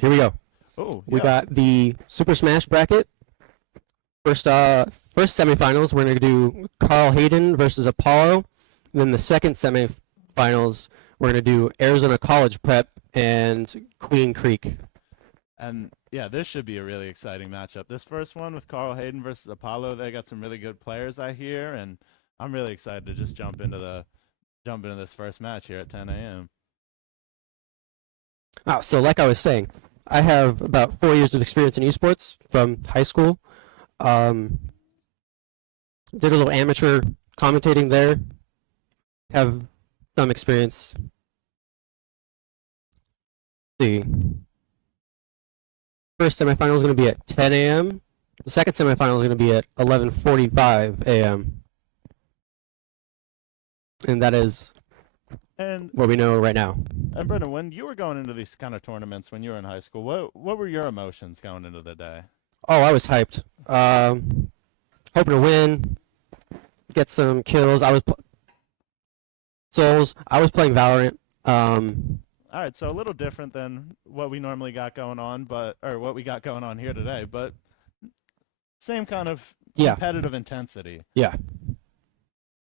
Here we go. Oh, We yeah. got the Super Smash bracket. First semifinals, we're gonna do Carl Hayden versus Apollo. Then the second semifinals, we're gonna do Arizona College Prep and Queen Creek. And yeah, this should be a really exciting matchup. This first one with Carl Hayden versus Apollo, they got some really good players, I hear, and I'm really excited to just jump into this first match here at 10 a.m. Oh, so like I was saying, I have about 4 years of experience in esports from high school. Did a little amateur commentating there. Have some experience. Let's see. First semifinal is going to be at 10 a.m. The second semifinal is going to be at 11:45 a.m. And that is what we know right now. And Brendan, when you were going into these kind of tournaments when you were in high school, what were your emotions going into the day? Oh, I was hyped. Hoping to win, get some kills. I was playing Valorant. All right, so a little different than what we normally got going on, or what we got going on here today, but same kind of competitive intensity. Yeah.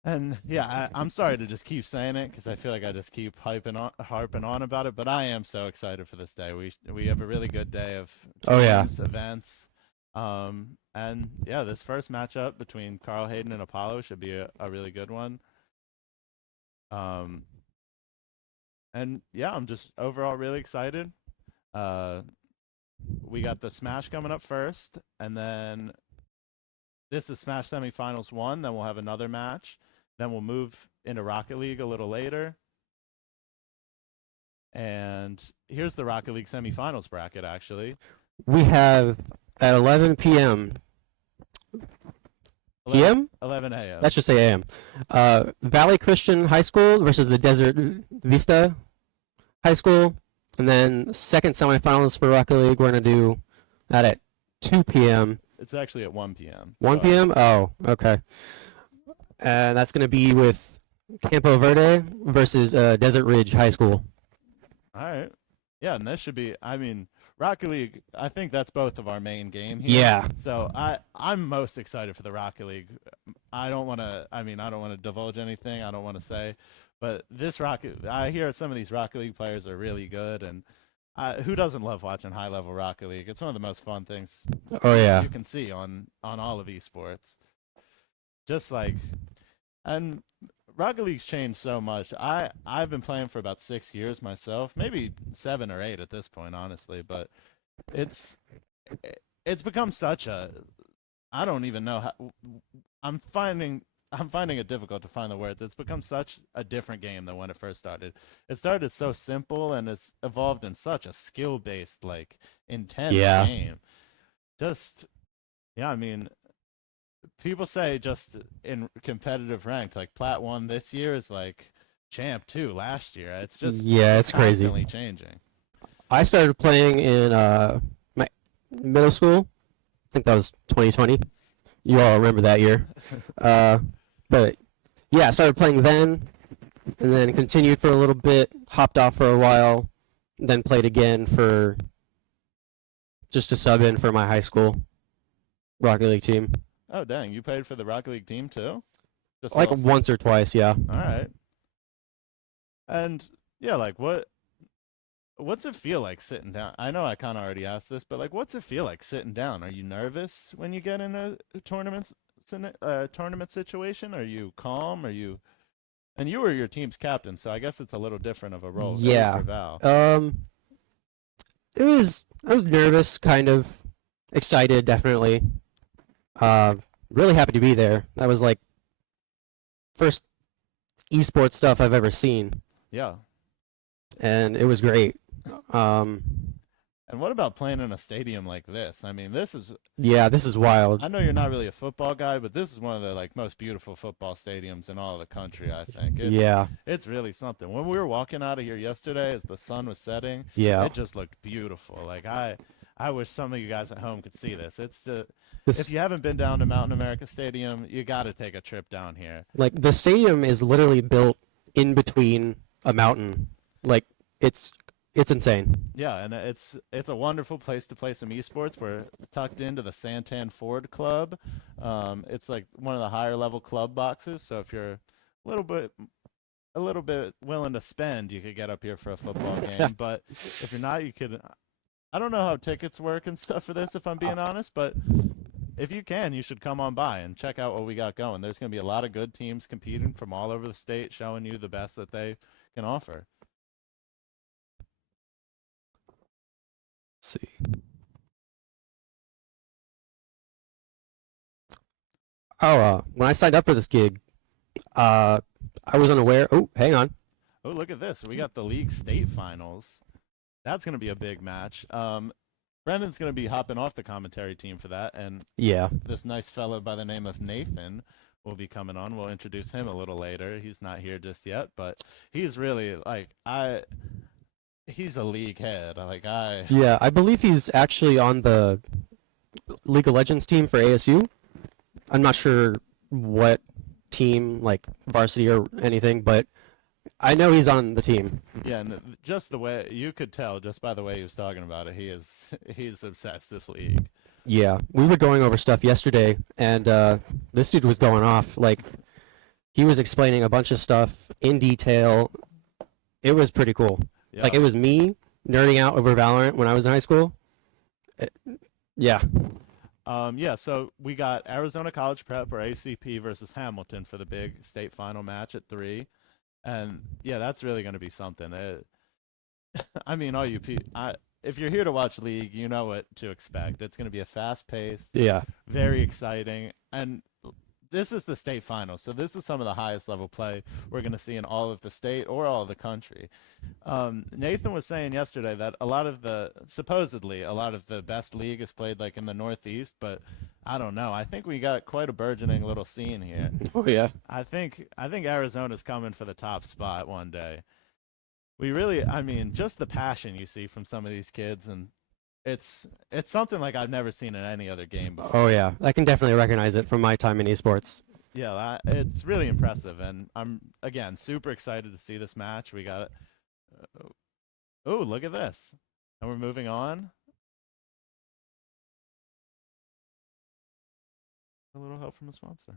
And yeah, I'm sorry to just keep saying it because I feel like I just keep harping on about it, but I am so excited for this day. We have a really good day of events. And yeah, this first matchup between Carl Hayden and Apollo should be a really good one. And yeah, I'm just overall really excited. We got the Smash coming up first, and then this is Smash Semifinals 1, then we'll have another match. Then we'll move into Rocket League a little later. And here's the Rocket League semifinals bracket, actually. We have at 11 p.m. 11 a.m. Let's just say a.m. Valley Christian High School versus the Desert Vista High School. And then second semifinals for Rocket League, we're going to do that at 2 p.m. It's actually at 1 p.m. 1 p.m.? Oh, okay. And that's going to be with Campo Verde versus Desert Ridge High School. All right. Yeah, and this should be, I mean, Rocket League, I think that's both of our main game here. Yeah. So I'm most excited for the Rocket League. I don't want to divulge anything. I don't want to say. But I hear some of these Rocket League players are really good. And who doesn't love watching high-level Rocket League? It's one of the most fun things you can see on all of esports. Just like, and Rocket League's changed so much. I've been playing for about 6 years myself, maybe 7 or 8 at this point, honestly. But it's become such a, I don't even know how. I'm finding it difficult to find the words. It's become such a different game than when it first started. It started so simple and it's evolved in such a skill-based, like intense game. Just, yeah, I mean. People say just in competitive ranked, like Plat 1 this year is like Champ 2 last year. It's just it's crazy. Constantly changing. I started playing in my middle school. I think that was 2020. You all remember that year. But yeah, I started playing then, and then continued for a little bit, hopped off for a while, then played again for just to sub in for my high school Rocket League team. Oh, dang. You played for the Rocket League team, too? Just like once or twice, yeah. All right. And, yeah, like, what's it feel like sitting down? I know I kind of already asked this, but, like, what's it feel like sitting down? Are you nervous when you get in a tournament situation? Are you calm? And you were your team's captain, so I guess it's a little different of a role. Yeah. For Val. I was nervous, kind of. Excited, definitely. Really happy to be there. That was like first esports stuff I've ever seen. Yeah. And it was great. And what about playing in a stadium like this? I mean, this is wild. I know you're not really a football guy, but this is one of the like most beautiful football stadiums in all of the country, I think. It's really something. When we were walking out of here yesterday as the sun was setting, it just looked beautiful. Like I wish some of you guys at home could see this. If you haven't been down to Mountain America Stadium, you got to take a trip down here. Like the stadium is literally built in between a mountain. Like it's It's insane. Yeah, and it's a wonderful place to play some esports. We're tucked into the Santan Ford Club. It's like one of the higher level club boxes. So if you're little bit a little bit willing to spend, you could get up here for a football game. But if you're not, you could. I don't know how tickets work and stuff for this, if I'm being honest. But if you can, you should come on by and check out what we got going. There's going to be a lot of good teams competing from all over the state, showing you the best that they can offer. Let's see. Oh, when I signed up for this gig, I was unaware. Oh, hang on. Oh, look at this. We got the league state finals. That's going to be a big match. Brendan's going to be hopping off the commentary team for that, and Yeah. this nice fellow by the name of Nathan will be coming on. We'll introduce him a little later. He's not here just yet, but he's really he's a league head. Yeah, I believe he's actually on the League of Legends team for ASU. I'm not sure what team, like varsity or anything, but I know he's on the team. Yeah, and just the way you could tell just by the way he was talking about it, he's obsessed with league. Yeah, we were going over stuff yesterday, and this dude was going off. Like, he was explaining a bunch of stuff in detail. It was pretty cool. Yeah. Like, it was me nerding out over Valorant when I was in high school. Yeah. Yeah, so we got Arizona College Prep or ACP versus Hamilton for the big state final match at 3. And yeah, that's really going to be something. I mean, if you're here to watch League, you know what to expect. It's going to be a fast-paced, Yeah. very exciting, and this is the state final, so this is some of the highest level play we're going to see in all of the state or all of the country. Nathan was saying yesterday that supposedly a lot of the best league is played like in the Northeast, but I don't know. I think we got quite a burgeoning little scene here. Oh, yeah. I think Arizona's coming for the top spot one day. I mean, just the passion you see from some of these kids, and it's something like I've never seen in any other game before. Oh, yeah. I can definitely recognize it from my time in esports. Yeah, it's really impressive, and I'm, again, super excited to see this match. We got it. Oh, look at this. And we're moving on. A little help from a sponsor.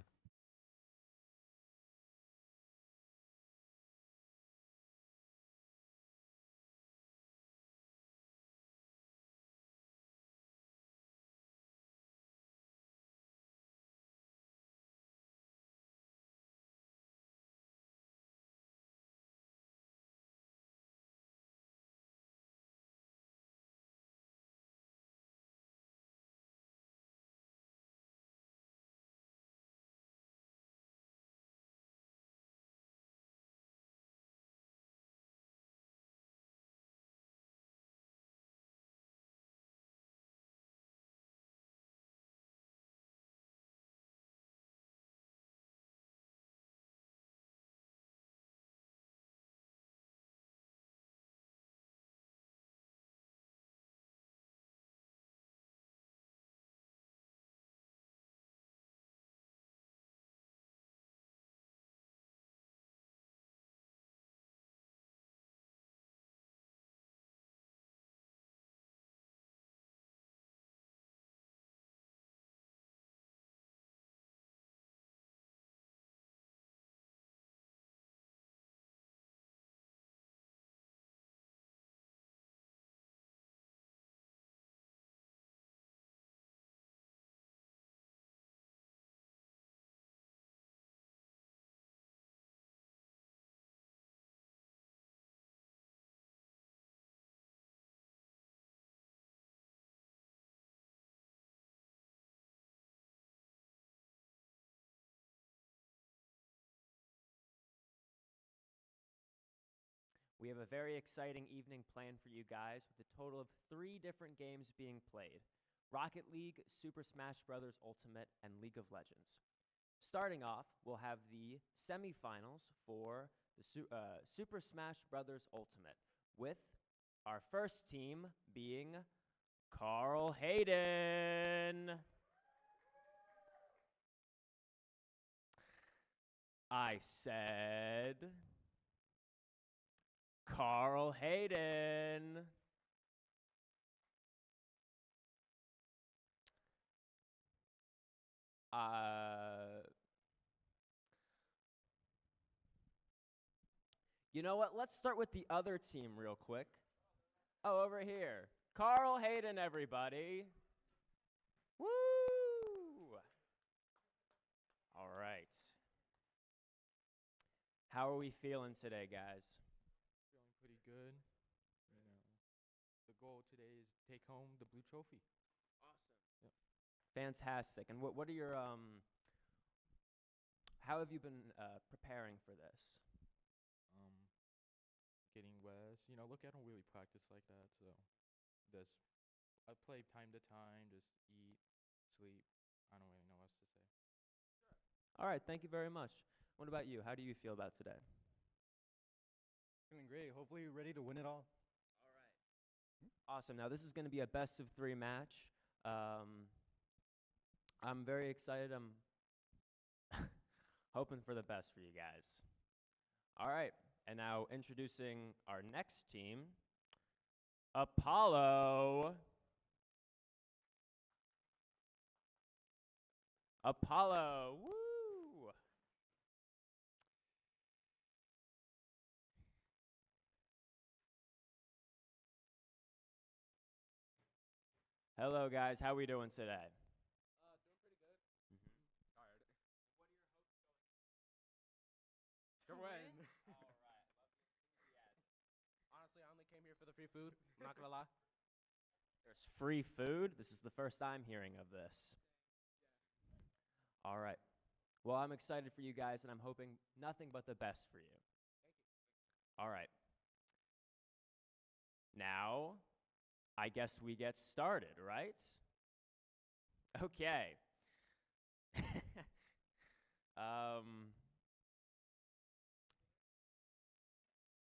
We have a very exciting evening planned for you guys with a total of 3 different games being played: Rocket League, Super Smash Bros. Ultimate, and League of Legends. Starting off, we'll have the semifinals for the Super Smash Bros. Ultimate, with our first team being Carl Hayden. I said Carl Hayden. You know what? Let's start with the other team real quick. Oh, over here. Carl Hayden, everybody. Woo! All right. How are we feeling today, guys? Feeling pretty good. You know, the goal today is to take home the blue trophy. Awesome. Yep. Fantastic. And what are your how have you been preparing for this? Getting West. You know, look, I don't really practice like that, so just I play time to time, just eat, sleep. I don't really know what else to say. All right, thank you very much. What about you? How do you feel about today? Feeling great. Hopefully ready to win it all. All right. Awesome. Now this is going to be a best of 3 match. I'm very excited. I'm hoping for the best for you guys. All right. And now introducing our next team, Apollo. Apollo. Woo! Hello, guys. How we doing today? Doing pretty good. Tired. To win. Honestly, I only came here for the free food. I'm not gonna lie. There's free food. This is the first I'm hearing of this. All right. Well, I'm excited for you guys, and I'm hoping nothing but the best for you. All right. Now, I guess we get started, right? Okay.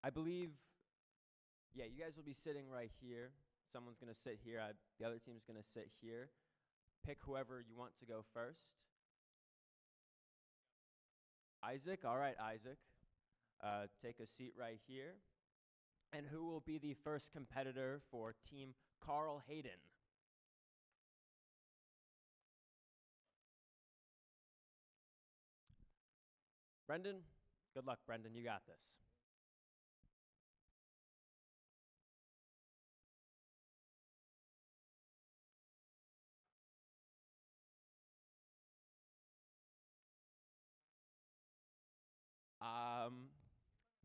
I believe, yeah, you guys will be sitting right here. Someone's going to sit here. The other team's going to sit here. Pick whoever you want to go first. Isaac? All right, Isaac. Take a seat right here. And who will be the first competitor for Team Carl Hayden? Brendan? Good luck, Brendan. You got this.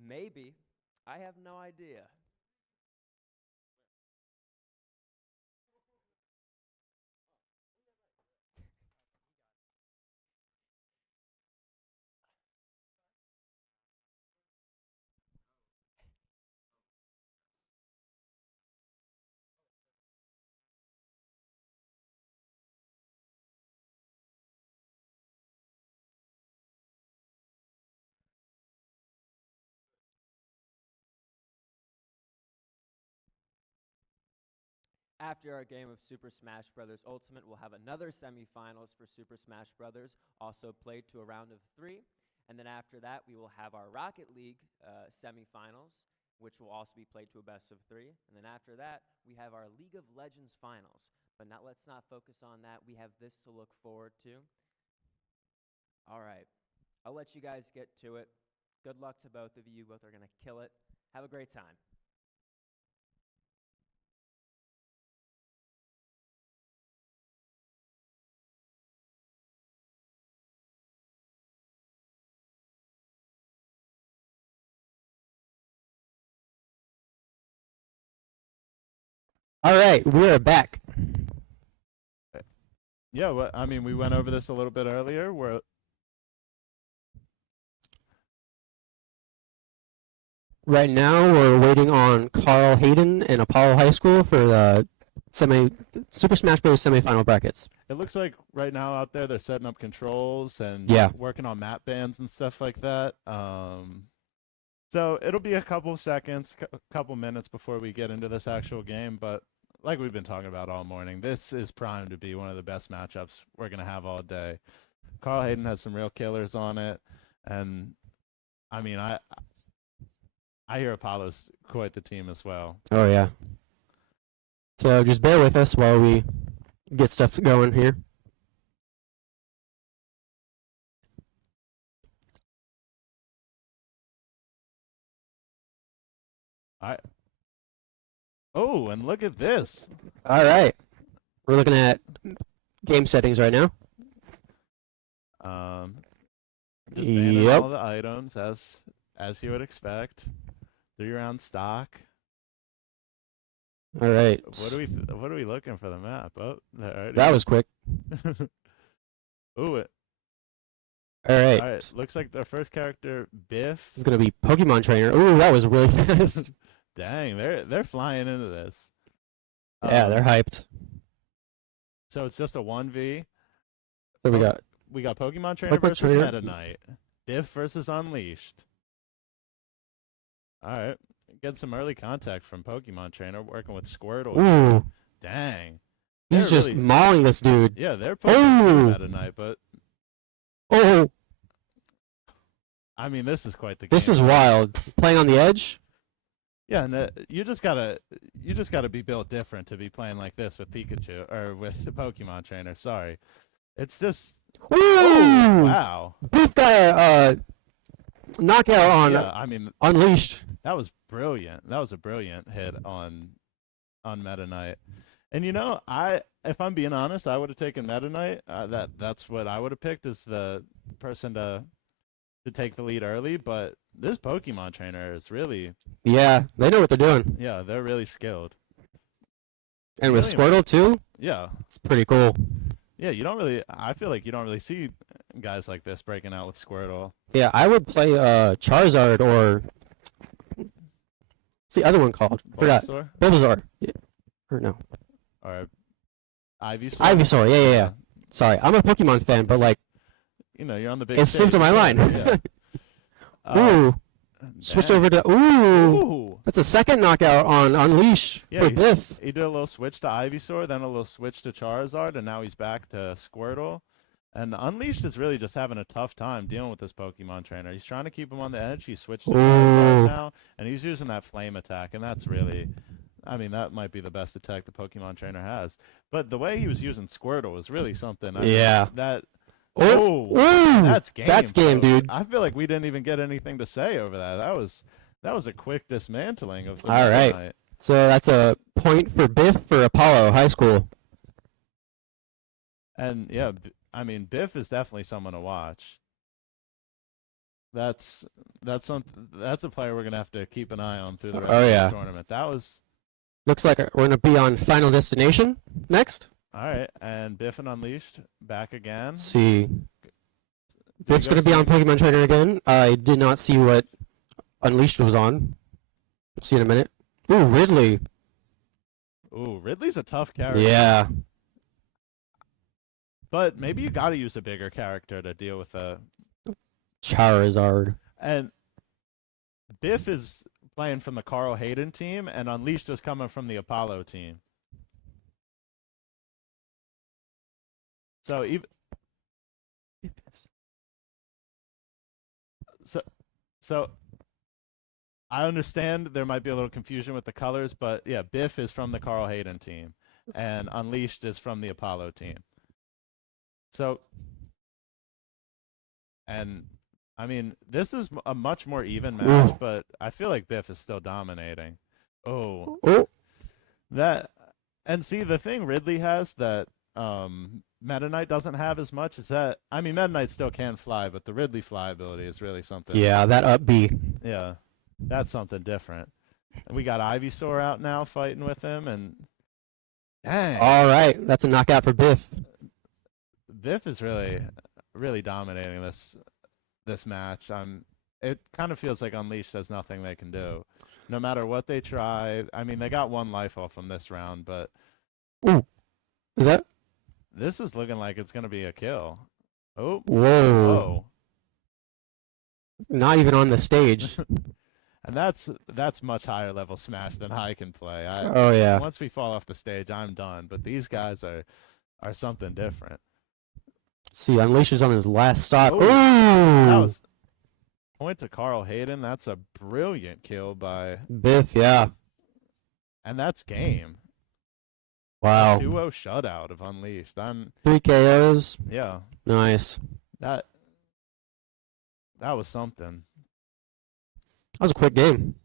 Maybe. I have no idea. After our game of Super Smash Bros. Ultimate, we'll have another semifinals for Super Smash Bros. Also played to a round of 3. And then after that, we will have our Rocket League semifinals, which will also be played to a best of 3. And then after that, we have our League of Legends finals. But let's not focus on that. We have this to look forward to. All right. I'll let you guys get to it. Good luck to both of you. You both are going to kill it. Have a great time. All right, we are back. Yeah, I mean, we went over this a little bit earlier. Right now, we're waiting on Carl Hayden and Apollo High School for the Super Smash Bros. Semifinal brackets. It looks like right now out there they're setting up controls and Yeah. working on map bands and stuff like that. So it'll be a couple seconds, couple minutes before we get into this actual game. But like we've been talking about all morning, this is primed to be one of the best matchups we're going to have all day. Carl Hayden has some real killers on it. And, I mean, I hear Apollo's quite the team as well. Oh yeah. So just bear with us while we get stuff going here. Oh, and look at this. All right. We're looking at game settings right now. Just banning Yep. all the items as you would expect. 3-round stock. All right. What are we looking for the map? Oh, there it That is. was quick. Ooh, All right. all right. Looks like the first character, Biff. It's gonna be Pokemon Trainer. Ooh, that was really fast. Dang, they're flying into this. Yeah, they're hyped. So it's just a 1v. So We got Pokemon Trainer Pokemon versus Trainer. Meta Knight. Biff versus Unleashed. All right. Get some early contact from Pokemon Trainer working with Squirtle. Ooh, Dang. he's They're just really- mauling this dude. Yeah, they're pushing Ooh. Meta Knight, but Oh, I mean, this is quite the game. this is wild. Playing on the edge. Yeah, and you just gotta be built different to be playing like this with Pikachu or with the Pokemon Trainer. Sorry, it's just Ooh, wow. Biff got a knockout on Yeah, I mean Unleashed. that was brilliant. That was a brilliant hit on Meta Knight. And if I'm being honest, I would have taken Meta Knight. That's what I would have picked as the person to take the lead early. But this Pokemon Trainer is really, Yeah, they know what they're doing. yeah, they're really skilled. And with Really? Squirtle too, Yeah, it's pretty cool. yeah. I feel like you don't really see guys like this breaking out with Squirtle. Yeah, I would play Charizard or what's the other one called? Forgot. Bulbasaur Bulbasaur. Yeah. Or no. or Ivysaur. Ivysaur. Yeah. Sorry, I'm a Pokemon fan, but like You're on the big. it stage. slipped on my line. Yeah. Ooh, switch dang. over to ooh. Ooh. That's a second knockout on Unleash Yeah, for he's- Biff. He did a little switch to Ivysaur, then a little switch to Charizard, and now he's back to Squirtle. And Unleashed is really just having a tough time dealing with this Pokemon Trainer. He's trying to keep him on the edge. He switched to Charizard Ooh. now, and he's using that Flame attack, and that's really, I mean, that might be the best attack the Pokemon Trainer has. But the way he was using Squirtle was really something. I mean, Yeah. that. Oh, Oh, ooh, that's game. That's game, folks. dude. I feel like we didn't even get anything to say over that. That was a quick dismantling of the All Meta right. Knight. So that's a point for Biff for Apollo High School. And yeah, I mean, Biff is definitely someone to watch. That's a player we're gonna have to keep an eye on through the rest Oh, of yeah. this tournament. That was Looks like we're gonna be on Final Destination next. all right. And Biff and Unleashed back again. Let's see. Did Biff's you go gonna be on see- Pokemon Trainer again. I did not see what Unleashed was on. See in a minute. Ooh, Ridley. Ooh, Ridley's a tough character. Yeah. But maybe you got to use a bigger character to deal with a. Charizard. And Biff is playing from the Carl Hayden team, and Unleashed is coming from the Apollo team. So even so, I understand there might be a little confusion with the colors, but yeah, Biff is from the Carl Hayden team, and Unleashed is from the Apollo team. So, and I mean, this is a much more even match, Ooh. but I feel like Biff is still dominating. Oh, Oh. that, and see, the thing Ridley has that Meta Knight doesn't have as much is that, I mean, Meta Knight still can fly, but the Ridley fly ability is really something. Yeah, that up B. Yeah, that's something different. And we got Ivysaur out now fighting with him, and dang, All right, that's a knockout for Biff. Biff is really, really dominating this match. It kind of feels like Unleashed has nothing they can do, no matter what they try. I mean, they got one life off from this round, but Is that? this is looking like it's gonna be a kill. Oh, Whoa. whoa. Not even on the stage. And that's much higher level Smash than I can play. Oh yeah. Once we fall off the stage, I'm done. But these guys are something different. See, Unleash is on his last stop. Ooh, Ooh. That was Point to Carl Hayden. That's a brilliant kill by, Biff, yeah. and that's game. Wow. 2-0 shutout of Unleashed. 3 KOs. Yeah, Nice. that was something. That was a quick game.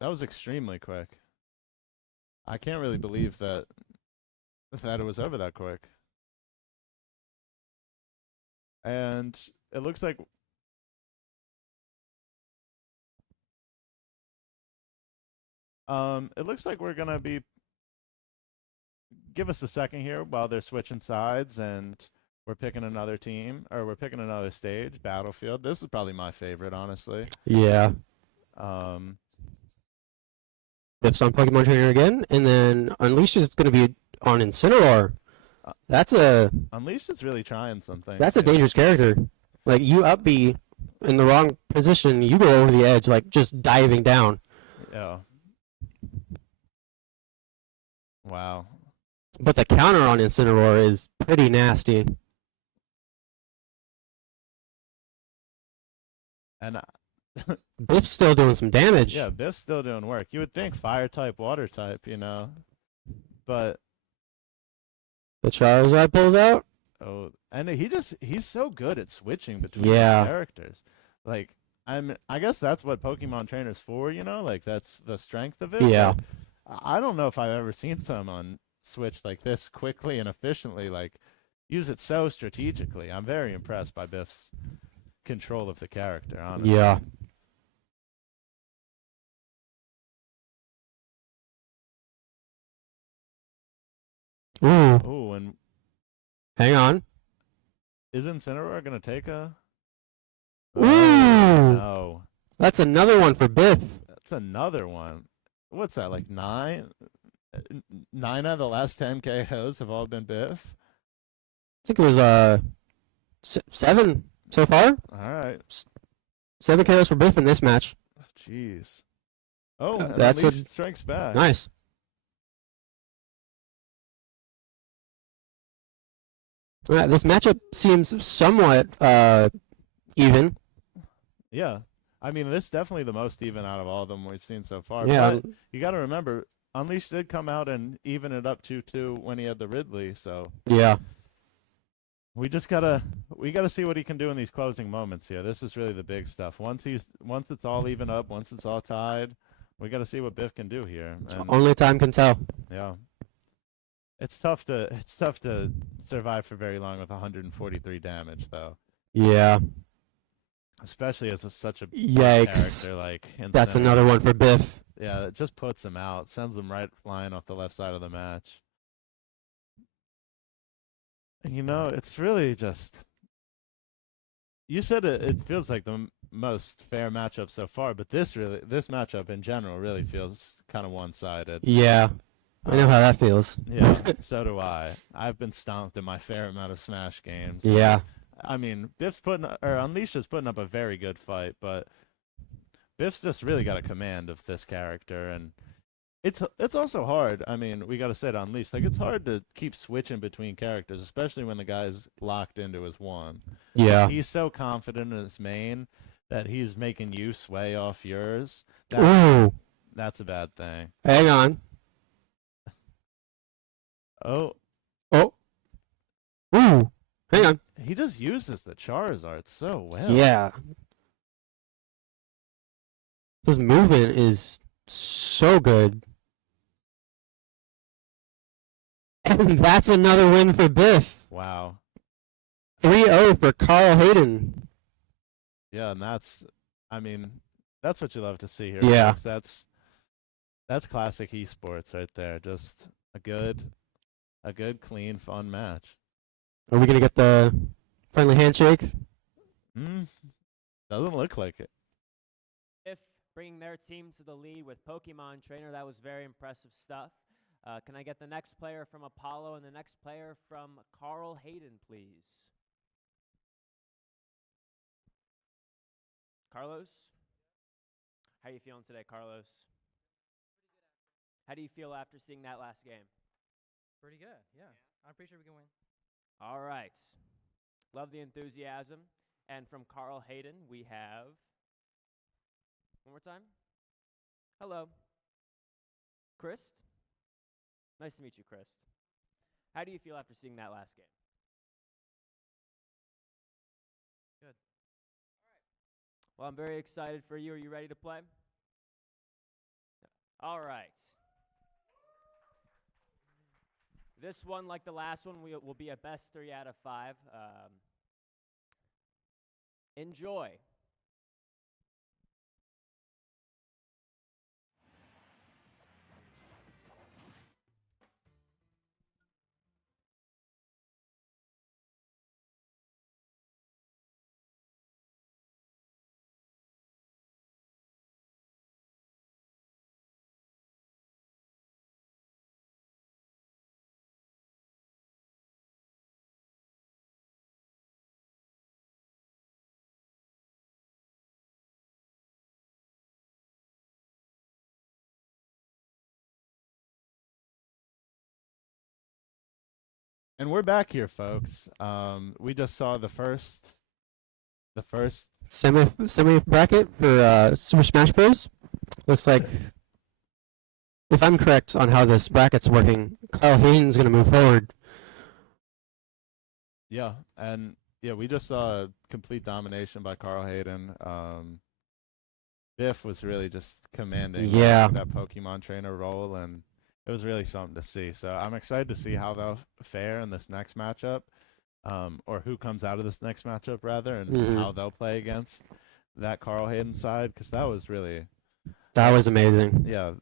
That was extremely quick. I can't really believe that it was over that quick. And it looks like we're gonna be. Give us a second here while they're switching sides and we're picking another team, or we're picking another stage. Battlefield. This is probably my favorite, honestly. Yeah. Biff's on Pokemon Trainer again, and then Unleashed is going to be on Incineroar. That's a Unleashed is really trying something. that's a dangerous character. Like, you up B in the wrong position, you go over the edge, like just diving down. Yeah. Wow. But the counter on Incineroar is pretty nasty. And Biff's still doing some damage. yeah, Biff's still doing work. You would think fire type, water type, but The Charizard pulls out. oh, and he's so good at switching between Yeah. these characters. Like, I guess that's what Pokemon Trainer's for, like that's the strength of it. Yeah. Like, I don't know if I've ever seen someone switch like this quickly and efficiently, like use it so strategically. I'm very impressed by Biff's control of the character, honestly. Yeah. Ooh. Ooh, and Hang on. is Incineroar gonna take a? Ooh. No, That's another one for Biff. that's another one. What's that, like 9? 9 out of the last 10 KOs have all been Biff. I think it was 7 so far. All right. 7 KOs for Biff in this match. Jeez. Oh, and that's Unleashed strikes back. Nice. This matchup seems somewhat even. Yeah. I mean, this is definitely the most even out of all of them we've seen so far. Yeah. But you got to remember, Unleashed did come out and even it up 2-2 when he had the Ridley, so Yeah. we gotta see what he can do in these closing moments here. This is really the big stuff. Once it's all even up, once it's all tied, we gotta see what Biff can do here. And Only time can tell. yeah. It's tough to survive for very long with 143 damage though. Yeah. Especially as such a Yikes. character like That's Incineroar. another one for Biff. Yeah, it just puts him out, sends him right flying off the left side of the match. It's really just. You said it feels like the most fair matchup so far, but this matchup in general really feels kind of one-sided. Yeah. I know how that feels. Yeah, so do I. I've been stomped in my fair amount of Smash games. Yeah. I mean, Unleashed is putting up a very good fight, but Biff's just really got a command of this character, and it's also hard. I mean, we got to say it, Unleashed. Like, it's hard to keep switching between characters, especially when the guy's locked into his one. Yeah. He's so confident in his main that he's making you sway off yours. Ooh. That's a bad thing. Hang on. Oh, Oh. Ooh. Hang on. he just uses the Charizard so well. Yeah. His movement is so good. And that's another win for Biff. Wow. 3-0 for Carl Hayden. Yeah, and that's what you love to see here. Yeah. Folks. That's classic esports right there. Just a good, clean, fun match. Are we going to get the friendly handshake? Doesn't look like it. If bringing their team to the lead with Pokemon Trainer, that was very impressive stuff. Can I get the next player from Apollo and the next player from Carl Hayden, please? Carlos? How are you feeling today, Carlos? How do you feel after seeing that last game? Pretty good, yeah. I'm pretty sure we can win. All right. Love the enthusiasm. And from Carl Hayden, we have One more time. Hello. Chris? Nice to meet you, Chris. How do you feel after seeing that last game? Good. Well, I'm very excited for you. Are you ready to play? All right. This one, like the last one, will be a best 3 out of 5. Enjoy. And we're back here, folks. We just saw the first Semi bracket for Super Smash Bros. Looks like, if I'm correct on how this bracket's working, Kyle Hayden's gonna move forward. Yeah, and yeah, we just saw complete domination by Carl Hayden. Biff was really just commanding that Pokemon trainer role, and it was really something to see. So I'm excited to see how they'll fare in this next matchup, or who comes out of this next matchup, rather, and how they'll play against that Carl Hayden side, because that was amazing. Yeah.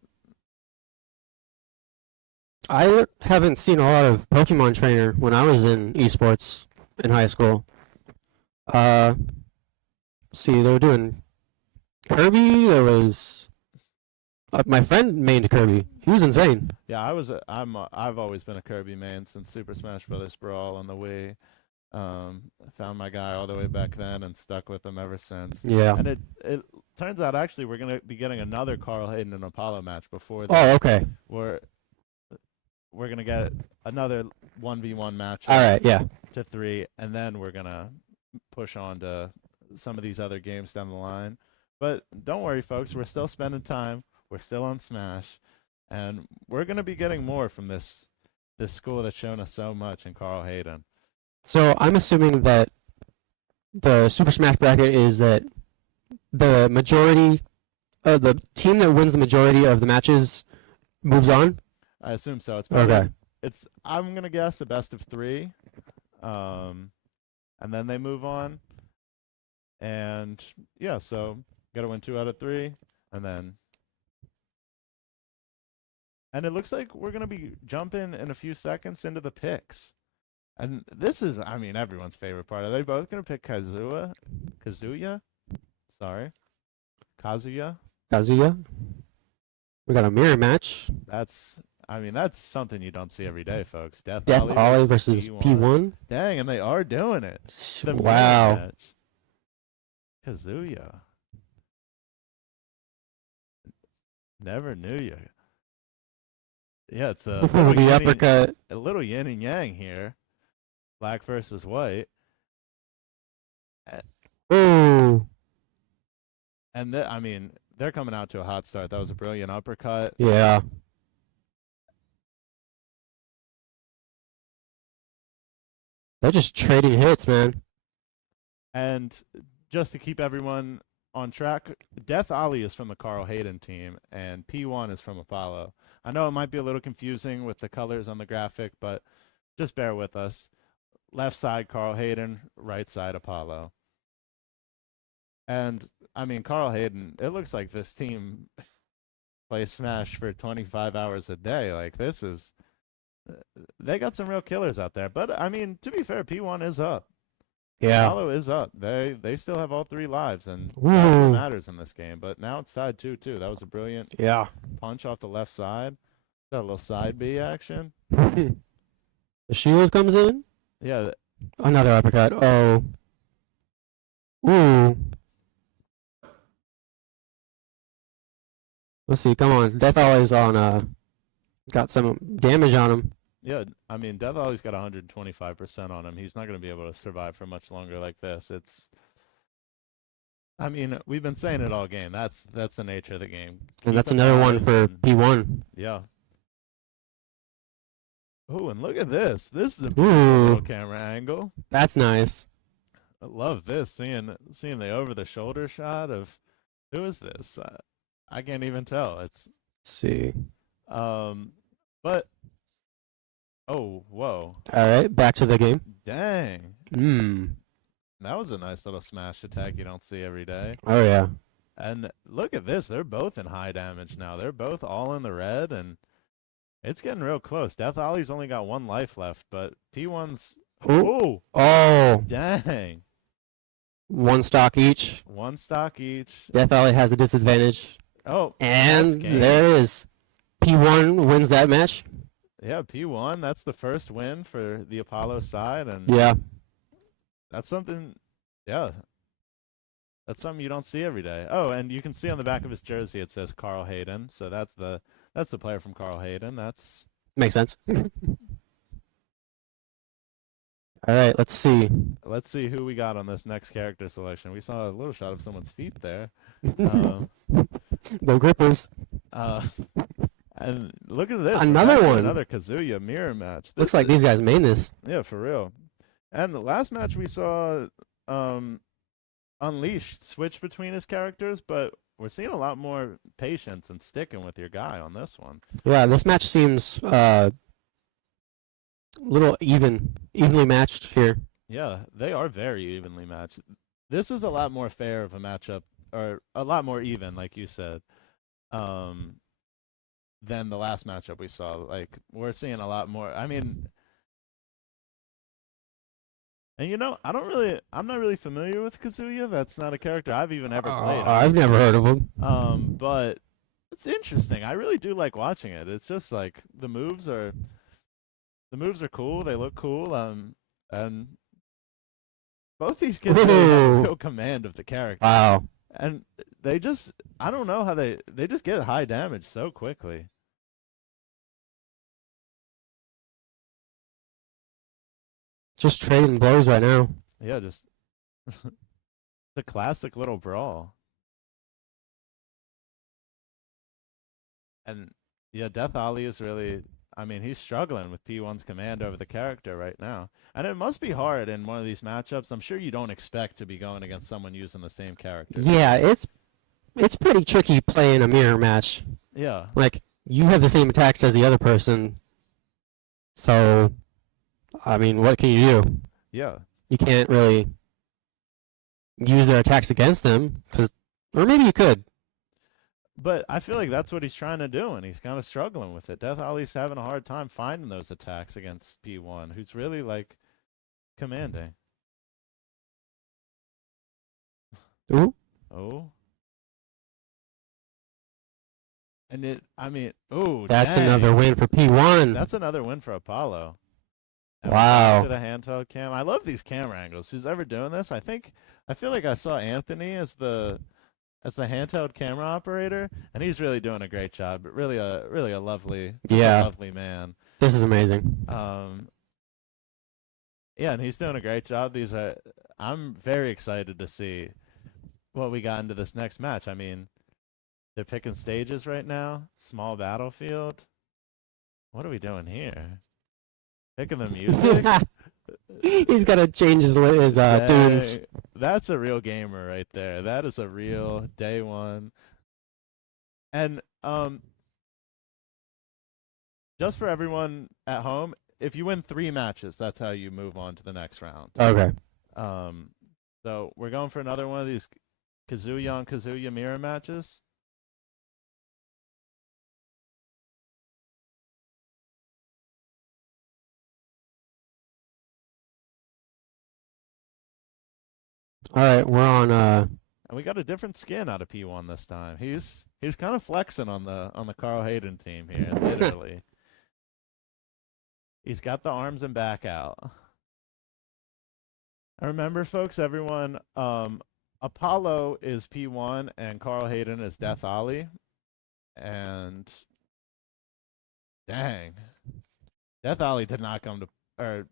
I haven't seen a lot of Pokemon trainer when I was in esports in high school. See, they were doing Kirby. There was my friend mained Kirby. He was insane. Yeah, I've always been a Kirby man since Super Smash Bros. Brawl on the Wii. Found my guy all the way back then and stuck with him ever since. Yeah. And it turns out actually we're gonna be getting another Carl Hayden and Apollo match before that. Oh, okay. We're gonna get another 1v1 match. All right. Yeah. To 3, and then we're gonna push on to some of these other games down the line. But don't worry, folks. We're still spending time. We're still on Smash, and we're gonna be getting more from this school that's shown us so much in Carl Hayden. So I'm assuming that the Super Smash bracket is that the majority of the team that wins the majority of the matches moves on. I assume so. It's probably, Okay. I'm gonna guess a best of 3, and then they move on. And yeah, so gotta win 2 out of 3, and it looks like we're gonna be jumping in a few seconds into the picks. And this is, I mean, everyone's favorite part. Are they both gonna pick Kazuya? Sorry, Kazuya. We got a mirror match. That's something you don't see every day, folks. Death Ollie versus P1. Dang, and they are doing it. The Wow. mirror match. Kazuya. Never knew you. Yeah, it's a little, The uppercut. a little yin and yang here. Black versus white. Ooh. And they're coming out to a hot start. That was a brilliant uppercut. Yeah. They're just trading hits, man. And just to keep everyone on track, Death Ollie is from the Carl Hayden team, and P1 is from Apollo. I know it might be a little confusing with the colors on the graphic, but just bear with us. Left side, Carl Hayden. Right side, Apollo. And, Carl Hayden, it looks like this team plays Smash for 25 hours a day. Like, they got some real killers out there. But, to be fair, P1 is up. Yeah. Apollo is up. They still have all 3 lives, and that's what Ooh. matters in this game. But now it's tied 2-2. That was a brilliant punch off the left side. Got a little side B action. The shield comes in. Yeah. Another uppercut. Oh. Ooh. Let's see. Come on. Death Ollie's on. Got some damage on him. Yeah, Death Ollie's got 125% on him. He's not going to be able to survive for much longer like this. I mean, we've been saying it all game. That's the nature of the game. And Keep that's them another one nice for and- P1. Yeah. Oh, and look at this. This is a Ooh. beautiful little camera angle. That's nice. I love this. Seeing the over the shoulder shot of who is this? I can't even tell. It's Let's see. but oh, whoa, All right, back to the game. dang, that was a nice little smash attack you don't see every day. Oh yeah. And look at this. They're both in high damage now. They're both all in the red, and it's getting real close. Death Ollie's only got 1 life left, but P1's Ooh. Oh, dang, 1 stock each. 1 stock each. Death Alley has a disadvantage. Oh, And that's game. there it is. P1 wins that match. Yeah, P1. That's the first win for the Apollo side, and Yeah. that's something. Yeah, that's something you don't see every day. Oh, and you can see on the back of his jersey it says Carl Hayden. So that's the player from Carl Hayden. That's Makes sense. All right, let's see. let's see who we got on this next character selection. We saw a little shot of someone's feet there. The grippers. And look at this. We're Another back to one. Another Kazuya mirror match. Looks like these guys made this. Yeah, for real. And the last match we saw Unleashed switch between his characters, but we're seeing a lot more patience and sticking with your guy on this one. Yeah, this match seems a little evenly matched here. Yeah, they are very evenly matched. This is a lot more fair of a matchup, or a lot more even, like you said, than the last matchup we saw. Like, we're seeing a lot more. I mean, and I'm not really familiar with Kazuya. That's not a character I've even ever played. I've never heard of him. But it's interesting. I really do like watching it. It's just like the moves are cool. They look cool. And both these kids really have a Ooh. real command of the character. Wow. And they just, I don't know how they just get high damage so quickly. Just trading blows right now. Yeah, just the classic little brawl. And yeah, Death Ali is really, I mean, he's struggling with P1's command over the character right now. And it must be hard in one of these matchups. I'm sure you don't expect to be going against someone using the same character. Yeah, it's pretty tricky playing a mirror match. Yeah. Like, you have the same attacks as the other person. So, I mean, what can you do? Yeah. You can't really use their attacks against them, or maybe you could. But I feel like that's what he's trying to do, and he's kind of struggling with it. Death Ali's having a hard time finding those attacks against P1, who's really, like, commanding. Ooh. Oh. And oh, That's dang. another win for P1. That's another win for Apollo. And Wow. we're back to the handheld cam. I love these camera angles. Who's ever doing this? I feel like I saw Anthony as the handheld camera operator, and he's really doing a great job. Really a lovely, Yeah. lovely man. This is amazing. Yeah, and he's doing a great job. I'm very excited to see what we got into this next match. I mean, they're picking stages right now. Small battlefield. What are we doing here? Picking the music. He's got to change his tunes. Dang, that's a real gamer right there. That is a real day one. And just for everyone at home, if you win 3 matches, that's how you move on to the next round. Okay. So we're going for another one of these Kazuya on Kazuya mirror matches. All right, we're on. And we got a different skin out of P1 this time. He's kind of flexing on the Carl Hayden team here, literally. He's got the arms and back out. And remember, folks, everyone, Apollo is P1 and Carl Hayden is Death Ali. And dang, Death Ali did not come to, or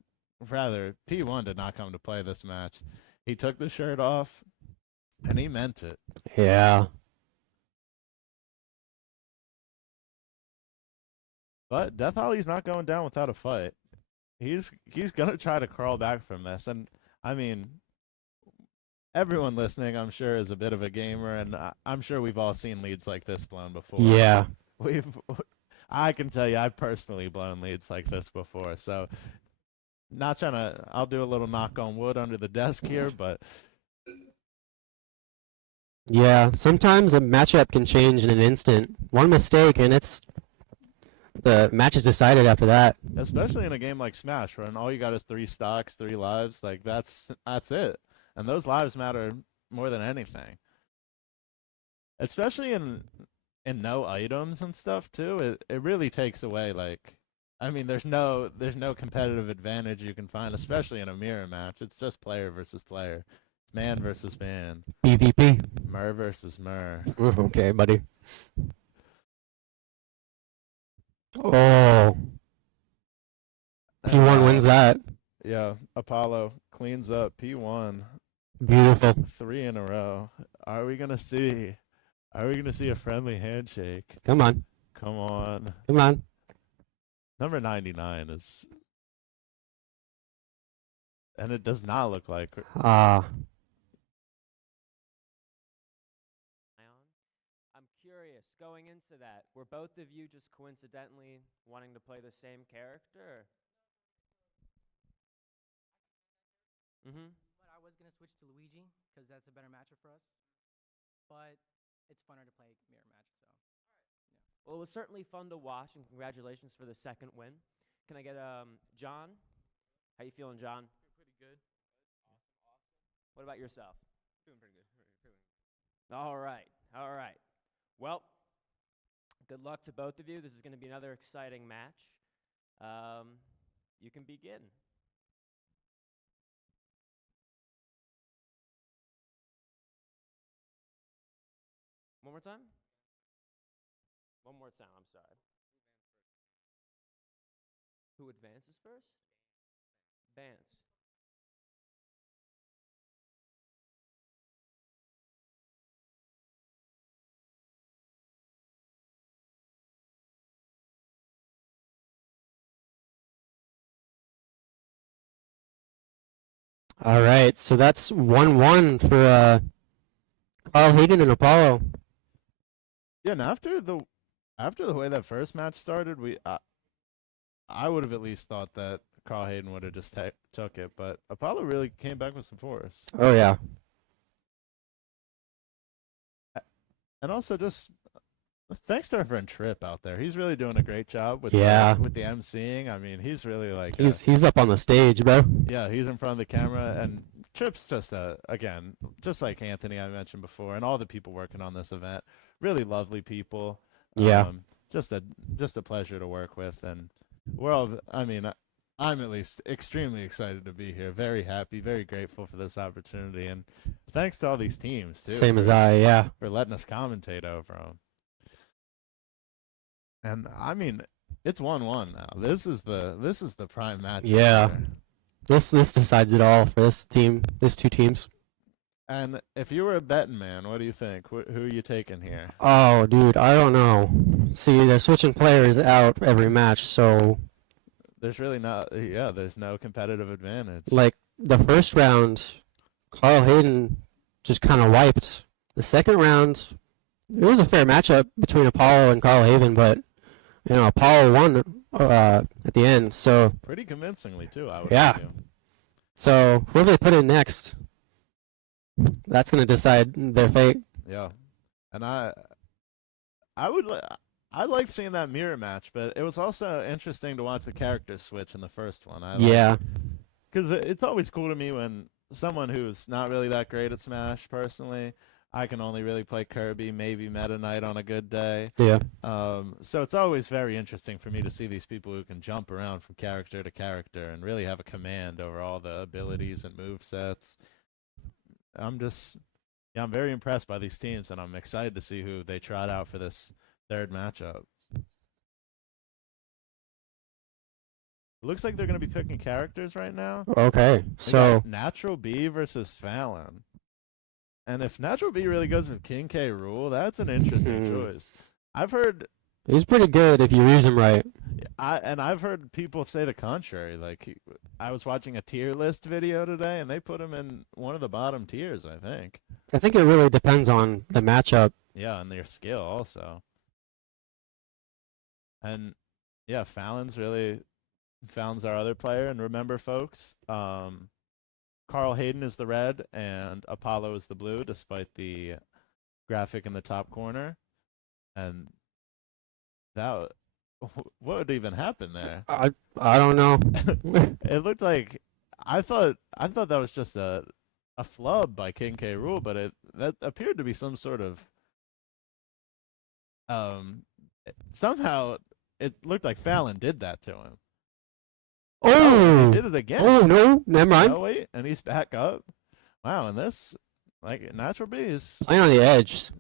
rather, P1 did not come to play this match. He took the shirt off. And he meant it. Yeah. But Death Holly's not going down without a fight. He's gonna try to crawl back from this, and I mean, everyone listening, I'm sure, is a bit of a gamer, and I'm sure we've all seen leads like this blown before. Yeah. I can tell you, I've personally blown leads like this before. So, not trying to. I'll do a little knock on wood under the desk here, but Yeah. Sometimes a matchup can change in an instant. One mistake and the match is decided after that. especially in a game like Smash, when all you got is 3 stocks, 3 lives, like that's it, and those lives matter more than anything. Especially in no items and stuff too. It really takes away, like, I mean, there's no competitive advantage you can find, especially in a mirror match. It's just player versus player. It's man versus man. PvP. Mer versus mer. Okay, buddy. Oh, P1 wins that. Yeah, Apollo cleans up P1. Beautiful. 3 in a row. Are we gonna see a friendly handshake? Come on. Come on. Come on. Number 99 is, and it does not look like. Ah. I'm curious, going into that, were both of you just coincidentally wanting to play the same character? Mm-hmm. But I was going to switch to Luigi because that's a better matchup for us. But it's funner to play mirror match, so. Well, it was certainly fun to watch, and congratulations for the second win. Can I get John? How you feeling, John? Pretty good. What about yourself? Feeling pretty good. All right. All right. Well, good luck to both of you. This is going to be another exciting match. You can begin. One more time? One more time, I'm sorry. Who advances first? Vance. All right. So that's 1-1 for Carl Hayden and Apollo. Yeah, and after the way that first match started, I would have at least thought that Carl Hayden would have just took it, but Apollo really came back with some force. Oh yeah. And also, just thanks to our friend Trip out there. He's really doing a great job with with the emceeing. I mean, he's really like He's up on the stage, bro. yeah, he's in front of the camera, and Trip's just again, just like Anthony I mentioned before, and all the people working on this event, really lovely people. Yeah. Just a pleasure to work with, and we're all. I mean, I'm at least extremely excited to be here. Very happy, very grateful for this opportunity, and thanks to all these teams too. Same as I, yeah. For letting us commentate over them. And I mean, it's 1-1 now. This is the prime match. Yeah. here. This decides it all for this team, these two teams. And if you were a betting man, what do you think? Who are you taking here? Oh, dude, I don't know. See, they're switching players out every match, so There's really there's no competitive advantage. like the first round, Carl Hayden just kind of wiped. The second round, it was a fair matchup between Apollo and Carl Hayden, but you know, Apollo won at the end. So Pretty convincingly too, I would Yeah. argue. so whoever they put in next, that's gonna decide their fate. Yeah. And I liked seeing that mirror match, but it was also interesting to watch the characters switch in the first one. Yeah, Because it's always cool to me when someone who's not really that great at Smash, personally, I can only really play Kirby, maybe Meta Knight on a good day. yeah, So it's always very interesting for me to see these people who can jump around from character to character and really have a command over all the abilities and movesets. I'm very impressed by these teams, and I'm excited to see who they trot out for this third matchup. Looks like they're going to be picking characters right now. okay. We So got Natural B versus Fallon. And if Natural B really goes with King K. Rool, that's an interesting choice. I've heard He's pretty good if you use him right. I've heard people say the contrary. Like I was watching a tier list video today, and they put him in one of the bottom tiers, I think. I think it really depends on the matchup. Yeah, and their skill also. And yeah, Fallon's our other player. And remember, folks, Carl Hayden is the red and Apollo is the blue, despite the graphic in the top corner. And that, what would even happen there? I don't know. It looked like I thought that was just a flub by King K. Rool, but that appeared to be some sort of somehow it looked like Fallon did that to him. Oh, he did it again. Oh no, never mind. Oh wait, and he's back up. Wow, and this like Natural B is Playing on the edge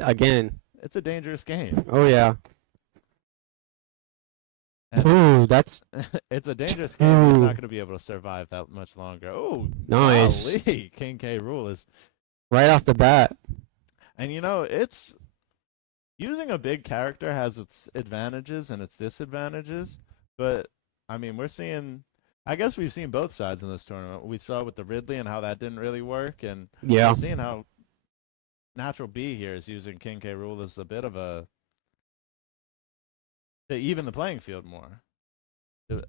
again. it's a dangerous game. Oh yeah. And Ooh, that's it's a dangerous game. He's Ooh. not going to be able to survive that much longer. Oh, nice. golly, King K. Rool is, Right off the bat. and you know it's using a big character has its advantages and its disadvantages. But I mean, I guess we've seen both sides in this tournament. We saw with the Ridley and how that didn't really work, and Yeah. we're seeing how Natural B here is using King K. Rool as a bit of to even the playing field more.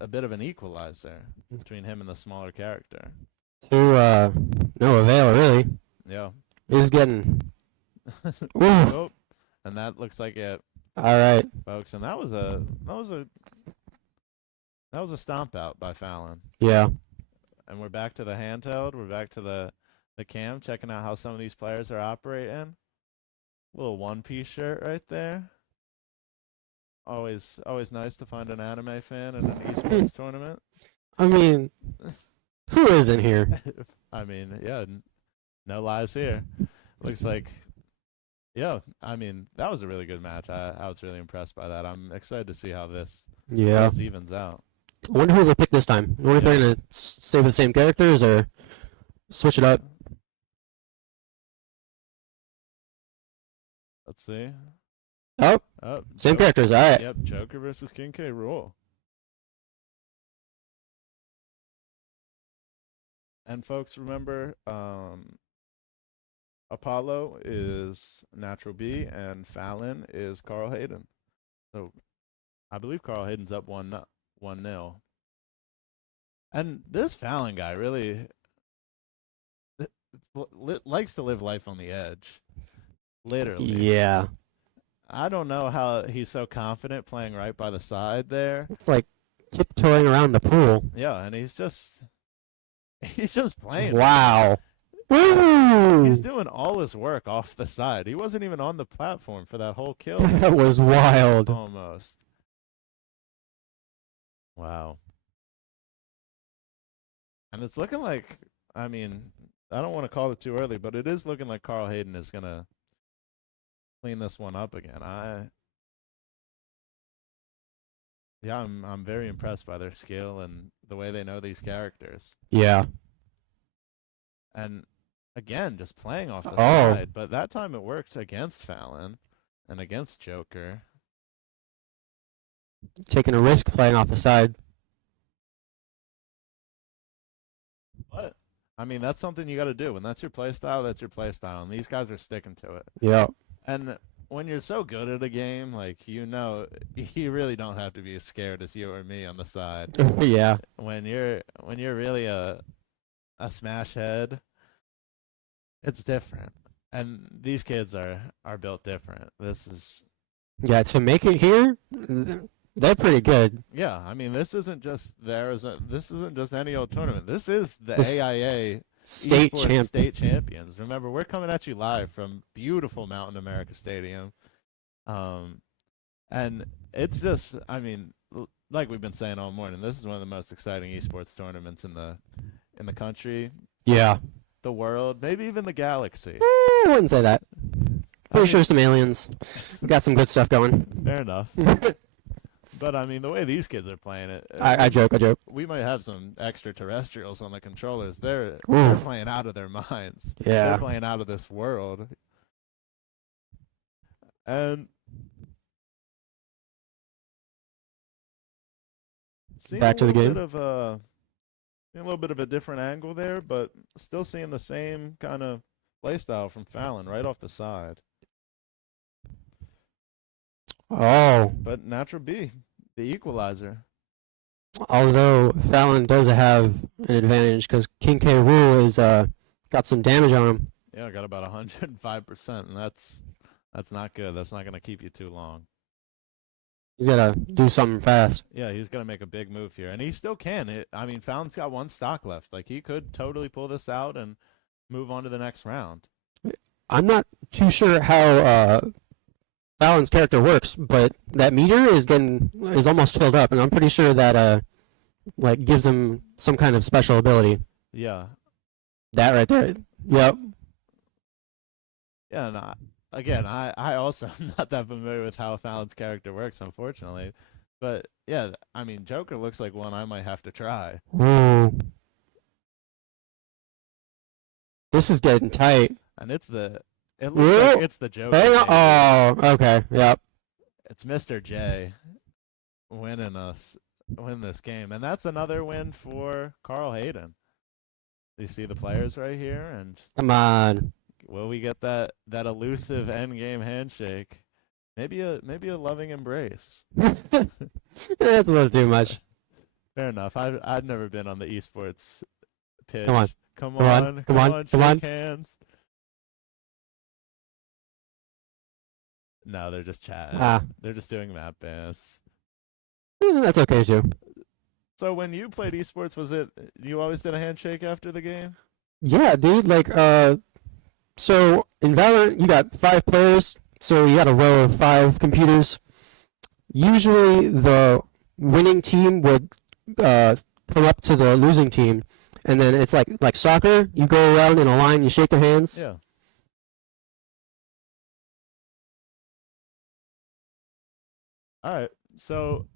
A bit of an equalizer between him and the smaller character. To no avail really. Yeah. He's getting Ooh. Oh, and that looks like it, all right. folks. And that was a stomp out by Fallon. Yeah. And we're back to the handheld. We're back to the cam, checking out how some of these players are operating. Little one-piece shirt right there. Always nice to find an anime fan in an esports tournament. I mean, who isn't here? I mean, yeah, no lies here. Looks like, yeah, I mean, that was a really good match. I was really impressed by that. I'm excited to see how this Yeah. evens out. I wonder who they pick this time. I wonder if they're gonna stay with the same characters or switch it up. Let's see. Oh, Oh, same Joker- characters. All right. Yep, Joker versus King K. Rool. And folks, remember, Apollo is Natural B and Fallon is Carl Hayden. So I believe Carl Hayden's up 1-0. And this Fallon guy really likes to live life on the edge. Literally. Yeah. I don't know how he's so confident playing right by the side there. It's like tiptoeing around the pool. Yeah, and he's just playing. Wow. He's Woo! doing all his work off the side. He wasn't even on the platform for that whole kill. That was wild. Almost. Wow. And it's looking like, I mean, I don't want to call it too early, but it is looking like Carl Hayden is going to clean this one up again. I'm very impressed by their skill and the way they know these characters. Yeah. And again, just playing off the Oh. side. But that time it worked against Fallon and against Joker. Taking a risk playing off the side. But I mean, that's something you got to do. When that's your play style, that's your play style. And these guys are sticking to it. Yeah. And when you're so good at a game, like, you really don't have to be as scared as you or me on the side. Yeah. When you're really a smash head, it's different. And these kids are built different. This is Yeah. To make it here, they're pretty good. yeah. I mean, this isn't just this isn't just any old tournament. This is the This AIA State Esports champ. state champions. Remember, we're coming at you live from beautiful Mountain America Stadium, and it's just, I mean, like we've been saying all morning, this is one of the most exciting esports tournaments in the country, Yeah. the world, maybe even the galaxy. I wouldn't say that. I Pretty mean, sure some aliens. We got some good stuff going. fair enough. But I mean, the way these kids are playing it, I joke. we might have some extraterrestrials on the controllers. They're Oof. playing out of their minds. Yeah. They're playing out of this world. And seeing Back to the game. a little bit of a different angle there, but still seeing the same kind of play style from Fallon right off the side. Oh, But Natural B, the equalizer. although Fallon does have an advantage because King K. Rool is got some damage on him. Yeah, got about 105%, and that's not good. That's not going to keep you too long. He's gotta do something fast. Yeah, he's going to make a big move here, and he still can. I mean, Fallon's got one stock left. Like, he could totally pull this out and move on to the next round. I'm not too sure how Fallon's character works, but that meter is almost filled up, and I'm pretty sure that like gives him some kind of special ability. Yeah. That right there. Yep. Yeah, and I also am not that familiar with how Fallon's character works, unfortunately. But, yeah, I mean, Joker looks like one I might have to try. Ooh. This is getting tight. And it looks Whoa. like it's the Joker. Hang baby. on. Oh, okay. Yep. It's Mr. J win this game. And that's another win for Carl Hayden. You see the players right here, and Come on. will we get that elusive end game handshake? Maybe a loving embrace. That's a little too much. Fair enough. I've never been on the esports pitch. Come on. Come Come on. on. Come on. Come on. Shake hands. No, they're just chatting. Ah. They're just doing map bans. That's okay too. So when you played esports, was it you always did a handshake after the game? Yeah, dude. Like, so in Valorant, you got 5 players, so you got a row of 5 computers. Usually, the winning team would come up to the losing team, and then it's like soccer. You go around in a line, you shake their hands. Yeah. All right. So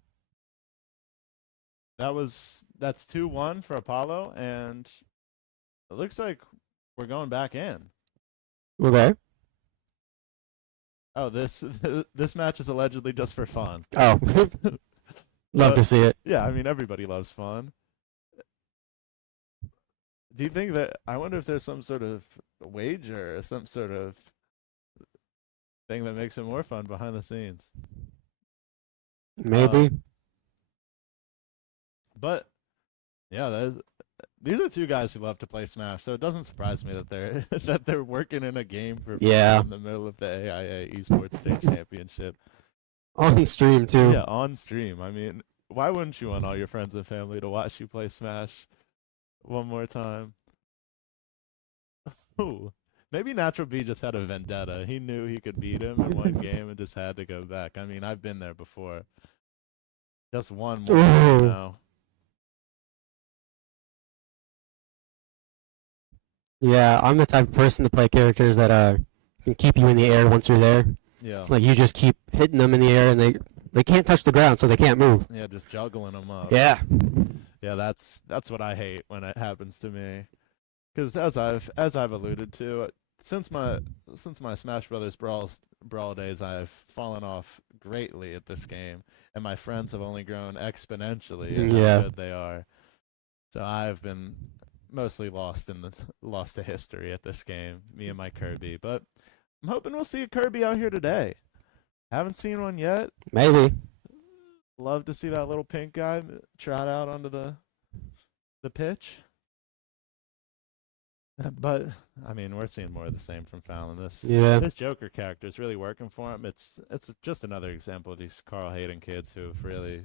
that's 2-1 for Apollo, and it looks like we're going back in. Okay. Oh, this match is allegedly just for fun. Oh, love to see it. Yeah, I mean everybody loves fun. Do you think that I wonder if there's some sort of wager or some sort of thing that makes it more fun behind the scenes? Maybe. But yeah, these are 2 guys who love to play Smash, so it doesn't surprise me that they're that they're working in a game for fun Yeah. in the middle of the AIA Esports State Championship. On stream too. Yeah, on stream. I mean, why wouldn't you want all your friends and family to watch you play Smash one more time? Ooh. Maybe Natural B just had a vendetta. He knew he could beat him in one game and just had to go back. I mean, I've been there before. Just one more Ooh. now. Yeah, I'm the type of person to play characters that can keep you in the air once you're there. Yeah. It's like you just keep hitting them in the air, and they can't touch the ground, so they can't move. Yeah, just juggling them up. Yeah. Yeah, that's what I hate when it happens to me. Because as I've alluded to, since my Smash Brothers brawl days, I've fallen off greatly at this game, and my friends have only grown exponentially in Yeah. how good they are. So I've been mostly lost to history at this game, me and my Kirby. But I'm hoping we'll see a Kirby out here today. Haven't seen one yet. Maybe. Love to see that little pink guy trot out onto the pitch. But I mean, we're seeing more of the same from Fallon. Yeah. This Joker character is really working for him. It's just another example of these Carl Hayden kids who've really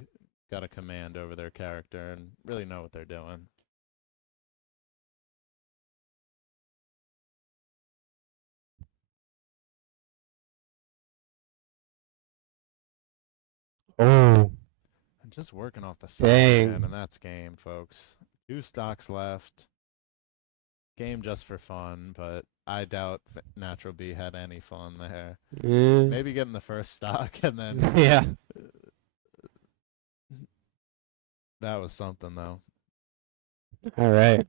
got a command over their character and really know what they're doing. Oh. And just working off the side, Dang. man, and that's game, folks. 2 stocks left. Game just for fun, but I doubt Natural B had any fun there. Yeah. Maybe getting the first stock and then Yeah. That was something though. All right.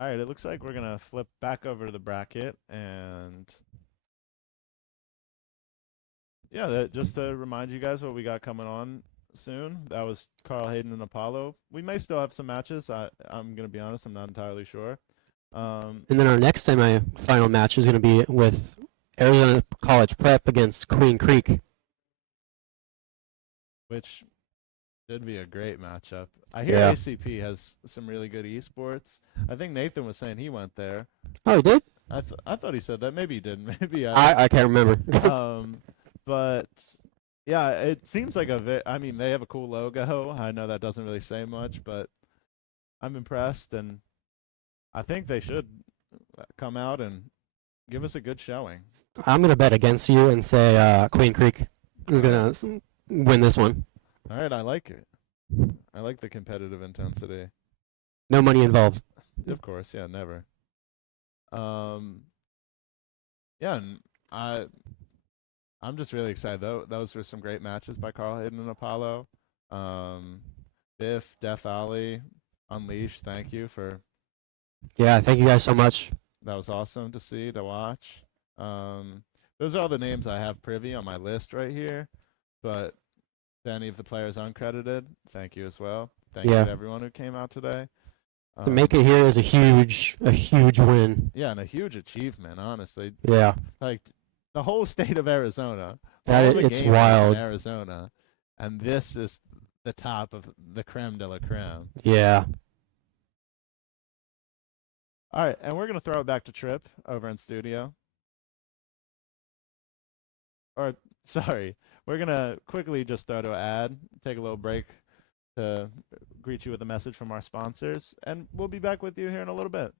All right, it looks like we're gonna flip back over to the bracket, and yeah, just to remind you guys what we got coming on soon. That was Carl, Hayden, and Apollo. We may still have some matches. I'm gonna be honest, I'm not entirely sure. And then our next semi-final match is going to be with Arizona College Prep against Queen Creek. Which should be a great matchup. I hear Yeah. ACP has some really good esports. I think Nathan was saying he went there. Oh, you did? I thought he said that. Maybe he didn't. Maybe I can't remember. But yeah, it seems like I mean, they have a cool logo. I know that doesn't really say much, but I'm impressed, and I think they should come out and give us a good showing. I'm going to bet against you and say Queen Creek is going to win this one. All right, I like it. I like the competitive intensity. No money involved. Of course, yeah, never. Yeah, and I'm just really excited. Those were some great matches by Carl, Hayden, and Apollo. Biff, Def Ali, Unleashed. Thank you for. Yeah, thank you guys so much. That was awesome to see, to watch. Those are all the names I have privy on my list right here. But to any of the players uncredited, thank you as well. Thank you to everyone who came out today. To make it here is a huge win. Yeah, and a huge achievement, honestly. Yeah. Like the whole state of Arizona. It's wild. In Arizona, and this is the top of the creme de la creme. Yeah. All right, and we're gonna throw it back to Trip over in studio. Or sorry, we're gonna quickly just throw to an ad, take a little break to greet you with a message from our sponsors, and we'll be back with you here in a little bit.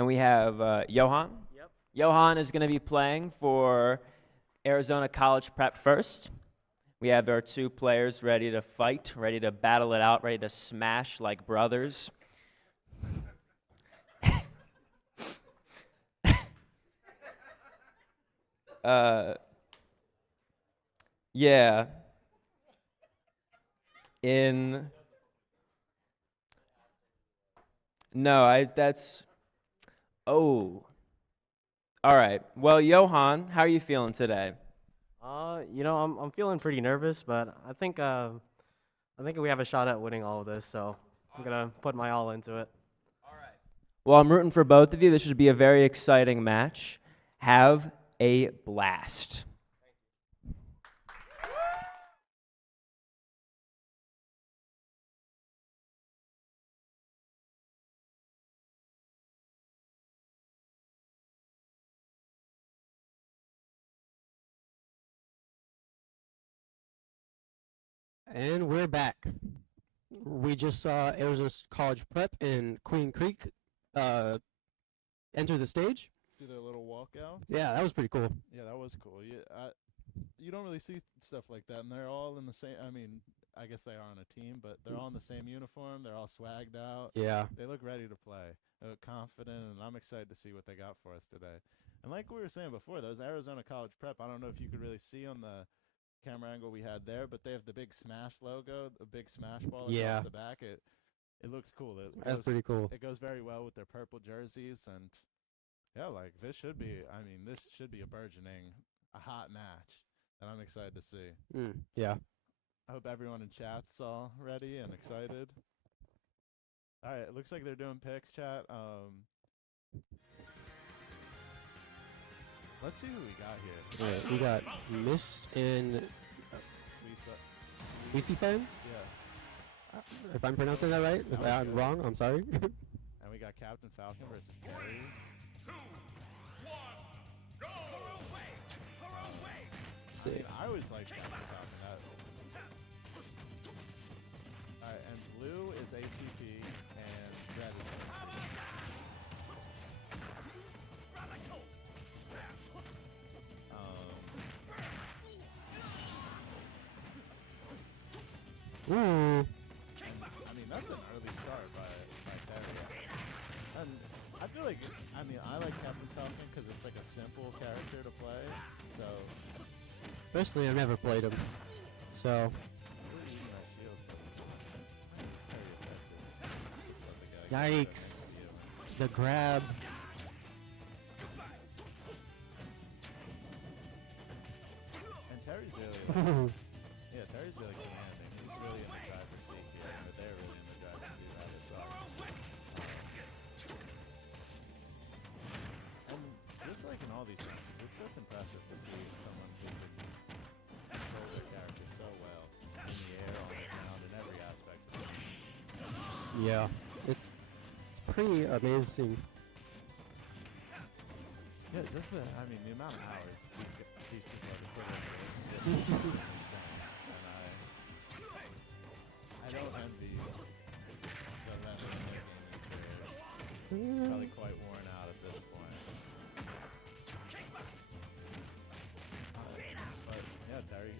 And we have Johan. Yep. Johan is going to be playing for Arizona College Prep first. We have our two players ready to fight, ready to battle it out, ready to smash like brothers. Yeah. That's, oh. All right. Well, Johan, how are you feeling today? I'm feeling pretty nervous, but I think we have a shot at winning all of this, so I'm gonna put my all into it. Well, I'm rooting for both of you. This should be a very exciting match. Have a blast. And we're back. We just saw Arizona College Prep and Queen Creek enter the stage. Do their little walkouts. Yeah, that was pretty cool. Yeah, that was cool. You don't really see stuff like that, and they're all in the same. I mean, I guess they are on a team, but they're all in the same uniform. They're all swagged out. Yeah. They look ready to play. They look confident, and I'm excited to see what they got for us today. And like we were saying before, those Arizona College Prep, I don't know if you could really see on the camera angle we had there, but they have the big Smash logo, a big Smash ball across the back. It looks cool. That's pretty cool. It goes very well with their purple jerseys, and yeah, like this should be a burgeoning, a hot match that I'm excited to see. Yeah. I hope everyone in chat's all ready and excited. All right, it looks like they're doing picks, chat. Let's see who we got here. All right, we got Mist and Suisa. fan. Yeah. If I'm pronouncing that right. If I'm wrong, I'm sorry. And we got Captain Falcon versus Terry. Sick. I always like Captain Falcon. Alright, and blue is ACP and red is ACP. Ooh. I mean, that's an early start by Terry. And I feel like, I like Captain Falcon because it's like a simple character to play. So, Personally, I've never played him. So. Yikes. The grab. And Terry's really Terry's really commanding. He's really in the driver's seat here, but they're really in the driver's seat of it. And just like in all these matches, it's just impressive to see someone who can control their character so well in the air, on the ground, in every aspect of it. Yeah. It's pretty amazing. Yeah, just the amount of hours these people have put into it. I don't envy the rest of their careers. Probably quite worn out at this point. But yeah, Terry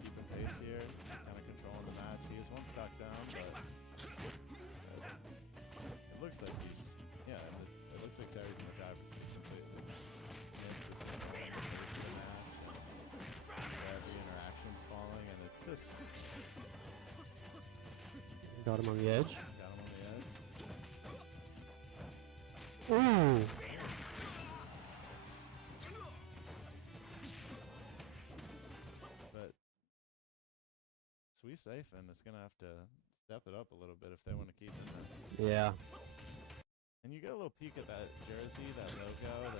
keeping pace here, kind of controlling the match. He is one stock down, but it looks like it looks like Terry's in the driver's seat completely. Mist is in the match, and every interaction's falling, and it's just. Got him on the edge. Got him on the edge. Ooh. But Sweet Safen is going to have to step it up a little bit if they want to keep it there. Yeah. And you get a little peek at that jersey, that logo.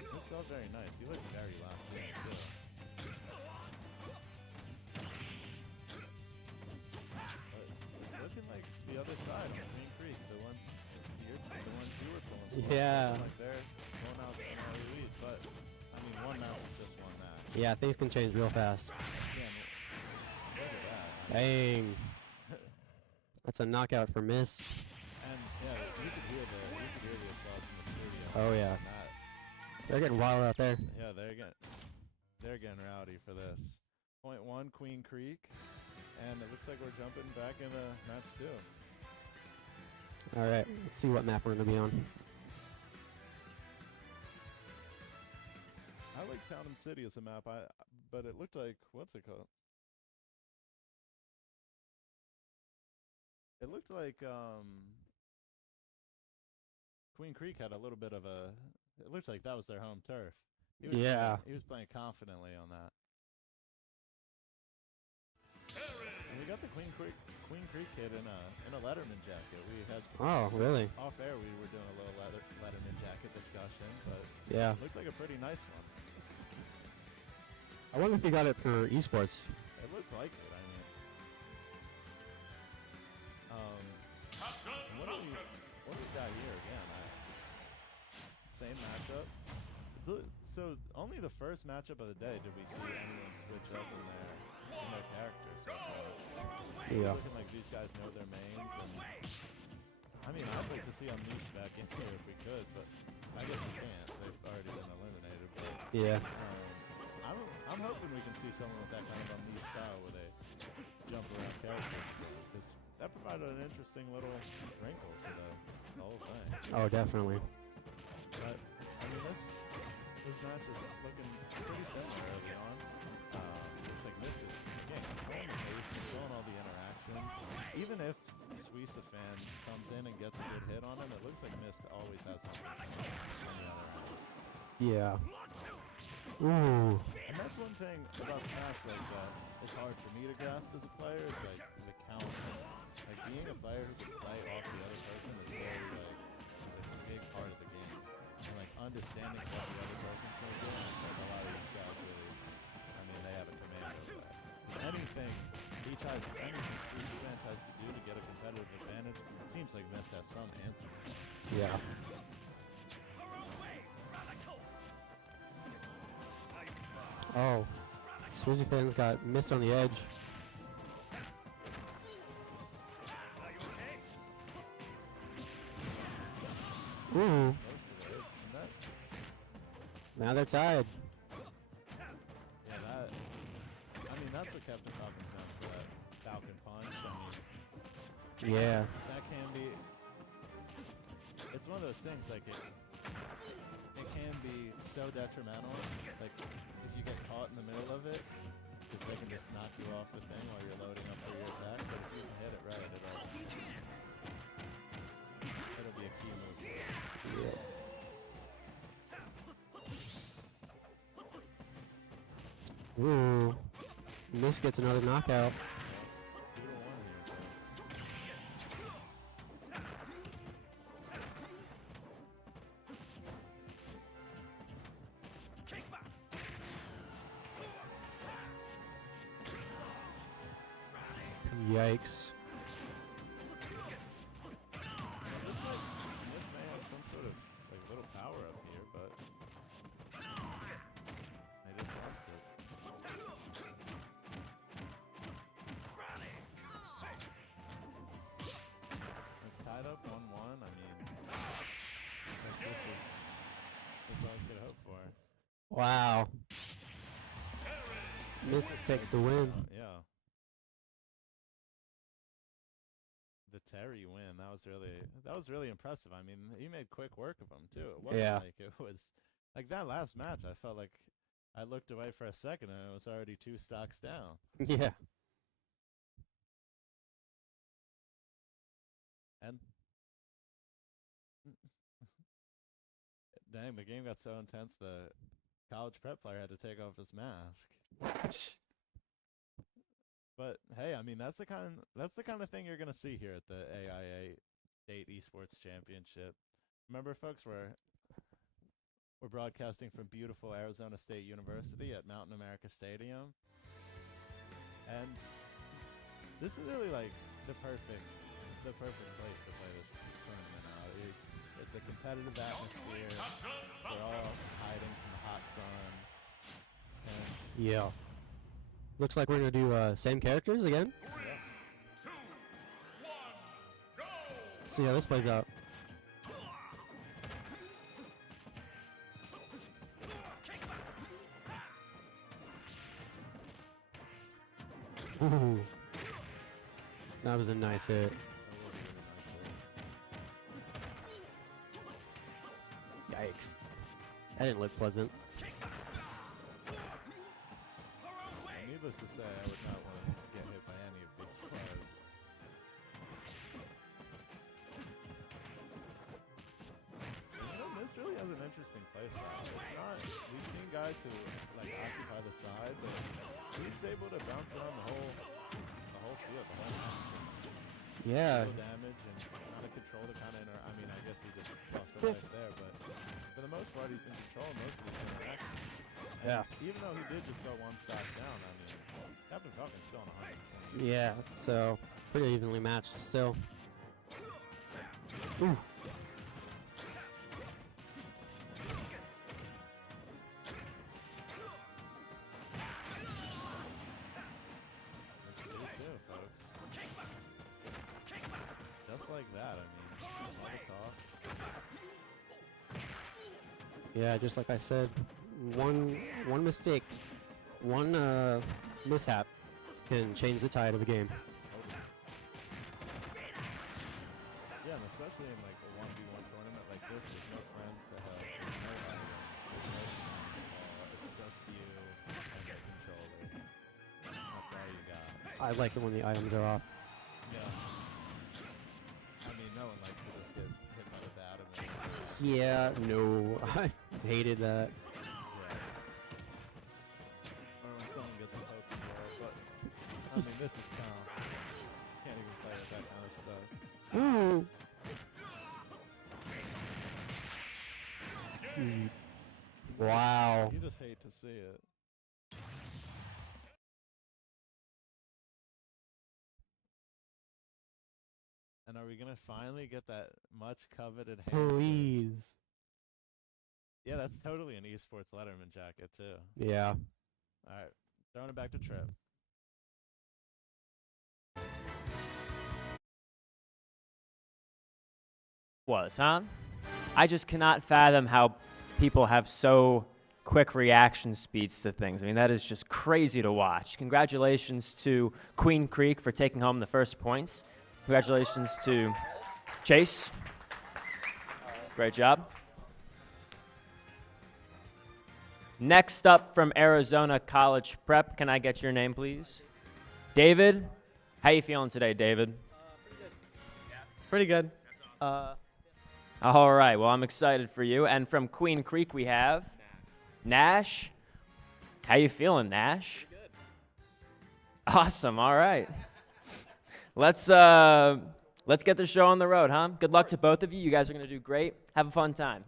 It looks all very nice. He looks very locked in, too. But it's looking like the other side on Green Creek, the ones you were pulling for. Yeah. Like they're going out to an early lead. But, one match is just one match. Yeah, things can change real fast. Yeah, look at that. Dang. That's a knockout for Miss. And yeah, you could hear the applause from the Oh yeah, And that, they're getting wild out there. yeah, they're getting rowdy for this. Point 1, Queen Creek, and it looks like we're jumping back into match 2. All right, let's see what map we're gonna be on. I like Town and City as a map, but it looked like, what's it called? It looked like Queen Creek had a little bit of a. It looked like that was their home turf. He was Yeah. he was playing confidently on that. And we got the Queen Creek kid in a Letterman jacket. We had Oh, really? off air. We were doing a little Letterman jacket discussion, but Yeah. it looked like a pretty nice one. I wonder if you got it for esports. It looked like it. I mean, what do we got here again? Same matchup. So only the first matchup of the day did we see anyone switch up in their characters so far. Yeah. Looking like these guys know their mains, and I mean, I'd like to see Unleash back in here if we could, but I guess we can't. They've already been eliminated. But, Yeah. I'm hoping we can see someone with that kind of Unleash style where they jump around characters, because that provided an interesting little wrinkle to the whole thing. Oh, definitely. But I mean, this match is looking pretty similar early on. Looks like Miss is getting calling the pace and doing all the interactions. Even if Suisse fan comes in and gets a good hit on him, it looks like Mist always has something on the other end. Yeah. Ooh. And that's one thing about Smash that is hard for me to grasp as a player, is like the count. Like being a player who can play off the other person is very like is a big part of the game. And like understanding what the other person's gonna do, and like a lot of these guys really, I mean, they have a command over that. Anything Suisse fan tries to do to get a competitive advantage, it seems like Mist has some answer. Yeah. Oh, Swizzy fans got missed on the edge. Ooh. Close to this, and that, Now they're tied. yeah, that. I mean, that's what kept the Falcons down for that Falcon punch. I mean, Yeah. that can be. It's one of those things. Like it can be so detrimental. Like if you get caught in the middle of it, because they can just knock you off the thing while you're loading up for your attack. But if you can hit it right, it'll be a key move. Ooh. Miss gets another knockout. 2-1 here, folks. Yikes. This may have some sort of like little power up here, but they just lost it. It's tied up 1-1. I mean, this is all I could hope for. Wow. Miss takes the win. Yeah. The Terry win. That was really impressive. I mean, he made quick work of him too. It wasn't Yeah. like it was like that last match. I felt like I looked away for a second and it was already 2 stocks down. Yeah. And dang, the game got so intense the college prep player had to take off his mask. But hey, I mean that's the kind of thing you're gonna see here at the AIA State Esports Championship. Remember, folks, we're broadcasting from beautiful Arizona State University at Mountain America Stadium, and this is really like the perfect place to play this tournament out. It's a competitive atmosphere. We're all hiding from the hot sun, and Yeah. Looks like we're gonna do same characters again. See how this plays out. Ooh. That was a nice hit. That was a really nice hit. Yikes. That didn't look pleasant. Needless to say, I would not want to get hit by any of these players. You know, this really has an interesting play style. It's not. We've seen guys who like occupy the side, but he's able to bounce around the whole field, the whole map. Yeah. Low damage and out of control to kind of I mean, I guess he just lost a life there, but for the most part, he's in control of most of these interactions. And Yeah. even though he did just go one stock down, I mean, Captain Falcon's still on 120. Yeah, so pretty evenly matched still. Ooh. That's 2-2, folks. Just like that, I mean, all the talk. Yeah, just like I said, one mistake, one mishap can change the tide of a game. Yeah, and especially in like a 1v1 tournament like this, there's no friends to help, there's no items, there's no ball, it's just you and the controller. That's all you got. I like it when the items are off. Yeah. I mean, no one likes to just get hit by the bat and then Yeah, no, I hated that. or when someone gets a Pokeball, but I mean, this is calm. Can't even play with that kind of stuff. Ooh. Mm. Wow. You just hate to see it. And are we gonna finally get that much coveted handshake? Please. Yeah, that's totally an Esports Letterman jacket too. Yeah. All right, throwing it back to Trip. Was, huh? I just cannot fathom how people have so quick reaction speeds to things. I mean, that is just crazy to watch. Congratulations to Queen Creek for taking home the first points. Congratulations to Chase. Great job. Next up from Arizona College Prep, can I get your name, please? David. How you feeling today, David? Pretty good. All right. Well, I'm excited for you. And from Queen Creek, we have Nash. How you feeling, Nash? Pretty good. Awesome. All right. Let's get the show on the road, huh? Good luck to both of you. You guys are going to do great. Have a fun time.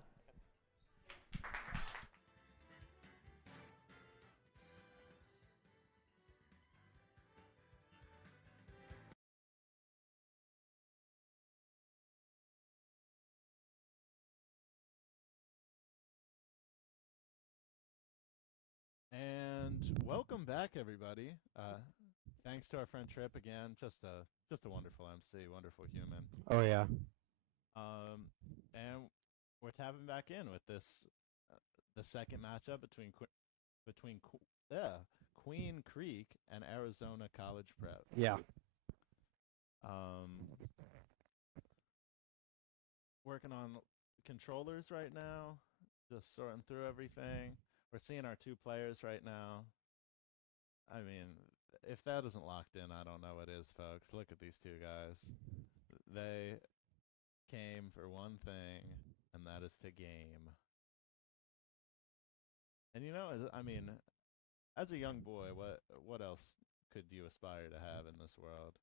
And welcome back, everybody. Thanks to our friend Trip again. Just a wonderful MC, wonderful human. Oh yeah. And we're tapping back in with this the second matchup between Queen Creek and Arizona College Prep. Yeah. Working on controllers right now, just sorting through everything. We're seeing our two players right now. I mean, if that isn't locked in, I don't know what is, folks. Look at these two guys. They came for one thing, and that is to game. And you know, I mean, as a young boy, what else could you aspire to have in this world?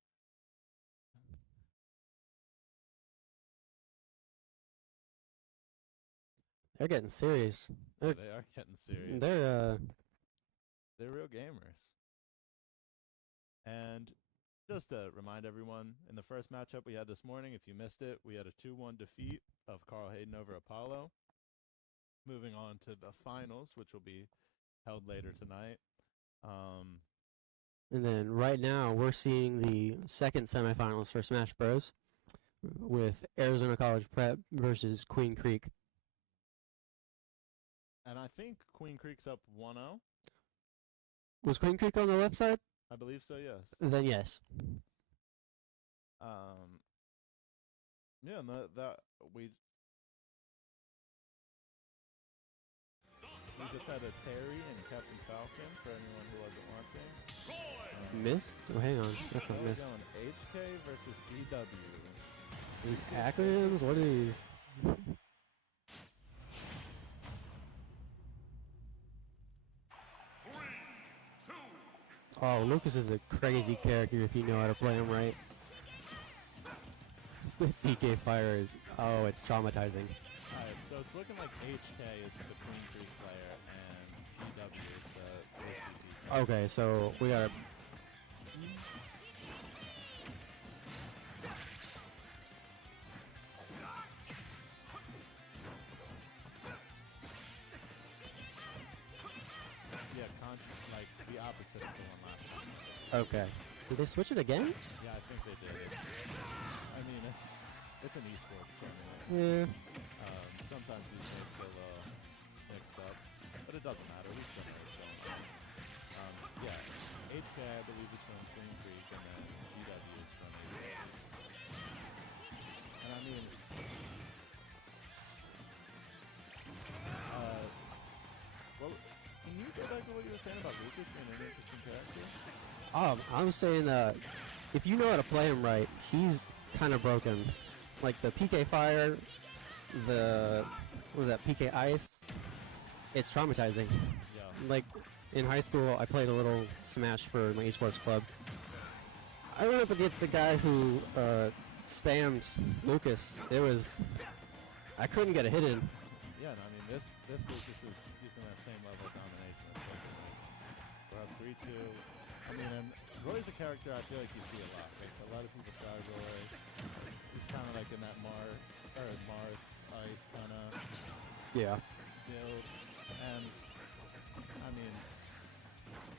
They're getting serious. They are getting serious. They're real gamers. And just to remind everyone, in the first matchup we had this morning, if you missed it, we had a 2-1 defeat of Carl Hayden over Apollo. Moving on to the finals, which will be held later tonight. And then right now we're seeing the second semifinals for Smash Bros. With Arizona College Prep versus Queen Creek. And I think Queen Creek's up 1-0. Was Queen Creek on the left side? I believe so. Yes. Then yes. Yeah, and that we just had a Terry and Captain Falcon for anyone who wasn't watching. Missed? Oh, hang on. That's So a we're miss. going HK versus EW. These acronyms? What are these? Oh, Lucas is a crazy character if you know how to play him right. The PK fire is, oh, it's traumatizing. Alright, so it's looking like HK is the Queen 3 player and EW is the OCP player. Okay, so we gotta. Yeah, like the opposite of the one last time. Okay. Did they switch it again? Yeah, I think they did. I mean, it's an esports tournament. Yeah. Sometimes these things get a little mixed up, but it doesn't matter. We still know what's going on. Yeah, HK I believe is from Green Creek, and then EW is from ASU. And I mean, well, can you go back to what you were saying about Lucas being an interesting character? I was saying if you know how to play him right, he's kind of broken. Like the PK fire, what was that, PK ice? It's traumatizing. Yeah. Like in high school, I played a little Smash for my esports club. I went up against the guy who spammed Lucas. I couldn't get a hit in. Yeah, and I mean this Lucas is using that same level of domination. We're up 3-2. I mean, and Roy's a character I feel like you see a lot. Like a lot of people try Roy. He's kind of like in that Marth ice kind of Yeah. build. And I mean,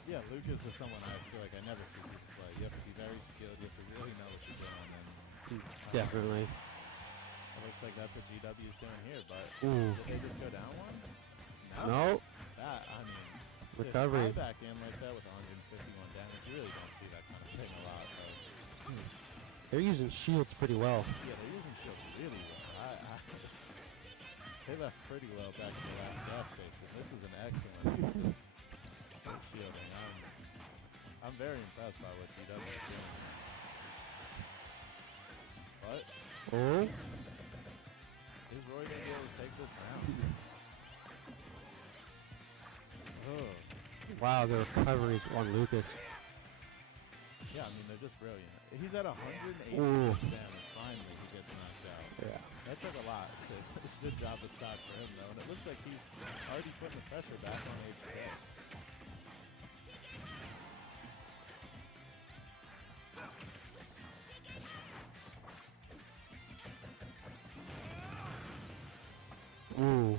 yeah, Lucas is someone I feel like I never see people play. You have to be very skilled. You have to really know what you're doing. And Definitely. it looks like that's what GW is doing here. But Ooh. did they just go down one? No. That, I mean, Recovery. to tie back in like that with 151 damage, you really don't see that kind of thing a lot. But, They're using shields pretty well. yeah, they're using shields really well. They left pretty well back to the last gas station. This is an excellent use of shielding. I'm very impressed by what GW is doing. But Oh. is Roy going to be able to take this round? Oh. Wow, the recoveries on Lucas. Yeah, I mean, they're just brilliant. He's at 186 Ooh. damage. Finally, he gets knocked out. Yeah. That took a lot. It's a good job of stop for him, though. And it looks like he's already putting the pressure back on HK. Ooh.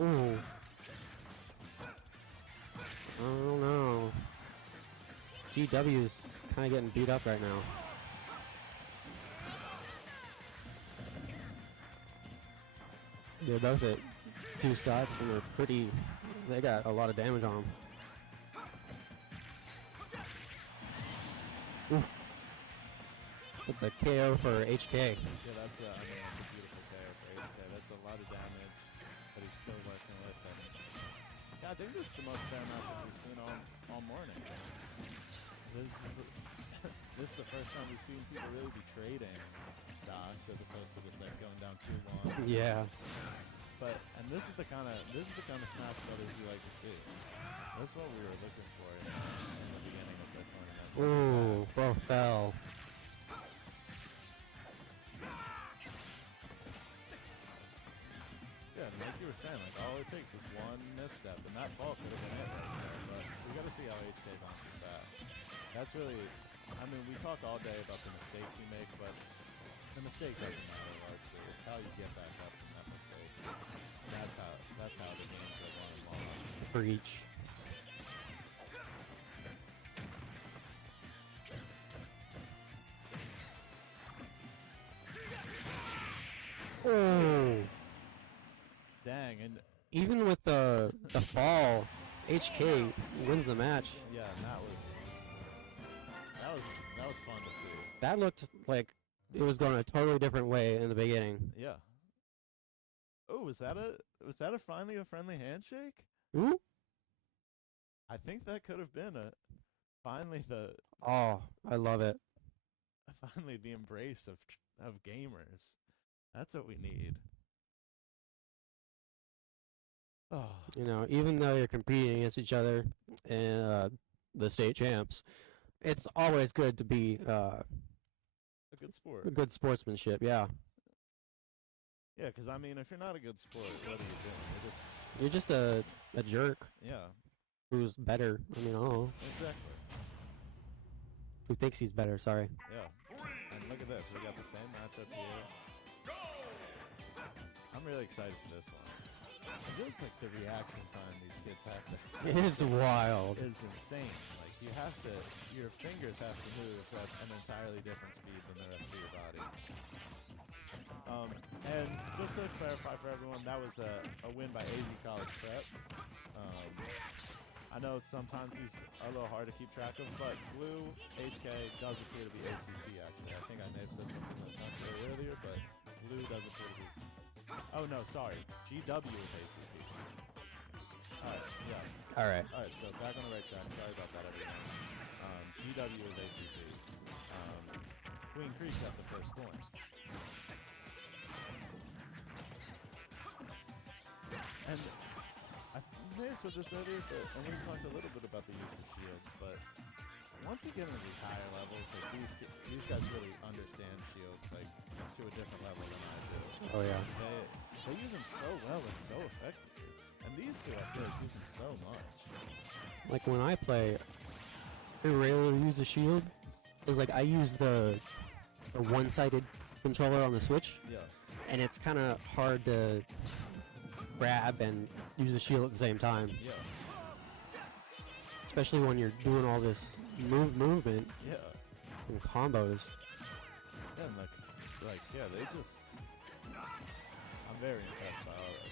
Ooh. I don't know. GW's kind of getting beat up right now. They're both at 2 stocks and they got a lot of damage on them. Oof. It's a KO for HK. Yeah, that's a beautiful KO for HK. That's a lot of damage, but he's still working with it. Yeah, I think this is the most fair matchup we've seen all morning. This is the first time we've seen people really be trading stocks as opposed to just like going down 2-1. Yeah. And this is the kind of Smash Brothers you like to see. That's what we were looking for in the beginning of the tournament. Ooh, both fell. Yeah, and like you were saying, like all it takes is one misstep, and that ball could have been it right there. But we got to see how HK bounces back. That's really, I mean, we talk all day about the mistakes you make, but the mistake doesn't matter largely. It's how you get back up from that mistake. That's how the games are won and lost. For each. dang, and even with the fall, HK wins the match. yeah, and that was fun to see. That looked like it was going a totally different way in the beginning. Yeah. Oh, was that finally a friendly handshake? Ooh. I think that could have been finally the I love it. embrace of gamers. That's what we need. Oh, You know, even though you're competing against each other and the state champs, it's always good to be a good sport. good sportsmanship. Yeah, Yeah, because I mean, if you're not a good sport, what are you doing? you're just a jerk Yeah, who's better. I mean, I don't know exactly. who thinks he's better. Sorry. Yeah. And look at this. We got the same matchup here. I'm really excited for this one. Just like the reaction time these kids have to It's wild. is insane. Like your fingers have to move at an entirely different speed than the rest of your body. And just to clarify for everyone, that was a win by AZ College Prep. I know sometimes these are a little hard to keep track of, but Blue HK does appear to be ACP actually. I think I may have said something that's not clear earlier, but Blue does appear to be. Oh no, sorry. GW is ACP. Alright, yes. Alright. Alright, so back on the right track. Sorry about that, everyone. GW is ACP. Queen Creek got the first point. And I may have said this earlier, and we talked a little bit about the use of shields, but once you get into these higher levels, like these guys really understand shields like to a different level than I do. Oh yeah. They use them so well and so effectively. And these two I feel like use them so much. Like when I play, I rarely use a shield. Cause like I use the one-sided controller on the Switch, Yeah. and it's kind of hard to grab and use the shield at the same time. Yeah. Especially when you're doing all this movement Yeah. and combos. Yeah, and yeah, they just. I'm very impressed by all the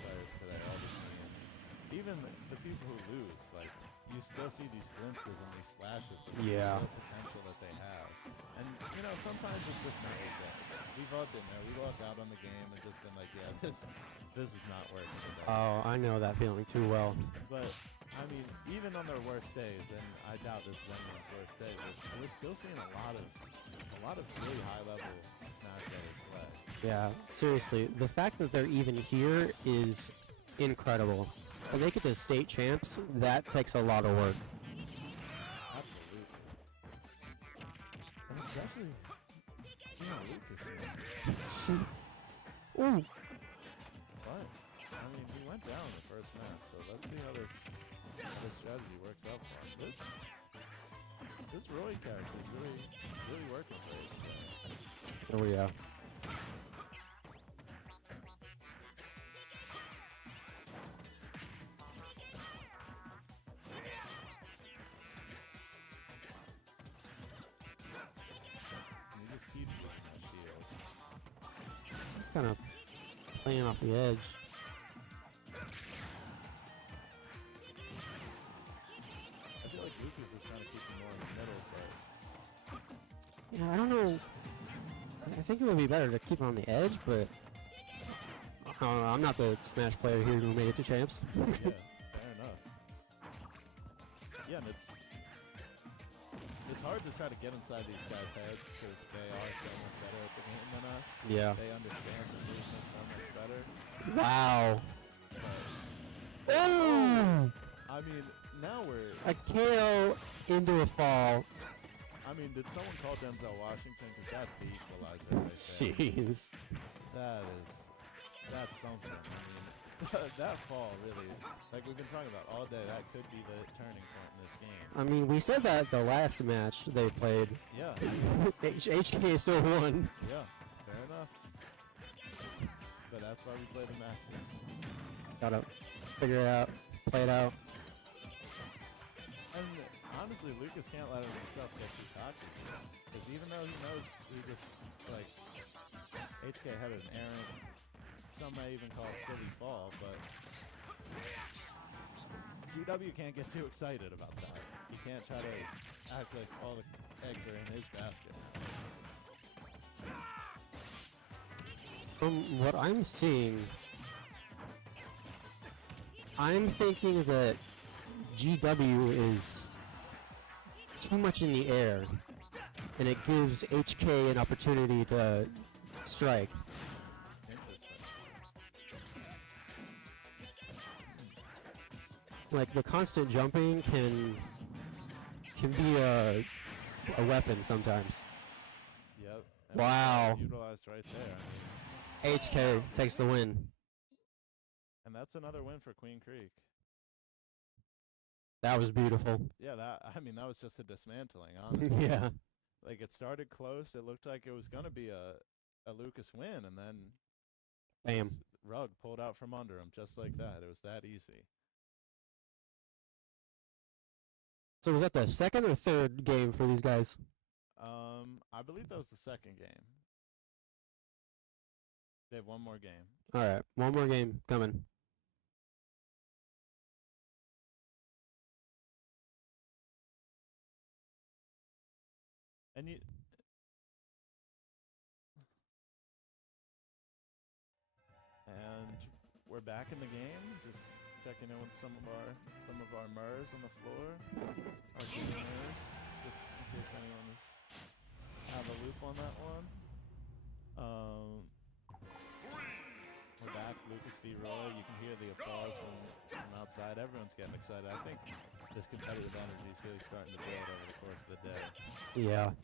players today, all the teams. Even the people who lose, like, you still see these glimpses and these flashes of Yeah. the potential that they have. And, you know, sometimes it's just not like that. We've all been there. We've walked out on the game and just been like, yeah, this is not working today. Oh, I know that feeling too well. But, I mean, even on their worst days, and I doubt this is anyone's worst day, but we're still seeing a lot of really high-level Smash players play. Yeah, seriously, the fact that they're even here is incredible. To make it to state champs, that takes a lot of work. Absolutely. And especially, Lucas. Ooh. But, I mean, he went down in the first match, so let's see how this strategy works out for him. This Roy character is really working for it. Oh yeah. And he just keeps looking at shields. It's kind of playing off the edge. I feel like Lucas is trying to keep him more in the middle, but Yeah, I don't know. I think it would be better to keep it on the edge, but I don't know. I'm not the Smash player here who made it to champs. yeah, fair enough. Yeah, and it's hard to try to get inside these guys' heads because they are so much better at the game than us. Yeah. They understand the movement so much better. Wow. But, Oh! I mean, now we're. A KO into a fall. I mean, did someone call Denzel Washington? Because that's the equalizer right there. Jeez. That's something. I mean, that fall really is, like we've been talking about all day, that could be the turning point in this game. I mean, we said that the last match they played. Yeah, HK still won. yeah, fair enough. But that's why we play the matches. Gotta figure it out, play it out. And honestly, Lucas can't let himself get too cocky. Because even though he knows he just, like, HK had an errant some may even call it silly fall, but GW can't get too excited about that. He can't try to act like all the eggs are in his basket. From what I'm seeing, I'm thinking that GW is too much in the air, and it gives HK an opportunity to strike. Like the constant jumping can be a weapon sometimes. Yep. And Wow. utilized right there. HK takes the win. And that's another win for Queen Creek. That was beautiful. Yeah, that was just a dismantling, honestly. Yeah. Like it started close. It looked like it was gonna be a Lucas win, and then Bam. rug pulled out from under him just like that. It was that easy. So was that the second or third game for these guys? I believe that was the second game. They have one more game. All right, one more game coming. And we're back in the game. Just checking in with some of our MERS on the floor. Our junior MERS, just in case anyone is out of the loop on that one. We're back, Lucas v. Roy. You can hear the applause from outside. Everyone's getting excited. I think this competitive energy is really starting to build over the course of the day. Yeah.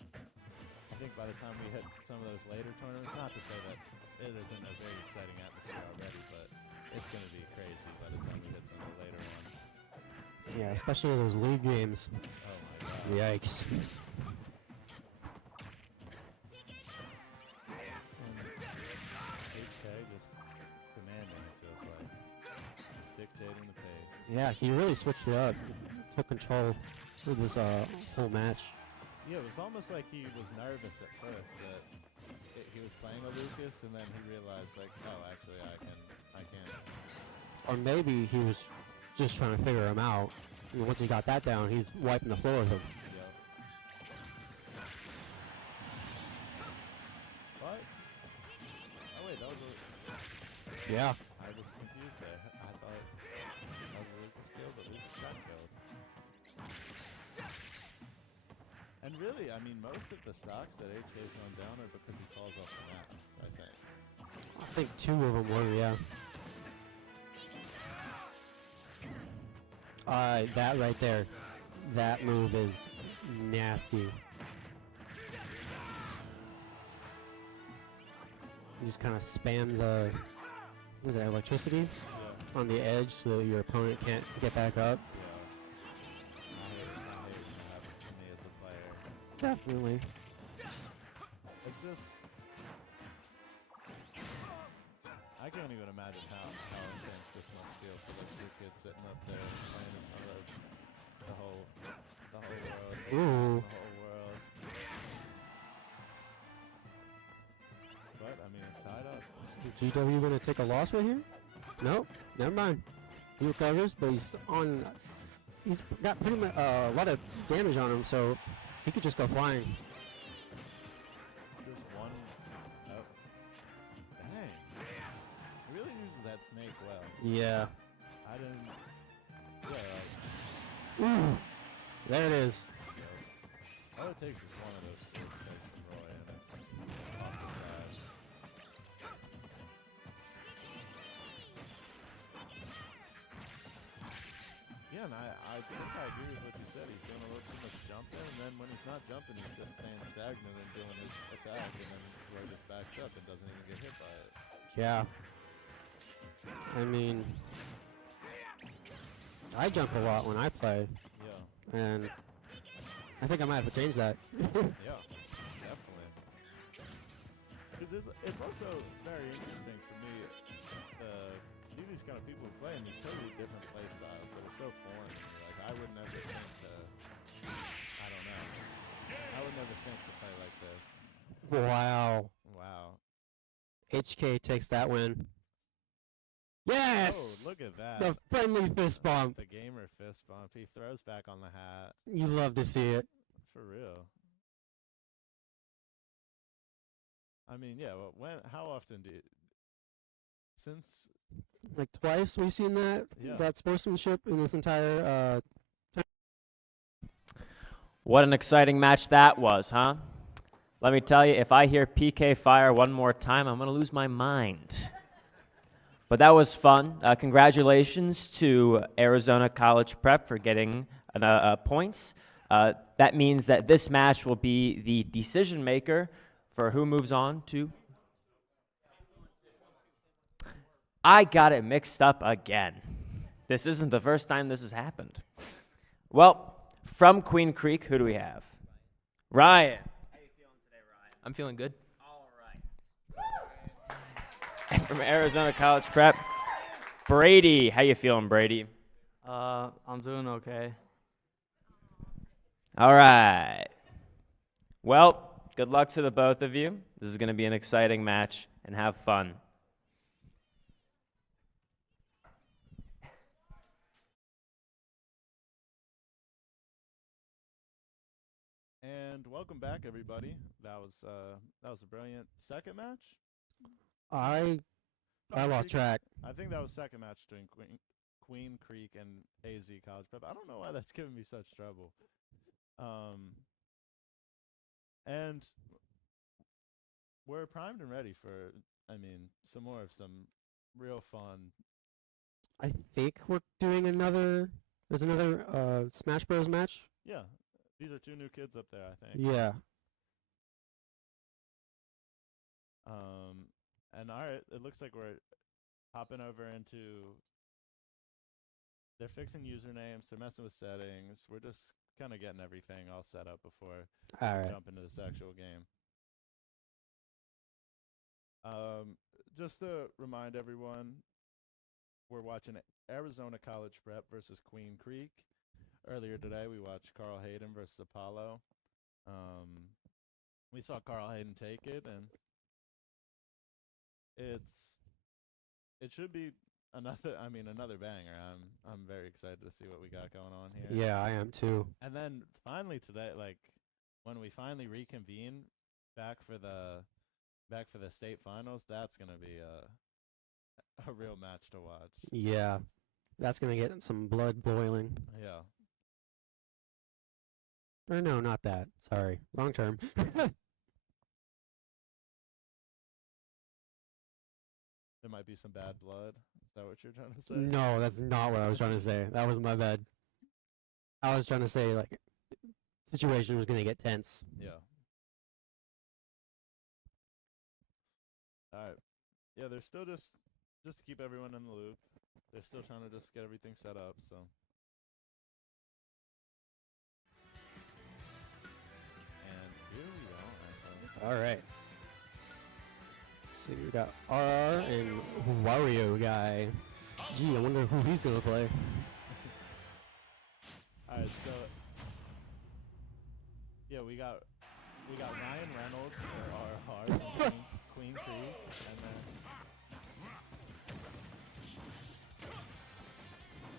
I think by the time we hit some of those later tournaments, not to say that it isn't a very exciting atmosphere already, but it's going to be crazy by the time we hit some of the later ones. Yeah, especially those league games. Oh my god. Yikes. Dictating the pace. Yeah, he really switched it up. Took control of this whole match. Yeah, it was almost like he was nervous at first that he was playing a Lucas, and then he realized like, oh, actually, I can. Or maybe he was just trying to figure him out. And once he got that down, he's wiping the floor with him. Yep. What? Oh wait, that was a. Yeah. I was confused there. I thought that was a Lucas kill, but Lucas got killed. And really, I mean, most of the stocks that HK's gone down are because he calls off the Nash, I think. I think two of them were, yeah. That right there. That move is nasty. You just kind of spam the, what is that, electricity? Yeah. On the edge so that your opponent can't get back up. I hate when that happens to me as a player. Definitely. It's just... I can't even imagine how intense this must feel for those two kids sitting up there playing in front of the whole world. Ooh. The whole world. But, I mean, it's tied up. GW gonna take a loss right here? Nope, never mind. He recovers, but he's got pretty much a lot of damage on him, so he could just go flying. Just one. Oh. Dang. He really uses that snake well. Yeah. I didn't. Yeah. Ooh. There it is. All it takes is one of those sword snakes from Roy, and it's off the side. Yeah, and I think I agree with what you said. He's doing a little too much jumping, and then when he's not jumping, he's just staying stagnant and doing his attack, and then Roy just backs up and doesn't even get hit by it. Yeah. I mean, I jump a lot when I play, Yeah. and I think I might have to change that. Yeah, definitely. Because it's also very interesting for me to see these kind of people who play in these totally different play styles that are so foreign to me. Like, I would never think to, I don't know. I would never think to play like this. Wow. Wow. HK takes that win. Yes! Oh, look at that. The friendly fist bump. The gamer fist bump. He throws back on the hat. You love to see it. For real. I mean, yeah. Well, how often do you? Since Like twice we've seen that Yeah. that sportsmanship in this entire What an exciting match that was, huh? Let me tell you, if I hear PK fire one more time, I'm going to lose my mind. But that was fun. Congratulations to Arizona College Prep for getting points. That means that this match will be the decision maker for who moves on to. I got it mixed up again. This isn't the first time this has happened. Well, from Queen Creek, who do we have? Ryan. How you feeling today, Ryan? I'm feeling good. All right. And from Arizona College Prep, Brady. How you feeling, Brady? I'm doing okay. All right. Well, good luck to the both of you. This is going to be an exciting match, and have fun. And welcome back, everybody. That was a brilliant second match. I lost track. I think that was second match between Queen Creek and AZ College Prep. I don't know why that's giving me such trouble. And we're primed and ready for, some more of some real fun. I think we're doing another. There's another Smash Bros match. Yeah, these are two new kids up there, I think. Yeah. And all right, it looks like we're hopping over into. They're fixing usernames. They're messing with settings. We're just kind of getting everything all set up before All we right. jump into this actual game. Just to remind everyone, we're watching Arizona College Prep versus Queen Creek. Earlier today, we watched Carl Hayden versus Apollo. We saw Carl Hayden take it, and it should be another banger. I'm very excited to see what we got going on here. Yeah, I am too. And then finally today, when we finally reconvene back for the state finals, that's gonna be a real match to watch. Yeah. That's gonna get some blood boiling. Yeah. Or no, not that. Sorry. Wrong term. There might be some bad blood. Is that what you're trying to say? No, that's not what I was trying to say. That was my bad. I was trying to say, like, situation was going to get tense. Yeah. All right. Yeah, they're still just to keep everyone in the loop. They're still trying to just get everything set up, so. And here we go, actually. All right. Let's see, we got RR and Wario Guy. Gee, I wonder who he's going to play. All right, so yeah, we got Ryan Reynolds for RR from Queen Creek, and then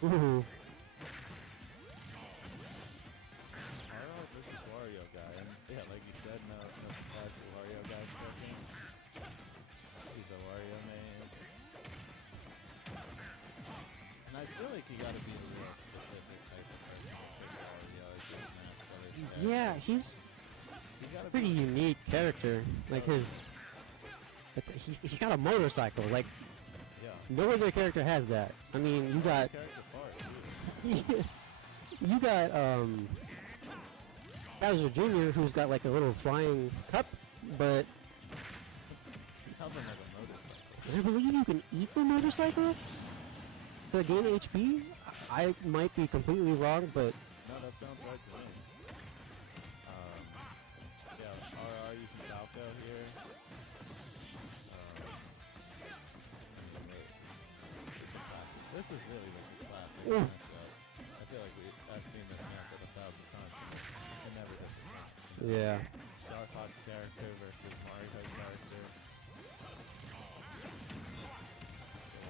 Ooh. RR versus Wario Guy, and yeah, like you said, no surprise to Wario Guy cooking. He's a Wario man, and I feel like you got to be a real specific type of person to pick Wario as your Smash Brothers character. Yeah, he's You gotta a pretty be unique character. Like he's got a motorcycle. Like yeah. no other character has that. I mean, you got Character part, too. you got Bowser Jr. who's got like a little flying cup, but Tell them like a motorcycle. I believe you can eat the motorcycle to gain HP. I might be completely wrong, but No, that sounds right to me. Yeah, RR using Falco here. This is really like a classic Ooh. matchup. I feel like I've seen this matchup 1,000 times. And never disappoints. yeah. Star Fox character versus Mario character.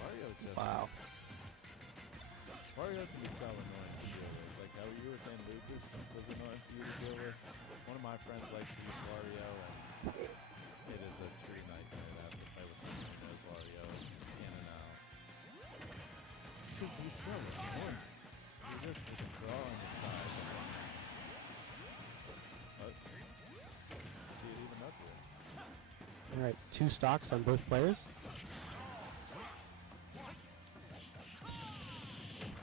Wario's just Wow. Wario can be so annoying to deal with. Like how you were saying Lucas was annoying for you to deal with. One of my friends likes to use Wario, and it is a true nightmare to have to play with someone who knows Wario in and out. Because he's so annoying. He just is a draw on your side. But you see it even up here. All right, 2 stocks on both players.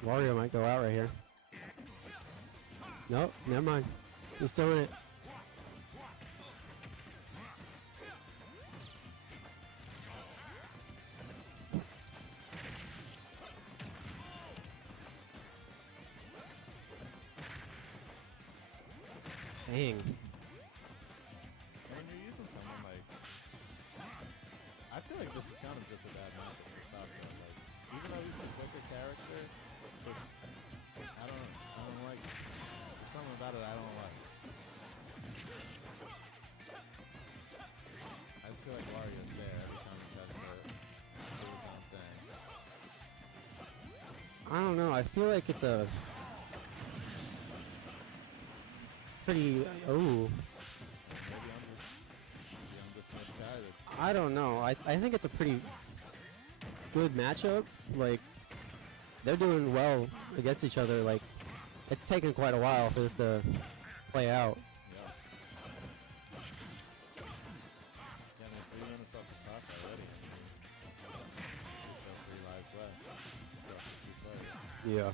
Wario might go out right here. Nope, never mind. He's still in it. Dang. When you're using someone like, I feel like this is kind of just a bad matchup for Falcon. Like, even though he's a quicker character, just, I don't like. There's something about it I don't like. I just feel like Wario's there every time he tries to do his own thing. I don't know. I feel like it's a pretty. Oh, Maybe I'm just misguided. I don't know. I think it's a pretty good matchup. Like, they're doing well against each other. Like, it's taken quite a while for this to play out. Yeah. Yeah, I mean, 3 minutes off the clock already. Still 3 lives left. Still have 2 players. Yeah.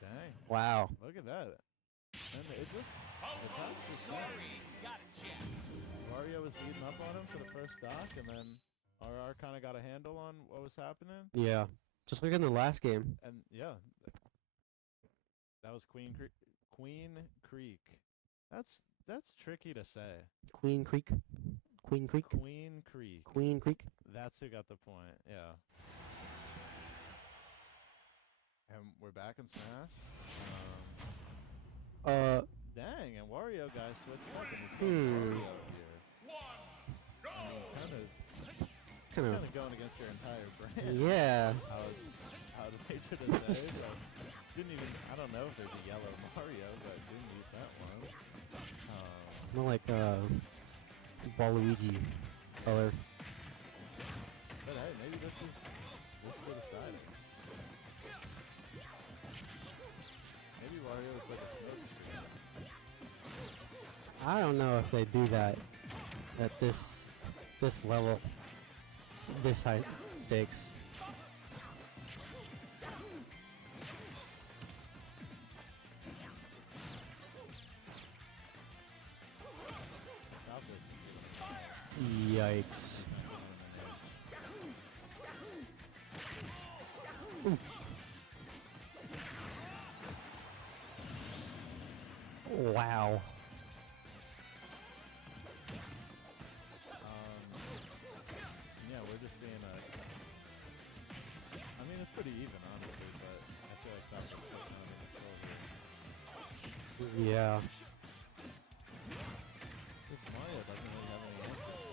Dang. Wow. Look at that. And it just, the top just Wario was beating up on him for the first stock, and then RR kind of got a handle on what was happening. Yeah. Just like in the last game. And yeah, that was Queen Creek. Queen Creek. That's tricky to say. Queen Creek. Queen Creek. Queen Creek. Queen Creek. That's who got the point. Yeah. And we're back in Smash. Dang, and Wario Guy switched up and he's going Wario here. I mean, It's kind kind of. of going against your entire brand. Yeah. I would nature to say, but didn't even. I don't know if there's a yellow Mario, but didn't use that one. More like Waluigi color. But hey, maybe this is the deciding. Maybe Wario is like a smoke screen. I don't know if they do that at this level, this high stakes. Yikes. Ooh. Wow. Yeah, we're just seeing a. I mean, it's pretty even, honestly, but I feel like Falcon's taking on the control here. Yeah. This Mario doesn't really have any answers.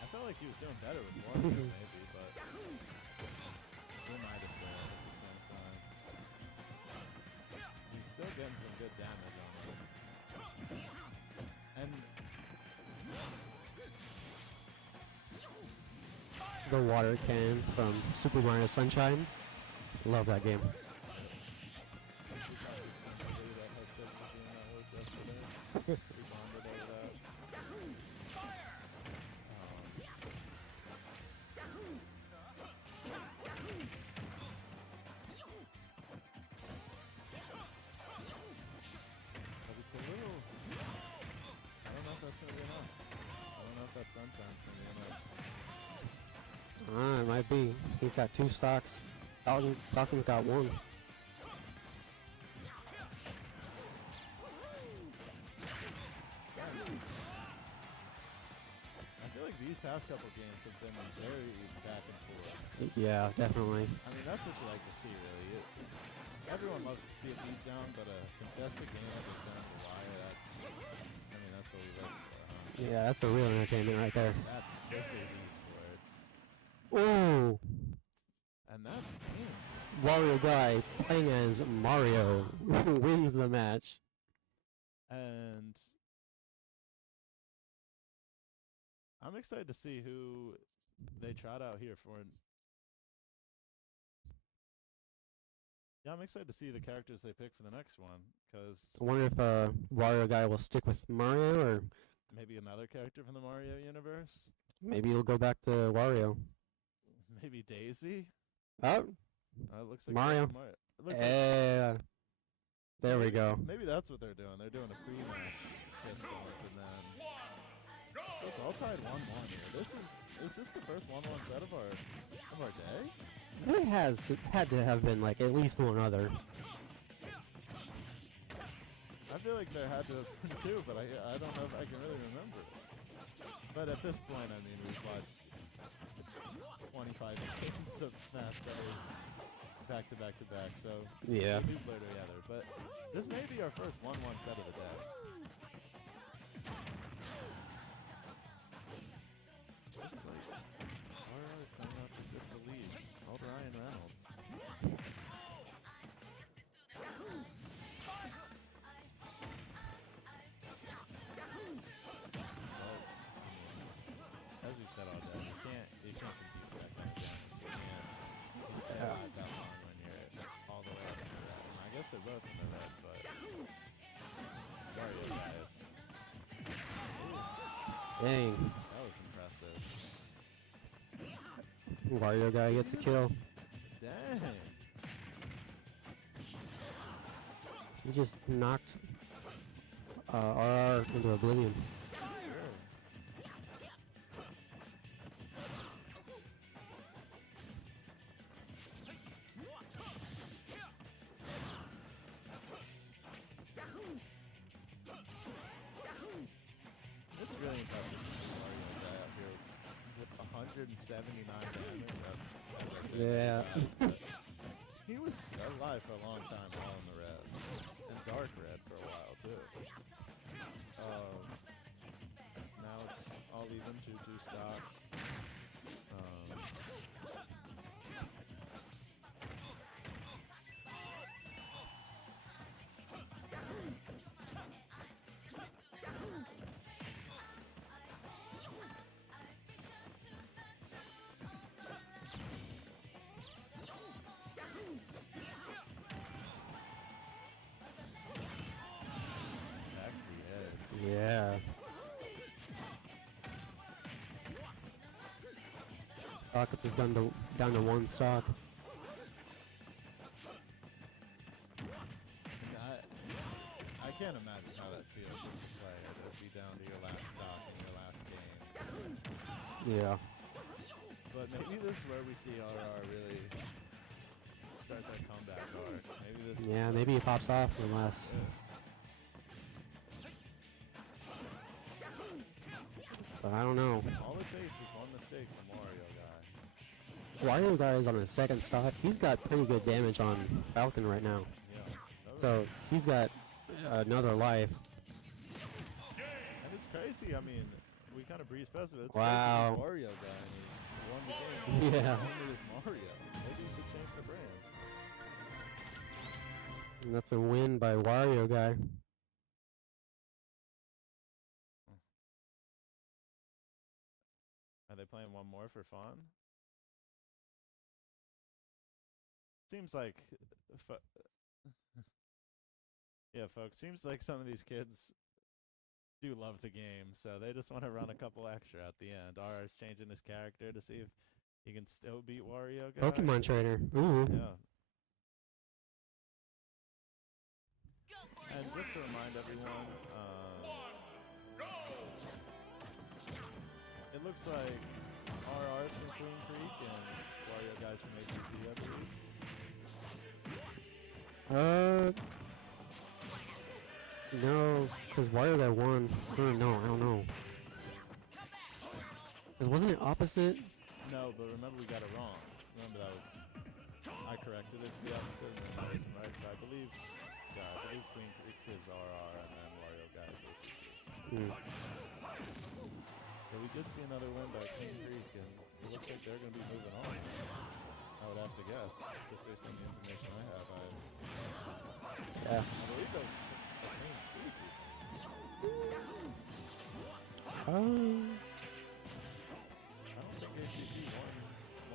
I felt like he was doing better with Wario, maybe, but we might have failed at the same time. He's still getting some good damage on him. And The water cannon from Super Mario Sunshine. Love that game. somebody that has said the game that worked yesterday, we bonded over that. But it's a little. I don't know if that's gonna be enough. I don't know if that Sunshine's gonna be enough. It might be. He's got 2 stocks. Falcon's got 1. I feel like these past couple games have been very back and forth. Yeah, definitely. I mean, that's what you like to see, really. Everyone loves to see a beat down, but a contested game that's down the wire, that's what we look for, huh? Yeah, that's the real entertainment right there. This is esports. Ooh, And that's him. Wario Guy playing as Mario wins the match. And I'm excited to see who they trot out here for. Yeah, I'm excited to see the characters they pick for the next one, because I wonder if Wario Guy will stick with Mario, or maybe another character from the Mario universe. maybe he'll go back to Wario. Maybe Daisy. Oh, It looks like Mario. Mario. It looked like- yeah. There we go. Maybe that's what they're doing. They're doing a pre-match system, and then so it's all tied 1-1 here. Is this the first 1-1 set of our day? It had to have been like at least one other. I feel like there had to have been two, but I don't know if I can really remember. But at this point, I mean, we've watched 25 games of Smash Brothers back to back to back, so Yeah. these blur together. But this may be our first 1-1 set of the day. Looks like Wario is coming out to get the lead. Hold Ryan Reynolds. As we said all day, you can't compete with that kind of damage. You can't stay alive that long when you're all the way up in the red. And I guess they're both in the red, but Wario guys. Dang. That was impressive. Wario Guy gets a kill. Dang. He just knocked RR into oblivion. It's really impressive to see Wario Guy out here with 179 damage. Yeah. But he was alive for a long time, all in the red. And dark red for a while, too. Now it's all even, 2-2 stocks. Back to the edge. Yeah. Stock up is down to one stock. And I can't imagine how that feels as a player to be down to your last stock in your last game. Yeah. But maybe this is where we see RR really start that comeback arc. Maybe this. Yeah, maybe he pops off in the last. But I don't know. All it takes is one mistake from Wario Guy. Wario Guy is on his second stock. He's got pretty good damage on Falcon right now. Yeah. So he's got another life. And it's crazy. I mean, we kind of breeze past it. It's Wow. crazy Wario Guy. And he won the game. Yeah. Only is Mario. Maybe he should change the brand. And that's a win by Wario Guy. Are they playing one more for fun? Seems like, yeah, folks. Seems like some of these kids do love the game, so they just want to run a couple extra at the end. RR's changing his character to see if he can still beat Wario Guy. Pokemon trainer. Ooh. Yeah. And just to remind everyone, it looks like RR's from Queen Creek and Wario Guys from ACC, I believe. No, because Wario Guy won. No, I don't know. 'Cause wasn't it opposite? No, but remember we got it wrong. Remember that was, I corrected it to the opposite, and then that wasn't right. So I believe Queen Creek is RR, and then Wario Guys is ACC. So we did see another win by King Creek, and it looks like they're going to be moving on. I would have to guess, just based on the information I have. Yeah. I believe they're a clean sweep. Um, I don't think ACC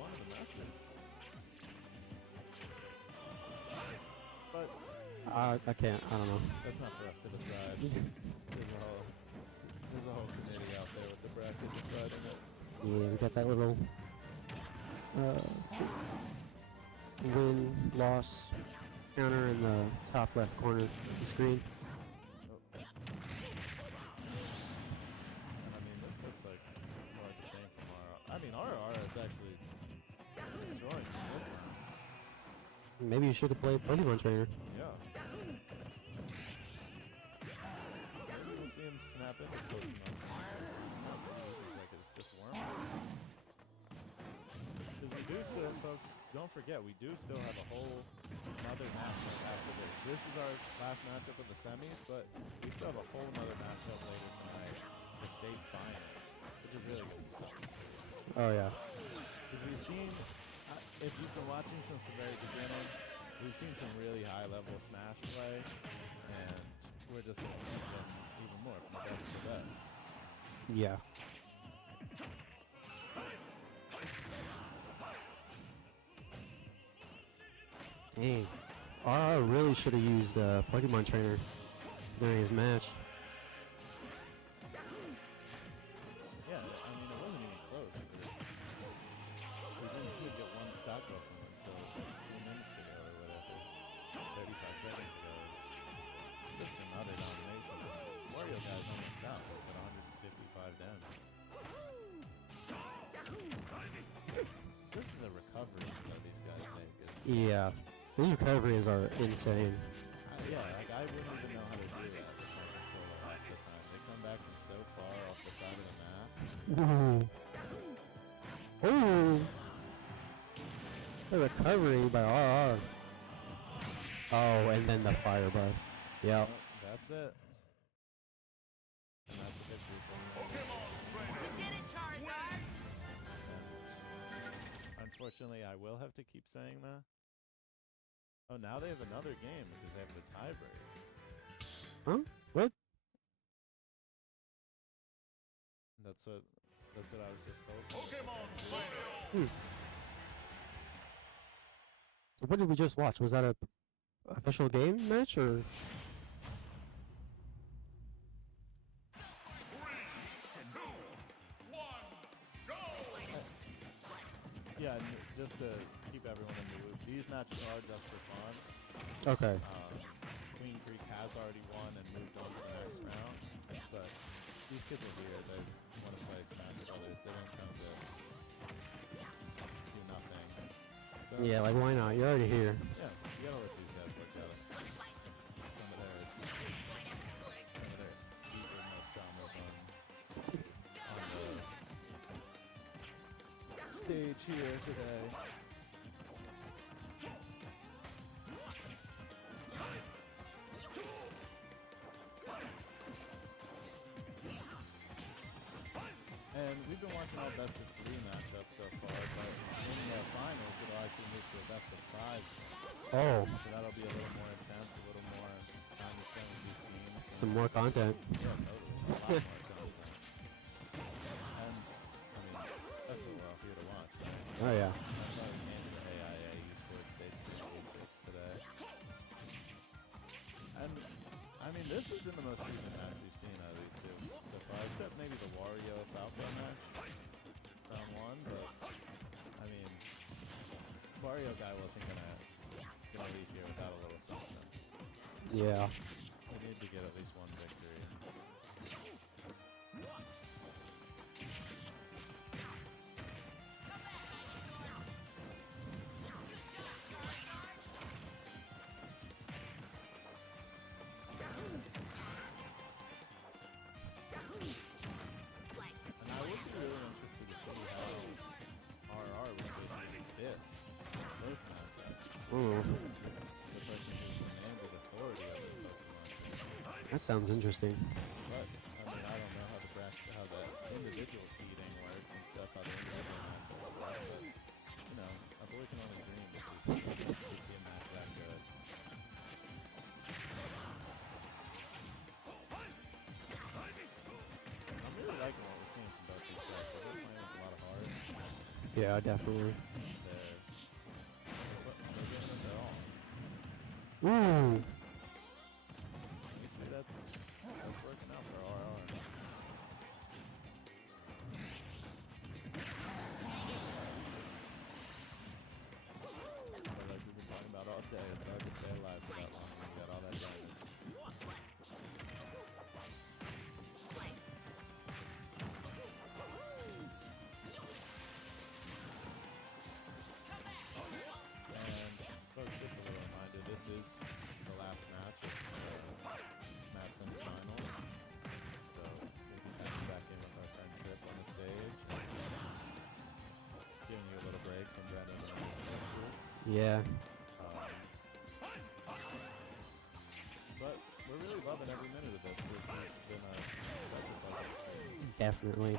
won the Masters. But I can't. I don't know. that's not for us to decide. There's a whole committee out there with the bracket deciding it. Yeah, we got that little win-loss counter in the top left corner of the screen. And I mean, this looks like more like the same from RR. I mean, RR is actually destroying this time. Maybe you should have played Pokemon Trainer. Yeah. Maybe we'll see him snap into Pokemon. Like it's just worm. Because we do still, folks, don't forget, we do still have a whole another matchup after this. This is our last matchup of the semis, but we still have a whole another matchup later tonight, the state finals, which is really good. Oh yeah. Because we've seen, if you've been watching since the very beginning, we've seen some really high-level Smash play, and we're just going to see them even more from the best to the best. Yeah. Dang. RR really should have used Pokemon Trainer during his match. Yeah, I mean, it wasn't even close. We didn't even get one stock off him until a few minutes ago or whatever. 35 seconds ago. It's just another domination. Wario Guy's almost out. He's got 155 damage. Just the recoveries that these guys make is... Yeah. These recoveries are insane. yeah, like I wouldn't even know how to do that with my controller half the time. They come back from so far off the side of the map. Ooh. Ooh. The recovery by RR. Oh, and then the fire bud. Yep. Well, that's it. And that's the victory for me. You did it, Charizard! And unfortunately, I will have to keep saying that. Oh, now they have another game because they have the tiebreak. Huh? What? That's what I was just told. So what did we just watch? Was that a official game match or? Yeah, and just to keep everyone in the loop, these matches are just for fun. Okay. Queen Creek has already won and moved on to the next round, but these kids are here. They want to play Smash with others. They don't come to do nothing. So, Yeah, like why not? You're already here. yeah, you gotta let these guys work out. Some of their deeper, most dramas on the stage here today. And we've been watching all best of 3 matchups so far, but in the finals it'll actually move to a best of 5. Oh, So that'll be a little more intense, a little more time to spend with these teams. some more content. Yeah, totally. A lot more content. And, I mean, that's what we're all here to watch, right? Oh yeah. That's why we came to the AIA Esports State Championships today. And, I mean, this has been the most recent match we've seen out of these two so far, except maybe the Wario Falcon match, round 1, but, I mean, Wario Guy wasn't gonna leave here without a little something. Yeah. We need to get at least one victory. And I would be really interested to see how RR was basically fit both matchups. Ooh, The person who's commanded authority over Pokemon. that sounds interesting. But, I mean, I Yeah, definitely. They're giving it their all. Ooh. You see, that's working out for RR. But like we've been talking about all day, it's hard to stay alive for that long when you got all that damage. And folks, just a little reminder, this is the last match of the match semifinals. So we'll be back in with our friend Trip on the stage. Giving you a little break from Verde and the mixes. Yeah. But we're really loving every minute of this. This has been such a pleasure experience. Definitely.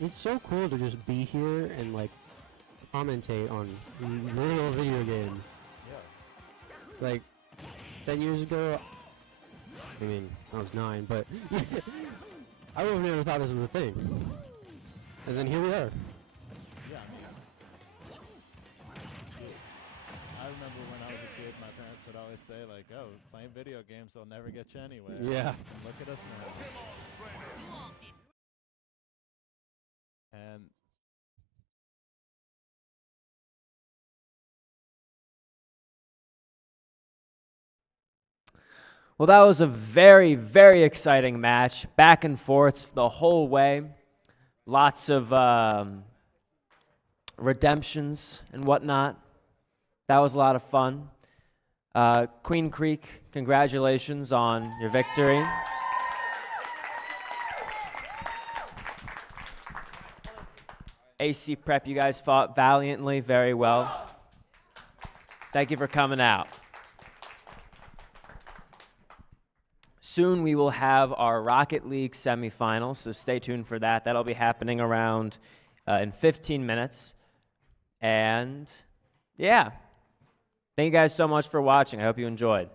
It's so cool to just be here and like commentate on real video games. Yeah. Like 10 years ago, I mean, I was 9, but I would have never thought this was a thing. And then here we are. Yeah, I mean, I remember when I was a kid, my parents would always say, like, oh, playing video games will never get you anywhere. Yeah. And look at us now. And Well, that was a very, very exciting match. Back and forth the whole way. Lots of redemptions and whatnot. That was a lot of fun. Queen Creek, congratulations on your victory. AC Prep, you guys fought valiantly, very well. Thank you for coming out. Soon we will have our Rocket League semifinals, so stay tuned for that. That'll be happening around in 15 minutes. And yeah, thank you guys so much for watching. I hope you enjoyed.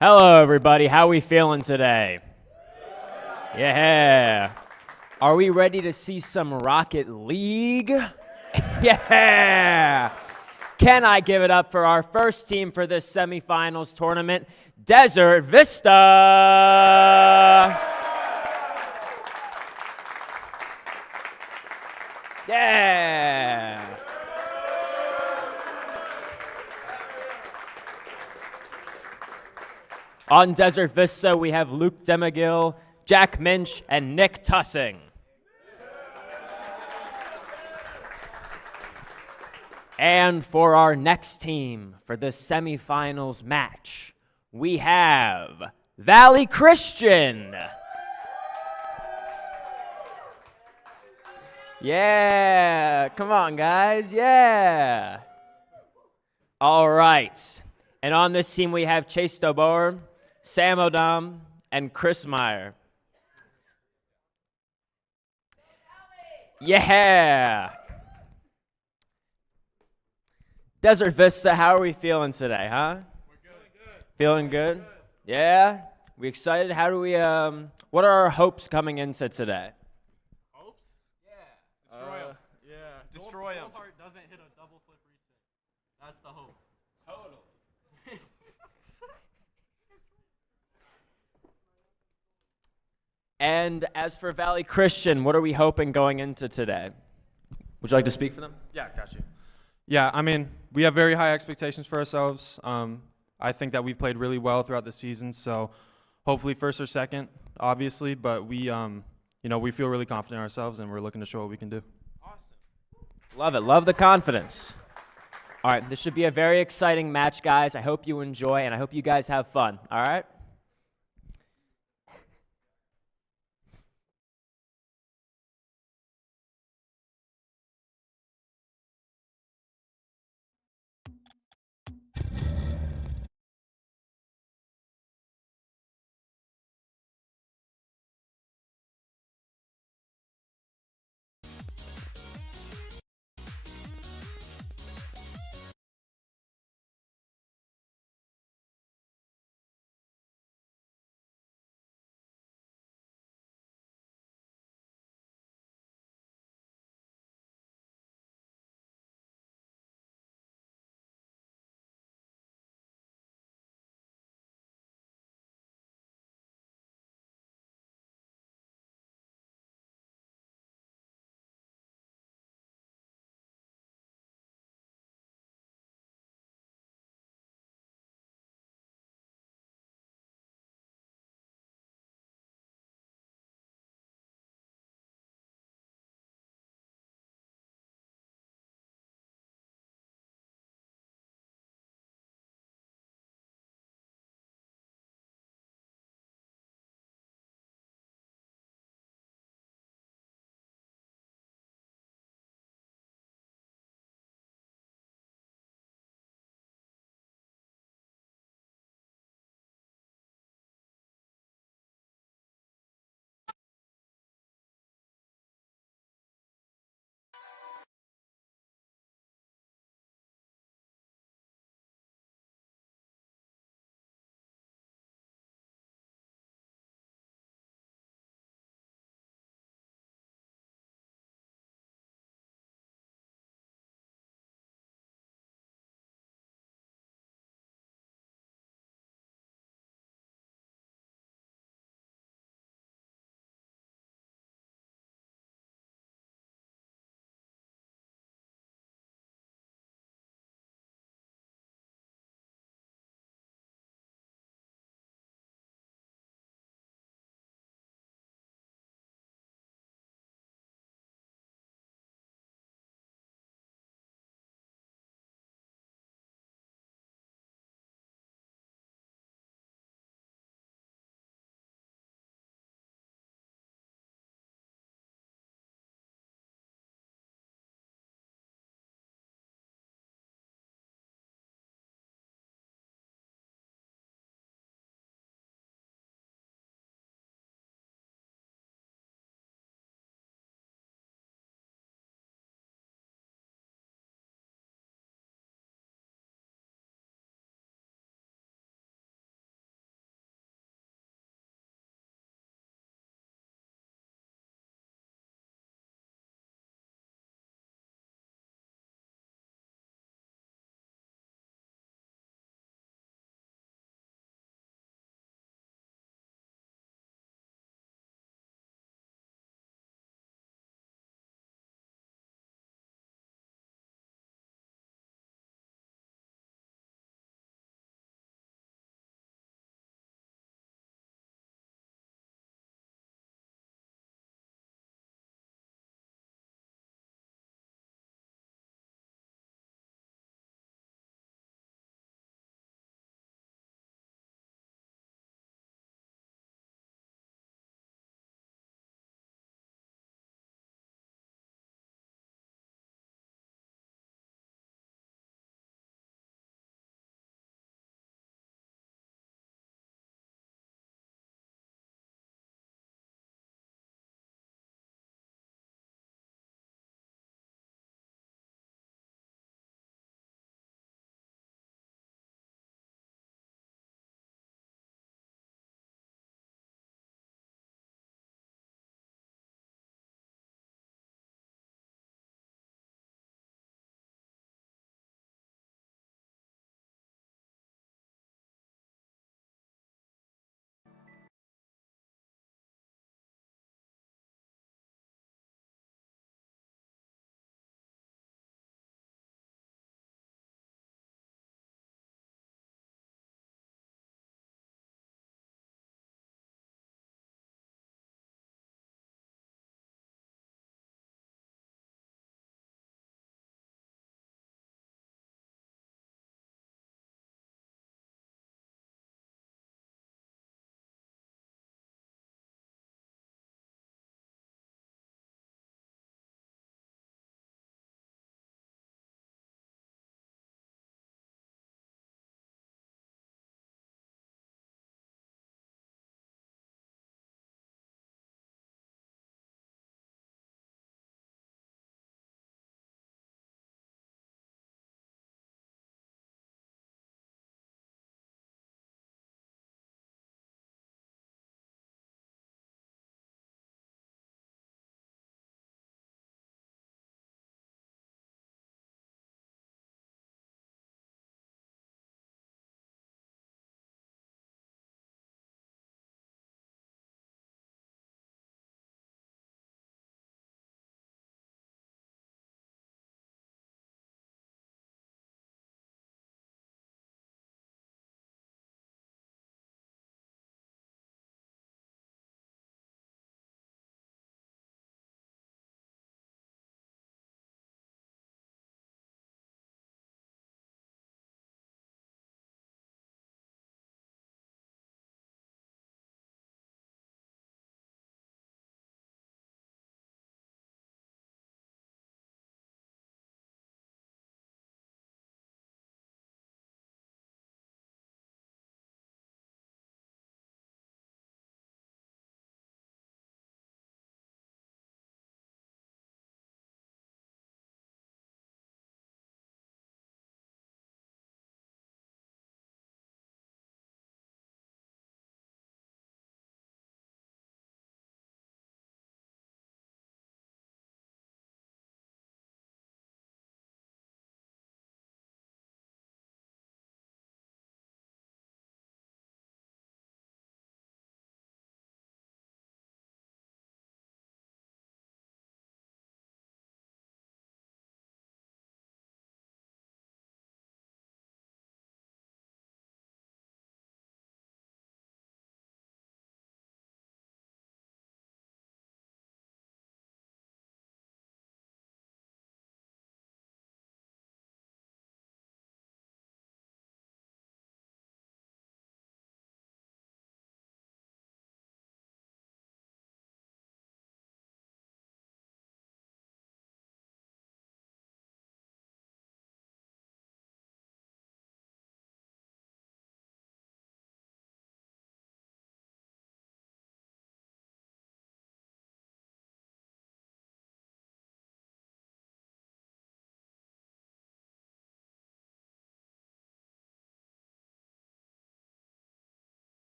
Hello, everybody. How we feeling today? Yeah. Are we ready to see some Rocket League? Yeah. Can I give it up for our first team for this semifinals tournament, Desert Vista? Yeah. On Desert Vista, we have Luke Demagill, Jack Minch, and Nick Tussing. And for our next team for this semifinals match, we have Valley Christian. Yeah, come on, guys, yeah. All right, and on this team we have Chase Dobor, Sam Odom, and Chris Meyer. Yeah. Desert Vista, how are we feeling today, huh? We're good. Feeling good? Yeah? We excited? How do we, what are our hopes coming into today? Hopes? Yeah. Destroy them. Yeah. Destroy them. Goldheart doesn't hit a double flip reset. That's the hope. Totally. And as for Valley Christian, what are we hoping going into today? Would you like to speak for them? Yeah, got you. Yeah, I mean, we have very high expectations for ourselves. I think that we've played really well throughout the season, so hopefully first or second, obviously, but we, we feel really confident in ourselves, and we're looking to show what we can do. Awesome. Love it. Love the confidence. All right, this should be a very exciting match, guys. I hope you enjoy, and I hope you guys have fun. All right?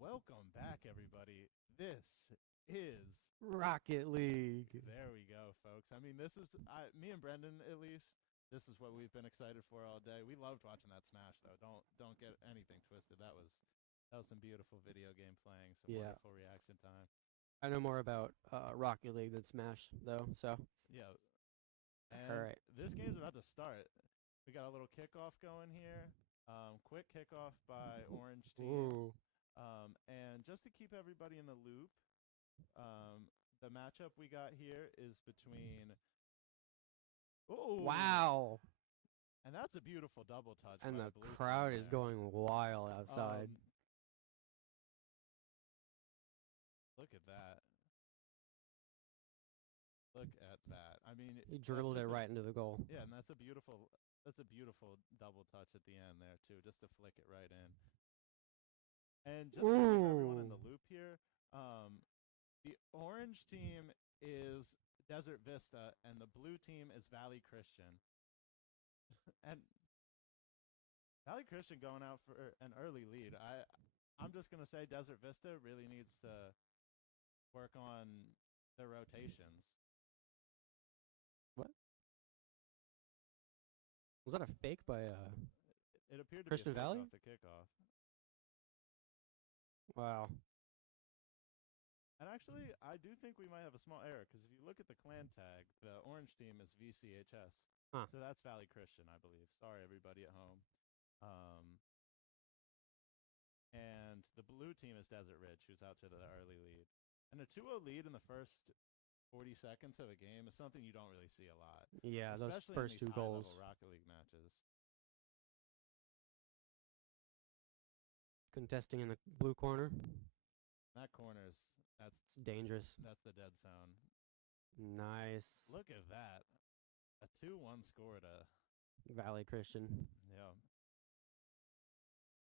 Welcome back, everybody. This is Rocket League. There we go, folks. I mean, this is me and Brendan at least. This is what we've been excited for all day. We loved watching that Smash, though. Don't get anything twisted. That was some beautiful video game playing. Some Yeah. wonderful reaction time. I know more about Rocket League than Smash, though. So Yeah. And all right. this game's about to start. We got a little kickoff going here. Quick kickoff by Orange team. Ooh. And just to keep everybody in the loop, the matchup we got here is between. Oh Wow. And that's a beautiful double touch. And by the blue team crowd is there. going wild outside. Look at that. Look at that. I mean, He that's dribbled it just a- right into the goal. Yeah, and that's a beautiful double touch at the end there too, just to flick it right in. And just to keep everyone in the Ooh. loop here, the orange team is Desert Vista and the blue team is Valley Christian. And Valley Christian going out for an early lead. I'm just gonna say Desert Vista really needs to work on their rotations. Was that a fake by It appeared to Christian be a fake Valley? off the kickoff. Wow. And actually, I do think we might have a small error because if you look at the clan tag, the orange team is VCHS. Huh. So that's Valley Christian, I believe. Sorry, everybody at home. And the blue team is Desert Ridge, who's out to the early lead. And a 2-0 lead in the first 40 seconds of a game is something you don't really see a lot. Yeah, those Especially first in two these high-level goals. Rocket League matches. Contesting in the blue corner. That corner's It's dangerous. that's the dead zone. Nice. Look at that. A 2-1 score to Valley Christian. yeah.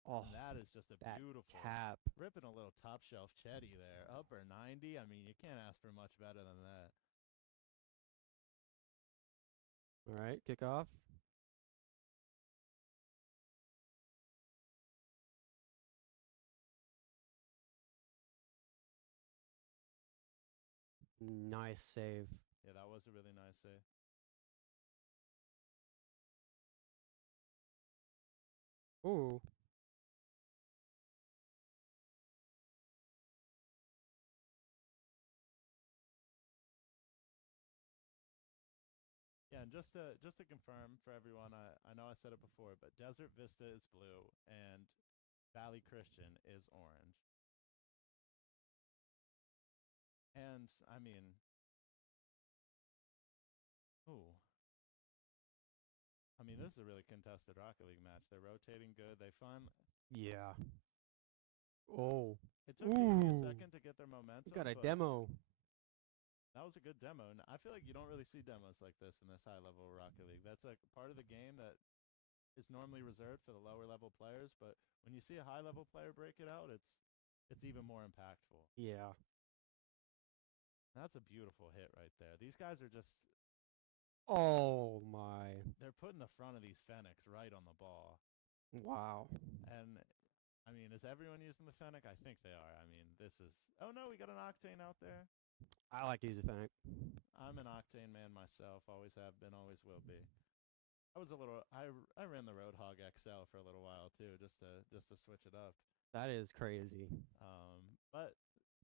Oh, And that is just a that beautiful tap. ripping a little top shelf Chetty there. Upper 90. I mean, you can't ask for much better than that. All right, kick off. Nice save. Yeah, that was a really nice save. Ooh. Yeah, and just to confirm for everyone, I know I said it before, but Desert Vista is blue and Valley Christian is orange. And I mean, ooh. I mean, this is a really contested Rocket League match. They're rotating good. They fun. Yeah. Oh. It took me a Ooh. second to get their momentum. We got a but demo. That was a good demo. And I feel like you don't really see demos like this in this high level Rocket League. That's like part of the game that is normally reserved for the lower level players, but when you see a high level player break it out, it's even more impactful. Yeah. That's a beautiful hit right there. These guys are just Oh my. they're putting the front of these Fennecs right on the ball. Wow. And I mean, is everyone using the Fennec? I think they are. I mean, this is oh no, we got an Octane out there. I like to use a Fennec. I'm an Octane man myself, always have been, always will be. I was a little I ran the Roadhog XL for a little while too, just to switch it up. That is crazy. But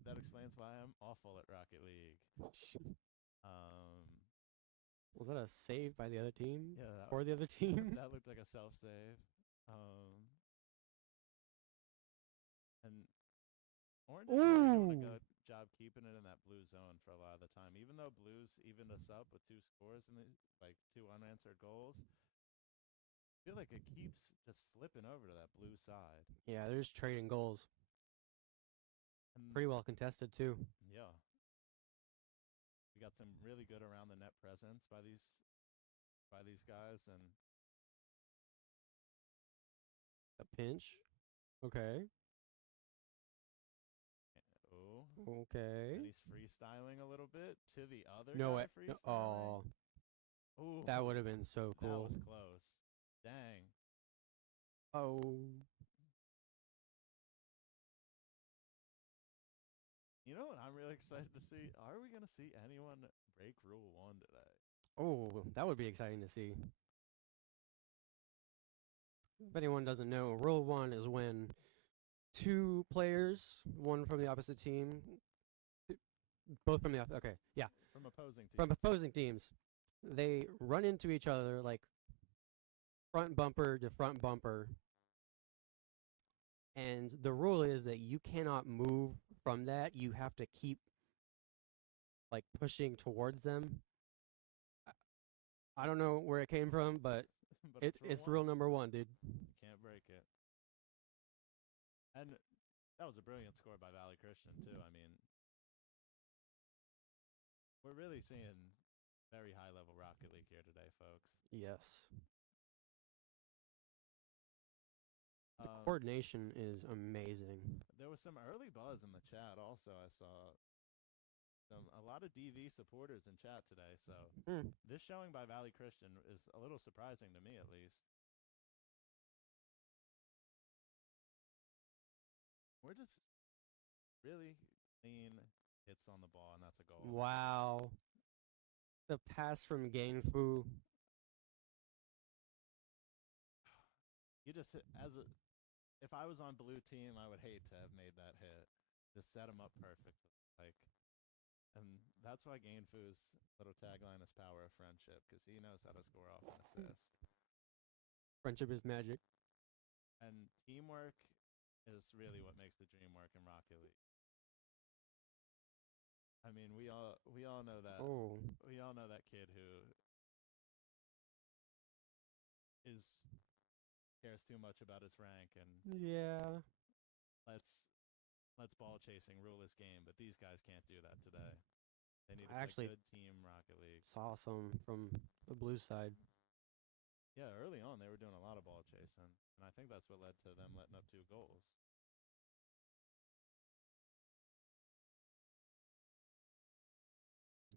that explains why I'm awful at Rocket League. Was that a save by the other team? Yeah, that, For the other team? that looked like a self save. And Orange is really doing a Ooh. good job keeping it in that blue zone for a lot of the time. Even though Blues evened us up with 2 scores and like 2 unanswered goals, I feel like it keeps just flipping over to that blue side. Yeah, they're just trading goals. And Pretty well contested too. yeah. We got some really good around the net presence by these guys, and A pinch. Okay. oh, Okay. and he's freestyling a little bit to the other No guy way. freestyling. Oh, Ooh, that would have been so that cool. was close. Dang. Oh. excited to see. Are we gonna see anyone break Rule 1 today? Oh, that would be exciting to see. If anyone doesn't know, Rule 1 is when two players, one from the opposite team, both from the okay, yeah, From opposing teams. from opposing teams, they run into each other like front bumper to front bumper, and the rule is that you cannot move from that. You have to keep like pushing towards them. I don't know where it came from, but But it's Rule rule 1. number 1, dude. You can't break it. And that was a brilliant score by Valley Christian too. I mean, we're really seeing very high level Rocket League here today, folks. Yes. The Um, coordination is amazing. There was some early buzz in the chat. Also, I saw a lot of DV supporters in chat today. So this showing by Valley Christian is a little surprising to me, at least. We're just really clean hits on the ball, and that's a goal. Wow. The pass from Gainfu. You just if I was on blue team, I would hate to have made that hit. Just set him up perfectly, and that's why Gainfu's little tagline is "Power of Friendship," because he knows how to score off an assist. Friendship is magic. And teamwork is really what makes the dream work in Rocket League. I mean, we all know that. Oh. We all know that kid who cares too much about his rank and Yeah. let's ball chasing rule this game, but these guys can't do that today. They need to I actually play good team Rocket League. saw some from the blue side. Yeah, early on they were doing a lot of ball chasing, and I think that's what led to them letting up 2 goals.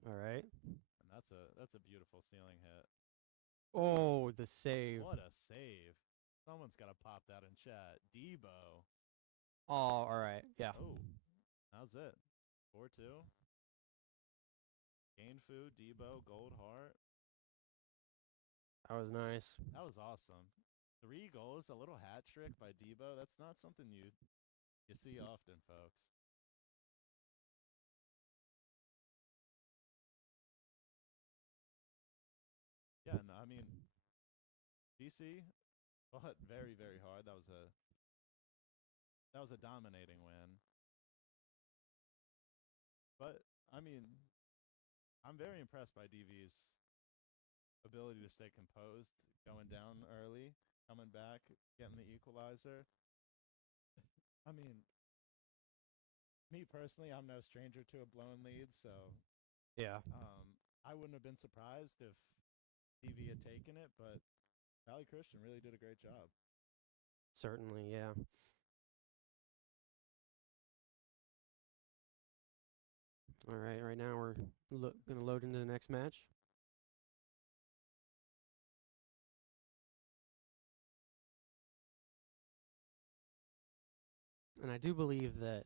All right. And that's a beautiful ceiling hit. Oh, the save. What a save. Someone's got to pop that in chat. Debo. Oh, all right. Yeah. Oh, how's it? 4-2. Gainfu, Debo, Gold Heart. That was nice. That was awesome. 3 goals, a little hat trick by Debo. That's not something you see often, folks. Yeah, no, I mean, BC fought very, very hard. That was a dominating win. But I mean, I'm very impressed by DV's ability to stay composed, going down early, coming back, getting the equalizer. I mean, me personally, I'm no stranger to a blown lead, so Yeah. I wouldn't have been surprised if DV had taken it, but Valley Christian really did a great job. Certainly, yeah. All right, right now we're going to load into the next match. And I do believe that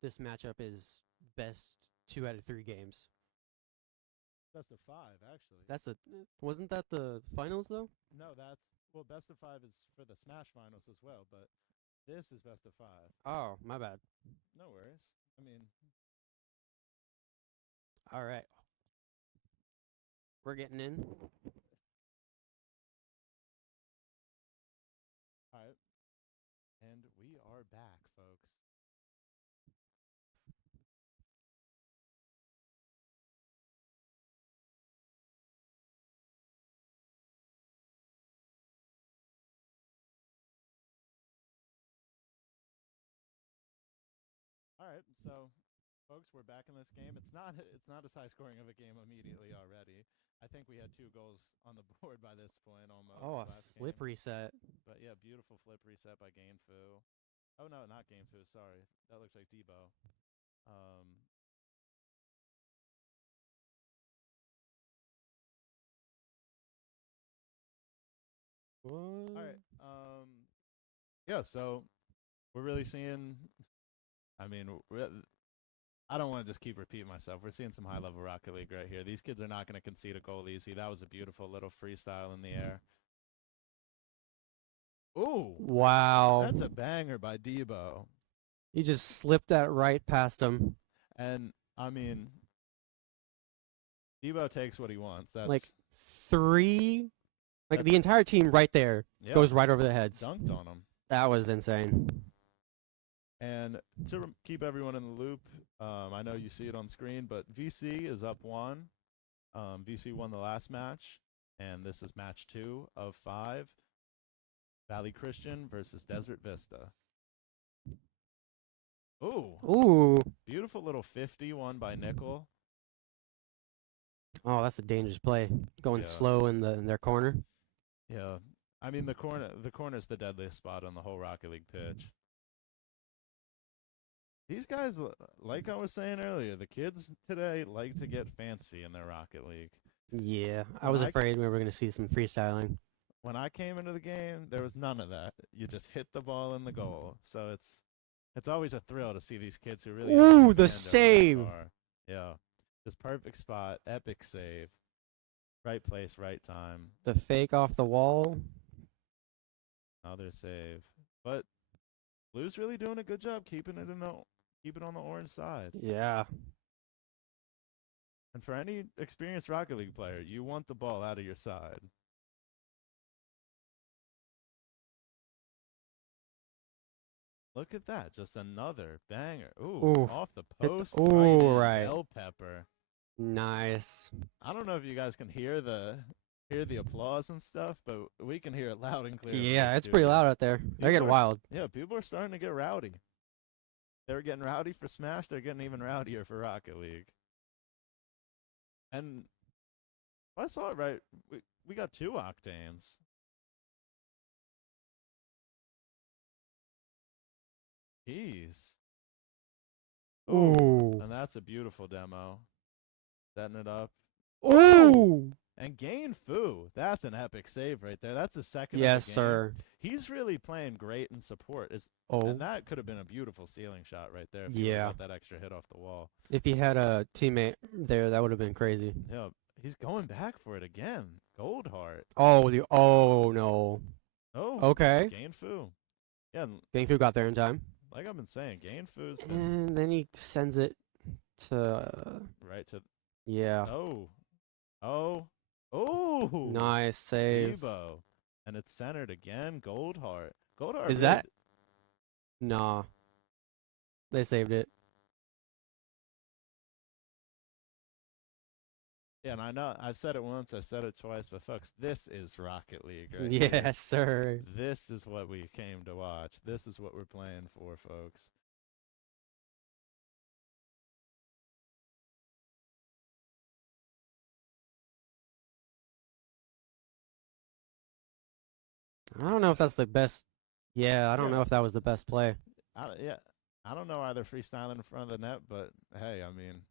this matchup is best 2 out of 3 games. Best of 5, actually. Wasn't that the finals though? No, best of 5 is for the Smash finals as well, but this is best of 5. Oh, my bad. No worries. I mean, all right. We're getting in. all right. And we are back, folks. All right, so folks, we're back in this game. It's not as high scoring of a game immediately already. I think we had 2 goals on the board by this point almost. Oh, a last flip game. reset. But yeah, beautiful flip reset by Gainfu. Oh no, not Gainfu. Sorry, that looks like Debo. What? All right. Yeah. So we're really seeing. I mean, I don't want to just keep repeating myself. We're seeing some high-level Rocket League right here. These kids are not going to concede a goal easy. That was a beautiful little freestyle in the air. Ooh, Wow. that's a banger by Debo. He just slipped that right past him. And, I mean, Debo takes what he wants. That's Like three, like That's- the entire team right there yeah, goes right over the heads. dunked on him. That was insane. And to keep everyone in the loop, I know you see it on screen, but VC is up 1. VC won the last match, and this is match 2 of 5. Valley Christian versus Desert Vista. Ooh, Ooh. beautiful little 50 won by Nickel. Oh, that's a dangerous play. Going Yeah. slow in their corner. Yeah, I mean the corner's the deadliest spot on the whole Rocket League pitch. These guys, like I was saying earlier, the kids today like to get fancy in their Rocket League. Yeah, I When was I- afraid we were going to see some freestyling. When I came into the game, there was none of that. You just hit the ball in the goal. So it's always a thrill to see these kids who really. Ooh, understand the what they save. are. Yeah, just perfect spot, epic save, right place, right time. The fake off the wall. Another save, but Blue's really doing a good job keeping it on the orange side. Yeah. And for any experienced Rocket League player, you want the ball out of your side. Look at that, just another banger. Ooh, Oof. off the Hit the- post. ooh, in, right. Bell pepper. Nice. I don't know if you guys can hear the applause and stuff, but we can hear it loud and clear. from Yeah, the it's pretty studio. loud out there. They're getting People are wild. Yeah, people are starting to get rowdy. They were getting rowdy for Smash. They're getting even rowdier for Rocket League. And if I saw it right, we got 2 octanes. Jeez. Ooh. And that's a beautiful demo. Setting it up. Ooh. And Gain Fu, that's an epic save right there. That's the second. of Yes, the game. sir. He's really playing great in support. Oh, And that could have been a beautiful ceiling shot right there if he Yeah. got that extra hit off the wall. if he had a teammate there, that would have been crazy. Yeah, he's going back for it again. Gold heart. Oh, no. Oh, Okay. Gain Fu. Yeah, and Gangfu got there in time. like I've been saying, Gain Fu's been And then he sends it to, right to. yeah. Oh. Oh. Nice save. Debo. And it's centered again. Gold heart. Gold heart. Is that- Nah. They saved it. Yeah, and I know I've said it once, I've said it twice, but folks, this is Rocket League right here. Yes, sir. This is what we came to watch. This is what we're playing for, folks. I don't know if that's the best. Yeah, I don't Yeah. know if that was the best play. Yeah, I don't know why they're freestyling in front of the net, but hey, I mean,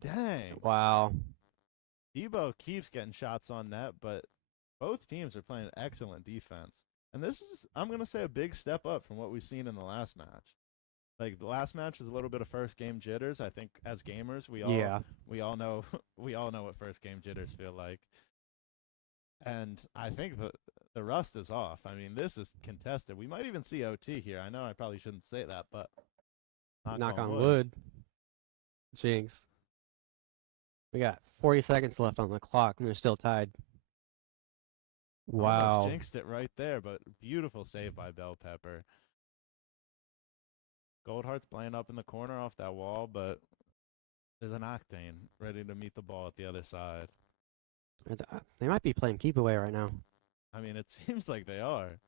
dang. Wow. Debo keeps getting shots on net, but both teams are playing excellent defense. And this is, I'm going to say, a big step up from what we've seen in the last match. Like, the last match was a little bit of first game jitters. I think as gamers, we all know we all know what first game jitters feel like. And I think the rust is off. I mean, this is contested. We might even see OT here. I know I probably shouldn't say that, but Knock on wood. Jinx. We got 40 seconds left on the clock, and they're still tied. Wow. Almost jinxed it right there, but beautiful save by Bell Pepper. Goldheart's playing up in the corner off that wall, but there's an Octane ready to meet the ball at the other side. They might be playing keep away right now. I mean, it seems like they are,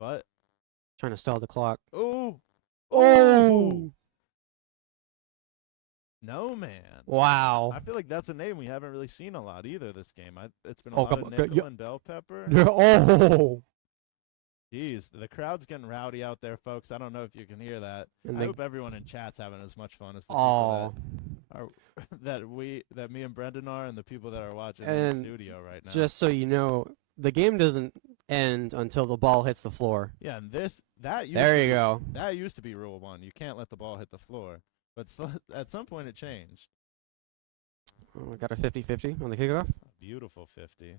but Trying to stall the clock. oh, Oh! no man! Wow. I feel like that's a name we haven't really seen a lot either this game. It's been a Oh, lot come of on, Nickel yeah. and Bell Pepper. Oh! Jeez, the crowd's getting rowdy out there, folks. I don't know if you can hear that. And I they- hope everyone in chat's having as much fun as the Oh. people that me and Brendan are, and the people that are watching in And the studio right now. Just so you know, the game doesn't end until the ball hits the floor. Yeah, and that used There to you be, go. That used to be rule 1. You can't let the ball hit the floor. But at some point it changed. Oh, we got a 50-50 on the kickoff. A beautiful 50.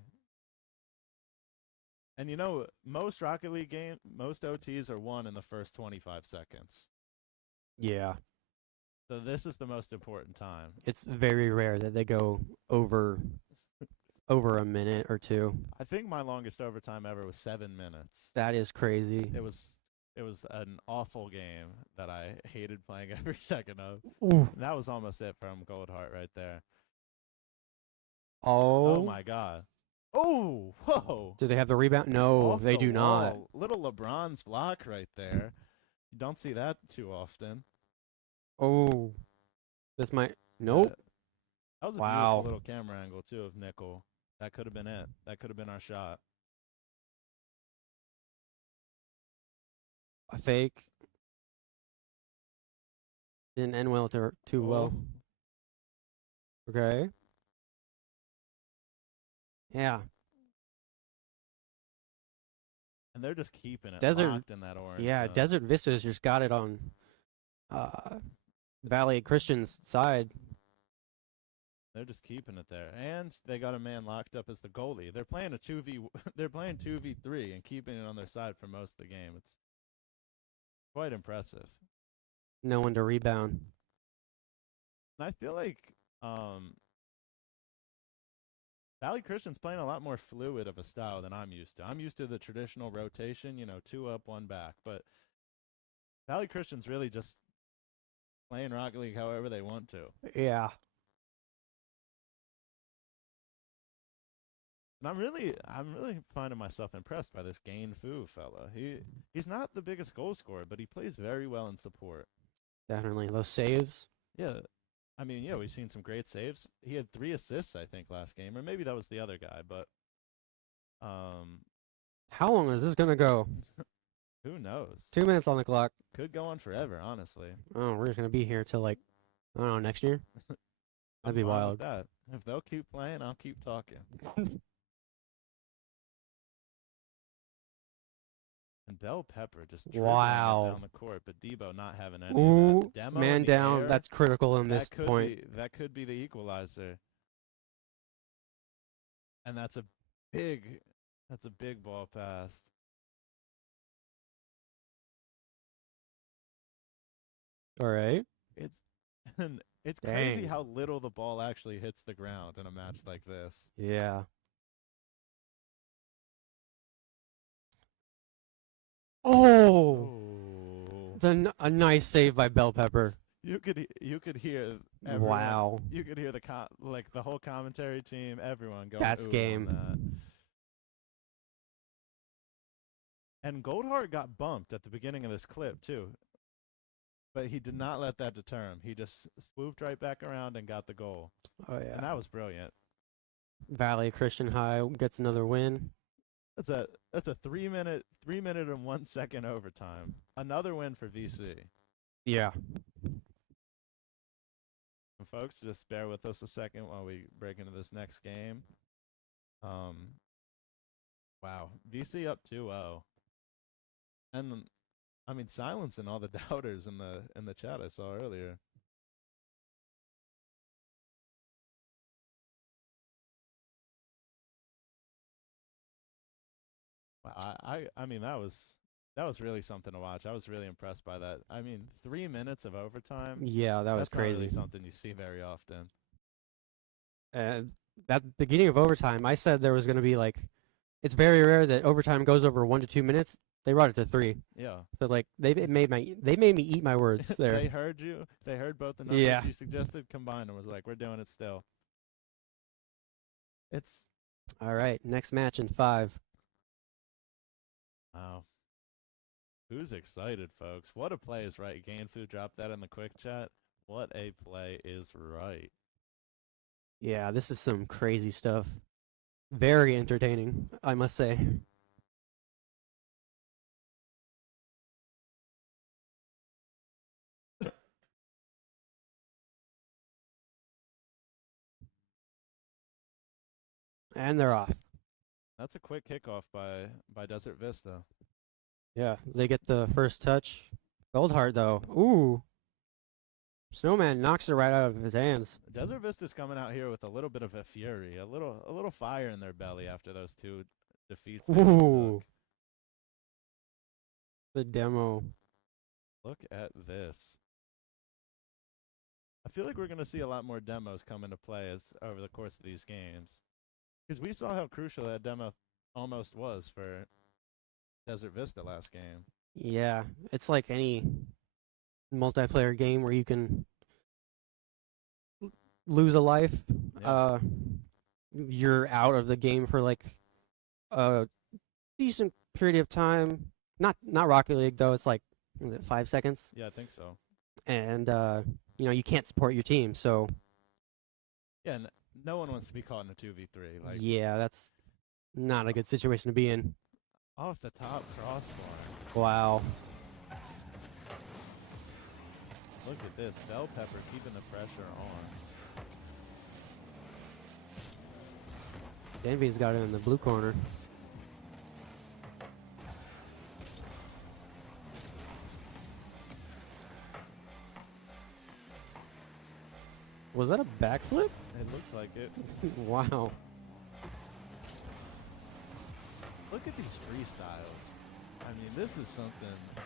And you know, most Rocket League most OTs are won in the first 25 seconds. Yeah. So this is the most important time. It's very rare that they go over a minute or 2. I think my longest overtime ever was 7 minutes. That is crazy. It was an awful game that I hated playing every second of. Ooh. And that was almost it from Goldheart right there. Oh. Oh my god. Oh, whoa. Do they have the rebound? No, Off they the do not. wall. Little LeBron's block right there. You don't see that too often. Oh. This might. Nope. That was a Wow. beautiful little camera angle too of Nickel. That could have been it. That could have been our shot. A fake. Didn't end well too well. Okay. Yeah. And they're just keeping it Desert- locked in that orange. Yeah, zone. Desert Vista's just got it on Valley Christian's side. They're just keeping it there, and they got a man locked up as the goalie. They're playing a 2v. They're playing 2v3 and keeping it on their side for most of the game. It's quite impressive. No one to rebound. And I feel like Valley Christian's playing a lot more fluid of a style than I'm used to. I'm used to the traditional rotation, 2 up, 1 back. But Valley Christian's really just playing Rocket League however they want to. Yeah. And I'm really finding myself impressed by this Gain Fu fella. He's not the biggest goal scorer, but he plays very well in support. Definitely. Those saves. Yeah. I mean, yeah, we've seen some great saves. He had 3 assists, I think, last game, or maybe that was the other guy, but How long is this going to go? who knows? 2 minutes on the clock. Could go on forever, honestly. Oh, we're just going to be here till like, I don't know, next year? That'd be I'm fine with wild. that. If they'll keep playing, I'll keep talking. And Bell Pepper just dribbling it Wow. down the court, but Debo not having any of Ooh, that. The demo man in the down. air, That's critical in this that could point. that could be the equalizer. And that's a big ball pass. All right. It's crazy Dang. how little the ball actually hits the ground in a match like this. Yeah. Oh, a nice save by Bell Pepper. You could hear everyone, Wow. You could hear the whole commentary team, everyone going. That's "Ooh" on game. that. And Goldheart got bumped at the beginning of this clip too, but he did not let that deter him. He just swooped right back around and got the goal, Oh and yeah. that was brilliant. Valley Christian High gets another win. That's a 3 minute and 1 second overtime. Another win for VC. Yeah. And folks, just bear with us a second while we break into this next game. Wow, VC up 2-0. And I mean, silencing all the doubters in the chat I saw earlier. Wow, I mean that was really something to watch. I was really impressed by that. I mean, 3 minutes of overtime. Yeah, that was That's not really crazy. something you see very often. And that beginning of overtime, I said there was going to be like, it's very rare that overtime goes over 1 to 2 minutes. They brought it to 3. Yeah. So like they made me eat my words there. They heard you. They heard both the numbers Yeah. you suggested combined and was like, we're doing it still. It's All right, next match in 5. wow. Who's excited, folks? What a play is right. Gainfu dropped that in the quick chat. What a play is right. Yeah, this is some crazy stuff. Very entertaining, I must say. And they're off. That's a quick kickoff by Desert Vista. Yeah, they get the first touch. Goldheart though. Ooh. Snowman knocks it right out of his hands. Desert Vista's coming out here with a little bit of a fury, a little fire in their belly after those 2 defeats. They just Ooh. took. The demo. Look at this. I feel like we're going to see a lot more demos come into play over the course of these games. Because we saw how crucial that demo almost was for Desert Vista last game. Yeah, it's like any multiplayer game where you can lose a life. Yeah. You're out of the game for like a decent period of time. Not Rocket League though. It's like, was it 5 seconds? Yeah, I think so. And you can't support your team, so Yeah, no one wants to be caught in a 2v3. Like yeah, that's not a good situation to be in. off the top crossbar. Wow. Look at this. Bell Pepper keeping the pressure on. Envy's got it in the blue corner. Was that a backflip? It looks like it. Wow. Look at these freestyles. I mean, this is something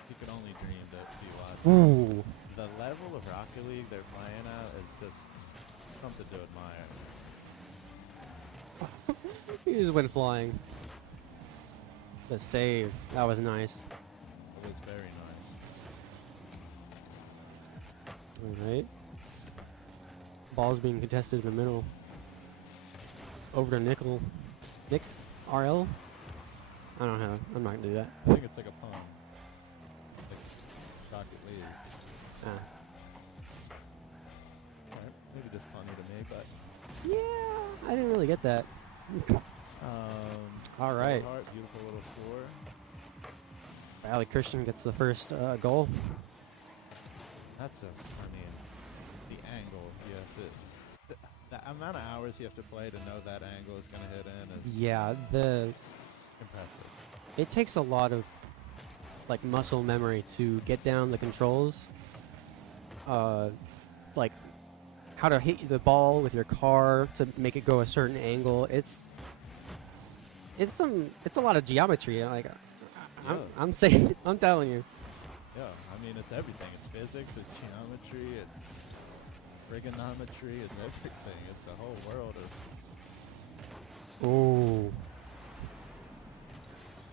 you could only dream to be watching. Ooh. The level of Rocket League they're playing at is just something to admire. He just went flying. The save. That was nice. It was very nice. Alright. Ball's being contested in the middle. Over to Nick RL? I don't know. I'm not gonna do that. I think it's like a pun. Like Rocket League. Ah. Alright, maybe just punny to me, but Yeah, I didn't really get that. All right. Heart, beautiful little score. Valley Christian gets the first goal. That's I mean, the angle you have to, the amount of hours you have to play to know that angle is going to hit in is Yeah, impressive. it takes a lot of like muscle memory to get down the controls. Like how to hit the ball with your car to make it go a certain angle. It's a lot of geometry. Like I'm saying, I'm telling you. Yeah, I mean, it's everything. It's physics, it's geometry, it's trigonometry, it's everything. It's a whole world of Ooh.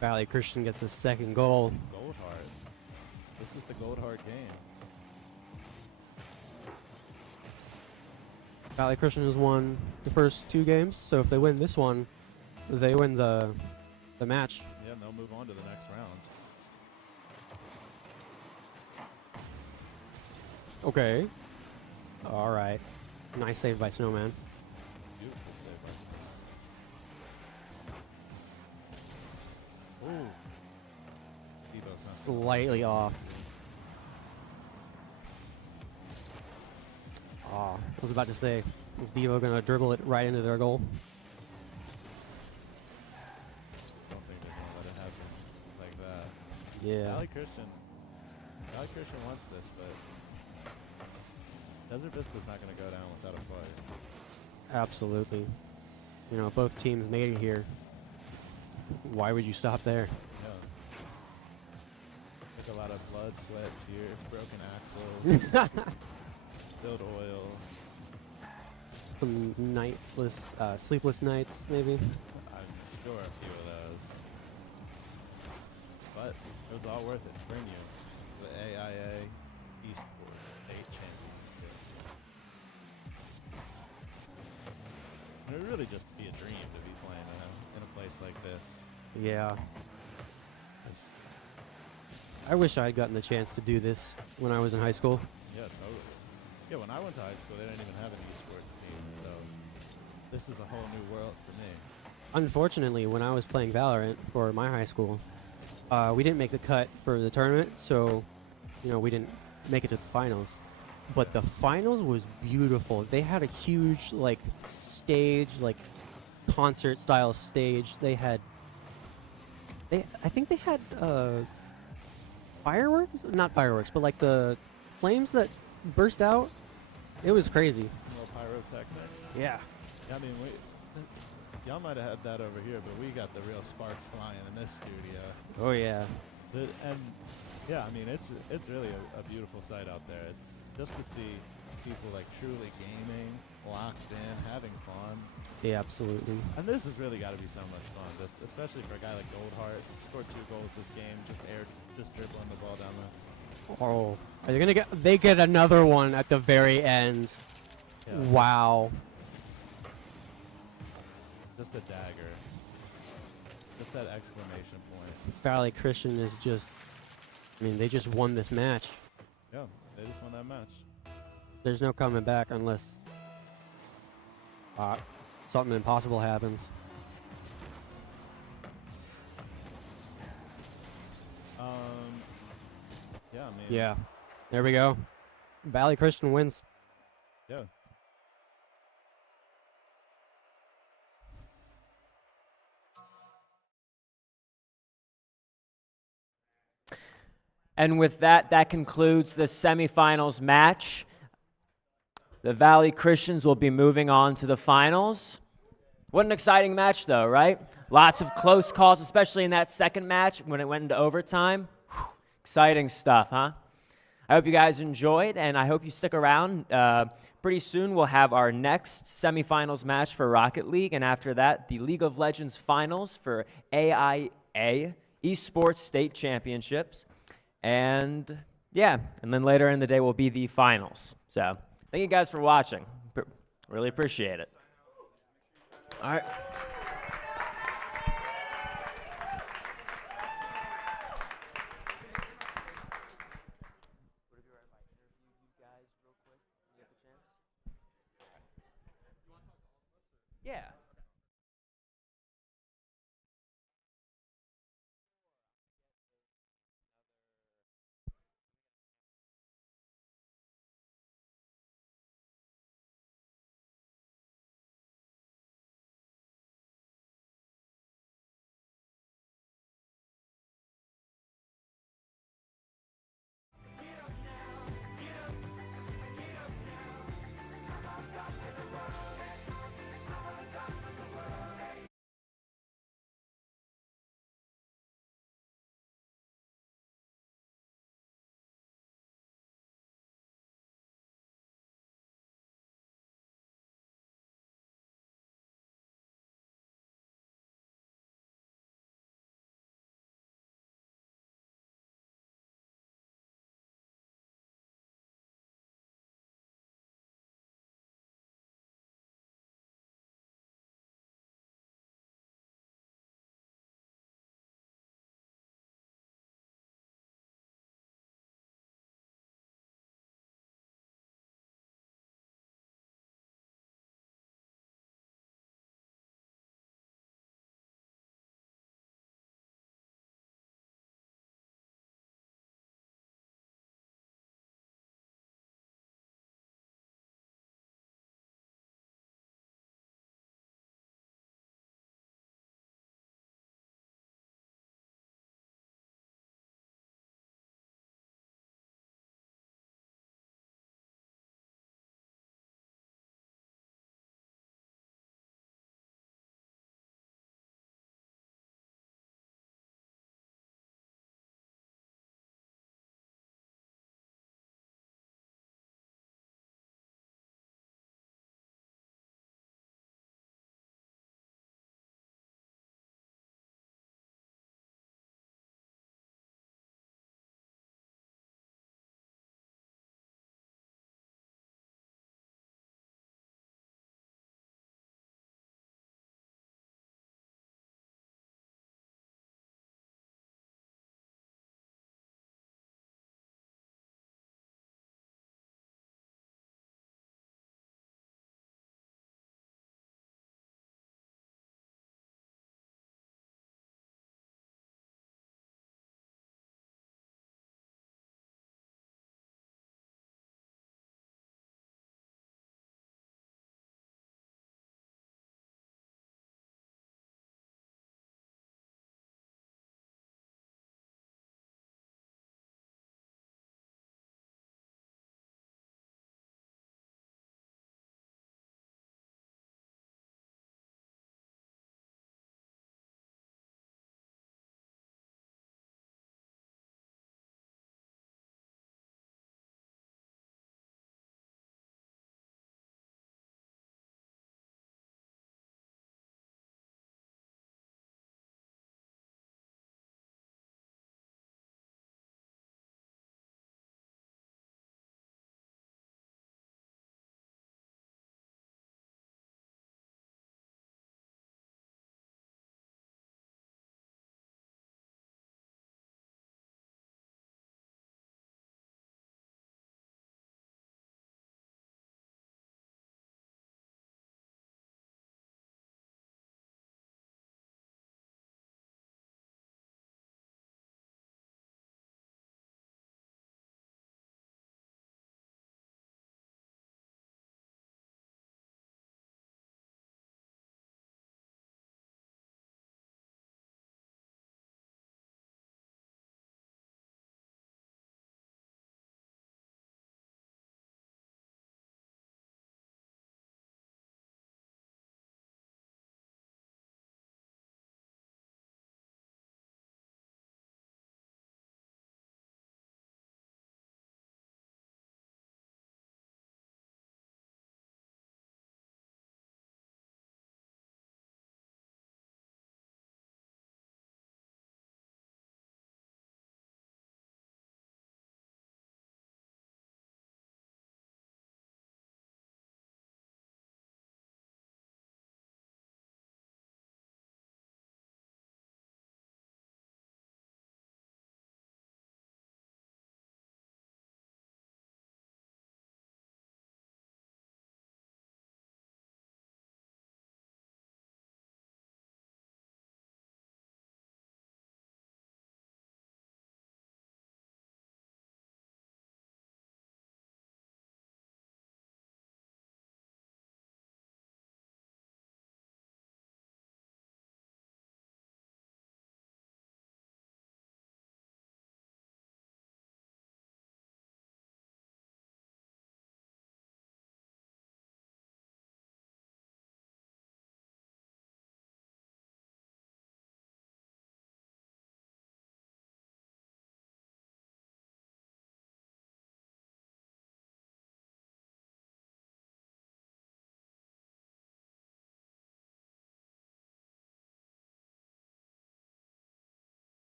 Valley Christian gets the second goal. Goldheart. This is the Goldheart game. Valley Christian has won the first 2 games, so if they win this one, they win the match. Yeah, and they'll move on to the next round. Okay. All right. Nice save by Snowman. Beautiful save by Snowman. Ooh. Debo's not Slightly off. Oh, I was about to say, is Devo gonna dribble it right into their goal? don't think they're gonna let it happen like that. Yeah. Valley Christian wants this, but Desert Vista's not gonna go down without a fight. Absolutely. You know, both teams made it here. Why would you stop there? Yeah. Took a lot of blood, sweat, tears, broken axles, spilled oil. Some sleepless nights, maybe. I'm sure a few of those. But it was all worth it to bring you the AIA Esports State Championship. And it would really just be a dream to be playing in a place like this. Yeah. It's- I wish I had gotten the chance to do this when I was in high school. yeah, totally. Yeah, when I went to high school, they didn't even have an esports team, so this is a whole new world for me. Unfortunately, when I was playing Valorant for my high school, we didn't make the cut for the tournament, so we didn't make it to the finals. But the finals was beautiful. They had a huge stage, concert style stage. They had I think they had fireworks, not fireworks, but like the flames that burst out. It was crazy. A little pyrotechnic. Yeah. Yeah, I mean, y'all might have had that over here, but we got the real sparks flying in this studio. Oh yeah. And yeah, I mean, it's really a beautiful sight out there. It's just to see people like truly gaming, locked in, having fun. Yeah, absolutely. And this has really got to be so much fun, especially for a guy like Goldheart. Scored 2 goals this game, just dribbling the ball down the. Oh, are they gonna get? They get another one at the very end. Yeah. Wow. Just a dagger. Just that exclamation point. Valley Christian is just. I mean, they just won this match. Yeah, they just won that match. There's no coming back unless something impossible happens. Yeah, I mean. Yeah. There we go. Valley Christian wins. Yeah. And with that, that concludes the semifinals match. The Valley Christians will be moving on to the finals. What an exciting match, though, right? Lots of close calls, especially in that second match when it went into overtime. Whew, exciting stuff, huh? I hope you guys enjoyed, and I hope you stick around. Pretty soon we'll have our next semifinals match for Rocket League, and after that, the League of Legends finals for AIA Esports State Championships. And yeah, and then later in the day will be the finals. So thank you guys for watching. Really appreciate it. All right. Yeah.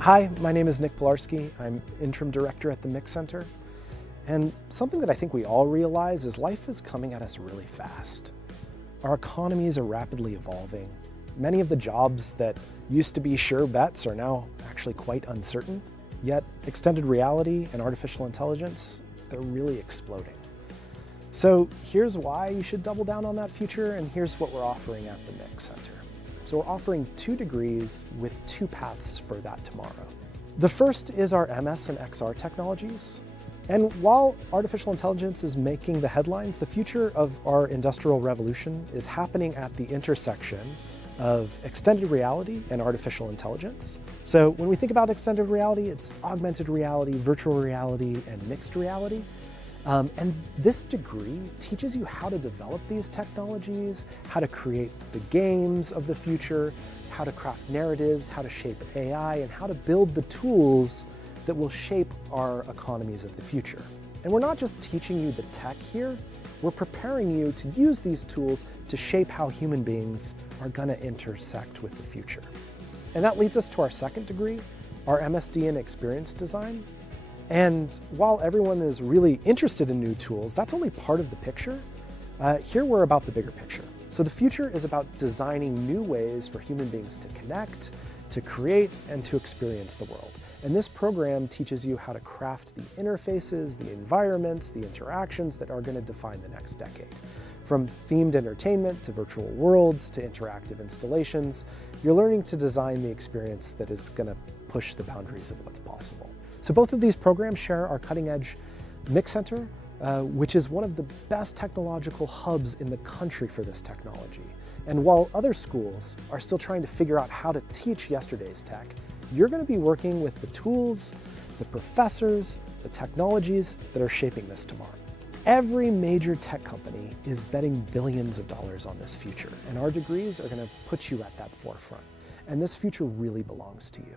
Hi, my name is Nick Pilarski. I'm interim director at the Mix Center. And something that I think we all realize is life is coming at us really fast. Our economies are rapidly evolving. Many of the jobs that used to be sure bets are now actually quite uncertain. Yet extended reality and artificial intelligence, they're really exploding. So here's why you should double down on that future, and here's what we're offering at the Mix Center. So we're offering 2 degrees with 2 paths for that tomorrow. The first is our MS and XR technologies. And while artificial intelligence is making the headlines, the future of our industrial revolution is happening at the intersection of extended reality and artificial intelligence. So when we think about extended reality, it's augmented reality, virtual reality, and mixed reality. And this degree teaches you how to develop these technologies, how to create the games of the future, how to craft narratives, how to shape AI, and how to build the tools that will shape our economies of the future. And we're not just teaching you the tech here, we're preparing you to use these tools to shape how human beings are gonna intersect with the future. And that leads us to our second degree, our MSD in Experience Design. And while everyone is really interested in new tools, that's only part of the picture. Here we're about the bigger picture. So the future is about designing new ways for human beings to connect, to create, and to experience the world. And this program teaches you how to craft the interfaces, the environments, the interactions that are going to define the next decade. From themed entertainment to virtual worlds to interactive installations, you're learning to design the experience that is going to push the boundaries of what's possible. So both of these programs share our cutting-edge Mix Center, which is one of the best technological hubs in the country for this technology. And while other schools are still trying to figure out how to teach yesterday's tech, you're going to be working with the tools, the professors, the technologies that are shaping this tomorrow. Every major tech company is betting billions of dollars on this future, and our degrees are going to put you at that forefront. And this future really belongs to you.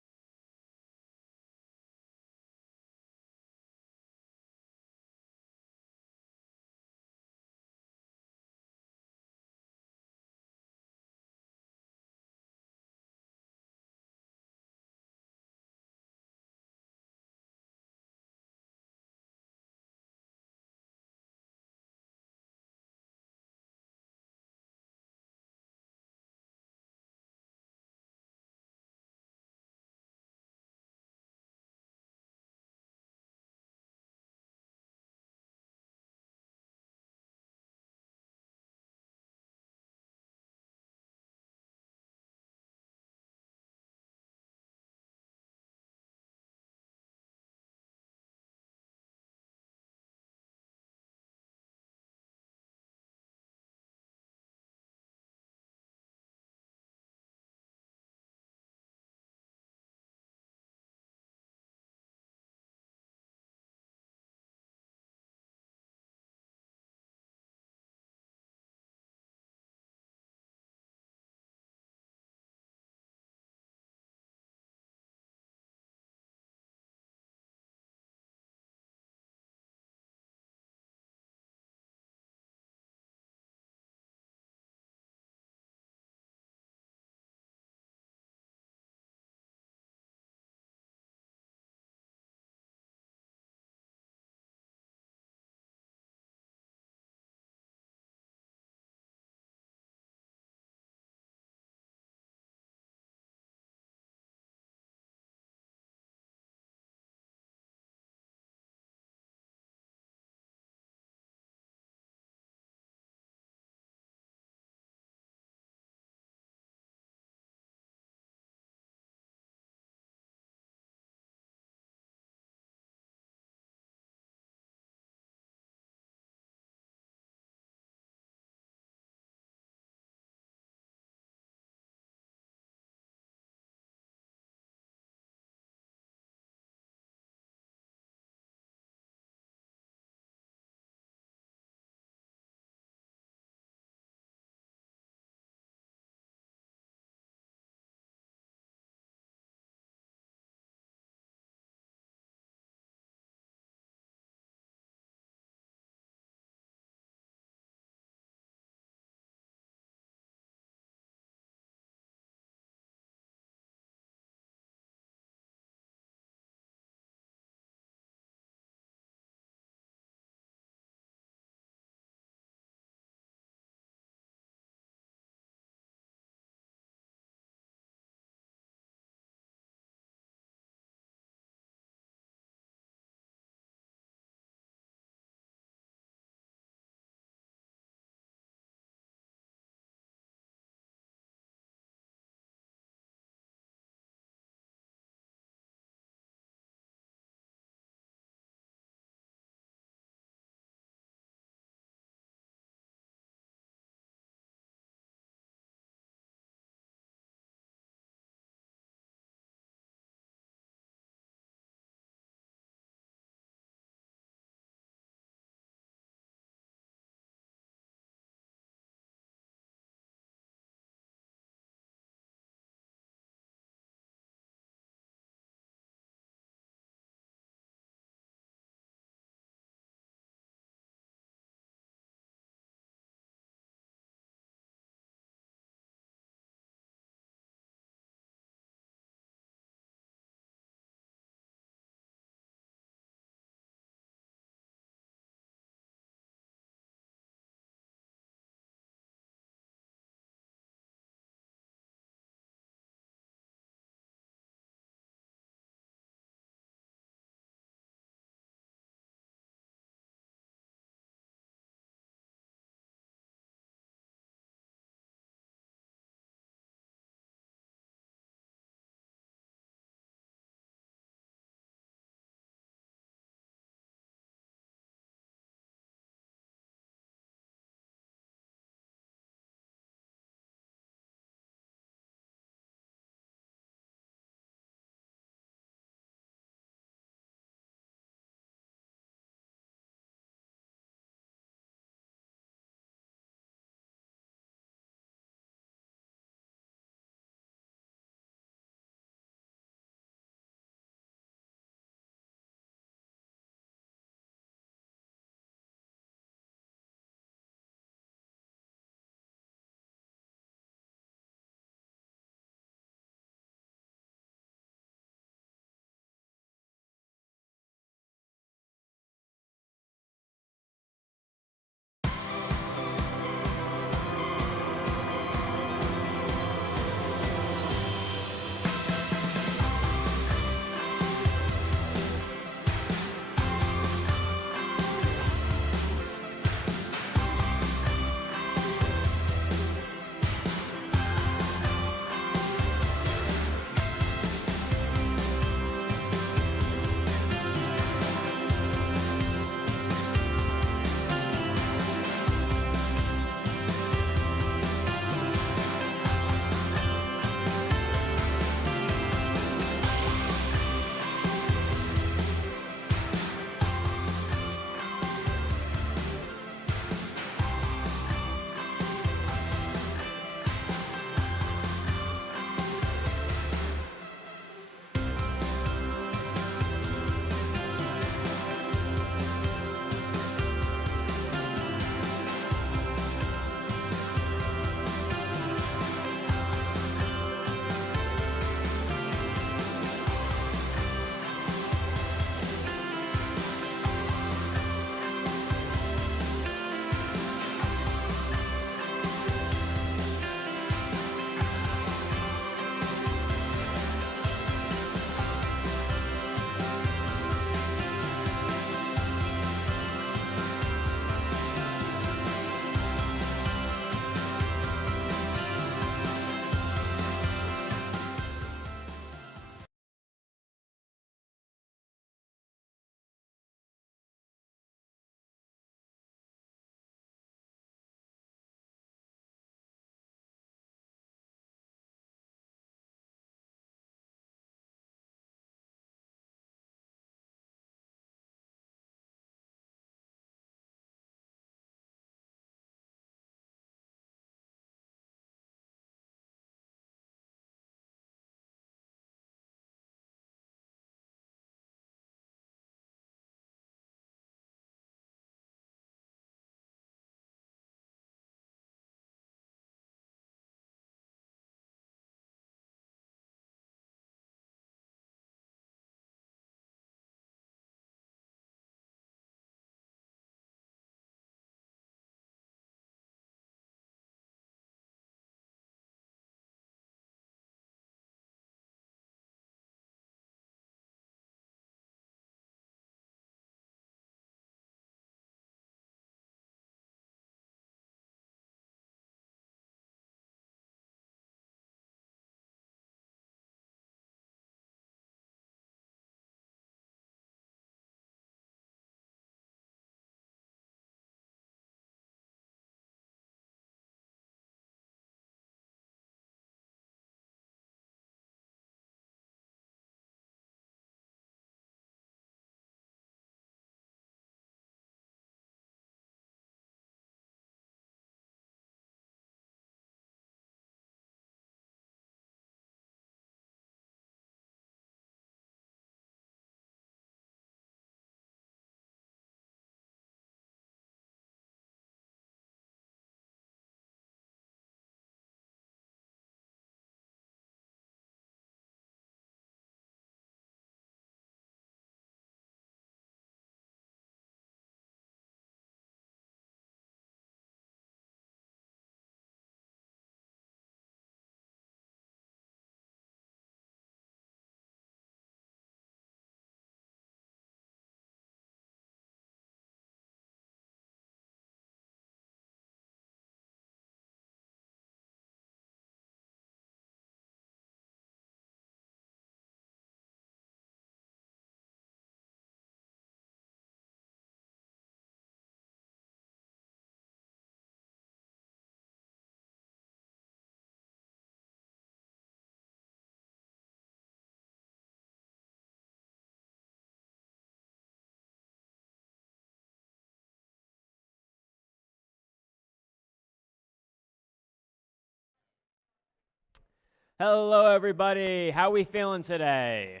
Hello, everybody. How we feeling today?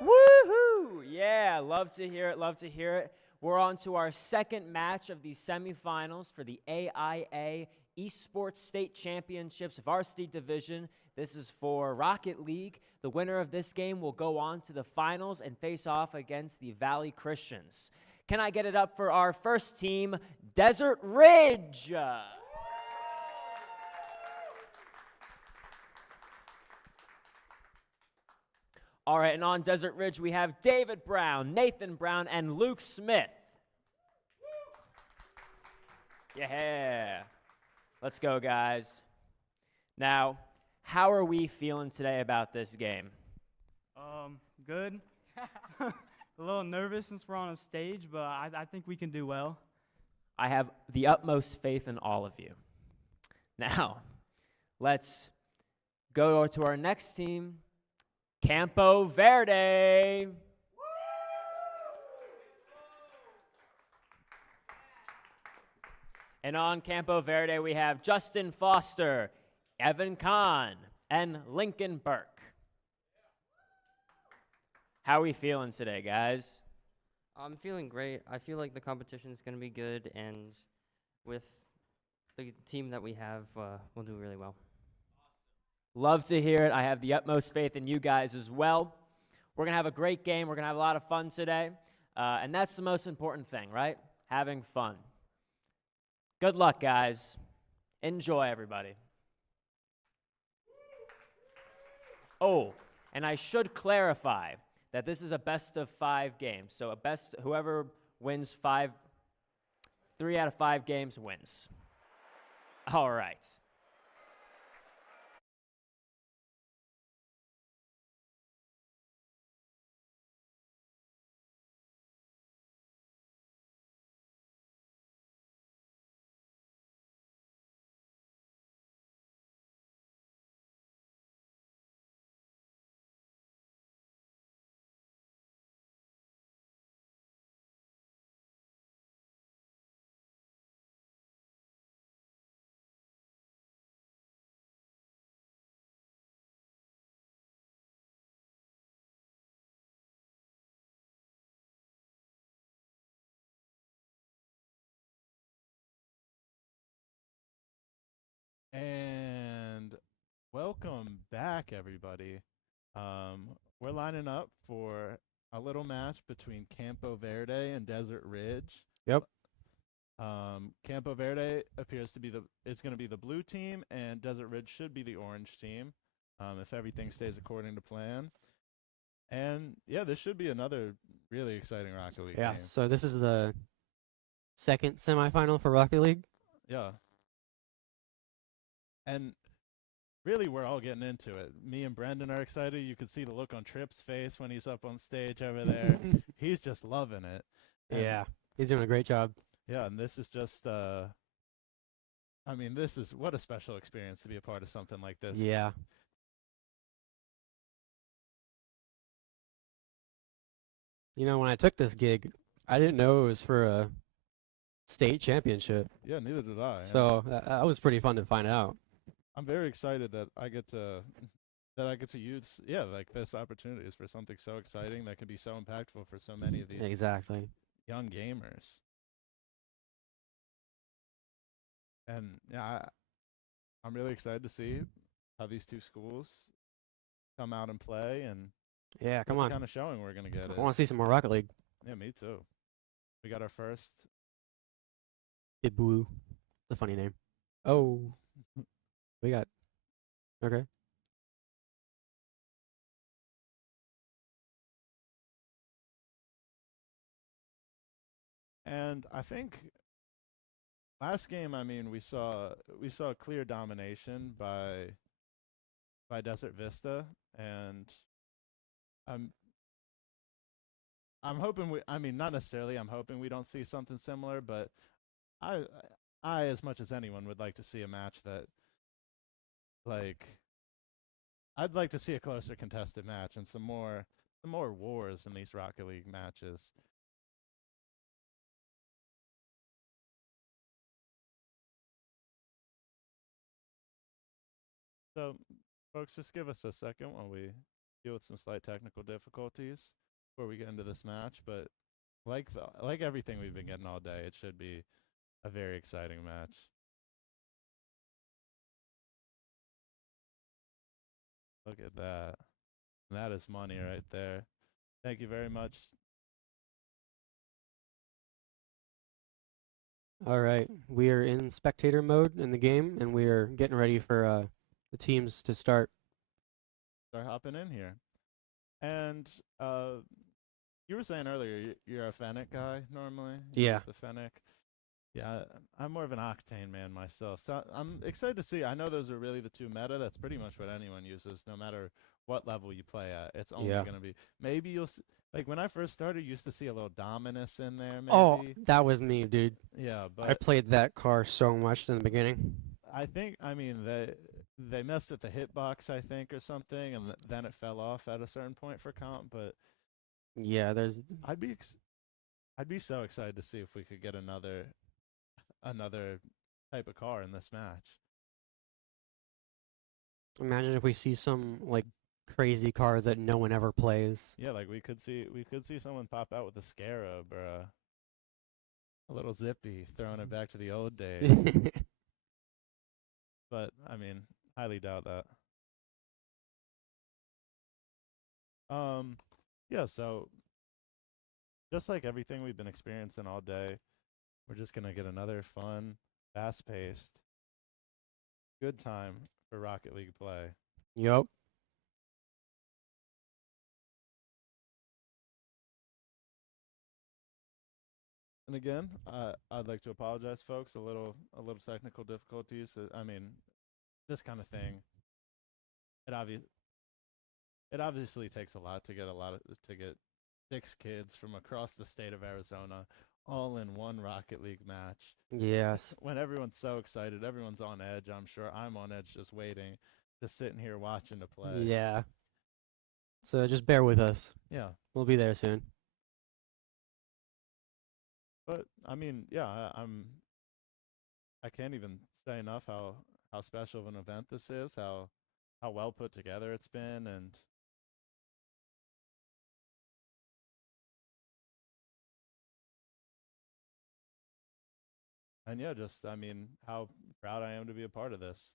Woohoo! Yeah, love to hear it. Love to hear it. We're on to our second match of the semifinals for the AIA Esports State Championships Varsity Division. This is for Rocket League. The winner of this game will go on to the finals and face off against the Valley Christians. Can I get it up for our first team, Desert Ridge? All right, and on Desert Ridge, we have David Brown, Nathan Brown, and Luke Smith. Yeah. Let's go, guys. Now, how are we feeling today about this game? Good. A little nervous since we're on a stage, but I think we can do well. I have the utmost faith in all of you. Now, let's go to our next team, Campo Verde. And on Campo Verde, we have Justin Foster, Evan Kahn, and Lincoln Burke. How are we feeling today, guys? I'm feeling great. I feel like the competition is going to be good, and with the team that we have, we'll do really well. Love to hear it. I have the utmost faith in you guys as well. We're going to have a great game. We're going to have a lot of fun today. And that's the most important thing, right? Having fun. Good luck, guys. Enjoy, everybody. Oh, and I should clarify that this is a best of 5 games. So whoever wins 3 out of 5 games wins. All right. And welcome back, everybody. We're lining up for a little match between Campo Verde and Desert Ridge. Yep. Campo Verde appears to be it's going to be the blue team, and Desert Ridge should be the orange team, if everything stays according to plan. And yeah, this should be another really exciting Rocket League Yeah, game. so this is the second semifinal for Rocket League. Yeah. And really, we're all getting into it. Me and Brendan are excited. You can see the look on Tripp's face when he's up on stage over there. He's just loving it. And Yeah, he's doing a great job. yeah, and this is just, this is what a special experience to be a part of something like this. Yeah. You know, when I took this gig, I didn't know it was for a state championship. Yeah, neither did I. So that was pretty fun to find out. I'm very excited that I get to use this opportunity is for something so exciting that can be so impactful for so many of these Exactly. young gamers. And yeah, I'm really excited to see how these two schools come out and play, and Yeah, come what on. kind of showing we're gonna get. I want to see some more Rocket League. Yeah, me too. We got our first. Kid Boo. It's a funny name. Oh. We got. Okay. And I think last game, we saw clear domination by Desert Vista, and I'm hoping not necessarily I'm hoping we don't see something similar, but I as much as anyone would like to see a match that I'd like to see a closer contested match and some more wars in these Rocket League matches. So Folks, just give us a second while we deal with some slight technical difficulties before we get into this match. But like everything we've been getting all day, it should be a very exciting match. Look at that. That is money right there. Thank you very much. All right, we are in spectator mode in the game, and we are getting ready for the teams to start. Start hopping in here. And you were saying earlier you're a Fennec guy normally. You Yeah. use the Fennec. Yeah, I'm more of an Octane man myself. So I'm excited to see. I know those are really the two meta. That's pretty much what anyone uses, no matter what level you play at. It's only Yeah. going to be. Maybe you'll like when I first started, you used to see a little Dominus in there. Maybe. Oh, that was me, dude. Yeah, I but played that car so much in the beginning. I mean they messed with the hitbox, I think, or something, and then it fell off at a certain point for comp. But Yeah, there's I'd be so excited to see if we could get another type of car in this match. imagine if we see some like crazy car that no one ever plays. Yeah, like we could see someone pop out with a Scarab or a little Zippy, throwing it back to the old days. But I mean, highly doubt that. Yeah, so just like everything we've been experiencing all day, we're just gonna get another fun, fast-paced, good time for Rocket League play. Yup. And again, I'd like to apologize, folks. A little technical difficulties. I mean, this kind of thing. It obviously takes a lot to get 6 kids from across the state of Arizona all in one Rocket League match. Yes. When everyone's so excited, everyone's on edge. I'm sure I'm on edge just waiting, just sitting here watching to play. Yeah. So just bear with us. Yeah. We'll be there soon. But I mean, yeah, I can't even say enough how special of an event this is, how well put together it's been, and yeah, just I mean, how proud I am to be a part of this.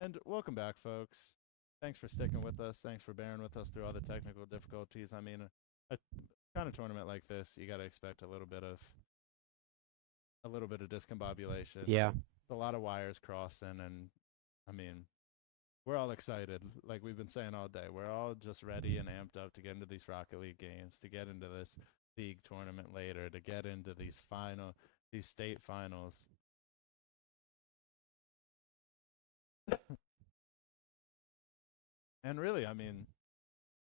And welcome back, folks. Thanks for sticking with us. Thanks for bearing with us through all the technical difficulties. I mean, a kind of tournament like this, you got to expect a little bit of discombobulation. Yeah. It's a lot of wires crossing, and I mean, we're all excited, like we've been saying all day. We're all just ready and amped up to get into these Rocket League games, to get into this league tournament later, to get into these state finals. And really, I mean,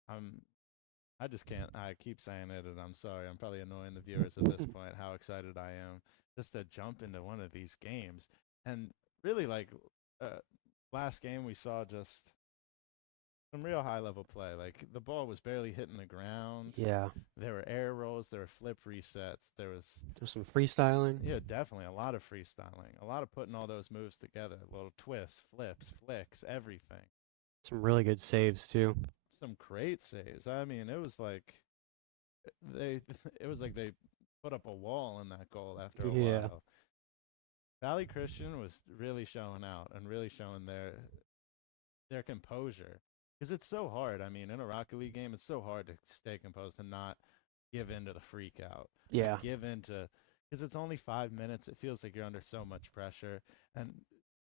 I just can't. I keep saying it, and I'm sorry. I'm probably annoying the viewers at this point. How excited I am just to jump into one of these games, and really, like last game, we saw just some real high-level play. Like the ball was barely hitting the ground. Yeah. There were air rolls. There were flip resets. There was some freestyling. Yeah, definitely a lot of freestyling. A lot of putting all those moves together. Little twists, flips, flicks, everything. Some really good saves too. Some great saves. I mean, it was like they put up a wall in that goal after a while. Valley Christian was really showing out and really showing their composure, because it's so hard. I mean, in a Rocket League game, it's so hard to stay composed and not give in to the freak out. Yeah. Give in to, because it's only 5 minutes. It feels like you're under so much pressure. And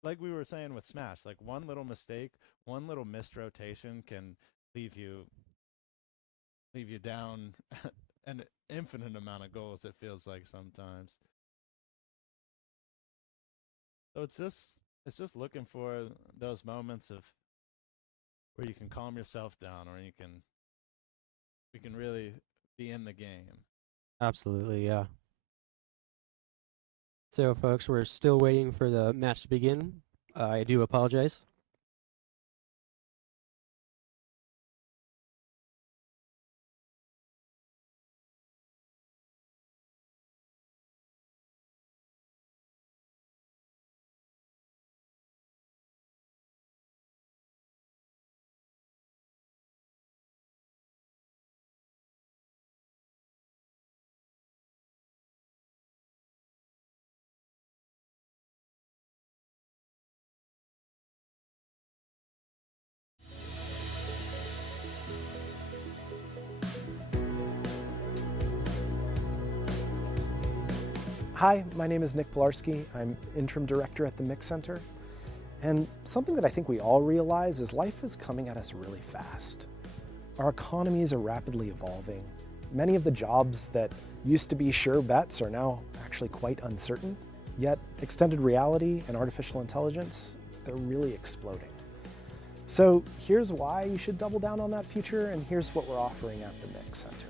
like we were saying with Smash, like one little mistake, one little missed rotation can leave you down an infinite amount of goals, it feels like sometimes. So it's just looking for those moments of where you can calm yourself down, or you can really be in the game. Absolutely, yeah. So, folks, we're still waiting for the match to begin. I do apologize. Hi, my name is Nick Pilarski. I'm interim director at the Mix Center. And something that I think we all realize is life is coming at us really fast. Our economies are rapidly evolving. Many of the jobs that used to be sure bets are now actually quite uncertain. Yet extended reality and artificial intelligence, they're really exploding. So here's why you should double down on that future, and here's what we're offering at the Mix Center.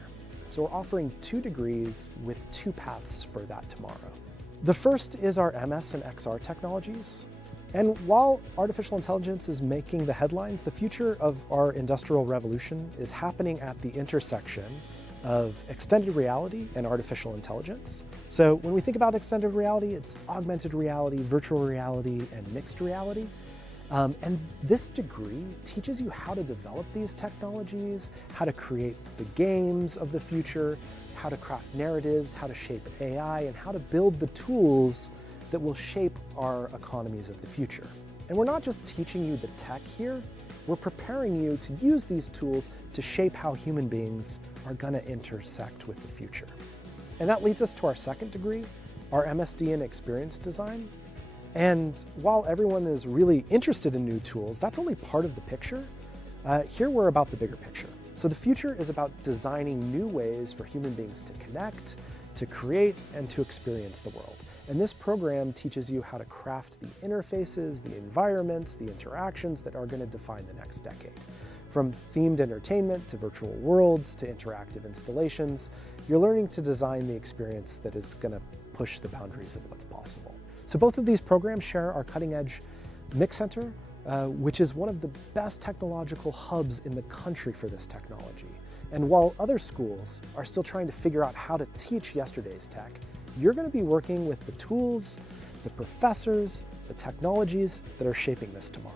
So we're offering 2 degrees with 2 paths for that tomorrow. The first is our MS and XR technologies. And while artificial intelligence is making the headlines, the future of our industrial revolution is happening at the intersection of extended reality and artificial intelligence. So when we think about extended reality, it's augmented reality, virtual reality, and mixed reality. And this degree teaches you how to develop these technologies, how to create the games of the future, how to craft narratives, how to shape AI, and how to build the tools that will shape our economies of the future. And we're not just teaching you the tech here, we're preparing you to use these tools to shape how human beings are gonna intersect with the future. And that leads us to our second degree, our MSD in Experience Design. And while everyone is really interested in new tools, that's only part of the picture. Here we're about the bigger picture. So the future is about designing new ways for human beings to connect, to create, and to experience the world. And this program teaches you how to craft the interfaces, the environments, the interactions that are going to define the next decade. From themed entertainment to virtual worlds to interactive installations, you're learning to design the experience that is going to push the boundaries of what's possible. So both of these programs share our cutting-edge Mix Center, which is one of the best technological hubs in the country for this technology. And while other schools are still trying to figure out how to teach yesterday's tech, you're going to be working with the tools, the professors, the technologies that are shaping this tomorrow.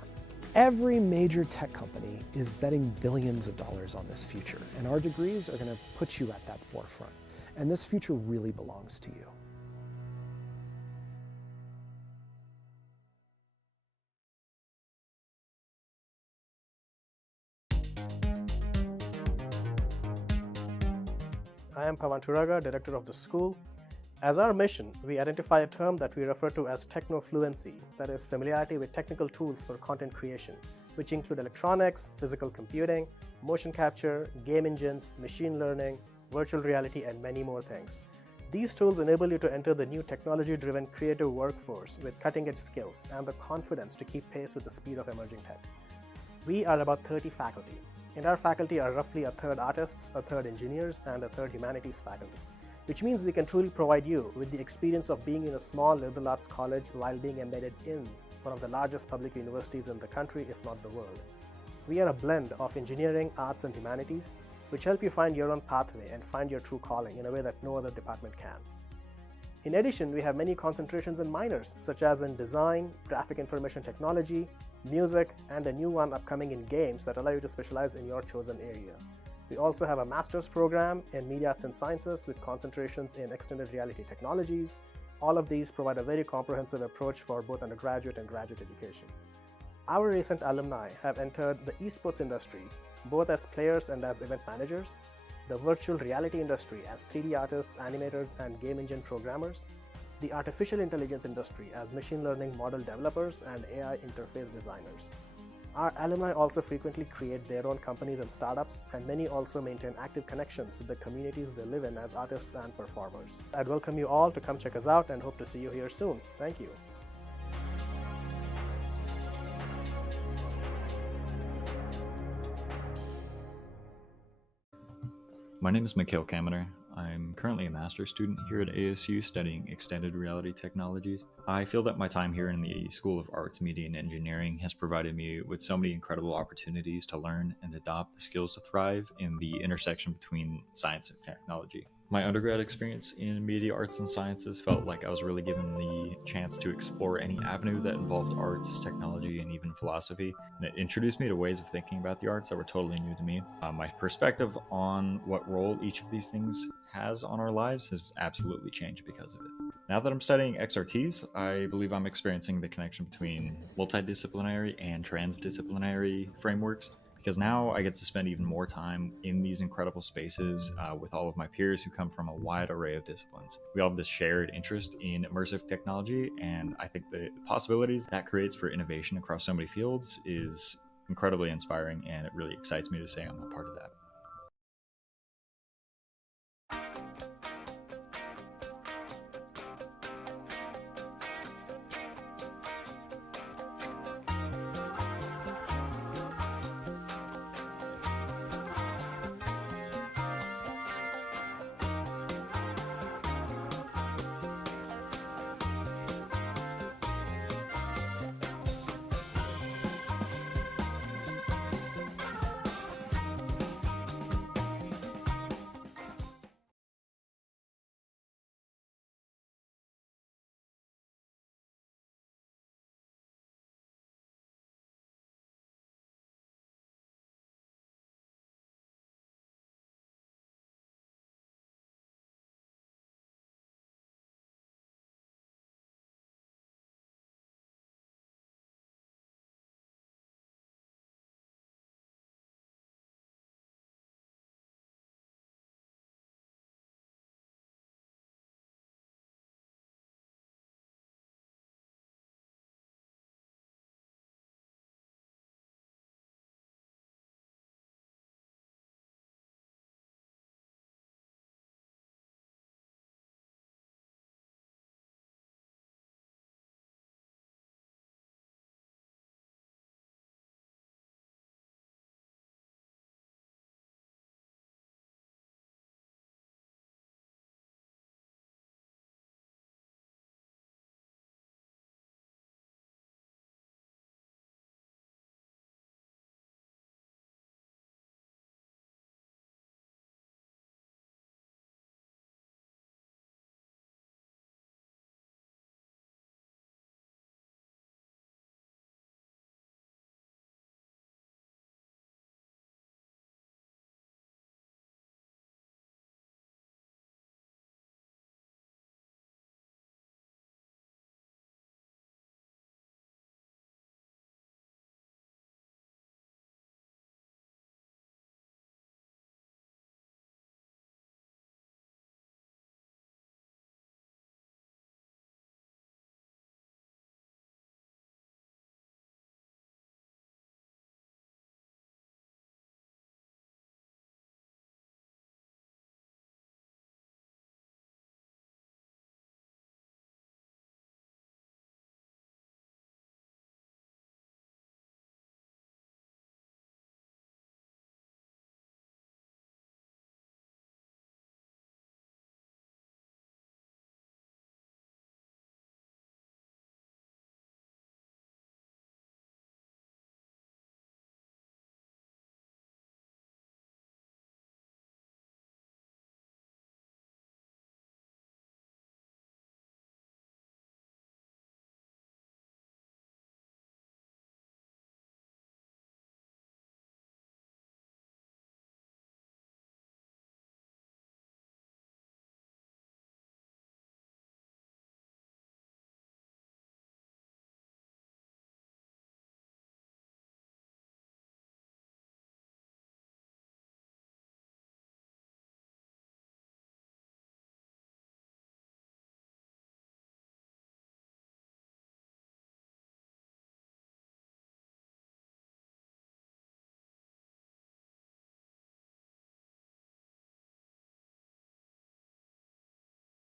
Every major tech company is betting billions of dollars on this future, and our degrees are going to put you at that forefront. And this future really belongs to you. I am Pavan Turaga, director of the school. As our mission, we identify a term that we refer to as technofluency, that is familiarity with technical tools for content creation, which include electronics, physical computing, motion capture, game engines, machine learning, virtual reality, and many more things. These tools enable you to enter the new technology-driven creative workforce with cutting-edge skills and the confidence to keep pace with the speed of emerging tech. We are about 30 faculty, and our faculty are roughly a third artists, a third engineers, and a third humanities faculty, which means we can truly provide you with the experience of being in a small liberal arts college while being embedded in one of the largest public universities in the country, if not the world. We are a blend of engineering, arts, and humanities, which help you find your own pathway and find your true calling in a way that no other department can. In addition, we have many concentrations in minors, such as in design, graphic information technology, music, and a new one upcoming in games that allow you to specialize in your chosen area. We also have a master's program in media arts and sciences with concentrations in extended reality technologies. All of these provide a very comprehensive approach for both undergraduate and graduate education. Our recent alumni have entered the esports industry, both as players and as event managers, the virtual reality industry as 3D artists, animators, and game engine programmers, the artificial intelligence industry as machine learning model developers and AI interface designers. Our alumni also frequently create their own companies and startups, and many also maintain active connections with the communities they live in as artists and performers. I'd welcome you all to come check us out and hope to see you here soon. Thank you. My name is Mikhail Kamener. I'm currently a master's student here at ASU studying extended reality technologies. I feel that my time here in the School of Arts, Media, and Engineering has provided me with so many incredible opportunities to learn and adopt the skills to thrive in the intersection between science and technology. My undergrad experience in media arts and sciences felt like I was really given the chance to explore any avenue that involved arts, technology, and even philosophy. And it introduced me to ways of thinking about the arts that were totally new to me. My perspective on what role each of these things has on our lives has absolutely changed because of it. Now that I'm studying XRTs, I believe I'm experiencing the connection between multidisciplinary and transdisciplinary frameworks, because now I get to spend even more time in these incredible spaces with all of my peers who come from a wide array of disciplines. We all have this shared interest in immersive technology, and I think the possibilities that creates for innovation across so many fields is incredibly inspiring, and it really excites me to say I'm a part of that.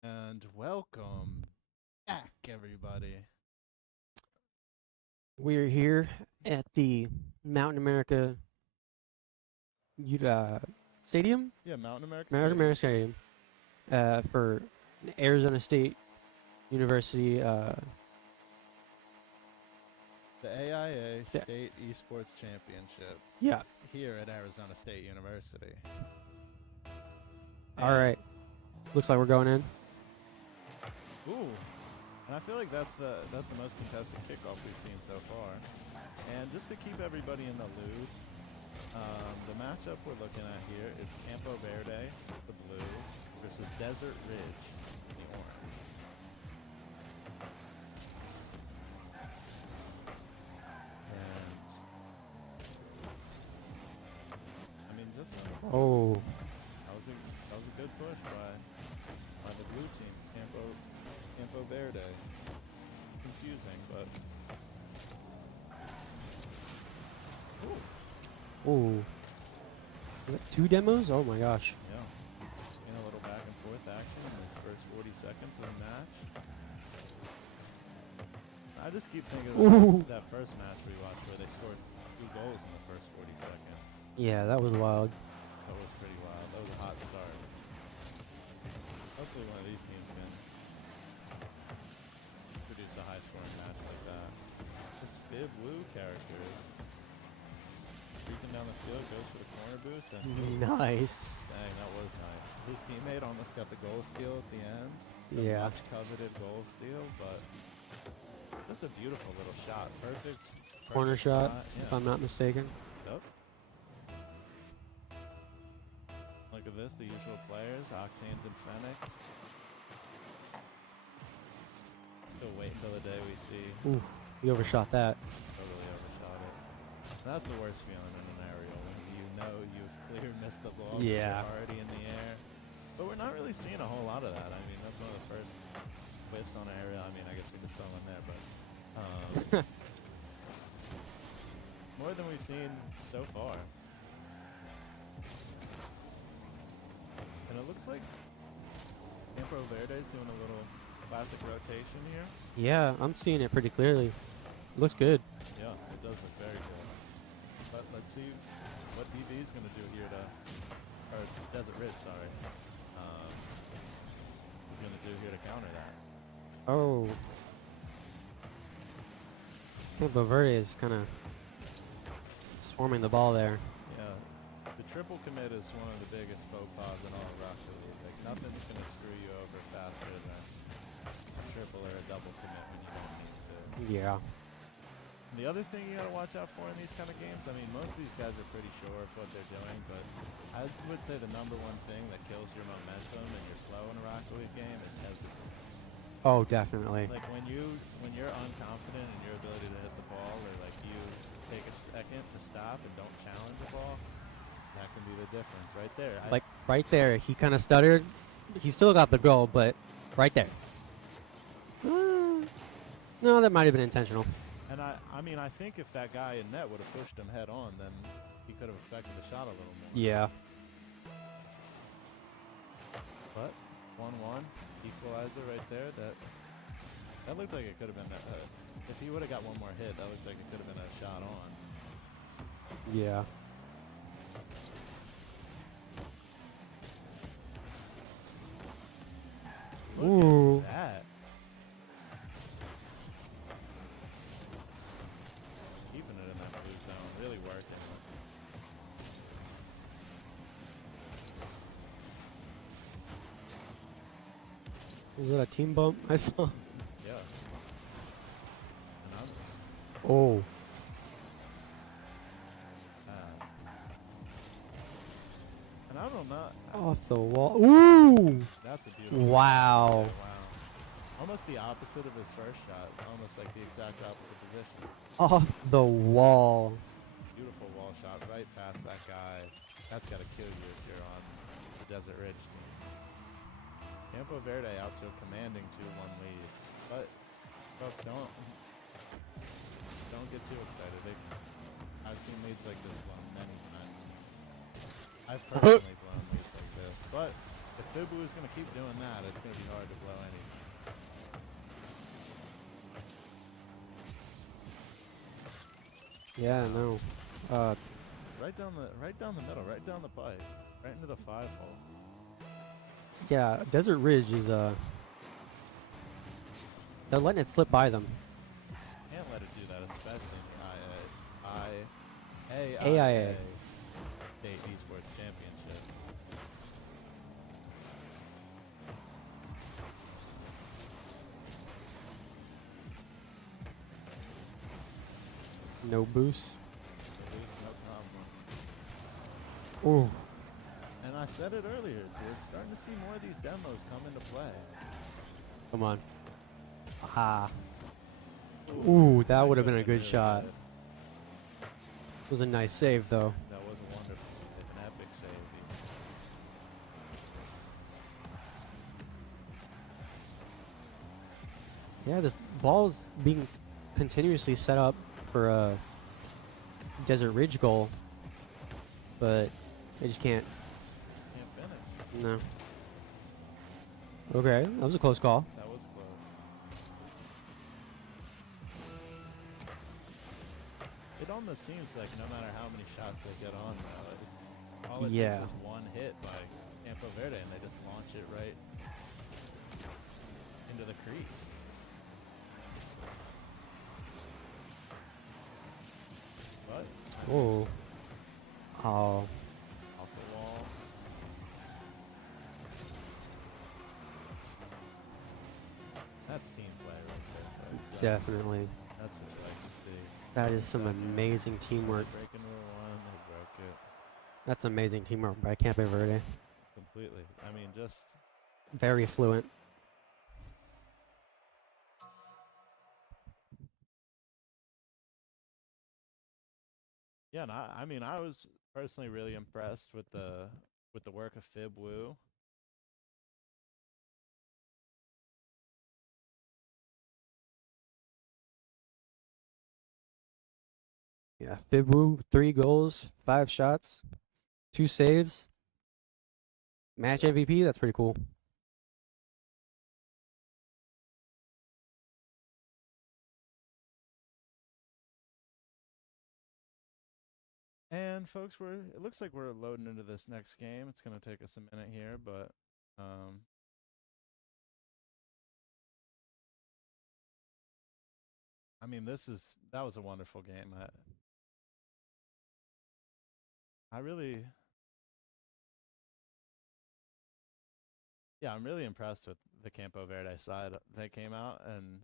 And welcome back, everybody. We're here at the Mountain America Stadium? Yeah, Mountain America Mountain Stadium. America Stadium for Arizona State University. The AIA State Esports Championship. Yeah. Here at Arizona State University. All right. Looks like we're going in. Ooh. And I feel like that's the most contested kickoff we've seen so far. And just to keep everybody in the loop, the matchup we're looking at here is Campo Verde, the blue, versus Desert Ridge, the orange. And I mean, just Oh. that was a good push by the blue team, Campo Verde. Confusing, but Ooh. Is that 2 demos? Oh my gosh. yeah, in a little back and forth action in this first 40 seconds of the match. I just keep thinking Ooh. of that first match we watched where they scored 2 goals in the first 40 seconds. Yeah, that was wild. That was pretty wild. That was a hot start. Hopefully one of these teams can produce a high-scoring match like that. This Fib Blue character is streaking down the field, goes for the corner boost, and Nice. dang, that was nice. His teammate almost got the goal steal at the end. The Yeah. much coveted goal steal, but just a beautiful little shot. Perfect Corner shot, yeah. if I'm not mistaken. Yep. Look at this, the usual players, Octanes and Phoenix. Still wait until the day we see. Ooh, you overshot that. Totally overshot it. That's the worst feeling in an aerial, when you know you've clear missed the ball, 'cause Yeah. you're already in the air. But we're not really seeing a whole lot of that. I mean, that's one of the first whiffs on an aerial. I mean, I guess we just saw one there, but more than we've seen so far. And it looks like Campo Verde is doing a little classic rotation here. Yeah, I'm seeing it pretty clearly. Looks good. Yeah, it does look very good. But let's see what DB is going to do here or Desert Ridge, sorry, is going to do here to counter that. Oh. Campo Verde is kind of swarming the ball there. Yeah, the triple commit is one of the biggest faux pas in all of Rocket League. Like, nothing's going to screw you over faster than a triple or a double commit when you don't need to. Yeah. And the other thing you got to watch out for in these kind of games, I mean, most of these guys are pretty sure of what they're doing, but I would say the number one thing that kills your momentum and your flow in a Rocket League game is hesitancy. Oh, definitely. Like when you're unconfident in your ability to hit the ball, or like you take a second to stop and don't challenge the ball, that can be the difference right there. Like right there, he kind of stuttered. He still got the goal, but right there. No, that might have been intentional. And I mean, I think if that guy in net would have pushed him head on, then he could have affected the shot a little more. Yeah. But 1-1 equalizer right there. That looked like it could have been. If he would have got one more hit, that looked like it could have been a shot on. Yeah. Look Ooh. at that. Keeping it in that blue zone, really working. Was that a team bump I saw? Yeah. And Oh. and I don't know. Off the wall. Ooh. That's a beautiful. Wow. Wow. Almost the opposite of his first shot. Almost like the exact opposite position. Off the wall. Beautiful wall shot right past that guy. That's got to kill you if you're on the Desert Ridge team. Campo Verde out to a commanding 2-1 lead. But folks, don't get too excited. I've seen leads like this blown many times. I've personally blown leads like this. But If Fibu is going to keep doing that, it's going to be hard to blow anything. Yeah, no. Right down the middle, right down the pipe, right into the 5 hole. Yeah, Desert Ridge is they're letting it slip by them. Can't let it do that, especially in AIA. State Esports Championship. No boost. No problem. Ooh. And I said it earlier, dude. Starting to see more of these demos come into play. Come on. Ah. Ooh, that would have been a good shot. It was a nice save, though. That was wonderful. An epic save. Yeah, this ball's being continuously set up for a Desert Ridge goal, but they just can't. Can't finish. No. Okay, that was a close call. That was close. It almost seems like no matter how many shots they get on, all it Yeah. takes is one hit by Campo Verde, and they just launch it right into the crease. But Oh. Oh. off the wall. That's team play right there, folks. Definitely. That's what I like to see. That is some amazing teamwork. Breaking rule 1, they broke it That's amazing teamwork by Campo Verde. completely. I mean, just Very fluent. yeah. And I mean, I was personally really impressed with the work of Fib Woo. Yeah, Fibwu, 3 goals, 5 shots, 2 saves. Match MVP, that's pretty cool. And folks, it looks like we're loading into this next game. It's going to take us a minute here, but I mean, that was a wonderful game. I really, yeah, I'm really impressed with the Campo Verde side that came out, and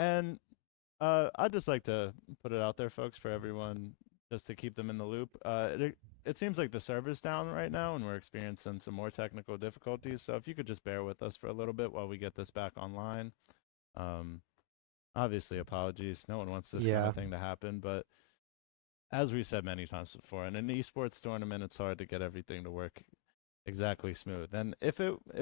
And I'd just like to put it out there, folks, for everyone, just to keep them in the loop. It seems like the server's down right now, and we're experiencing some more technical difficulties. So if you could just bear with us for a little bit while we get this back online. Obviously, apologies. No one wants this kind of thing to happen, but as we said many times before, in an esports tournament, it's hard to get everything to work exactly smooth. And if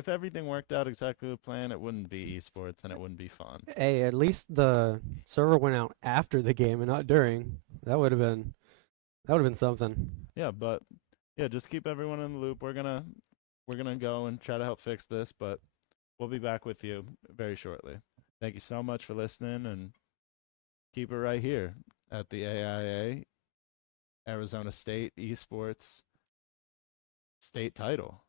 everything worked out exactly the plan, it wouldn't be esports and it wouldn't be fun. Hey, at least the server went out after the game and not during. That would have been something. Yeah, but yeah, just keep everyone in the loop. We're gonna go and try to help fix this, but we'll be back with you very shortly. Thank you so much for listening, and keep it right here at the AIA Arizona State Esports state title.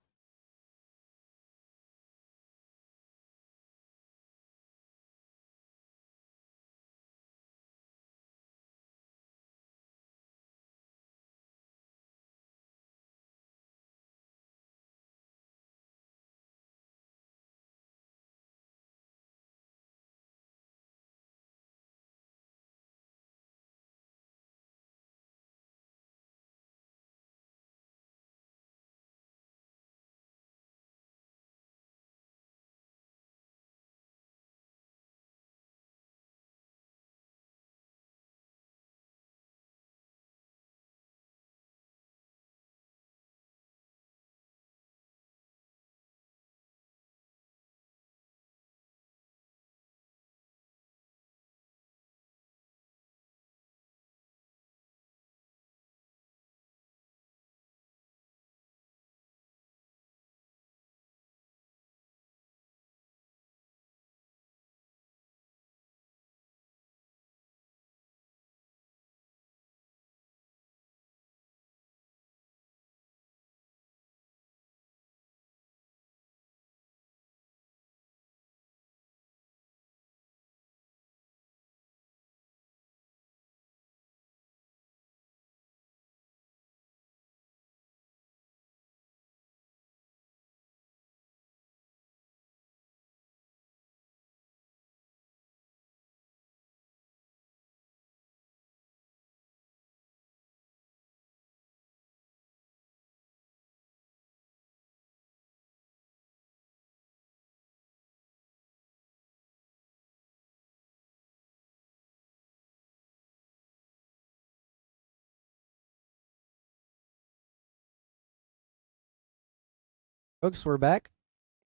Folks, we're back.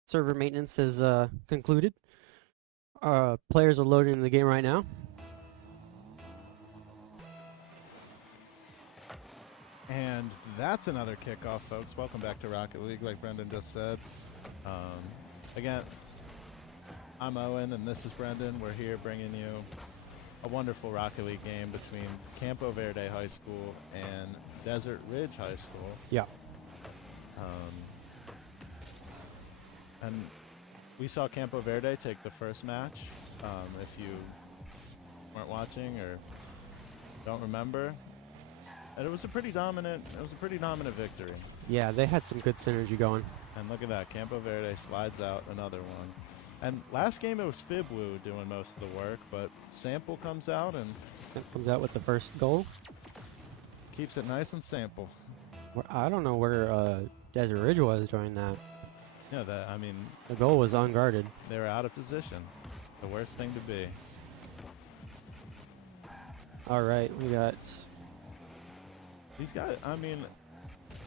Server maintenance is concluded. Players are loading the game right now. And that's another kickoff, folks. Welcome back to Rocket League, like Brendan just said. Again, I'm Owen, and this is Brendan. We're here bringing you a wonderful Rocket League game between Campo Verde High School and Desert Ridge High School. Yeah. And we saw Campo Verde take the first match. If you weren't watching or don't remember, and it was a pretty dominant victory. Yeah, they had some good synergy going. And look at that, Campo Verde slides out another one. And last game it was Fibwu doing most of the work, but Sample comes out with the first goal. Keeps it nice and Sample. I don't know where Desert Ridge was during that. Yeah, the goal was unguarded. They were out of position. The worst thing to be. All right, we got these guys.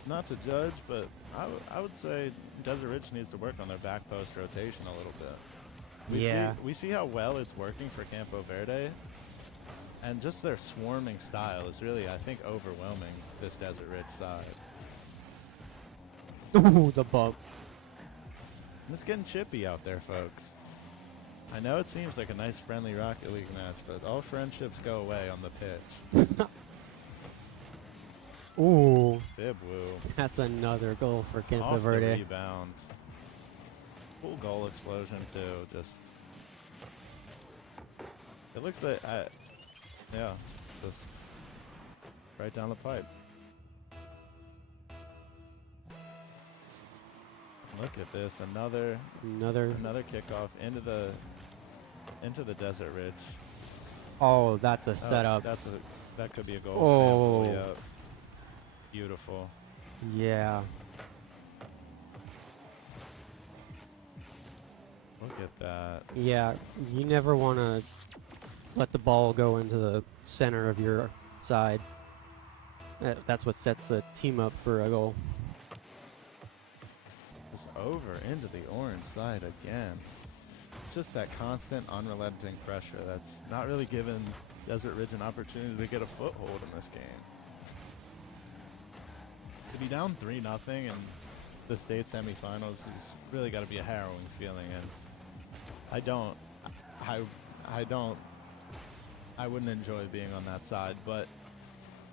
Not to judge, but I would say Desert Ridge needs to work on their back post rotation a little bit. We see how well it's working for Campo Verde, and just their swarming style is really, I think, overwhelming this Desert Ridge side. Ooh, the bump. It's getting chippy out there, folks. I know it seems like a nice friendly Rocket League match, but all friendships go away on the pitch. Ooh. Fibwu. That's another goal for Campo Off Verde. the rebound. Cool goal explosion too. Just it looks like just right down the pipe. Look at this, another kickoff into the Desert Ridge Oh, that's a setup. That could be a goal. Oh. Sample, yeah. Beautiful. Yeah. Look at that. Yeah, you never want to let the ball go into the center of your side. That's what sets the team up for a goal. Just over into the orange side again. It's just that constant, unrelenting pressure that's not really giving Desert Ridge an opportunity to get a foothold in this game. To be down 3-0 in the state semifinals is really got to be a harrowing feeling, and I wouldn't enjoy being on that side, but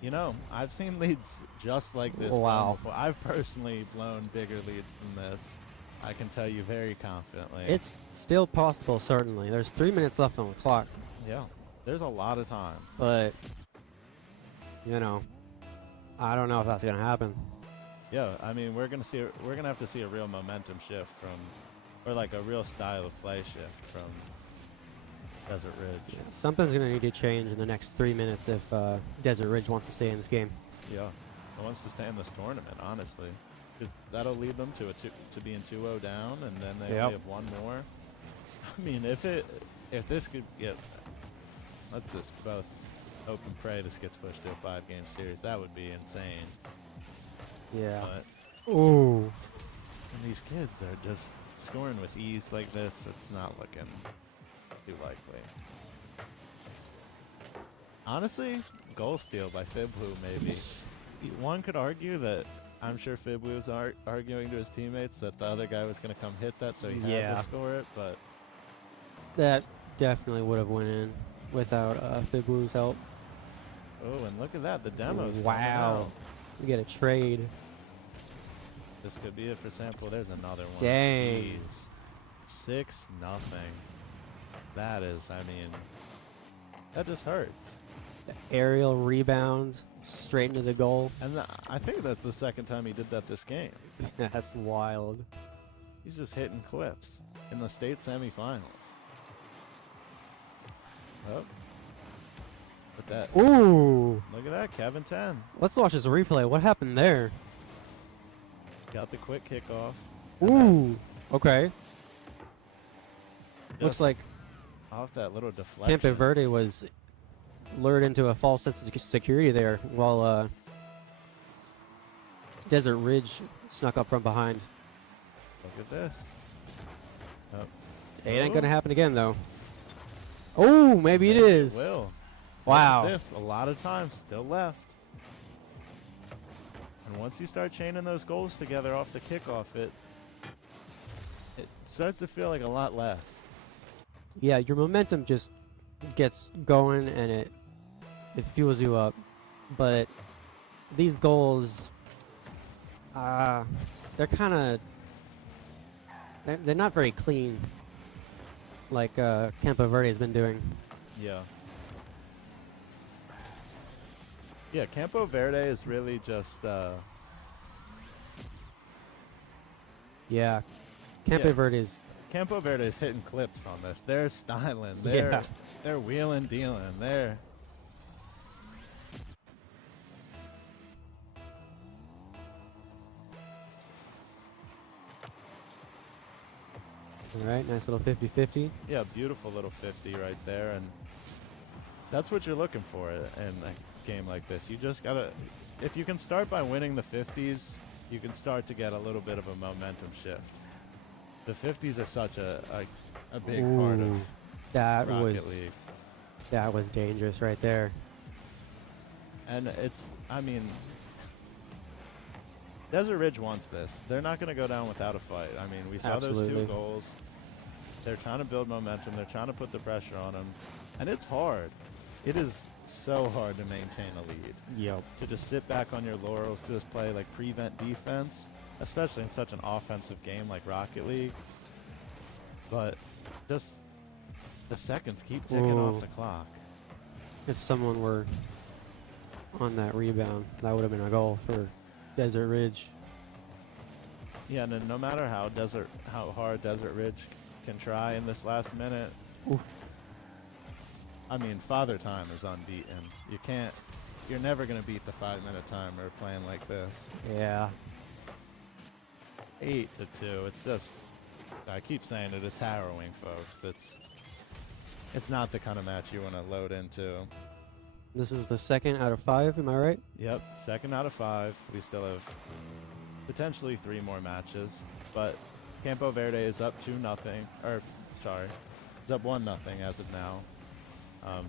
you know, I've seen leads just like this. Wow. Before. I've personally blown bigger leads than this. I can tell you very confidently. It's still possible, certainly. There's 3 minutes left on the clock. Yeah, there's a lot of time. But, you know, I don't know if that's going to happen. Yeah, I mean, we're gonna have to see a real momentum shift or like a real style of play shift from Desert Ridge. Yeah, something's going to need to change in the next 3 minutes if Desert Ridge wants to stay in this game. Yeah, it wants to stay in this tournament, honestly. 'Cause that'll lead them to being 2-0 down, and then they only have one more. I mean, if this could get, let's just both hope and pray this gets pushed to a 5-game series. That would be insane. Yeah. But Ooh. when these kids are just scoring with ease like this, it's not looking too likely. Honestly, goal steal by Fiblu maybe. One could argue that I'm sure Fiblu was arguing to his teammates that the other guy was going to come hit that, so he had to score it, but that definitely would have went in without Fiblu's help. oh, and look at that, the demo's coming Wow. out. We get a trade. This could be it for Sample. There's another one. Dang. Jeez. 6-0. That is, I mean, that just hurts. The aerial rebound straight into the goal. And I think that's the second time he did that this game. That's wild. He's just hitting clips in the state semifinals. Oh. Look at that. Ooh. Look at that, Kevin 10. Let's watch this replay. What happened there? Got the quick kickoff. Ooh. Okay. Looks Just like off that little deflection. Campo Verde was lured into a false sense of security there while Desert Ridge snuck up from behind. Look at this. Oh. It ain't going to happen again, though. Oh, maybe it is. It will. Wow. Look at this. A lot of time still left. And once you start chaining those goals together off the kickoff, it starts to feel like a lot less. Yeah, your momentum just gets going and it fuels you up. But these goals, they're kind of, they're not very clean like Campo Verde has been doing. Yeah. Yeah, Campo Verde is really just yeah. Campo Verde is Campo Verde is hitting clips on this. They're styling. They're wheeling, dealing. They're all right. Nice little 50-50. yeah, beautiful little 50 right there, and that's what you're looking for in a game like this. You just gotta, if you can start by winning the 50s, you can start to get a little bit of a momentum shift. The 50s are such a big part of that Rocket League. That was dangerous right there. And it's, I mean, Desert Ridge wants this. They're not going to go down without a fight. I mean, we saw those 2 goals. They're trying to build momentum. They're trying to put the pressure on them. And it's hard. It is so hard to maintain a lead. Yep. To just sit back on your laurels, to just play like prevent defense, especially in such an offensive game like Rocket League. But just the seconds keep ticking off the clock. If someone were on that rebound, that would have been a goal for Desert Ridge. Yeah, and no matter how hard Desert Ridge can try in this last minute, I mean, Father Time is unbeaten. You're never going to beat the 5-minute timer playing like this. Yeah. 8-2. It's just, I keep saying it, it's harrowing, folks. It's not the kind of match you want to load into. This is the 2nd out of 5, am I right? Yep, 2nd out of 5. We still have potentially 3 more matches, but Campo Verde is up 2-0, or sorry, it's up 1-0 as of now.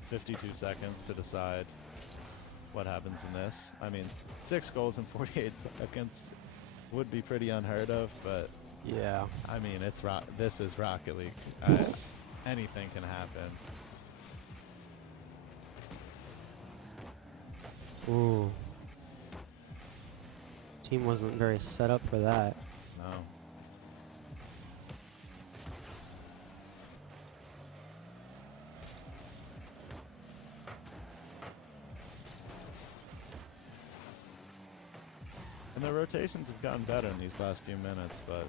52 seconds to decide what happens in this. I mean, 6 goals in 48 seconds would be pretty unheard of, but yeah, I mean, this is Rocket League. Anything can happen. Ooh. Team wasn't very set up for that. No. And the rotations have gotten better in these last few minutes, but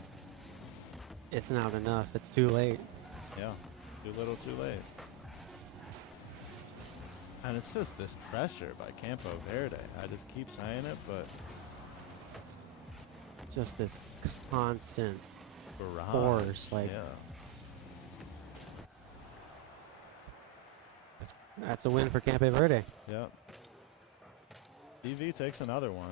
It's not enough. It's too late. yeah, too little, too late. And it's just this pressure by Campo Verde. I just keep saying it, but It's just this constant barrage. force. Like, yeah. that's a win for Campo Verde. Yep. DV takes another one.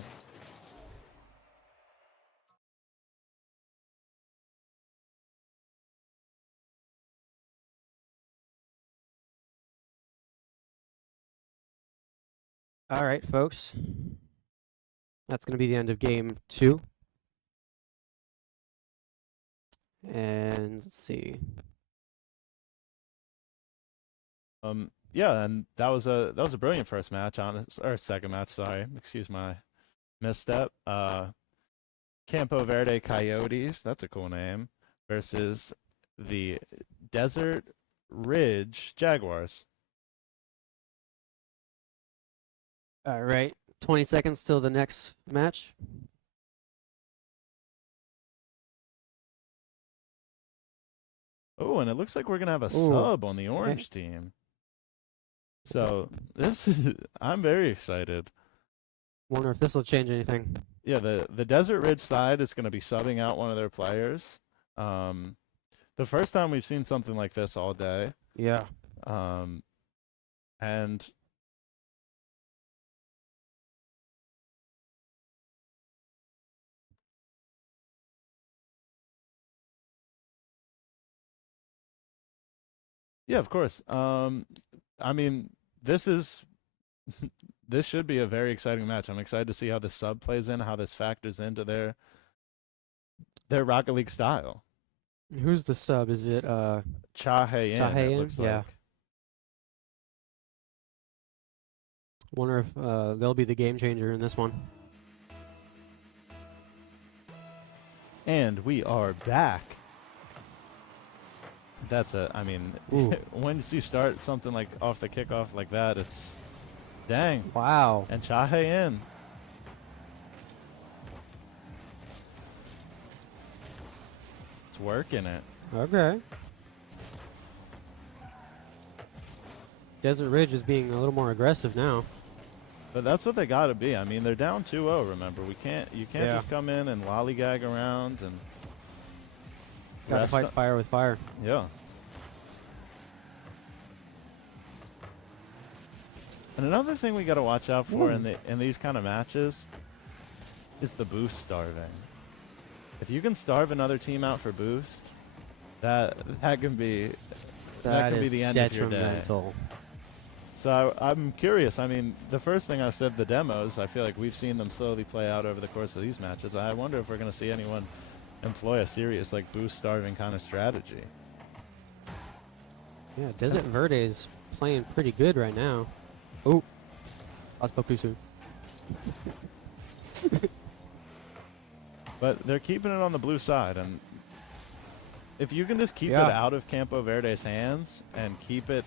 All right, folks. That's going to be the end of game 2. And let's see. Yeah, and that was a brilliant first match or second match, sorry. Excuse my misstep. Campo Verde Coyotes, that's a cool name, versus the Desert Ridge Jaguars. All right. 20 seconds till the next match. Oh, and it looks like we're going to have a Ooh. sub on the orange team. So, this is I'm very excited. Wonder if this will change anything. Yeah, the Desert Ridge side is going to be subbing out one of their players. The first time we've seen something like this all day. Yeah. And yeah, of course. I mean, this should be a very exciting match. I'm excited to see how this sub plays in, how this factors into their Rocket League style. Who's the sub? Is it Hayden, it Hayden? looks Yeah. like. Wonder if they'll be the game changer in this one. And we are back. I mean, once you start something like off the kickoff like that, it's dang. Wow. And Hayden. It's working it. Okay. Desert Ridge is being a little more aggressive now. But that's what they got to be. I mean, they're down 2-0, remember. You can't Yeah. just come in and lollygag around and Gotta rest fight up. fire with fire. Yeah. And another thing we got to watch out for in these kind of matches is the boost starving. If you can starve another team out for boost, that can be the end of your day. Detrimental. So I'm curious. I mean, the first thing I said, the demos, I feel like we've seen them slowly play out over the course of these matches. I wonder if we're going to see anyone employ a serious like boost starving kind of strategy. Yeah, Desert Verde is playing pretty good right now. Oh, I spoke too soon. But they're keeping it on the blue side, and if you can just keep it out of Campo Verde's hands and keep it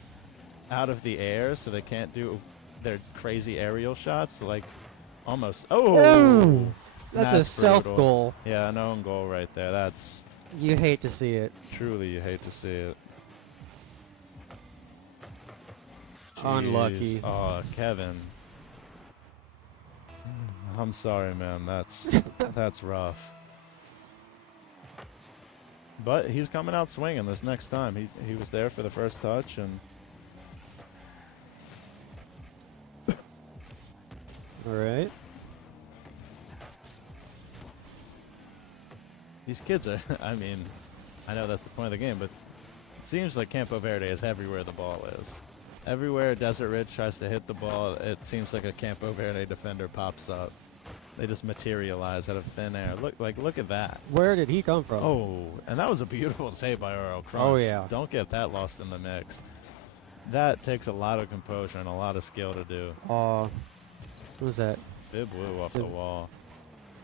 out of the air so they can't do their crazy aerial shots, like almost. Oh! That's a self brutal. goal. Yeah, an own goal right there. That's. You hate to see it. Truly, you hate to see it. Unlucky. Oh, Kevin. I'm sorry, man. That's rough. But he's coming out swinging this next time. He was there for the first touch, and All right. these kids are, I mean, I know that's the point of the game, but it seems like Campo Verde is everywhere the ball is. Everywhere Desert Ridge tries to hit the ball, it seems like a Campo Verde defender pops up. They just materialize out of thin air. Look at that. Where did he come from? Oh, and that was a beautiful save by Earl Crunch. Oh, yeah. Don't get that lost in the mix. That takes a lot of composure and a lot of skill to do. What was that? Fib Blue off the wall.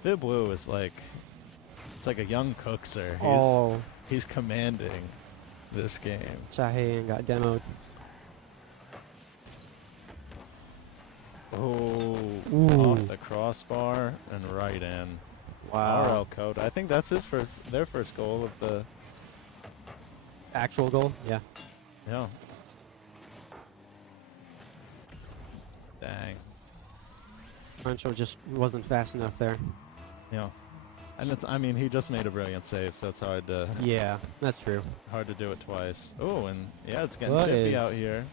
Fib Blue is like, it's like a young Cookser. He's commanding this game. Hayden got demoed. Oh, Ooh. off the crossbar and right in. Wow. RL Code. I think that's their first goal of the Actual goal? Yeah. Yeah. Dang. Cruncho just wasn't fast enough there. Yeah. And I mean, he just made a brilliant save, so it's hard to. Yeah, that's true. Hard to do it twice. Oh, and yeah, it's getting What chippy is- out here.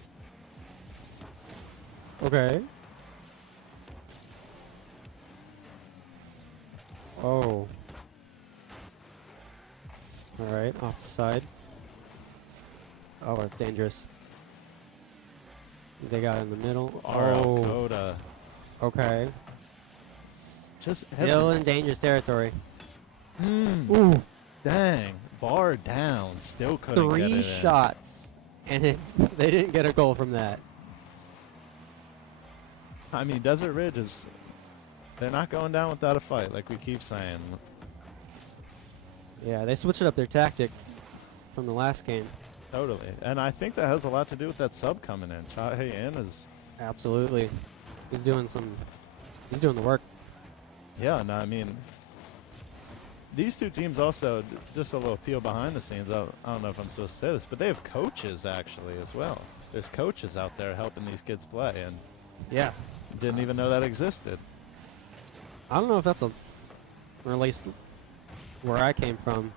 Okay. Oh. All right, off the side. Oh, it's dangerous. They got in the middle. RL Coda. Okay. Just Still in dangerous territory. Ooh. Dang. Bar down. Still couldn't get it 3 in. shots, and they didn't get a goal from that. I mean, Desert Ridge is. They're not going down without a fight, like we keep saying. Yeah, they switched up their tactic from the last game. Totally. And I think that has a lot to do with that sub coming in. Hayden is. Absolutely. He's doing the work. Yeah, no, I mean, these two teams also, just a little peel behind the scenes, I don't know if I'm supposed to say this, but they have coaches actually as well. There's coaches out there helping these kids play, and Yeah. didn't even know that existed. I don't know if that's or at least where I came from,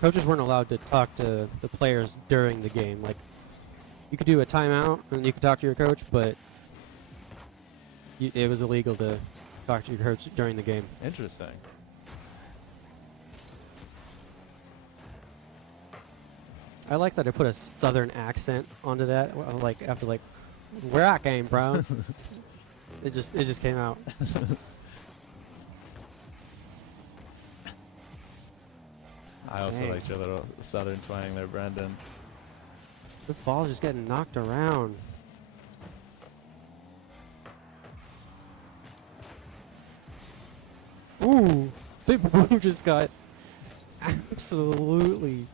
coaches weren't allowed to talk to the players during the game. Like, you could do a timeout and you could talk to your coach, but it was illegal to talk to your coach during the game. Interesting. I like that I put a southern accent onto that. Like after where I came from, it just came out. I also Dang. liked your little southern twang there, Brendan. This ball is just getting knocked around. Ooh, Big Blue just got absolutely.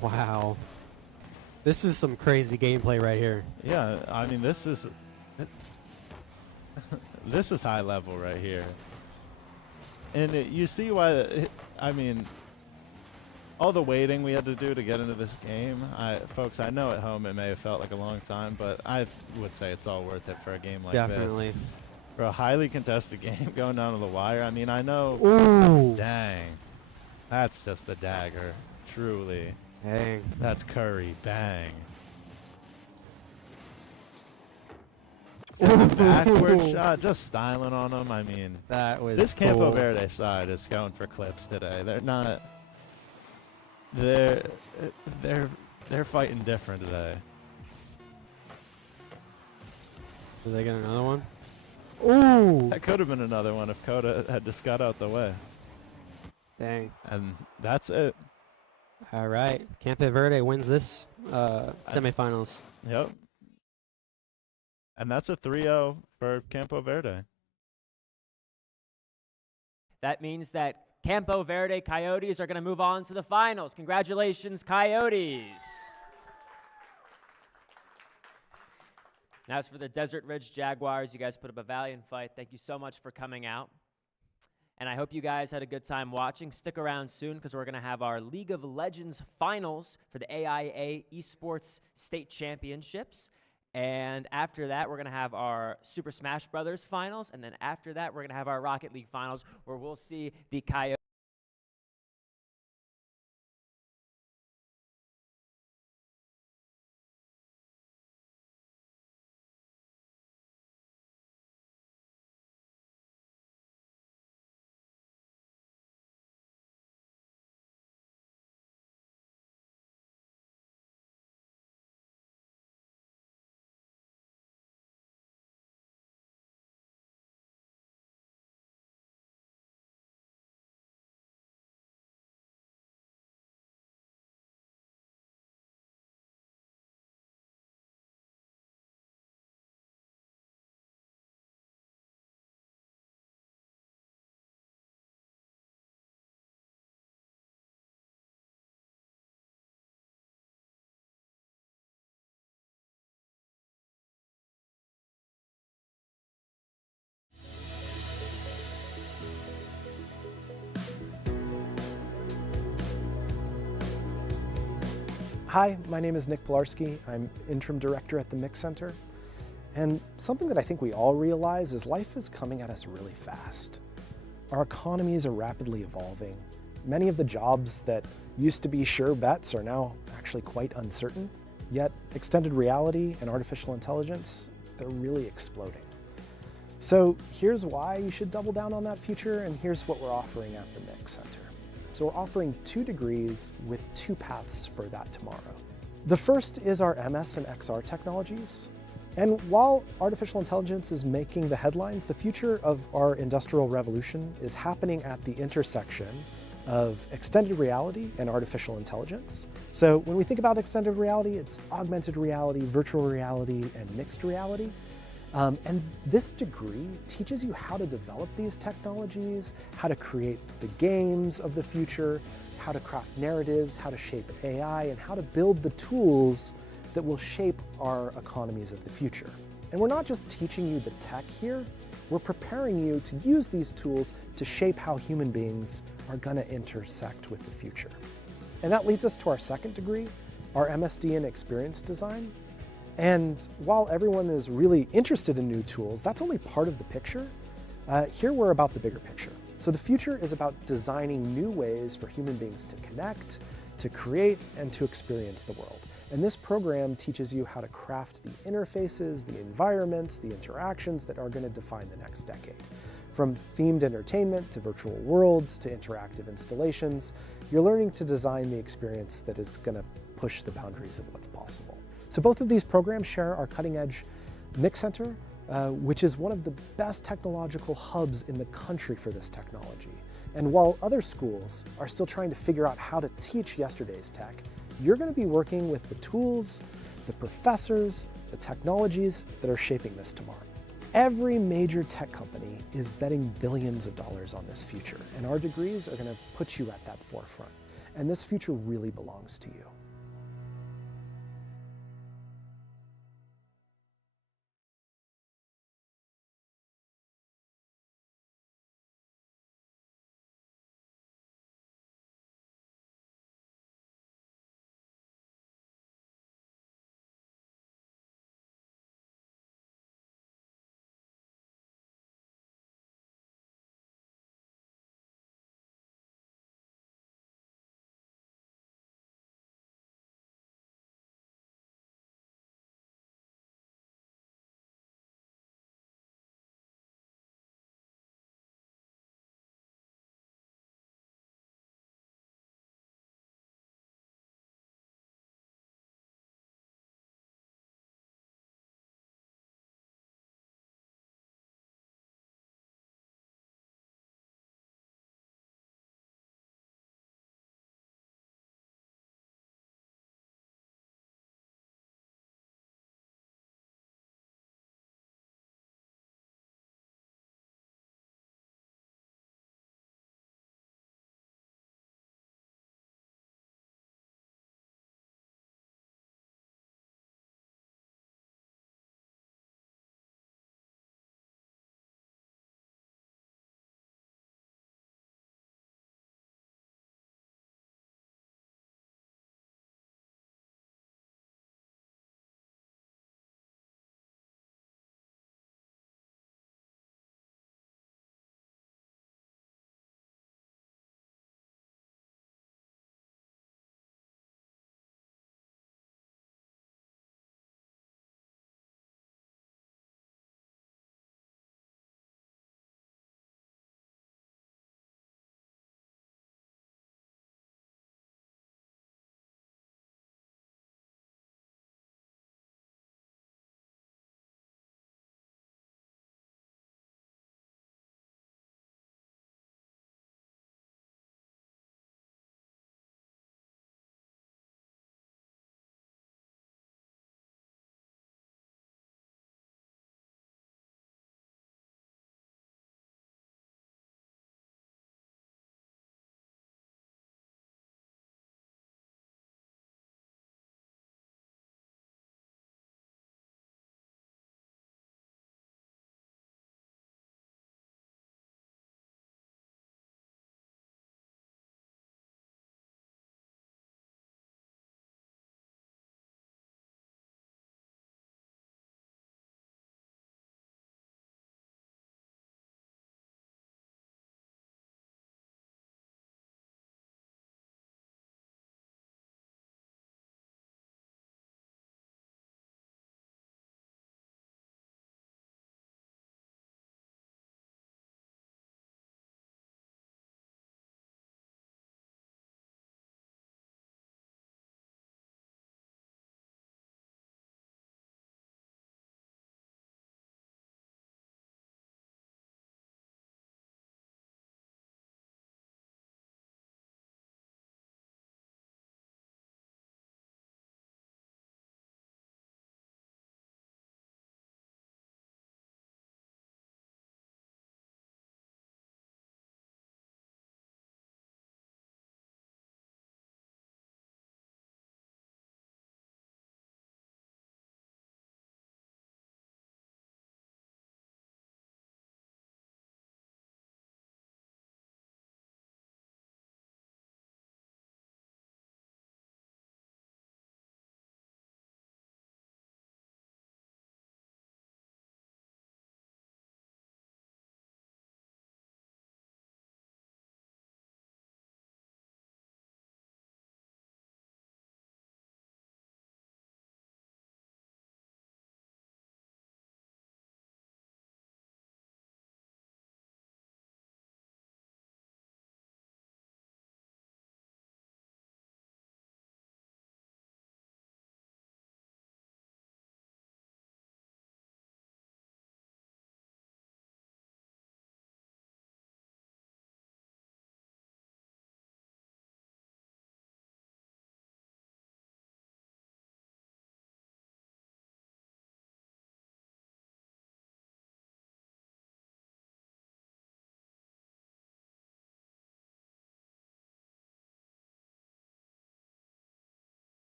Wow. This is some crazy gameplay right here. Yeah, I mean, this is this is high level right here. And you see why, I mean, all the waiting we had to do to get into this game, folks, I know at home it may have felt like a long time, but I would say it's all worth it for a game like Definitely. this. For a highly contested game going down to the wire, I mean, I know. Ooh. Dang. That's just a dagger, truly. Dang. That's Curry. Bang. Ooh. Backward shot, just styling on them. I mean, That was this Campo cool. Verde side is going for clips today. They're not. They're fighting different today. Did they get another one? Ooh. That could have been another one if Coda had just got out the way. Dang. And that's it. All right. Campo Verde wins this semifinals. Yep. And that's a 3-0 for Campo Verde. That means that Campo Verde Coyotes are going to move on to the finals. Congratulations, Coyotes. Now, as for the Desert Ridge Jaguars, you guys put up a valiant fight. Thank you so much for coming out. And I hope you guys had a good time watching. Stick around soon because we're going to have our League of Legends finals for the AIA Esports State Championships. And after that, we're going to have our Super Smash Brothers finals. And then after that, we're going to have our Rocket League finals where we'll see the Coyotes. Hi, my name is Nick Pilarski. I'm interim director at the Mix Center. And something that I think we all realize is life is coming at us really fast. Our economies are rapidly evolving. Many of the jobs that used to be sure bets are now actually quite uncertain. Yet extended reality and artificial intelligence, they're really exploding. So here's why you should double down on that future, and here's what we're offering at the Mix Center. So we're offering 2 degrees with 2 paths for that tomorrow. The first is our MS and XR technologies. And while artificial intelligence is making the headlines, the future of our industrial revolution is happening at the intersection of extended reality and artificial intelligence. So when we think about extended reality, it's augmented reality, virtual reality, and mixed reality. And this degree teaches you how to develop these technologies, how to create the games of the future, how to craft narratives, how to shape AI, and how to build the tools that will shape our economies of the future. And we're not just teaching you the tech here, we're preparing you to use these tools to shape how human beings are going to intersect with the future. And that leads us to our second degree, our MSD in Experience Design. And while everyone is really interested in new tools, that's only part of the picture. Here we're about the bigger picture. So the future is about designing new ways for human beings to connect, to create, and to experience the world. And this program teaches you how to craft the interfaces, the environments, the interactions that are going to define the next decade. From themed entertainment to virtual worlds to interactive installations, you're learning to design the experience that is going to push the boundaries of what's possible. So both of these programs share our cutting-edge Mix Center, which is one of the best technological hubs in the country for this technology. And while other schools are still trying to figure out how to teach yesterday's tech, you're going to be working with the tools, the professors, the technologies that are shaping this tomorrow. Every major tech company is betting billions of dollars on this future, and our degrees are going to put you at that forefront. And this future really belongs to you.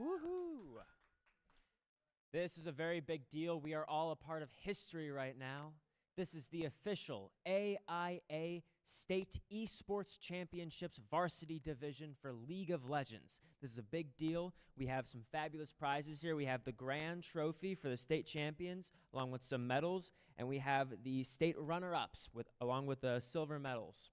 Woohoo! This is a very big deal. We are all a part of history right now. This is the official AIA State Esports Championships Varsity Division for League of Legends. This is a big deal. We have some fabulous prizes here. We have the grand trophy for the state champions, along with some medals, and we have the state runner-ups along with the silver medals.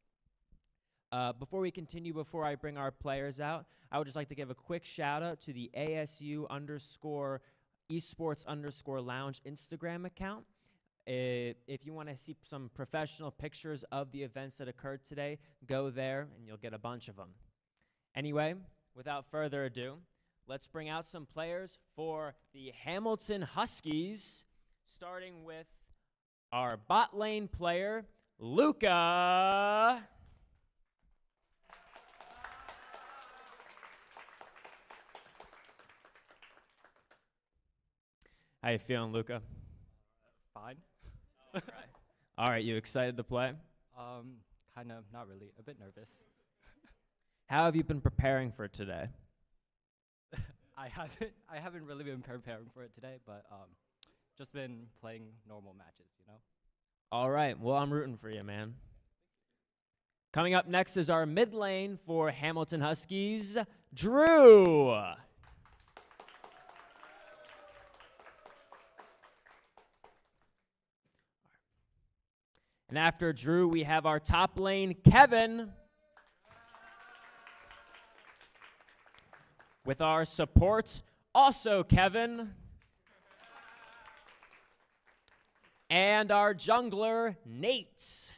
Before we continue, before I bring our players out, I would just like to give a quick shout-out to the ASU_Esports_Lounge Instagram account. If you want to see some professional pictures of the events that occurred today, go there and you'll get a bunch of them. Anyway, without further ado, let's bring out some players for the Hamilton Huskies, starting with our bot lane player, Luca. How you feeling, Luca? Fine. All right, you excited to play? Kind of, not really, a bit nervous. How have you been preparing for today? I haven't really been preparing for it today, but just been playing normal matches, you know? All right, well, I'm rooting for you, man. Coming up next is our mid lane for Hamilton Huskies, Drew. And after Drew, we have our top lane, Kevin. With our support, also Kevin. And our jungler, Nate.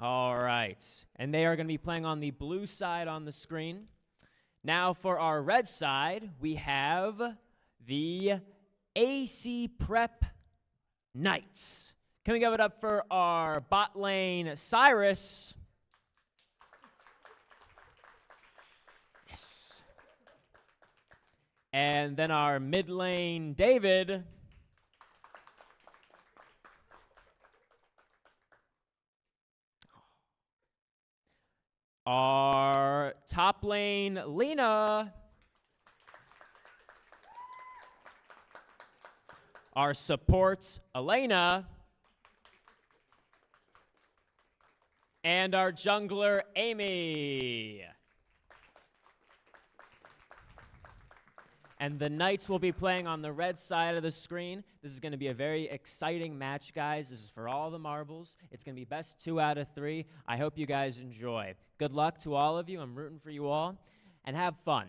All right. And they are going to be playing on the blue side on the screen. Now for our red side, we have the AC Prep Knights. Can we give it up for our bot lane, Cyrus? Yes. And then our mid lane, David. Our top lane, Lena. Our supports, Elena. And our jungler, Amy. And the Knights will be playing on the red side of the screen. This is going to be a very exciting match, guys. This is for all the marbles. It's going to be best 2 out of 3. I hope you guys enjoy. Good luck to all of you. I'm rooting for you all. And have fun.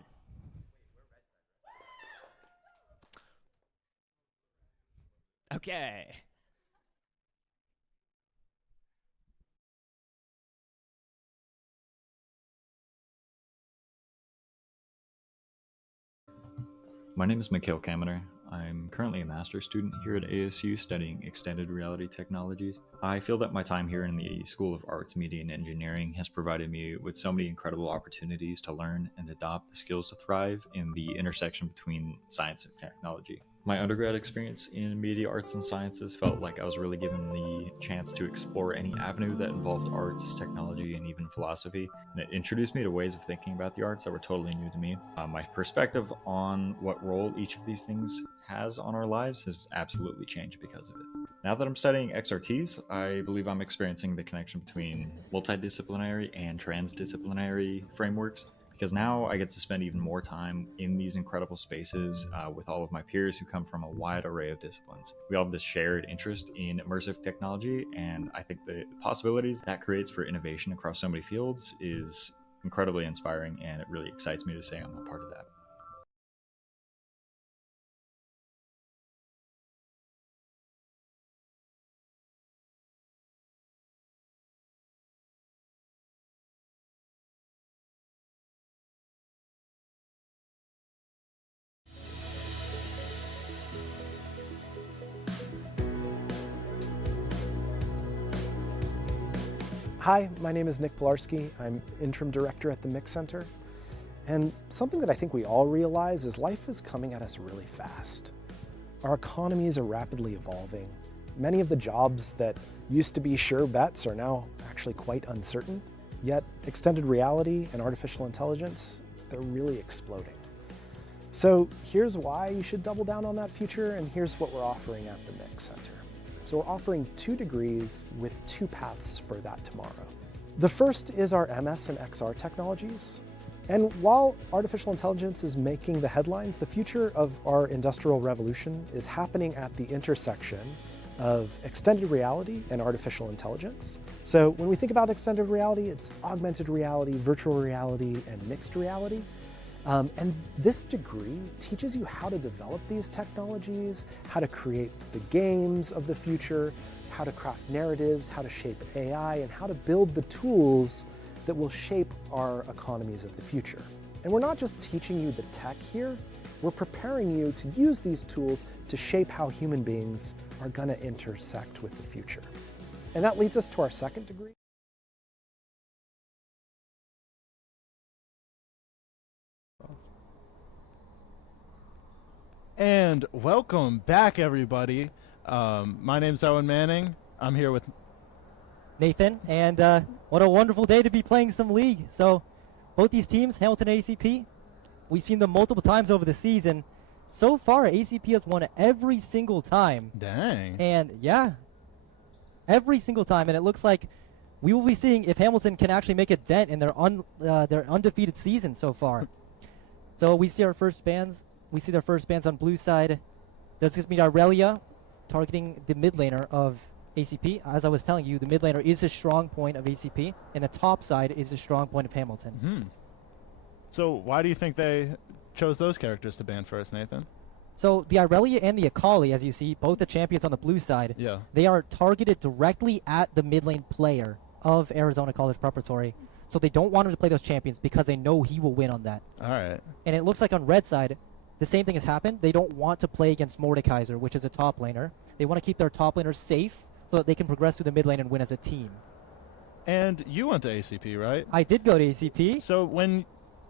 Okay. My name is Mikhail Kamener. I'm currently a master's student here at ASU studying extended reality technologies. I feel that my time here in the School of Arts, Media, and Engineering has provided me with so many incredible opportunities to learn and adopt the skills to thrive in the intersection between science and technology. My undergrad experience in media arts and sciences felt like I was really given the chance to explore any avenue that involved arts, technology, and even philosophy. And it introduced me to ways of thinking about the arts that were totally new to me. My perspective on what role each of these things has on our lives has absolutely changed because of it. Now that I'm studying XRTs, I believe I'm experiencing the connection between multidisciplinary and transdisciplinary frameworks, because now I get to spend even more time in these incredible spaces with all of my peers who come from a wide array of disciplines. We all have this shared interest in immersive technology, and I think the possibilities that creates for innovation across so many fields is incredibly inspiring, and it really excites me to say I'm a part of that. Hi, my name is Nick Pilarski. I'm interim director at the Mix Center. And something that I think we all realize is life is coming at us really fast. Our economies are rapidly evolving. Many of the jobs that used to be sure bets are now actually quite uncertain. Yet extended reality and artificial intelligence, they're really exploding. So here's why you should double down on that future, and here's what we're offering at the Mix Center. So we're offering 2 degrees with 2 paths for that tomorrow. The first is our MS and XR technologies. And while artificial intelligence is making the headlines, the future of our industrial revolution is happening at the intersection of extended reality and artificial intelligence. So when we think about extended reality, it's augmented reality, virtual reality, and mixed reality. And this degree teaches you how to develop these technologies, how to create the games of the future, how to craft narratives, how to shape AI, and how to build the tools that will shape our economies of the future. And we're not just teaching you the tech here, we're preparing you to use these tools to shape how human beings are going to intersect with the future. And that leads us to our second degree. And welcome back, everybody. My name's Owen Manning. I'm here with Nathan, and what a wonderful day to be playing some League. So both these teams, Hamilton and ACP, we've seen them multiple times over the season. So far, ACP has won every single time. Dang. And yeah, every single time. And it looks like we will be seeing if Hamilton can actually make a dent in their undefeated season so far. So we see our first bans. We see their first bans on blue side. There's going to be Aurelia targeting the mid laner of ACP. As I was telling you, the mid laner is a strong point of ACP, and the top side is a strong point of Hamilton. Mm-hmm. So why do you think they chose those characters to ban first, Nathan? So the Aurelia and the Akali, as you see, both the champions on the blue side, yeah, they are targeted directly at the mid lane player of Arizona College Preparatory. So they don't want him to play those champions because they know he will win on that. All right. And it looks like on red side, the same thing has happened. They don't want to play against Mordekaiser, which is a top laner. They want to keep their top laners safe so that they can progress through the mid lane and win as a team. And you went to ACP, right? I did go to ACP. So when,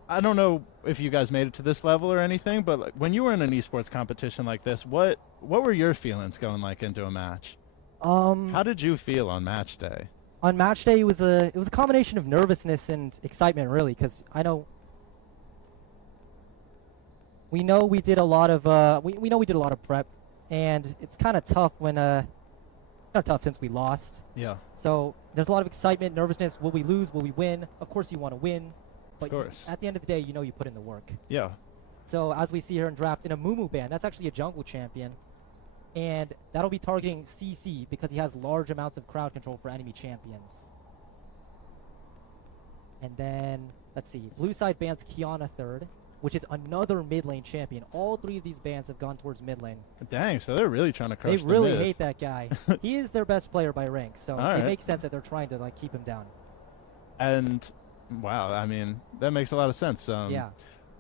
I don't know if you guys made it to this level or anything, but like, when you were in an esports competition like this, what were your feelings going like into a match? How did you feel on match day? On match day, it was a combination of nervousness and excitement, really, because we know we did a lot of we know we did a lot of prep, and it's kind of tough when not tough since we lost. Yeah. So there's a lot of excitement, nervousness. Will we lose? Will we win? Of course you want to win, but of course. At the end of the day, you know you put in the work. Yeah. So as we see here in draft, in a Mumu ban, that's actually a jungle champion, and that'll be targeting CC because he has large amounts of crowd control for enemy champions. And then let's see, blue side bans Kiana third, which is another mid lane champion. All 3 of these bans have gone towards mid lane. Dang, so they're really trying to crush They really mid. hate that guy. He is their best player by rank, so All it right. makes sense that they're trying to like keep him down. And wow, I mean, that makes a lot of sense. Yeah.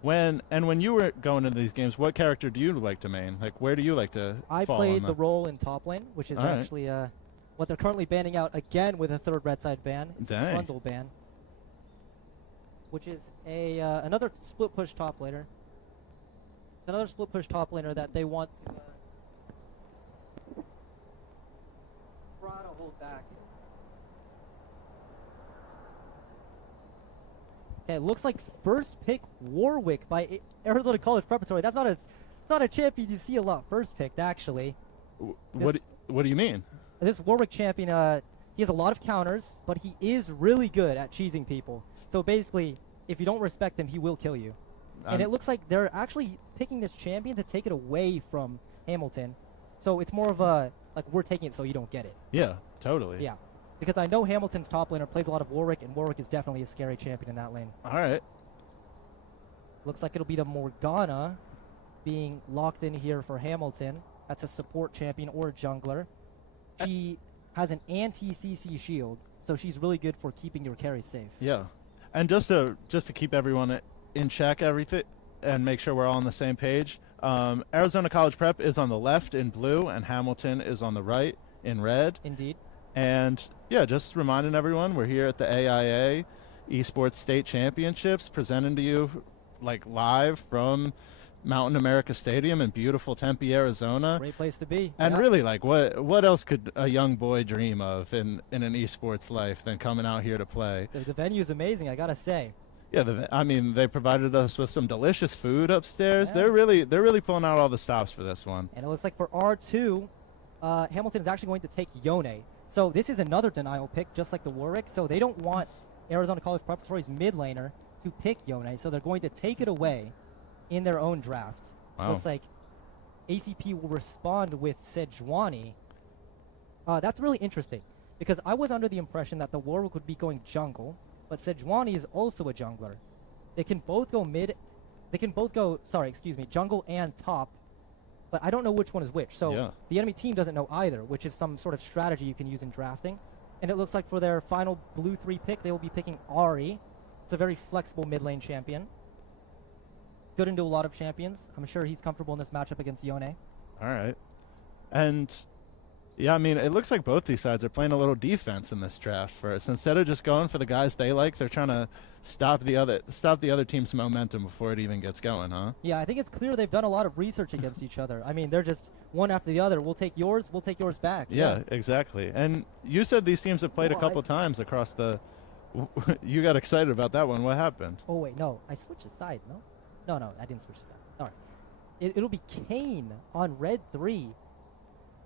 When you were going into these games, what character do you like to main? Like, where do you like to I fall played on the role in top lane, which is All right. actually what they're currently banning out again with a third red side ban. It's a Dang. Trundle ban, which is a another split push top laner. Another split push top laner that they want to try to hold back. Okay, it looks like first pick Warwick by Arizona College Preparatory. That's not a champion you see a lot first picked, actually. What do you mean? This Warwick champion, he has a lot of counters, but he is really good at cheesing people. So basically, if you don't respect him, he will kill you. And it looks like they're actually picking this champion to take it away from Hamilton. So it's more of a, like, we're taking it so you don't get it. Yeah, totally. Yeah. Because I know Hamilton's top laner plays a lot of Warwick, and Warwick is definitely a scary champion in that lane. All right. Looks like it'll be the Morgana being locked in here for Hamilton. That's a support champion or a jungler. She has an anti-CC shield, so she's really good for keeping your carry safe. Yeah. And just to keep everyone in check, everything, and make sure we're all on the same page, Arizona College Prep is on the left in blue, and Hamilton is on the right in red. Indeed. And yeah, just reminding everyone, we're here at the AIA Esports State Championships, presenting to you like live from Mountain America Stadium in beautiful Tempe, Arizona. Great place to be. And Yeah. really, like, what else could a young boy dream of in an esports life than coming out here to play? The venue is amazing, I gotta say. Yeah, I mean, they provided us with some delicious food upstairs. Yeah. They're really pulling out all the stops for this one. And it looks like for R2, Hamilton is actually going to take Yone. So this is another denial pick, just like the Warwick. So they don't want Arizona College Preparatory's mid laner to pick Yone, so they're going to take it away in their own draft. Wow. Looks like ACP will respond with Sejuani. That's really interesting, because I was under the impression that the Warwick would be going jungle, but Sejuani is also a jungler. They can both go jungle and top, but I don't know which one is which. So Yeah. the enemy team doesn't know either, which is some sort of strategy you can use in drafting. And it looks like for their final blue 3 pick, they will be picking Ari. It's a very flexible mid lane champion. Good into a lot of champions. I'm sure he's comfortable in this matchup against Yone. All right. And yeah, I mean, it looks like both these sides are playing a little defense in this draft first. Instead of just going for the guys they like, they're trying to stop the other team's momentum before it even gets going, huh? Yeah, I think it's clear they've done a lot of research against each other. I mean, they're just one after the other. We'll take yours back. Yeah, exactly. And you said these teams have played a couple times across the you got excited about that one. What happened? Oh, wait, no. I switched the side, no? No, I didn't switch the side. All right. It'll be Kane on red 3.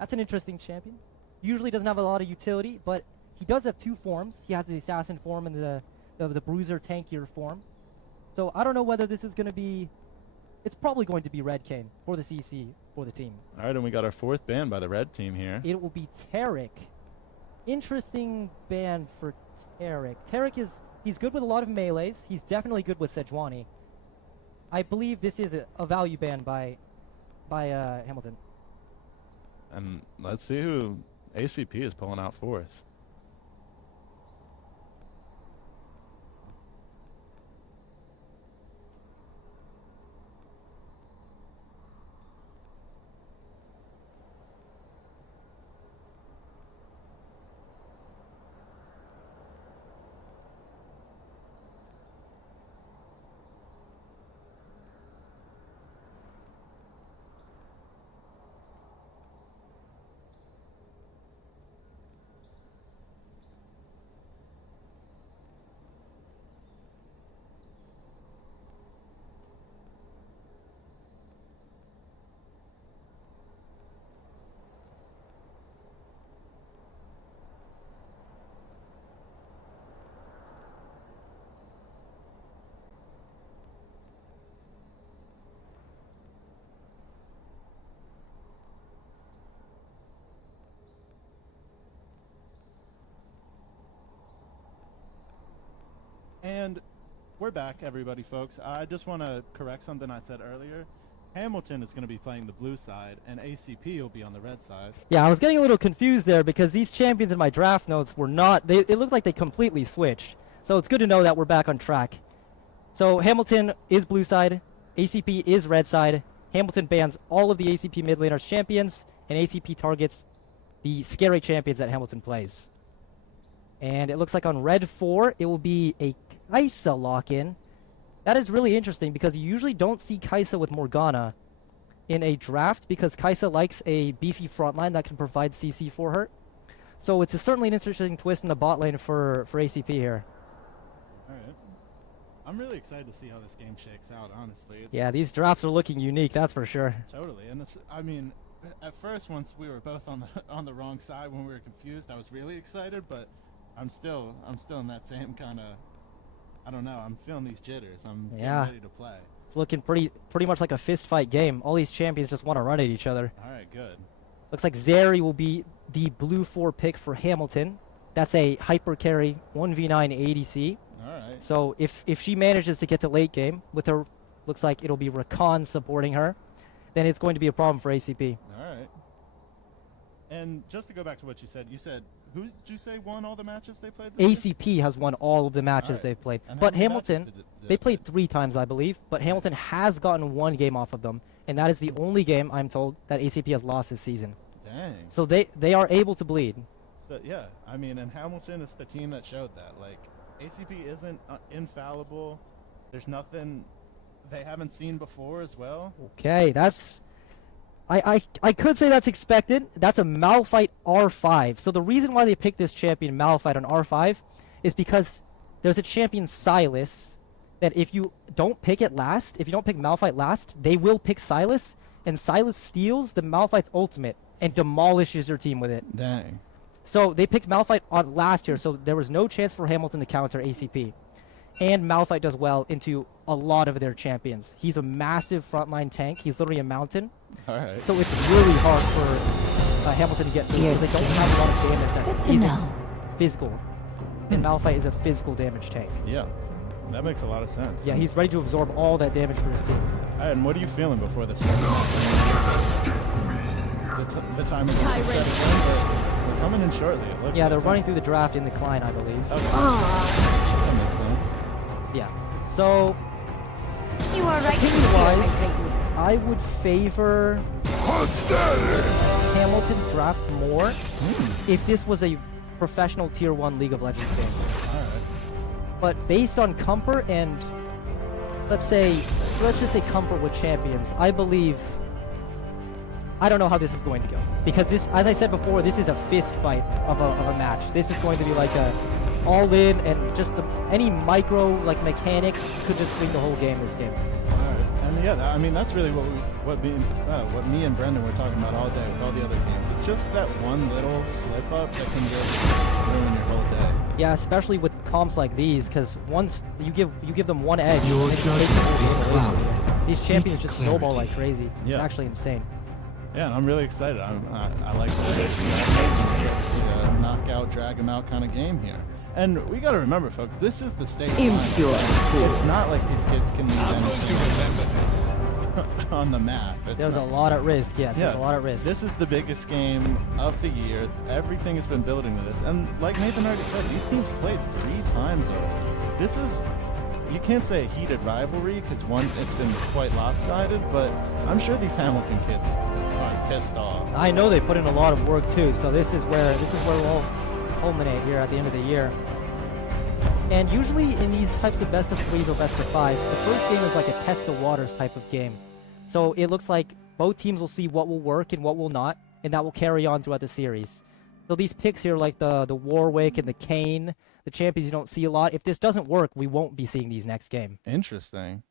That's an interesting champion. Usually doesn't have a lot of utility, but he does have 2 forms. He has the assassin form and the bruiser tankier form. So I don't know whether this is going to be... It's probably going to be red Kane for the CC, for the team. All right, and we got our 4th ban by the red team here. It will be Tarek. Interesting ban for Tarek. Tarek he's good with a lot of melees. He's definitely good with Sejuani. I believe this is a value ban by Hamilton. And let's see who ACP is pulling out 4th. And we're back, everybody, folks. I just want to correct something I said earlier. Hamilton is going to be playing the blue side, and ACP will be on the red side. Yeah, I was getting a little confused there because these champions in my draft notes were not... It looked like they completely switched. So it's good to know that we're back on track. So Hamilton is blue side, ACP is red side. Hamilton bans all of the ACP mid laners champions, and ACP targets the scary champions that Hamilton plays. And it looks like on red 4, it will be a Kai'Sa lock-in. That is really interesting because you usually don't see Kai'Sa with Morgana in a draft because Kai'Sa likes a beefy frontline that can provide CC for her. So it's certainly an interesting twist in the bot lane for ACP here. All right. I'm really excited to see how this game shakes out, honestly. Yeah, these drafts are looking unique, that's for sure. Totally. And it's, I mean, at first, once we were both on the wrong side, when we were confused, I was really excited, but I'm still in that same kind of, I don't know, I'm feeling these jitters. I'm getting ready to play. It's looking pretty much like a fist fight game. All these champions just want to run at each other. All right, good. Looks like Zeri will be the blue 4 pick for Hamilton. That's a hyper carry 1v9 ADC. All right. So if she manages to get to late game with her, looks like it'll be Rakan supporting her, then it's going to be a problem for ACP. All right. And just to go back to what you said, who did you say won all the matches they played this year? ACP has won all of the matches they've played. And But how many Hamilton, matches did they played 3 times, I believe. But Hamilton has gotten 1 game off of them. And that is the only game, I'm told, that ACP has lost this season. Dang. So they are able to bleed. So, yeah, I mean, and Hamilton is the team that showed that. Like, ACP isn't infallible. There's nothing they haven't seen before as well. Okay, that's... I could say that's expected. That's a Malphite R5. So the reason why they picked this champion Malphite on R5 is because there's a champion Silas that if you don't pick it last, if you don't pick Malphite last, they will pick Silas, and Silas steals the Malphite's ultimate and demolishes your team with it. Dang. So they picked Malphite on last here, so there was no chance for Hamilton to counter ACP. And Malphite does well into a lot of their champions. He's a massive frontline tank. He's literally a mountain. All right. So it's really hard for Hamilton to get through because they don't have a lot of damage. Good to He's know. physical. And Malphite is a physical damage tank. Yeah, that makes a lot of sense. Yeah, he's ready to absorb all that damage for his team. All right, and what are you feeling before this? The time is set again, but we're coming in shortly. It looks Yeah, like they're it. running through the draft in the Klein, I believe. Okay. That makes sense. Yeah. So, You are right here, my greatness. I would favor Hamilton's draft more if this was a professional Tier 1 League of Legends game. Alright. But based on comfort and, let's just say comfort with champions, I believe, I don't know how this is going to go. Because this, as I said before, this is a fist fight of a match. This is going to be like a all-in, and just any micro mechanic could just win the whole game this game. Alright. And yeah, I mean that's really what me and Brendan were talking about all day with all the other games. It's just that one little slip up that can just ruin your whole day. Yeah, especially with comps like these, because once you give them one edge, Your they can take the whole judgment game is away from you. clouded. These Seek champions just snowball clarity. like crazy. Yeah. It's actually insane. Yeah, and I'm really excited. I like the knockout, drag him out kind of game here. And we got to remember, folks, this is the state. Impure It's not like these kids can I'm going to remember this. on the map. There's a lot at risk. Yes, there's a lot at risk. This is the biggest game of the year. Everything has been building to this. And like Nathan already said, these teams played 3 times already. This is, you can't say a heated rivalry because one, it's been quite lopsided, but I'm sure these Hamilton kids are pissed off. I know they put in a lot of work too, so this is where we'll culminate here at the end of the year. And usually in these types of best of 3s or best of 5s, the first game is like a test the waters type of game. So it looks like both teams will see what will work and what will not, and that will carry on throughout the series. So these picks here, like the Warwick and the Kane, the champions you don't see a lot, if this doesn't work, we won't be seeing these next game. Interesting.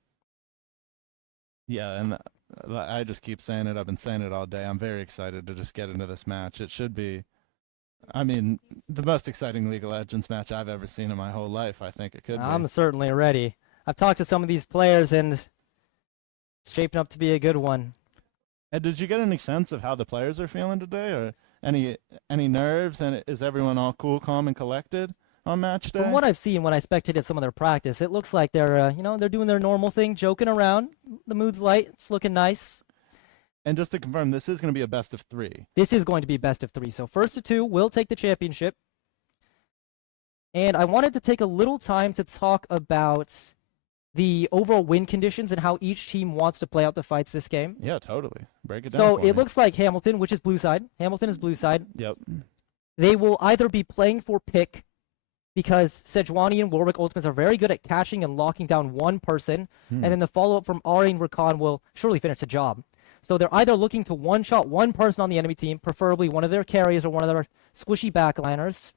Yeah, and I just keep saying it. I've been saying it all day. I'm very excited to just get into this match. It should be, I mean, the most exciting League of Legends match I've ever seen in my whole life. I think it could be. I'm certainly ready. I've talked to some of these players, and it's shaping up to be a good one. And did you get any sense of how the players are feeling today, or any nerves? And is everyone all cool, calm, and collected on match day? From what I've seen when I spectated some of their practice, it looks like they're they're doing their normal thing, joking around. The mood's light. It's looking nice. And just to confirm, this is going to be a best of 3. This is going to be best of 3. So first of 2 will take the championship. And I wanted to take a little time to talk about the overall win conditions and how each team wants to play out the fights this game. Yeah, totally. Break it down. So for it me. looks like Hamilton, which is blue side. Hamilton is blue side. Yep. They will either be playing for pick because Sejuani and Warwick Ultimates are very good at catching and locking down one person, and then the follow-up from Ari and Rakan will surely finish the job. So they're either looking to one-shot one person on the enemy team, preferably one of their carriers or one of their squishy backliners,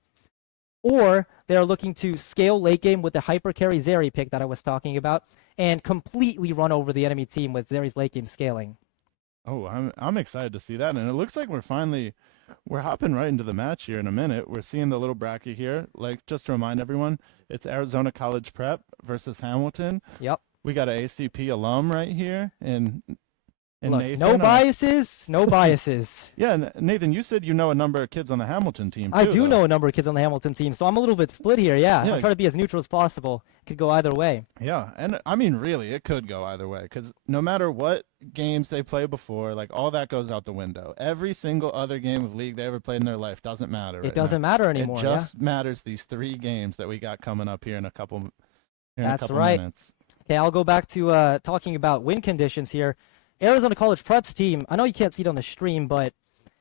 or they're looking to scale late game with the hyper carry Zeri pick that I was talking about and completely run over the enemy team with Zeri's late game scaling. Oh, I'm excited to see that, and it looks like we're hopping right into the match here in a minute. We're seeing the little bracket here. Like, just to remind everyone, it's Arizona College Prep versus Hamilton. Yep. We got an ACP alum right here, and Look, Nathan. no biases, no biases. Yeah, Nathan, you said you know a number of kids on the Hamilton team, too. I do though. know a number of kids on the Hamilton team, so I'm a little bit split here, yeah. Yeah, I'm trying to be as neutral as possible. It could go either way. Yeah, and I mean, really, it could go either way, because no matter what games they play before, like, all that goes out the window. Every single other game of League they ever played in their life doesn't matter. It doesn't matter anymore, It just matters these 3 games that we got coming up here in a couple That's right. minutes. Okay, I'll go back to talking about win conditions here. Arizona College Prep's team, I know you can't see it on the stream, but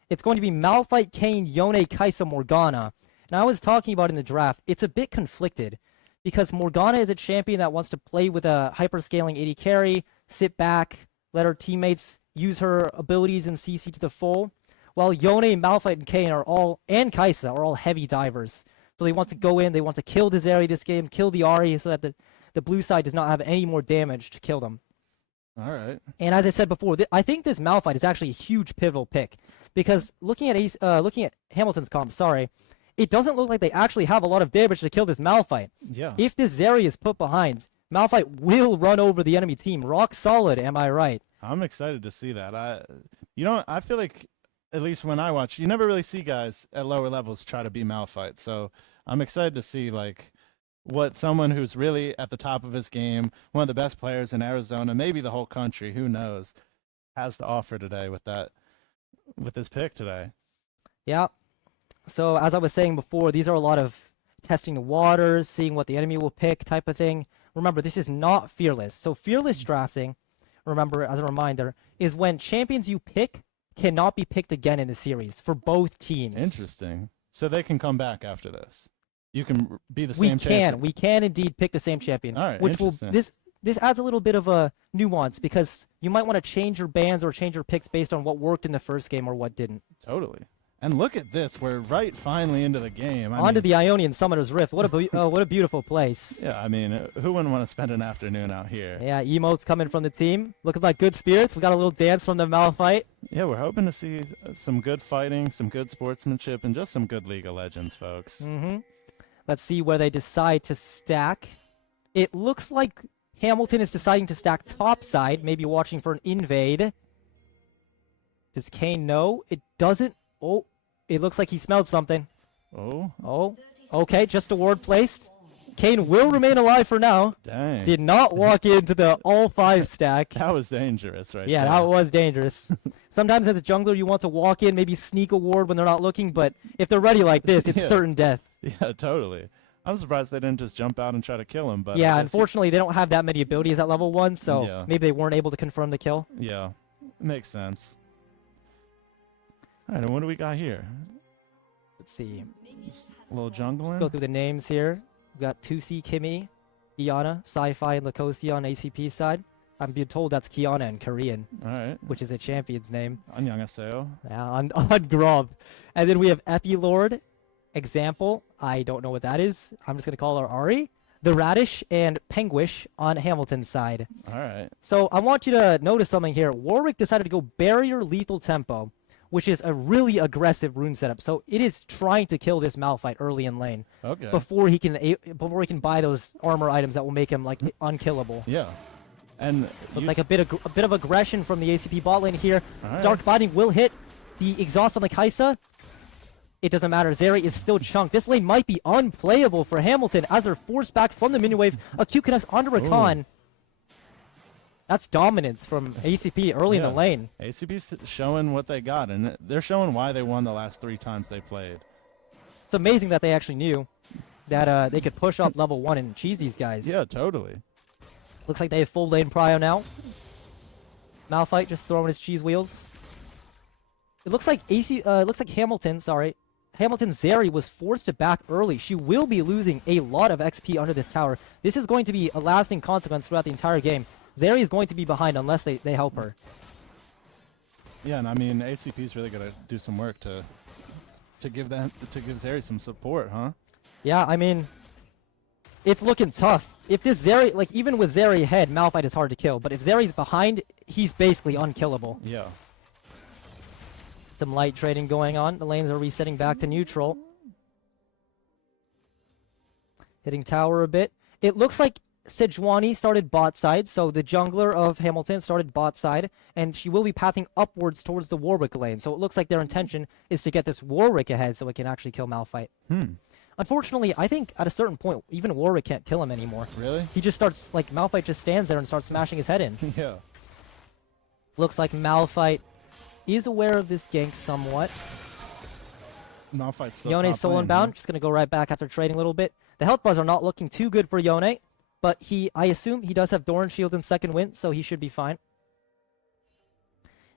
it's going to be Malphite, Kane, Yone, Kaisa, Morgana. And I was talking about in the draft, it's a bit conflicted because Morgana is a champion that wants to play with a hyperscaling AD carry, sit back, let her teammates use her abilities in CC to the full, while Yone, Malphite, and Kayn and Kai'Sa are all heavy divers. So they want to go in, they want to kill the Zeri this game, kill the Ahri, so that the blue side does not have any more damage to kill them. All right. And as I said before, I think this Malphite is actually a huge pivotal pick, because looking at Hamilton's comp, it doesn't look like they actually have a lot of damage to kill this Malphite. Yeah. If this Zeri is put behind, Malphite will run over the enemy team. Rock solid, am I right? I'm excited to see that. I feel like, at least when I watch, you never really see guys at lower levels try to be Malphite. So I'm excited to see like what someone who's really at the top of his game, one of the best players in Arizona, maybe the whole country, who knows, has to offer today with this pick today. Yeah. So as I was saying before, these are a lot of testing the waters, seeing what the enemy will pick type of thing. Remember, this is not fearless. So fearless drafting, remember, as a reminder, is when champions you pick cannot be picked again in the series for both teams. Interesting. So they can come back after this. You can be the same champion. We can indeed pick the same champion. All right, which will interesting. this adds a little bit of a nuance, because you might want to change your bans or change your picks based on what worked in the first game or what didn't. Totally. And look at this. We're right finally into the game. Onto the Ionian Summoner's Rift. What a beautiful place. Yeah, I mean, who wouldn't want to spend an afternoon out here? Yeah, emotes coming from the team. Looking like good spirits. We got a little dance from the Malphite. Yeah, we're hoping to see some good fighting, some good sportsmanship, and just some good League of Legends, folks. Mm-hmm. Let's see where they decide to stack. It looks like Hamilton is deciding to stack topside, maybe watching for an invade. Does Kayn know? It doesn't. Oh, it looks like he smelled something. Oh. Okay, just a ward placed. Kayn will remain alive for now. Dang. Did not walk into the all 5 stack. That was dangerous right Yeah, there. that was dangerous. Sometimes as a jungler, you want to walk in, maybe sneak a ward when they're not looking, but if they're ready like this, it's certain death. Yeah, totally. I'm surprised they didn't just jump out and try to kill him. But yeah, unfortunately, they don't have that many abilities at level 1, so maybe they weren't able to confirm the kill. Yeah, makes sense. All right, and what do we got here? Let's see. A little jungling. Go through the names here. We got 2C, Kimmy, Iana, Sci-Fi, and Lacosia on ACP side. I'm being told that's Kiana in Korean. All right. Which is a champion's name. 안녕하세요. Yeah, on Grob. And then we have Epilord, Example. I don't know what that is. I'm just going to call her Ahri. The Radish and Penguish on Hamilton's side. All right. So I want you to notice something here. Warwick decided to go Barrier Lethal Tempo, which is a really aggressive rune setup. So it is trying to kill this Malphite early in lane. Okay. Before he can buy those armor items that will make him like unkillable. Yeah. And looks like a bit of aggression from the ACP bot lane here. Right. Dark Binding will hit the exhaust on the Kai'Sa. It doesn't matter. Zeri is still chunked. This lane might be unplayable for Hamilton as they're forced back from the minion wave. A Q connects onto Rakan. That's dominance from ACP early in the lane. ACP's showing what they got, and they're showing why they won the last 3 times they played. It's amazing that they actually knew that they could push up level 1 and cheese these guys. Yeah, totally. Looks like they have full lane prio now. Malphite just throwing his cheese wheels. It looks like Hamilton Zeri was forced to back early. She will be losing a lot of XP under this tower. This is going to be a lasting consequence throughout the entire game. Zeri is going to be behind unless they help her. Yeah, and I mean ACP's really gonna do some work to give Zeri some support, huh? Yeah, I mean, it's looking tough. If this Zeri, like even with Zeri ahead, Malphite is hard to kill. But if Zeri's behind, he's basically unkillable. Yeah. Some light trading going on. The lanes are resetting back to neutral. Hitting tower a bit. It looks like Sejuani started bot side, so the jungler of Hamilton started bot side, and she will be pathing upwards towards the Warwick lane. So it looks like their intention is to get this Warwick ahead so it can actually kill Malphite. Unfortunately, I think at a certain point, even Warwick can't kill him anymore. Really? He just starts, like, Malphite just stands there and starts smashing his head in. Yeah. Looks like Malphite is aware of this gank somewhat. Malphite's still Yone's top soul lane, unbound, just going to go right back after trading a little bit. The health bars are not looking too good for Yone, but I assume he does have Doran Shield and second wind, so he should be fine.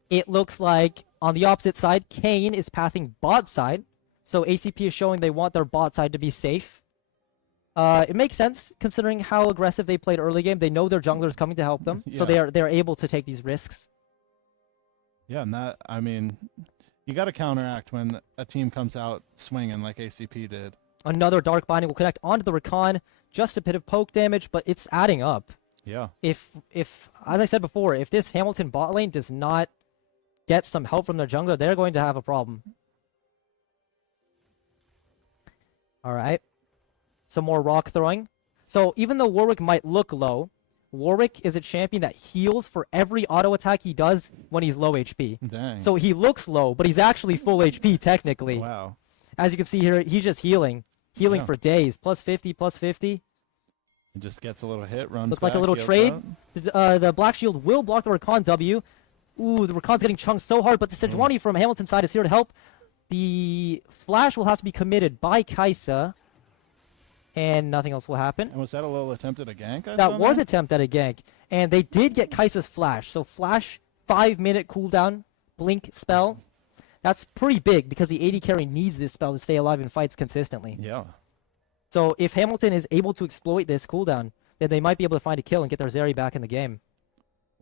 It looks like on the opposite side, Kayn is pathing bot side, so ACP is showing they want their bot side to be safe. It makes sense considering how aggressive they played early game. They know their jungler is coming to help them, so they're able to take these risks. Yeah, and that, I mean, you got to counteract when a team comes out swinging like ACP did. Another Dark Binding will connect onto the Rakan. Just a bit of poke damage, but it's adding up. Yeah. If as I said before, if this Hamilton bot lane does not get some help from their jungler, they're going to have a problem. All right. Some more rock throwing. So even though Warwick might look low, Warwick is a champion that heals for every auto attack he does when he's low HP. Dang. So he looks low, but he's actually full HP technically. Wow. As you can see here, he's just healing for days. Plus 50, plus 50. It just gets a little hit, runs Looks like a back, little heals trade. up. The Black Shield will block the Rakan W. Ooh, the Rakan's getting chunked so hard, but the Sejuani from Hamilton's side is here to help. The Flash will have to be committed by Kai'Sa, and nothing else will happen. And was that a little attempt at a gank? That was attempt at a gank, and they did get Kai'Sa's Flash. So Flash, 5-minute cooldown, blink spell. That's pretty big because the AD carry needs this spell to stay alive in fights consistently. Yeah. So if Hamilton is able to exploit this cooldown, then they might be able to find a kill and get their Zeri back in the game.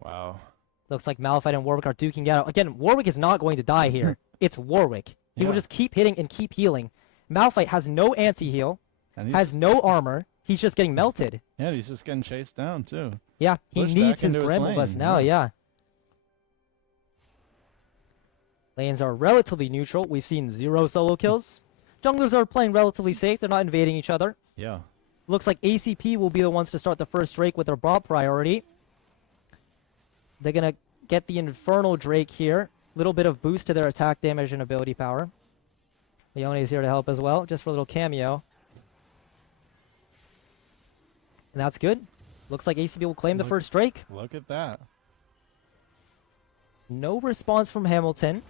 Wow. Looks like Malphite and Warwick are duking it out. Again, Warwick is not going to die here. It's Warwick. He will just keep hitting and keep healing. Malphite has no anti-heal, has no armor. He's just getting melted. Yeah, he's just getting chased down, too. Yeah, he Pushed needs back his into Bramble lane, Bust now, yeah. Lanes are relatively neutral. We've seen 0 solo kills. Junglers are playing relatively safe. They're not invading each other. Yeah. Looks like ACP will be the ones to start the first Drake with their bot priority. They're going to get the Infernal Drake here. Little bit of boost to their attack damage and ability power. Leone is here to help as well, just for a little cameo. And that's good. Looks like ACP will claim the first Drake. Look at that. No response from Hamilton.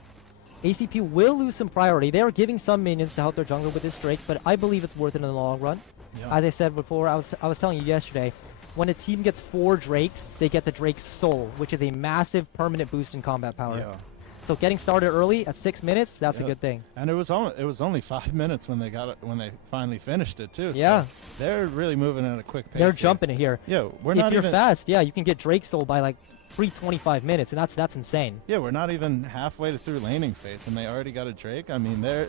ACP will lose some priority. They are giving some minions to help their jungler with this Drake, but I believe it's worth it in the long run. Yeah. As I said before, I was telling you yesterday, when a team gets 4 Drakes, they get the Drake Soul, which is a massive permanent boost in combat power. Yeah. So getting started early at 6 minutes, that's a good thing. And it was only 5 minutes when they got it, when they finally finished it too. Yeah. So they're really moving at a quick pace. They're jumping it here. Yeah, we're if not you're even fast, yeah, you can get Drake Soul by like 3:25 minutes, and that's insane. Yeah, we're not even halfway through laning phase, and they already got a Drake. I mean, they're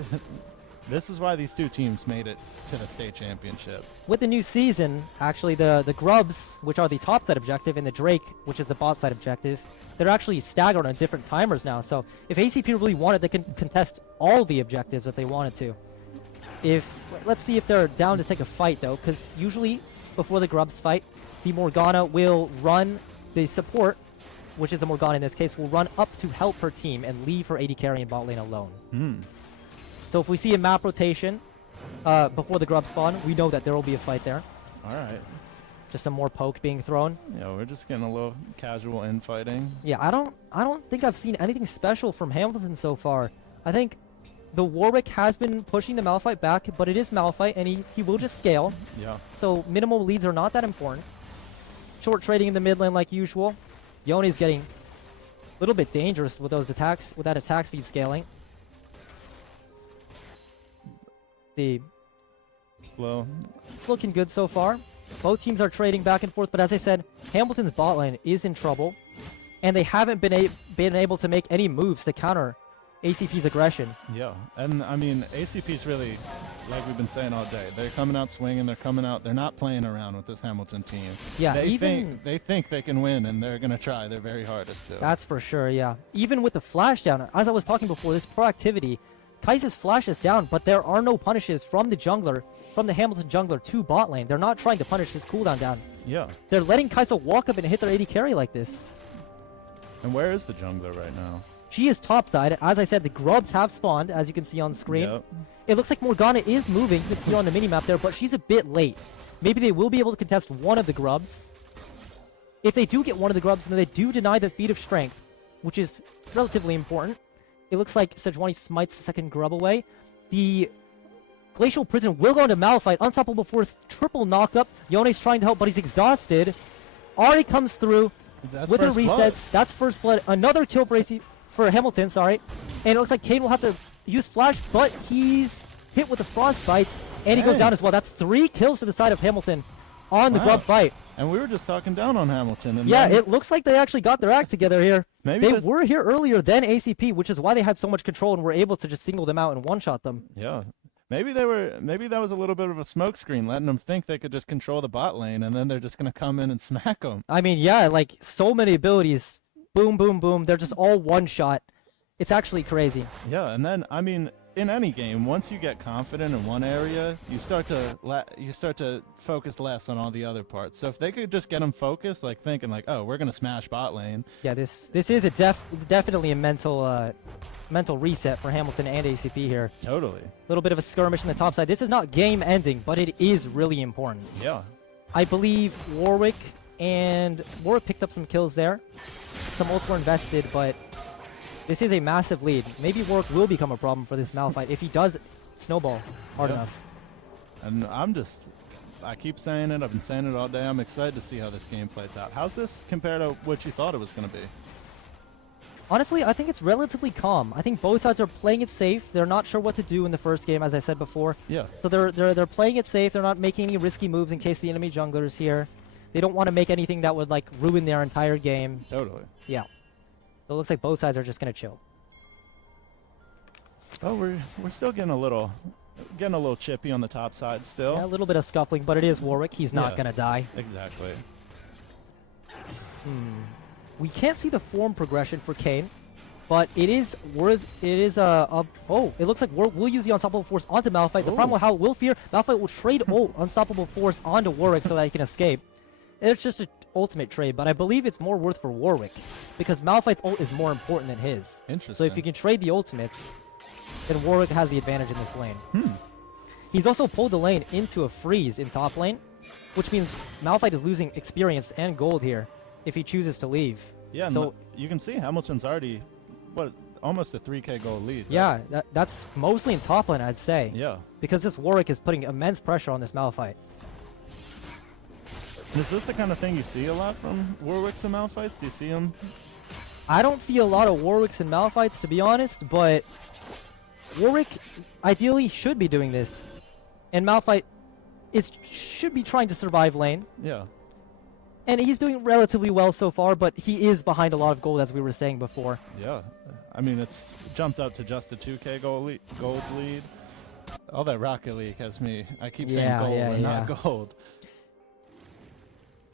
this is why these two teams made it to the state championship. With the new season, actually, the Grubs, which are the top side objective, and the Drake, which is the bot side objective, they're actually staggered on different timers now. So if ACP really wanted, they can contest all the objectives if they wanted to. Let's see if they're down to take a fight, though, because usually before the Grubs fight, the Morgana will run, the support, which is the Morgana in this case, will run up to help her team and leave her AD carry and bot lane alone. So if we see a map rotation before the Grub spawn, we know that there will be a fight there. All right. Just some more poke being thrown. Yeah, we're just getting a little casual infighting. Yeah, I don't think I've seen anything special from Hamilton so far. I think the Warwick has been pushing the Malphite back, but it is Malphite, and he will just scale. Yeah. So minimal leads are not that important. Short trading in the mid lane like usual. Yone's getting a little bit dangerous with those attacks, with that attack speed scaling. Well, it's looking good so far. Both teams are trading back and forth, but as I said, Hamilton's bot lane is in trouble, and they haven't been able to make any moves to counter ACP's aggression. Yeah, and I mean, ACP's really, like we've been saying all day, they're coming out swinging, they're not playing around with this Hamilton team. Yeah, they think they can win, and they're going to try their very hardest to. That's for sure, yeah. Even with the flash down, as I was talking before, this proactivity, Kai'Sa's flash is down, but there are no punishes from the jungler, from the Hamilton jungler to bot lane. They're not trying to punish his cooldown down. Yeah. They're letting Kai'Sa walk up and hit their AD carry like this. And where is the jungler right now? She is topside. As I said, the Grubs have spawned, as you can see on screen. Yep. It looks like Morgana is moving. You can see on the minimap there, but she's a bit late. Maybe they will be able to contest one of the Grubs. If they do get one of the Grubs, then they do deny the feat of strength, which is relatively important. It looks like Sejuani smites the second Grub away. The Glacial Prison will go into Malphite. Unstoppable Force, triple knockup. Yone's trying to help, but he's exhausted. Ahri comes through with her resets. Blood. That's first blood. Another kill for Hamilton, sorry. And it looks like Kane will have to use Flash, but he's hit with the Frostbites. And he goes Dang. down as well. That's 3 kills to the side of Hamilton on the Wow. grub fight. And we were just talking down on Hamilton. And Yeah, then it looks like they actually got their act together here. Maybe They that's- were here earlier than ACP, which is why they had so much control and were able to just single them out and one-shot them. Yeah. Maybe that was a little bit of a smokescreen, letting them think they could just control the bot lane, and then they're just going to come in and smack them. I mean, yeah, like so many abilities. Boom, boom, boom. They're just all one-shot. It's actually crazy. Yeah, and then, I mean, in any game, once you get confident in one area, you start to focus less on all the other parts. So if they could just get them focused, like thinking like, oh, we're going to smash bot lane. Yeah, this is a definitely a mental reset for Hamilton and ACP here. Totally. A little bit of a skirmish on the top side. This is not game ending, but it is really important. Yeah. I believe Warwick picked up some kills there. Some ults were invested, but this is a massive lead. Maybe Warwick will become a problem for this Malphite if he does snowball hard enough. And I keep saying it. I've been saying it all day. I'm excited to see how this game plays out. How's this compared to what you thought it was going to be? Honestly, I think it's relatively calm. I think both sides are playing it safe. They're not sure what to do in the first game, as I said before. Yeah. So they're playing it safe. They're not making any risky moves in case the enemy jungler is here. They don't want to make anything that would like ruin their entire game. Totally. Yeah. So it looks like both sides are just gonna chill. Oh, we're still getting a little chippy on the top side still. Yeah, a little bit of scuffling, but it is Warwick. He's not gonna die. Exactly. We can't see the form progression for Kane, but it is worth. It is oh, it looks like we'll use the Unstoppable Force onto Malphite. The problem with how it will fear, Malphite will trade ult Unstoppable Force onto Warwick so that he can escape. It's just an ultimate trade, but I believe it's more worth for Warwick because Malphite's ult is more important than his. Interesting. So if you can trade the ultimates, then Warwick has the advantage in this lane. He's also pulled the lane into a freeze in top lane, which means Malphite is losing experience and gold here if he chooses to leave. Yeah, so you can see Hamilton's already, almost a 3K goal lead. Yeah, that's mostly in top lane, I'd say. Yeah. Because this Warwick is putting immense pressure on this Malphite. Is this the kind of thing you see a lot from Warwicks and Malphites? Do you see them? I don't see a lot of Warwicks and Malphites, to be honest, but Warwick ideally should be doing this. And Malphite should be trying to survive lane. Yeah. And he's doing relatively well so far, but he is behind a lot of gold, as we were saying before. Yeah. I mean, it's jumped up to just a 2K gold lead. All that Rocket League has me. I keep saying gold and not gold.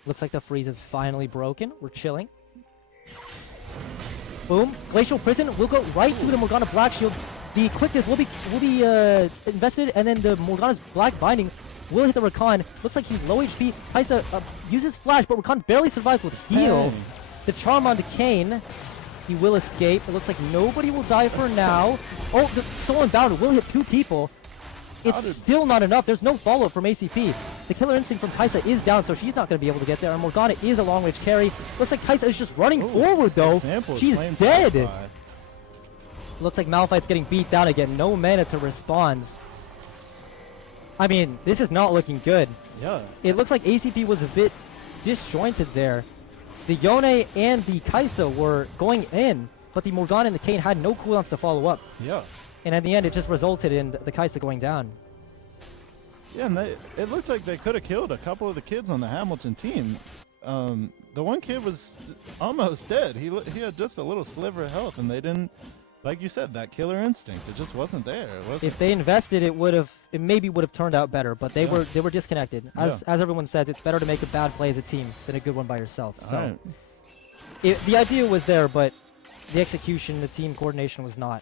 Looks like the freeze is finally broken. We're chilling. Boom. Glacial Prison will go right through the Morgana Black Shield. The quickness will be invested, and then the Morgana's Black Binding will hit the Rakan. Looks like he's low HP. Kaisa uses Flash, but Rakan barely survives with heal. Dang. The Charm onto Kane. He will escape. It looks like nobody will die for now. Oh, the Soul Unbounded will hit 2 people. It's still not enough. There's no follow-up from ACP. The Killer Instinct from Kaisa is down, so she's not going to be able to get there. And Morgana is a long-range carry. Looks like Kaisa is just running forward, though. She's dead. Looks like Malphite's getting beat down again. No mana to respond. I mean, this is not looking good. Yeah. It looks like ACP was a bit disjointed there. The Yone and the Kaisa were going in, but the Morgana and the Kane had no cooldowns to follow up. Yeah. And at the end, it just resulted in the Kaisa going down. Yeah, and it looked like they could have killed a couple of the kids on the Hamilton team. The one kid was almost dead. He had just a little sliver of health, and they didn't, like you said, that killer instinct. It just wasn't there. If they invested, it maybe would have turned out better. But they were disconnected. As everyone says, it's better to make a bad play as a team than a good one by yourself. So the idea was there, but the execution, the team coordination was not.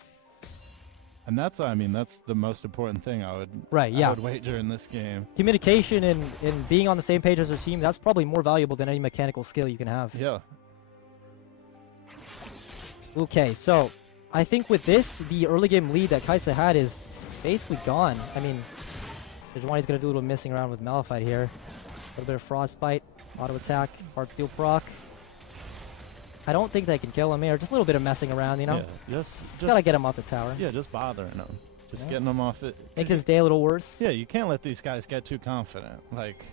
And that's the most important thing I would wager in this game. Communication and being on the same page as your team, that's probably more valuable than any mechanical skill you can have. Yeah. Okay, so I think with this, the early game lead that Kaisa had is basically gone. I mean, Dejwani's going to do a little messing around with Malphite here. A little bit of Frostbite, auto attack, hard steel proc. I don't think they can kill him here. Just a little bit of messing around, you know? Yeah, just gotta get him off the tower. Yeah, just bothering him. Just getting him off it. Make his day a little worse. Yeah, you can't let these guys get too confident. Like,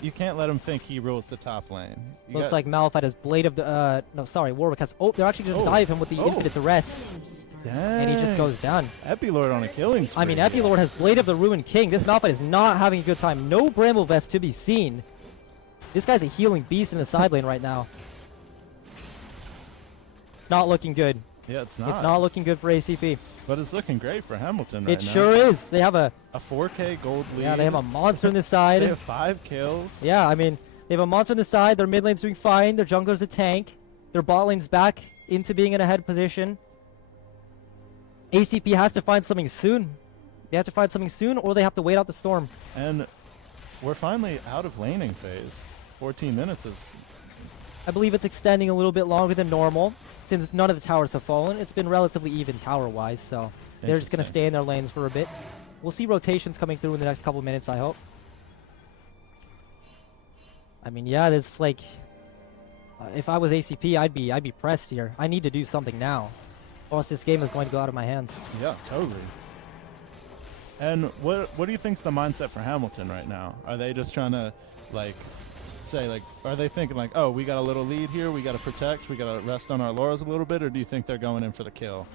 you can't let him think he rules the top lane. Looks like Malphite has Blade of the, no, sorry, Warwick has, they're actually going to dive him with the Infinite Duress. Dang. And he just goes down. Epilord on a killing spree. I mean, Epilord has Blade of the Ruined King. This Malphite is not having a good time. No Bramble Vest to be seen. This guy's a healing beast in the side lane right now. It's not looking good. Yeah, it's not. It's not looking good for ACP. But it's looking great for Hamilton right It now. sure is. They have a 4K gold lead. Yeah, they have a monster on this side. They have 5 kills. Yeah, I mean, they have a monster on the side. Their mid lane's doing fine. Their jungler's a tank. Their bot lane's back into being in a head position. ACP has to find something soon. They have to find something soon, or they have to wait out the storm. And we're finally out of laning phase. 14 minutes is... I believe it's extending a little bit longer than normal, since none of the towers have fallen. It's been relatively even tower-wise, so they're just going to stay in their lanes for a bit. We'll see rotations coming through in the next couple minutes, I hope. I mean, yeah, there's like... if I was ACP, I'd be pressed here. I need to do something now, or else this game is going to go out of my hands. Yeah, totally. And what do you think's the mindset for Hamilton right now? Are they just trying to, like, say, like, are they thinking, like, oh, we got a little lead here, we got to protect, we got to rest on our laurels a little bit, or do you think they're going in for the kill?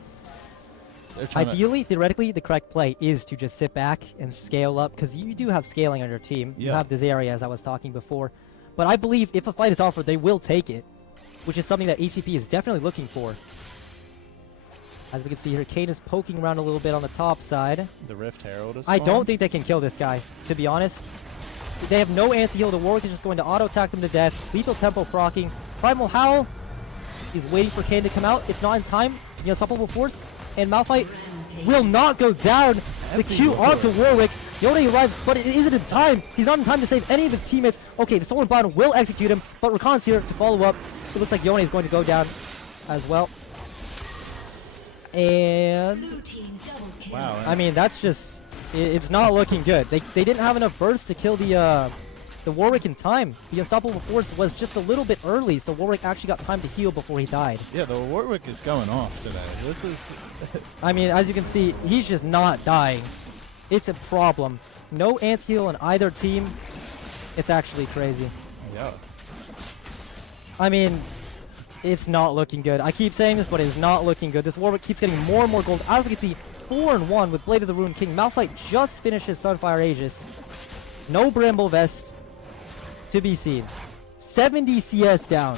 Ideally, theoretically, the correct play is to just sit back and scale up, because you do have scaling on your team. You have this area, as I was talking before. But I believe if a fight is offered, they will take it, which is something that ACP is definitely looking for. As we can see here, Kane is poking around a little bit on the top side. The Rift Herald is I don't think they can kill this guy, to be honest. They have no anti-heal. The Warwick is just going to auto-attack them to death. Lethal Tempo proccing. Primal Howl. He's waiting for Kane to come out. It's not in time. The Unstoppable Force. And Malphite will not go down. The Q onto Warwick. Yone arrives, but it isn't in time. He's not in time to save any of his teammates. Okay, the Stolen Bond will execute him, but Rakan's here to follow up. It looks like Yone is going to go down as well. And... wow. I mean, that's just... it's not looking good. They didn't have enough burst to kill the Warwick in time. The Unstoppable Force was just a little bit early, so Warwick actually got time to heal before he died. Yeah, the Warwick is going off today. This is... I mean, as you can see, he's just not dying. It's a problem. No anti-heal on either team. It's actually crazy. Yeah. I mean, it's not looking good. I keep saying this, but it's not looking good. This Warwick keeps getting more and more gold. As we can see, 4-1 with Blade of the Ruined King. Malphite just finished his Sunfire Aegis. No Bramble Vest to be seen. 70 CS down.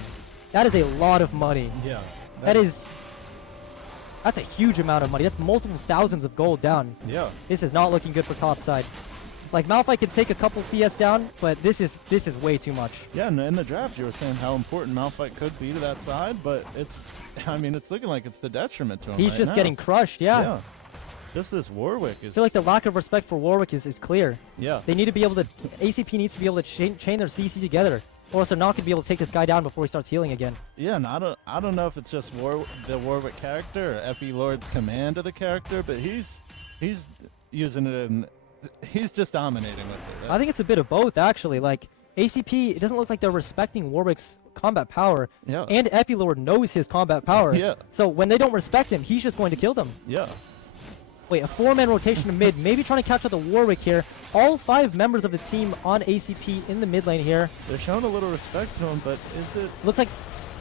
That is a lot of money. Yeah. That's a huge amount of money. That's multiple thousands of gold down. Yeah. This is not looking good for top side. Like, Malphite can take a couple CS down, but this is way too much. Yeah, and in the draft you were saying how important Malphite could be to that side, but it's, I mean, it's looking like it's the detriment to him. He's right just now. getting crushed, yeah. Just this Warwick is... I feel like the lack of respect for Warwick is clear. Yeah. They need to be able to... ACP needs to be able to chain their CC together, or else they're not going to be able to take this guy down before he starts healing again. Yeah, and I don't know if it's just the Warwick character or Epilord's command of the character, but he's using it and he's just dominating with it. I think it's a bit of both, actually. Like, ACP, it doesn't look like they're respecting Warwick's combat power. Yeah. And Epilord knows his combat power. Yeah. So when they don't respect him, he's just going to kill them. Yeah. Wait, a 4-man rotation to mid, maybe trying to catch up the Warwick here. All 5 members of the team on ACP in the mid lane here. They're showing a little respect to him, but is it... Looks like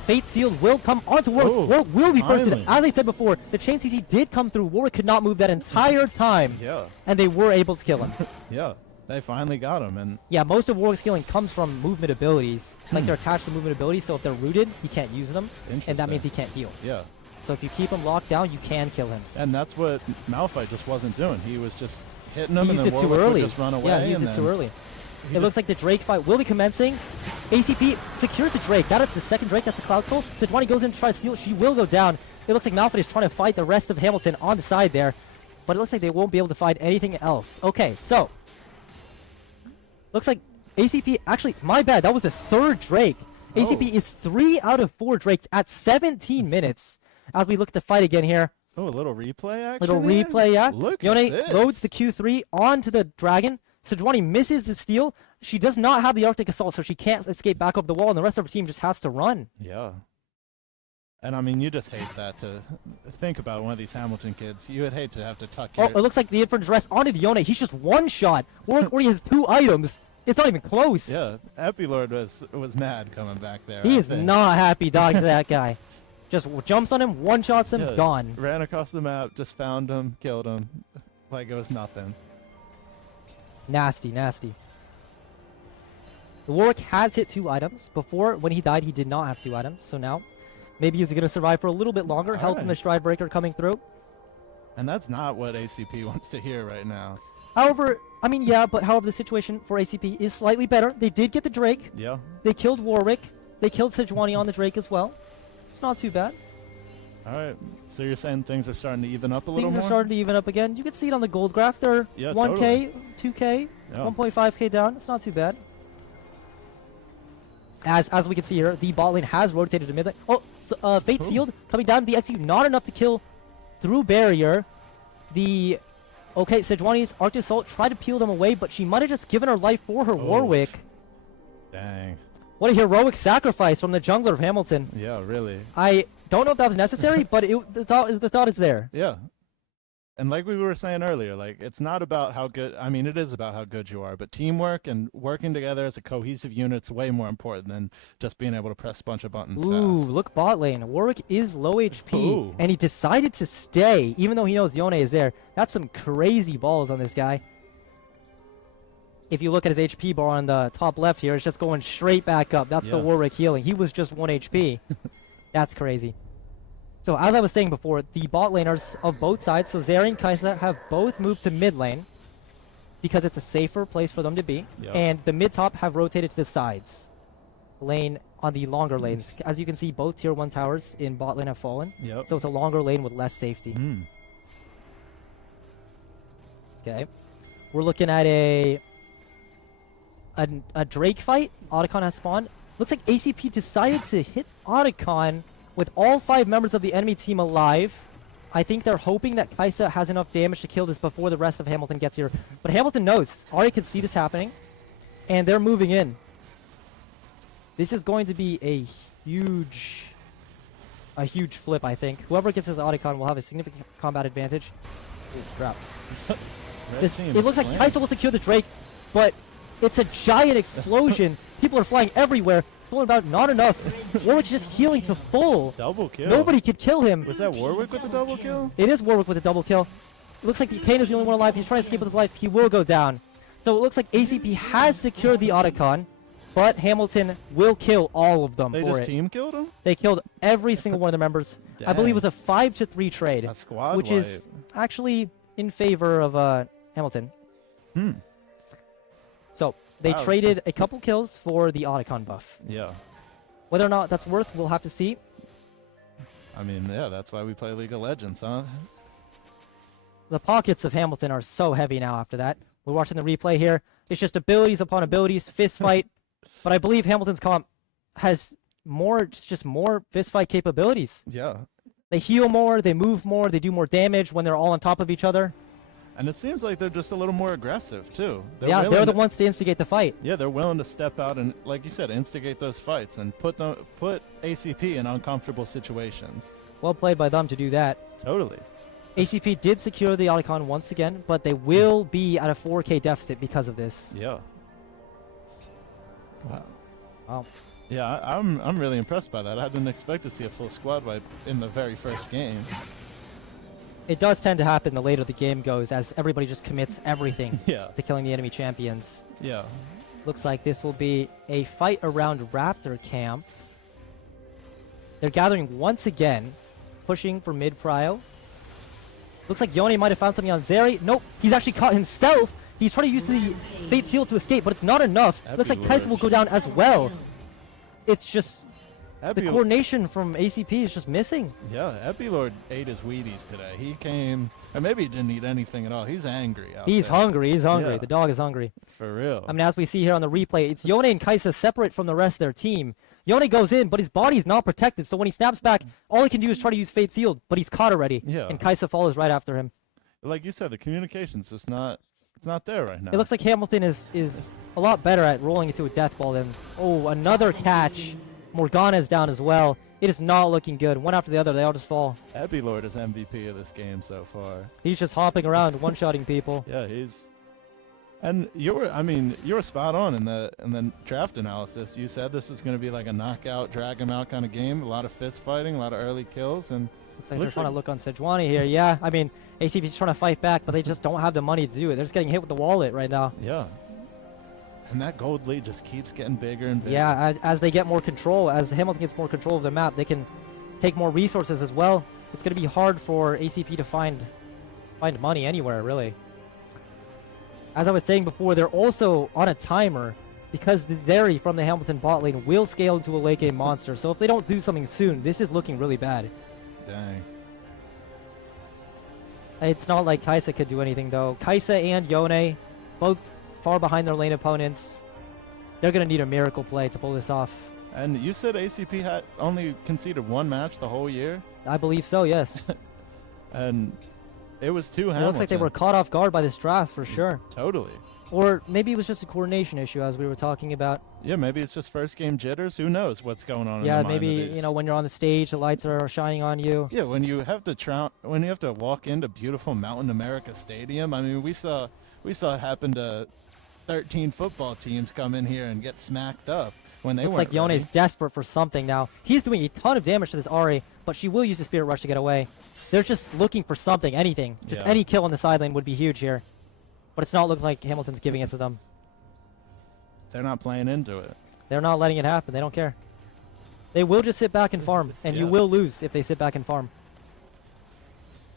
Fate Sealed will come onto Warwick. Oh, Warwick will be bursted. finally. As I said before, the chain CC did come through. Warwick could not move that entire time. Yeah. And they were able to kill him. Yeah. They finally got him, and... Yeah, most of Warwick's healing comes from movement abilities. Like, they're attached to movement abilities, so if they're rooted, he can't use them. And that means he can't heal. Yeah. So if you keep him locked down, you can kill him. And that's what Malphite just wasn't doing. He was just hitting him, He and used then it too Warwick would early. just run away. Yeah, he used and it too then early. he It looks like the Drake fight will be commencing. ACP secures the Drake. That is the second Drake. That's the Cloud Soul. Sejuani goes in to try to steal it. She will go down. It looks like Malphite is trying to fight the rest of Hamilton on the side there. But it looks like they won't be able to find anything else. Okay, so. Looks like ACP, actually, my bad. That was the 3rd Drake. ACP is 3 out of 4 Drakes at 17 minutes. As we look at the fight again here. Oh, a little replay action. Little here? replay, yeah. Look Yone at this. loads the Q3 onto the dragon. Sejuani misses the steal. She does not have the Arctic Assault, so she can't escape back over the wall, and the rest of her team just has to run. Yeah. And I mean, you just hate that to think about one of these Hamilton kids. You would hate to have to tuck Oh, your... it looks like the Infinite Dress onto the Yone. He's just one shot. Warwick already has 2 items. It's not even close. Yeah, Epilord was mad coming back there. He I is think. not happy dog to that guy. Just jumps on him, one-shots him, Yeah, gone. Ran across the map, just found him, killed him, like it was nothing. Nasty, nasty. The Warwick has hit 2 items. Before, when he died, he did not have 2 items. So now, maybe he's going to survive for a little bit longer. Help from the Stride Breaker coming through. And that's not what ACP wants to hear right now. However, I mean, yeah, but however, the situation for ACP is slightly better. They did get the Drake. Yeah. They killed Warwick. They killed Sejuani on the Drake as well. It's not too bad. All right, so you're saying things are starting to even up a little Things more? are starting to even up again. You can see it on the gold graph. They're Yeah, 1K, 2K, Yeah. 1.5K down. It's not too bad. As we can see here, the bot lane has rotated to mid lane. Oh, so, Fate Sealed coming down. The XU not enough to kill through barrier. Okay, Sejuani's Arctic Assault tried to peel them away, but she might have just given her life for her Warwick. Dang. What a heroic sacrifice from the jungler of Hamilton. Yeah, really. I don't know if that was necessary, but the thought is there. Yeah. And like we were saying earlier, like it's not about how good, I mean, it is about how good you are, but teamwork and working together as a cohesive unit is way more important than just being able to press a bunch of buttons Ooh, fast. look bot lane. Warwick is low HP, Ooh. and he decided to stay, even though he knows Yone is there. That's some crazy balls on this guy. If you look at his HP bar on the top left here, it's just going straight back up. That's the Yeah. Warwick healing. He was just 1 HP. That's crazy. So as I was saying before, the bot laners of both sides, so Zeri and Kaisa, have both moved to mid lane because it's a safer place for them to be. Yep. And the mid top have rotated to the sides. Lane on the longer lanes. As you can see, both tier 1 towers in bot lane have fallen. Yep. So it's a longer lane with less safety. Mm. Okay. We're looking at a Drake fight. Otacon has spawned. Looks like ACP decided to hit Otacon with all 5 members of the enemy team alive. I think they're hoping that Kaisa has enough damage to kill this before the rest of Hamilton gets here. But Hamilton knows. Ari can see this happening. And they're moving in. This is going to be a huge flip, I think. Whoever gets his Otacon will have a significant combat advantage. Ooh, crap. It looks like Kaisa will secure the Drake, but it's a giant explosion. People are flying everywhere. Still about not enough. Warwick's just healing to full. Double kill. Nobody could kill him. Was that Warwick with the double kill? It is Warwick with a double kill. It looks like Kane is the only one alive. He's trying to escape with his life. He will go down. So it looks like ACP has secured the Otacon, but will kill all of them They for just it. team killed him? They killed every single one of the members. I believe it was a 5-3 trade, A squad which is actually in favor of Hamilton. So they Wow. traded a couple kills for the Otacon buff. Yeah. Whether or not that's worth, we'll have to see. I mean, yeah, that's why we play League of Legends, huh? The pockets of Hamilton are so heavy now after that. We're watching the replay here. It's just abilities upon abilities, fist fight. But I believe Hamilton's comp has just more fist fight capabilities. Yeah. They heal more, they move more, they do more damage when they're all on top of each other. And it seems like they're just a little more aggressive, too. They're the ones to instigate the fight. Yeah, they're willing to step out and, like you said, instigate those fights and put ACP in uncomfortable situations. Well played by them to do that. Totally. ACP did secure the Otacon once again, but they will be at a 4K deficit because of this. Yeah. Wow. Wow. Yeah, I'm really impressed by that. I didn't expect to see a full squad wipe in the very first game. It does tend to happen the later the game goes, as everybody just commits everything Yeah. to killing the enemy champions. Yeah. Looks like this will be a fight around Raptor Camp. They're gathering once again, pushing for mid-prio. Looks like Yone might have found something on Zeri. Nope, he's actually caught himself. He's trying to use the Fate Seal to escape, but it's not enough. Looks like Kaisa will go down as well. It's just the coordination from ACP is just missing. Yeah, Epilord ate his Wheaties today. He came, or maybe he didn't eat anything at all. He's angry out He's there. hungry. He's hungry. Yeah. The dog is hungry. For real. I mean, as we see here on the replay, it's Yone and Kaisa separate from the rest of their team. Yone goes in, but his body's not protected, so when he snaps back, all he can do is try to use Fate Sealed, but he's caught already. Yeah. And Kaisa follows right after him. Like you said, the communication's just not, it's not there right now. It looks like Hamilton is a lot better at rolling into a death ball than... Oh, another catch. Morgana's down as well. It is not looking good. One after the other, they all just fall. Epilord is MVP of this game so far. He's just hopping around, one-shotting people. Yeah, he's... And you were spot on in the draft analysis. You said this is going to be like a knockout, drag 'em out kind of game. A lot of fist fighting, a lot of early kills, and Looks like they're trying to look on Sejuani here. Yeah, I mean, ACP's trying to fight back, but they just don't have the money to do it. They're just getting hit with the wallet right now. Yeah. And that gold lead just keeps getting bigger and bigger. Yeah, as they get more control, as Hamilton gets more control of the map, they can take more resources as well. It's going to be hard for ACP to find money anywhere, really. As I was saying before, they're also on a timer because the Zeri from the Hamilton bot lane will scale into a late game monster. So if they don't do something soon, this is looking really bad. Dang. It's not like Kaisa could do anything, though. Kaisa and Yone, both far behind their lane opponents. They're going to need a miracle play to pull this off. And you said ACP had only conceded one match the whole year? I believe so, yes. And it was two Hamilton. It looks like they were caught off guard by this draft for sure. Totally. Or maybe it was just a coordination issue, as we were talking about. Yeah, maybe it's just first game jitters. Who knows what's going on? Yeah, in the mind maybe of these. when you're on the stage, the lights are shining on you. Yeah, when you have to walk into beautiful Mountain America Stadium. I mean, we saw it happen to 13 football teams come in here and get smacked up when they Looks weren't like Yone's ready. desperate for something now. He's doing a ton of damage to this Ahri, but she will use the Spirit Rush to get away. They're just looking for something, anything. Just Yeah. any kill on the side lane would be huge here. But it's not looking like Hamilton's giving it to them. They're not playing into it. They're not letting it happen. They don't care. They will just sit back and farm, and you Yeah. will lose if they sit back and farm.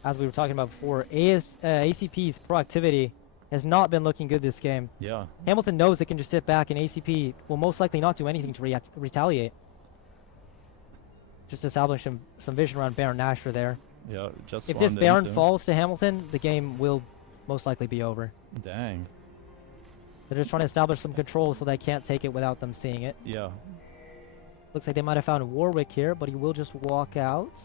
As we were talking about before, ACP's proactivity has not been looking good this game. Yeah. Hamilton knows they can just sit back, and ACP will most likely not do anything to retaliate. Just establish some vision around Baron Nasher there. Yeah, just If this swarmed Baron into him. falls to Hamilton, the game will most likely be over. Dang. They're just trying to establish some control so they can't take it without them seeing it. Yeah. Looks like they might have found Warwick here, but he will just walk out.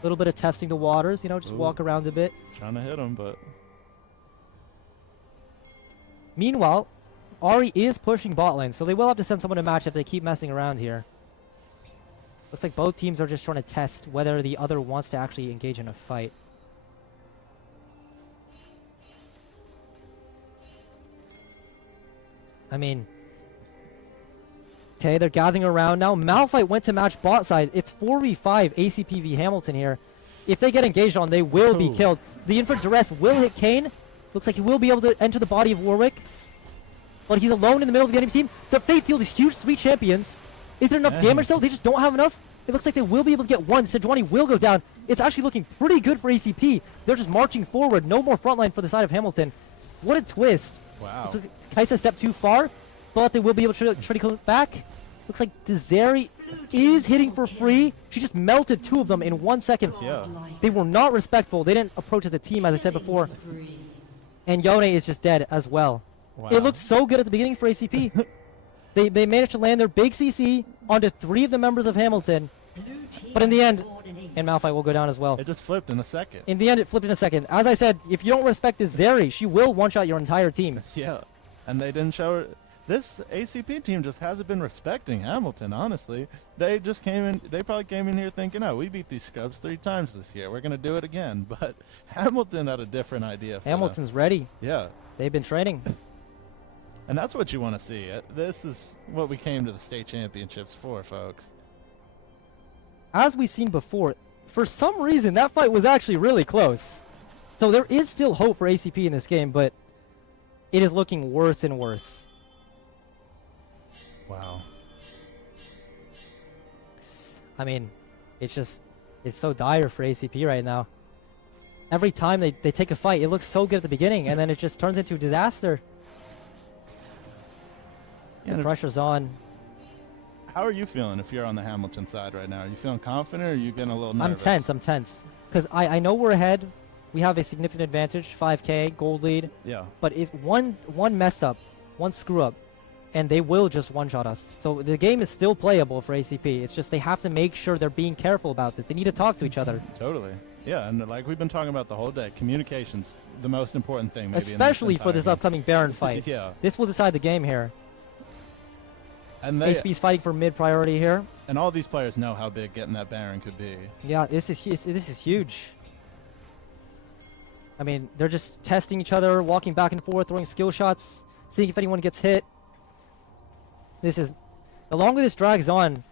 A little bit of testing the waters, just Ooh. walk around a bit. Trying to hit him, but Meanwhile, Ahri is pushing bot lane, so they will have to send someone to match if they keep messing around here. Looks like both teams are just trying to test whether the other wants to actually engage in a fight. I mean, okay, they're gathering around now. Malphite went to match bot side. It's 4v5 ACP v Hamilton here. If they get engaged on, they will be killed. The Infant Duress will hit Kane. Looks like he will be able to enter the body of Warwick. But he's alone in the middle of the enemy team. The Faith Field is huge, 3 champions. Is there enough damage though? They just don't have enough. It looks like they will be able to get one. Sejuani will go down. It's actually looking pretty good for ACP. They're just marching forward. No more frontline for the side of Hamilton. What a twist. Wow. So Kaisa stepped too far, but they will be able to try to come back. Looks like Zeri is hitting for free. She just melted 2 of them in 1 second. Yeah. They were not respectful. They didn't approach as a team, as I said before. And Yone is just dead as well. Wow. It looked so good at the beginning for ACP. They managed to land their big CC onto 3 of the members of Hamilton. But in the end, and Malphite will go down as well. It just flipped in a second. In the end, it flipped in a second. As I said, if you don't respect this Zeri, she will one-shot your entire team. Yeah. And they didn't show her. This ACP team just hasn't been respecting Hamilton, honestly. They just came in, they probably came in here thinking, oh, we beat these scrubs 3 times this year. We're going to do it again. But Hamilton had a different idea for Hamilton's ready. Yeah. They've been training. And that's what you want to see. This is what we came to the state championships for, folks. As we've seen before, for some reason, that fight was actually really close. So there is still hope for ACP in this game, but it is looking worse and worse. Wow. I mean, it's so dire for ACP right now. Every time they take a fight, it looks so good at the beginning, and then it just turns into a disaster. The pressure's on. How are you feeling if you're on the Hamilton side right now? Are you feeling confident or are you getting a little nervous? I'm tense. Because I know we're ahead. We have a significant advantage, 5K, gold lead. Yeah. But if one mess up, one screw up, and they will just one-shot us. So the game is still playable for ACP. It's just they have to make sure they're being careful about this. They need to talk to each other. Totally. Yeah, and like we've been talking about the whole day, communication's the most important thing. Maybe Especially for this upcoming Baron fight. Yeah. This will decide the game here. And ACP's fighting for mid priority here. And all these players know how big getting that Baron could be. Yeah, this is huge. I mean, they're just testing each other, walking back and forth, throwing skill shots, seeing if anyone gets hit. The longer this drags on,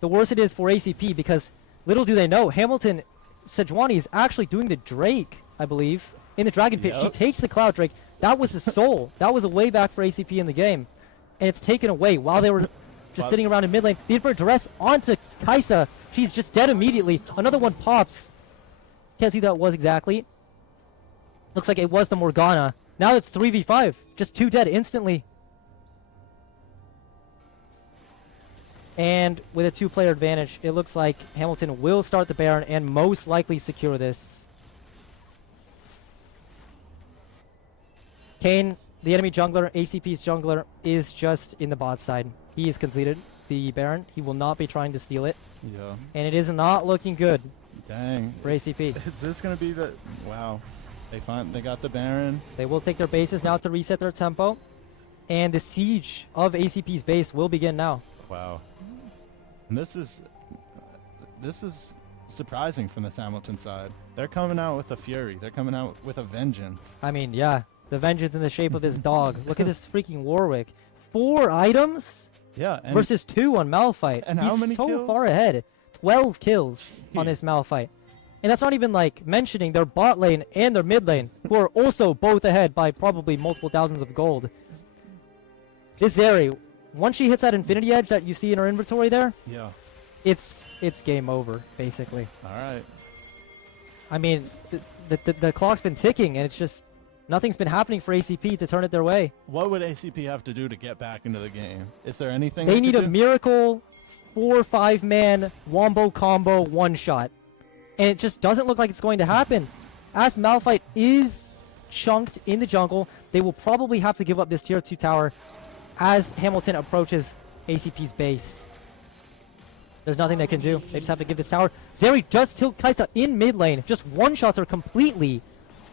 the worse it is for ACP, because little do they know, Hamilton Sejuani is actually doing the Drake, I believe, in the Dragon Pit. She takes the Cloud Drake. That was the soul. That was a way back for ACP in the game. And it's taken away while they were just sitting around in mid lane. The infinite duress onto Kaisa. She's just dead immediately. Another one pops. Can't see who that was exactly. Looks like it was the Morgana. Now it's 3v5. Just 2 dead instantly. And with a 2-player advantage, it looks like Hamilton will start the Baron and most likely secure this. Kane, the enemy jungler, ACP's jungler, is just in the bot side. He has conceded the Baron. He will not be trying to steal it. Yeah. And it is not looking good. Dang. For ACP. Is this going to be the... Wow. They got the Baron. They will take their bases now to reset their tempo. And the siege of ACP's base will begin now. Wow. And this is surprising from the Hamilton side. They're coming out with a fury. They're coming out with a vengeance. I mean, yeah. The vengeance in the shape of this dog. Look at this freaking Warwick. 4 items? Yeah. Versus 2 on Malphite. And He's how many so kills? far ahead. 12 kills on this Malphite. And that's not even like mentioning their bot lane and their mid lane, who are also both ahead by probably multiple thousands of gold. This Zeri, once she hits that Infinity Edge that you see in her inventory there, yeah, it's game over, basically. All right. I mean, the clock's been ticking, and it's just nothing's been happening for ACP to turn it their way. What would ACP have to do to get back into the game? Is there anything They need could a do? miracle 4 or 5 man wombo combo one shot. And it just doesn't look like it's going to happen. As Malphite is chunked in the jungle, they will probably have to give up this tier 2 tower as Hamilton approaches ACP's base. There's nothing they can do. They just have to give this tower. Zeri just tilt Kaisa in mid lane. Just one-shots her completely.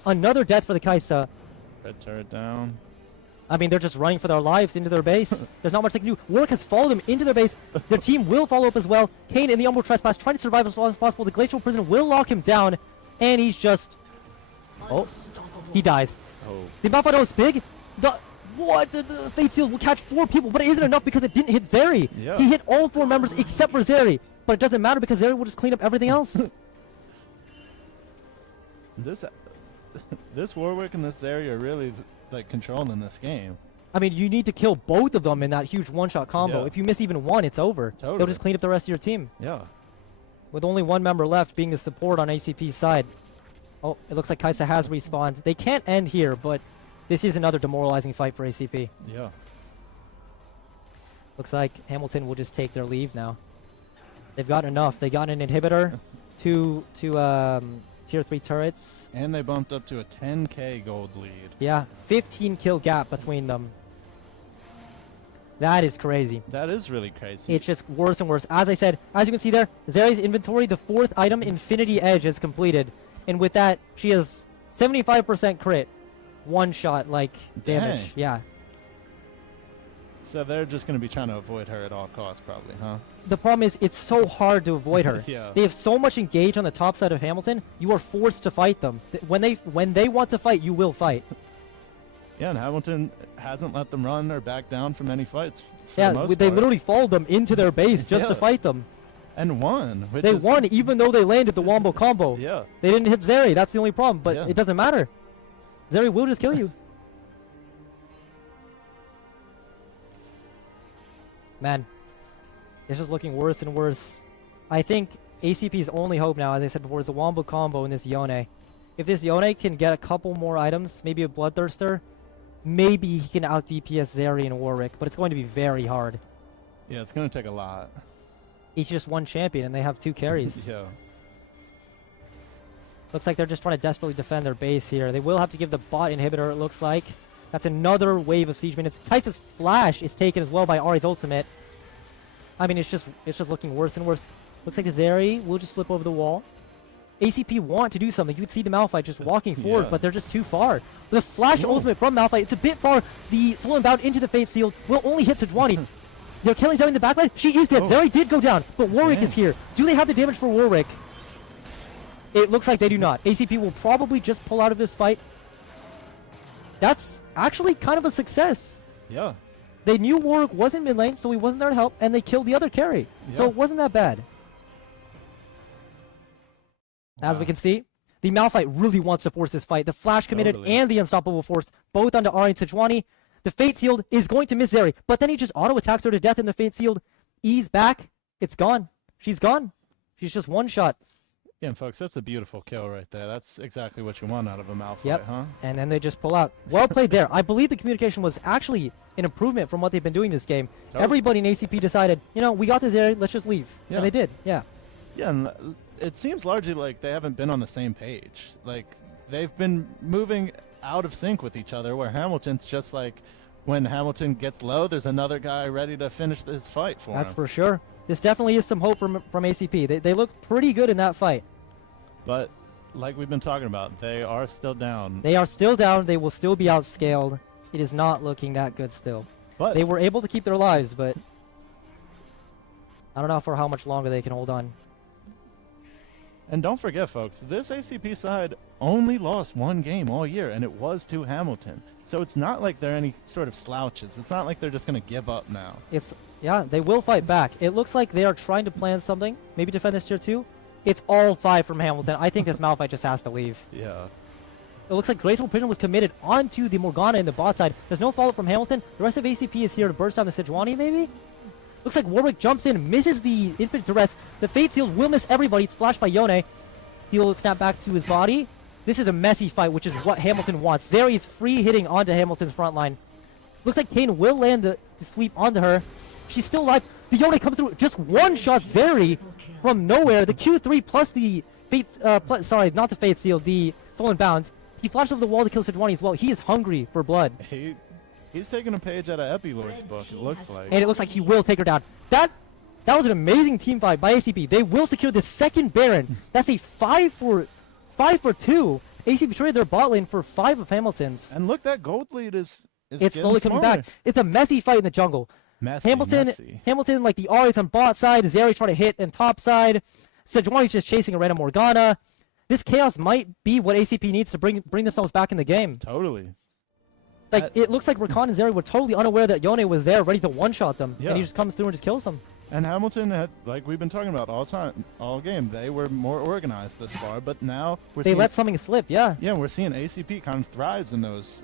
Another death for the Kaisa. Red turret down. I mean, they're just running for their lives into their base. There's not much they can do. Warwick has followed them into their base. Their team will follow up as well. Kane in the Umbral Trespass, trying to survive as long as possible. The Glacial Prison will lock him down, and he's just... Oh, he dies. Oh. The Malphite is big. The Fate Seal will catch 4 people, but it isn't enough because it didn't hit Zeri. Yeah. He hit all 4 members except for Zeri, but it doesn't matter because Zeri will just clean up everything else. This Warwick and this Zeri are really like controlling this game. I mean, you need to kill both of them in that huge one-shot combo. Yeah. If you miss even one, it's over. Totally. They'll just clean up the rest of your team. Yeah. With only 1 member left being the support on ACP's side. Oh, it looks like Kaisa has respawned. They can't end here, but this is another demoralizing fight for ACP. Yeah. Looks like Hamilton will just take their leave now. They've got enough. They got an inhibitor, two tier 3 turrets. And they bumped up to a 10k gold lead. Yeah, 15 kill gap between them. That is crazy. That is really crazy. It's just worse and worse. As I said, as you can see there, Zeri's inventory, the 4th item, Infinity Edge, is completed. And with that, she has 75% crit. One shot, like, damage. Dang. Yeah. So they're just going to be trying to avoid her at all costs, probably, huh? The problem is, it's so hard to avoid her. Yeah. They have so much engaged on the top side of Hamilton, you are forced to fight them. When they want to fight, you will fight. Yeah, and Hamilton hasn't let them run or back down from any fights. For Yeah, the most they part. literally followed them into their base just to Yeah. fight them. And won. They won even though they landed the wombo combo. Yeah. They didn't hit Zeri. That's the only problem, but Yeah. it doesn't matter. Zeri will just kill you. Man, it's just looking worse and worse. I think ACP's only hope now, as I said before, is the wombo combo in this Yone. If this Yone can get a couple more items, maybe a Bloodthirster, maybe he can out DPS Zeri and Warwick, but it's going to be very hard. Yeah, it's going to take a lot. Each just 1 champion, and they have 2 carries. Yeah. Looks like they're just trying to desperately defend their base here. They will have to give the bot inhibitor, it looks like. That's another wave of siege minutes. Kaisa's flash is taken as well by Ari's ultimate. I mean, it's just looking worse and worse. Looks like the Zeri will just flip over the wall. ACP want to do something. You would see the Malphite just walking forward, Yeah. but they're just too far. The flash ultimate from Malphite, it's a bit far. The Soul Bound into the Fate Seal will only hit Sejuani. They're killing Zeri in the backline. She is dead. Oh. Zeri did go down, but Warwick Dang. is here. Do they have the damage for Warwick? It looks like they do not. ACP will probably just pull out of this fight. That's actually kind of a success. Yeah. They knew Warwick wasn't mid lane, so he wasn't there to help, and they killed the other carry. So Yeah. it wasn't that bad. As we can see, the Malphite really wants to force this fight. The Flash committed Totally. and the Unstoppable Force, both onto Ari and Sejuani. The Fate Sealed is going to miss Zeri, but then he just auto-attacks her to death in the Fate Sealed. Ease back. It's gone. She's gone. She's just one shot. Yeah, and folks, that's a beautiful kill right there. That's exactly what you want out of a Malphite, Yep. huh? And then they just pull out. Well played there. I believe the communication was actually an improvement from what they've been doing this game. Oh. Everybody in ACP decided, you know, we got this area, let's just leave. Yeah. And they did, yeah. Yeah, and it seems largely like they haven't been on the same page. Like, they've been moving out of sync with each other, where Hamilton's just like, when Hamilton gets low, there's another guy ready to finish this fight for That's him. for sure. This definitely is some hope from ACP. They looked pretty good in that fight. But, like we've been talking about, they are still down. They are still down. They will still be outscaled. It is not looking that good still. But they were able to keep their lives, but I don't know for how much longer they can hold on. And don't forget, folks, this ACP side only lost one game all year, and it was to Hamilton. So it's not like they're any sort of slouches. It's not like they're just going to give up now. Yeah, they will fight back. It looks like they are trying to plan something. Maybe defend this tier 2. It's all 5 from Hamilton. I think this Malphite just has to leave. Yeah. It looks like Graceful Prison was committed onto the Morgana in the bot side. There's no follow-up from Hamilton. The rest of ACP is here to burst down the Sejuani, maybe? Looks like Warwick jumps in, misses the Infinite Duress. The Fate Sealed will miss everybody. It's flashed by Yone. He'll snap back to his body. This is a messy fight, which is what Hamilton wants. Zeri is free hitting onto Hamilton's front line. Looks like Kane will land the sweep onto her. She's still alive. The Yone comes through. Just one-shot Zeri from nowhere. The Q3 plus the Fate... sorry, not the Fate Seal. The Stolen Bound. He flashed over the wall to kill Sejuani as well. He is hungry for blood. He's taking a page out of Epilord's book, it looks like. And it looks like he will take her down. That was an amazing team fight by ACP. They will secure the second Baron. That's a 5 for 2. ACP traded their bot lane for 5 of Hamilton's. And look, that gold lead is it's slowly coming back. It's a messy fight in the jungle. Messy. Hamilton, like the Ari's on bot side. Zeri trying to hit on top side. Sejuani's just chasing a random Morgana. This chaos might be what ACP needs to bring themselves back in the game. Totally. Like, it looks like Rakan and Zeri were totally unaware that Yone was there, ready to one-shot them. Yeah. And he just comes through and just kills them. And Hamilton had, like we've been talking about all game, they were more organized this far, but now they let something slip, yeah. Yeah, we're seeing ACP kind of thrives in those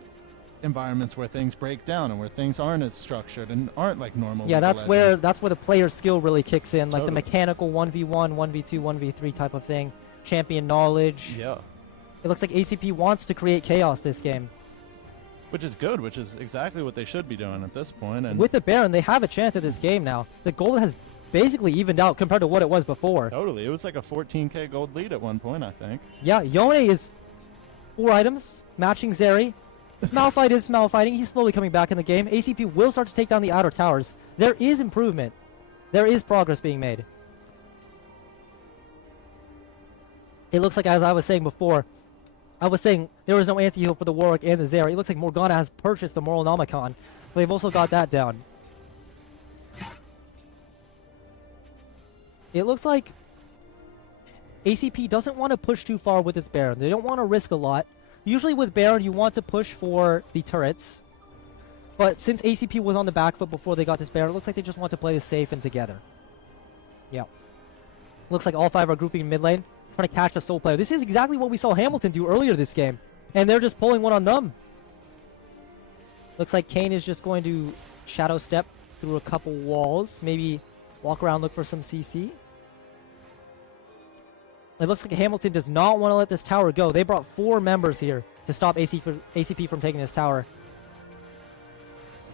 environments where things break down and where things aren't as structured and aren't like normal. Yeah, League of Legends. that's where the player skill really kicks in, like Totally. the mechanical 1v1, 1v2, 1v3 type of thing. Champion knowledge. Yeah. It looks like ACP wants to create chaos this game. Which is good, which is exactly what they should be doing at this point. And with the Baron, they have a chance at this game now. The gold has basically evened out compared to what it was before. Totally. It was like a 14k gold lead at one point, I think. Yeah, Yone is 4 items, matching Zeri. Malphite is Malphiting. He's slowly coming back in the game. ACP will start to take down the outer towers. There is improvement. There is progress being made. It looks like, as I was saying before, I was saying there was no anti-heal for the Warwick and the Zeri. It looks like Morgana has purchased the Moral Nomicon. They've also got that down. It looks like ACP doesn't want to push too far with this Baron. They don't want to risk a lot. Usually with Baron, you want to push for the turrets. But since ACP was on the back foot before they got this Baron, it looks like they just want to play this safe and together. Yeah. Looks like all 5 are grouping in mid lane, trying to catch a soul player. This is exactly what we saw Hamilton do earlier this game. And they're just pulling one on them. Looks like Kane is just going to shadow step through a couple walls. Maybe walk around, look for some CC. It looks like Hamilton does not want to let this tower go. They brought 4 members here to stop ACP from taking this tower.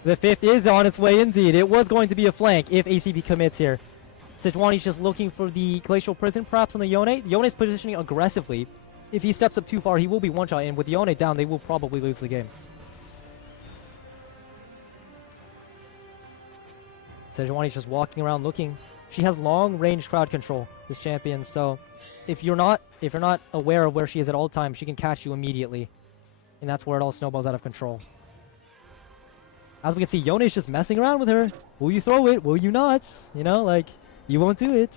The 5th is on its way indeed. It was going to be a flank if ACP commits here. Sejuani's just looking for the Glacial Prison, perhaps on the Yone. Yone's positioning aggressively. If he steps up too far, he will be one-shot, and with Yone down, they will probably lose the game. Sejuani's just walking around looking. She has long-range crowd control, this champion, so if you're not aware of where she is at all times, she can catch you immediately. And that's where it all snowballs out of control. As we can see, Yone's just messing around with her. Will you throw it? Will you not? You know, like, you won't do it.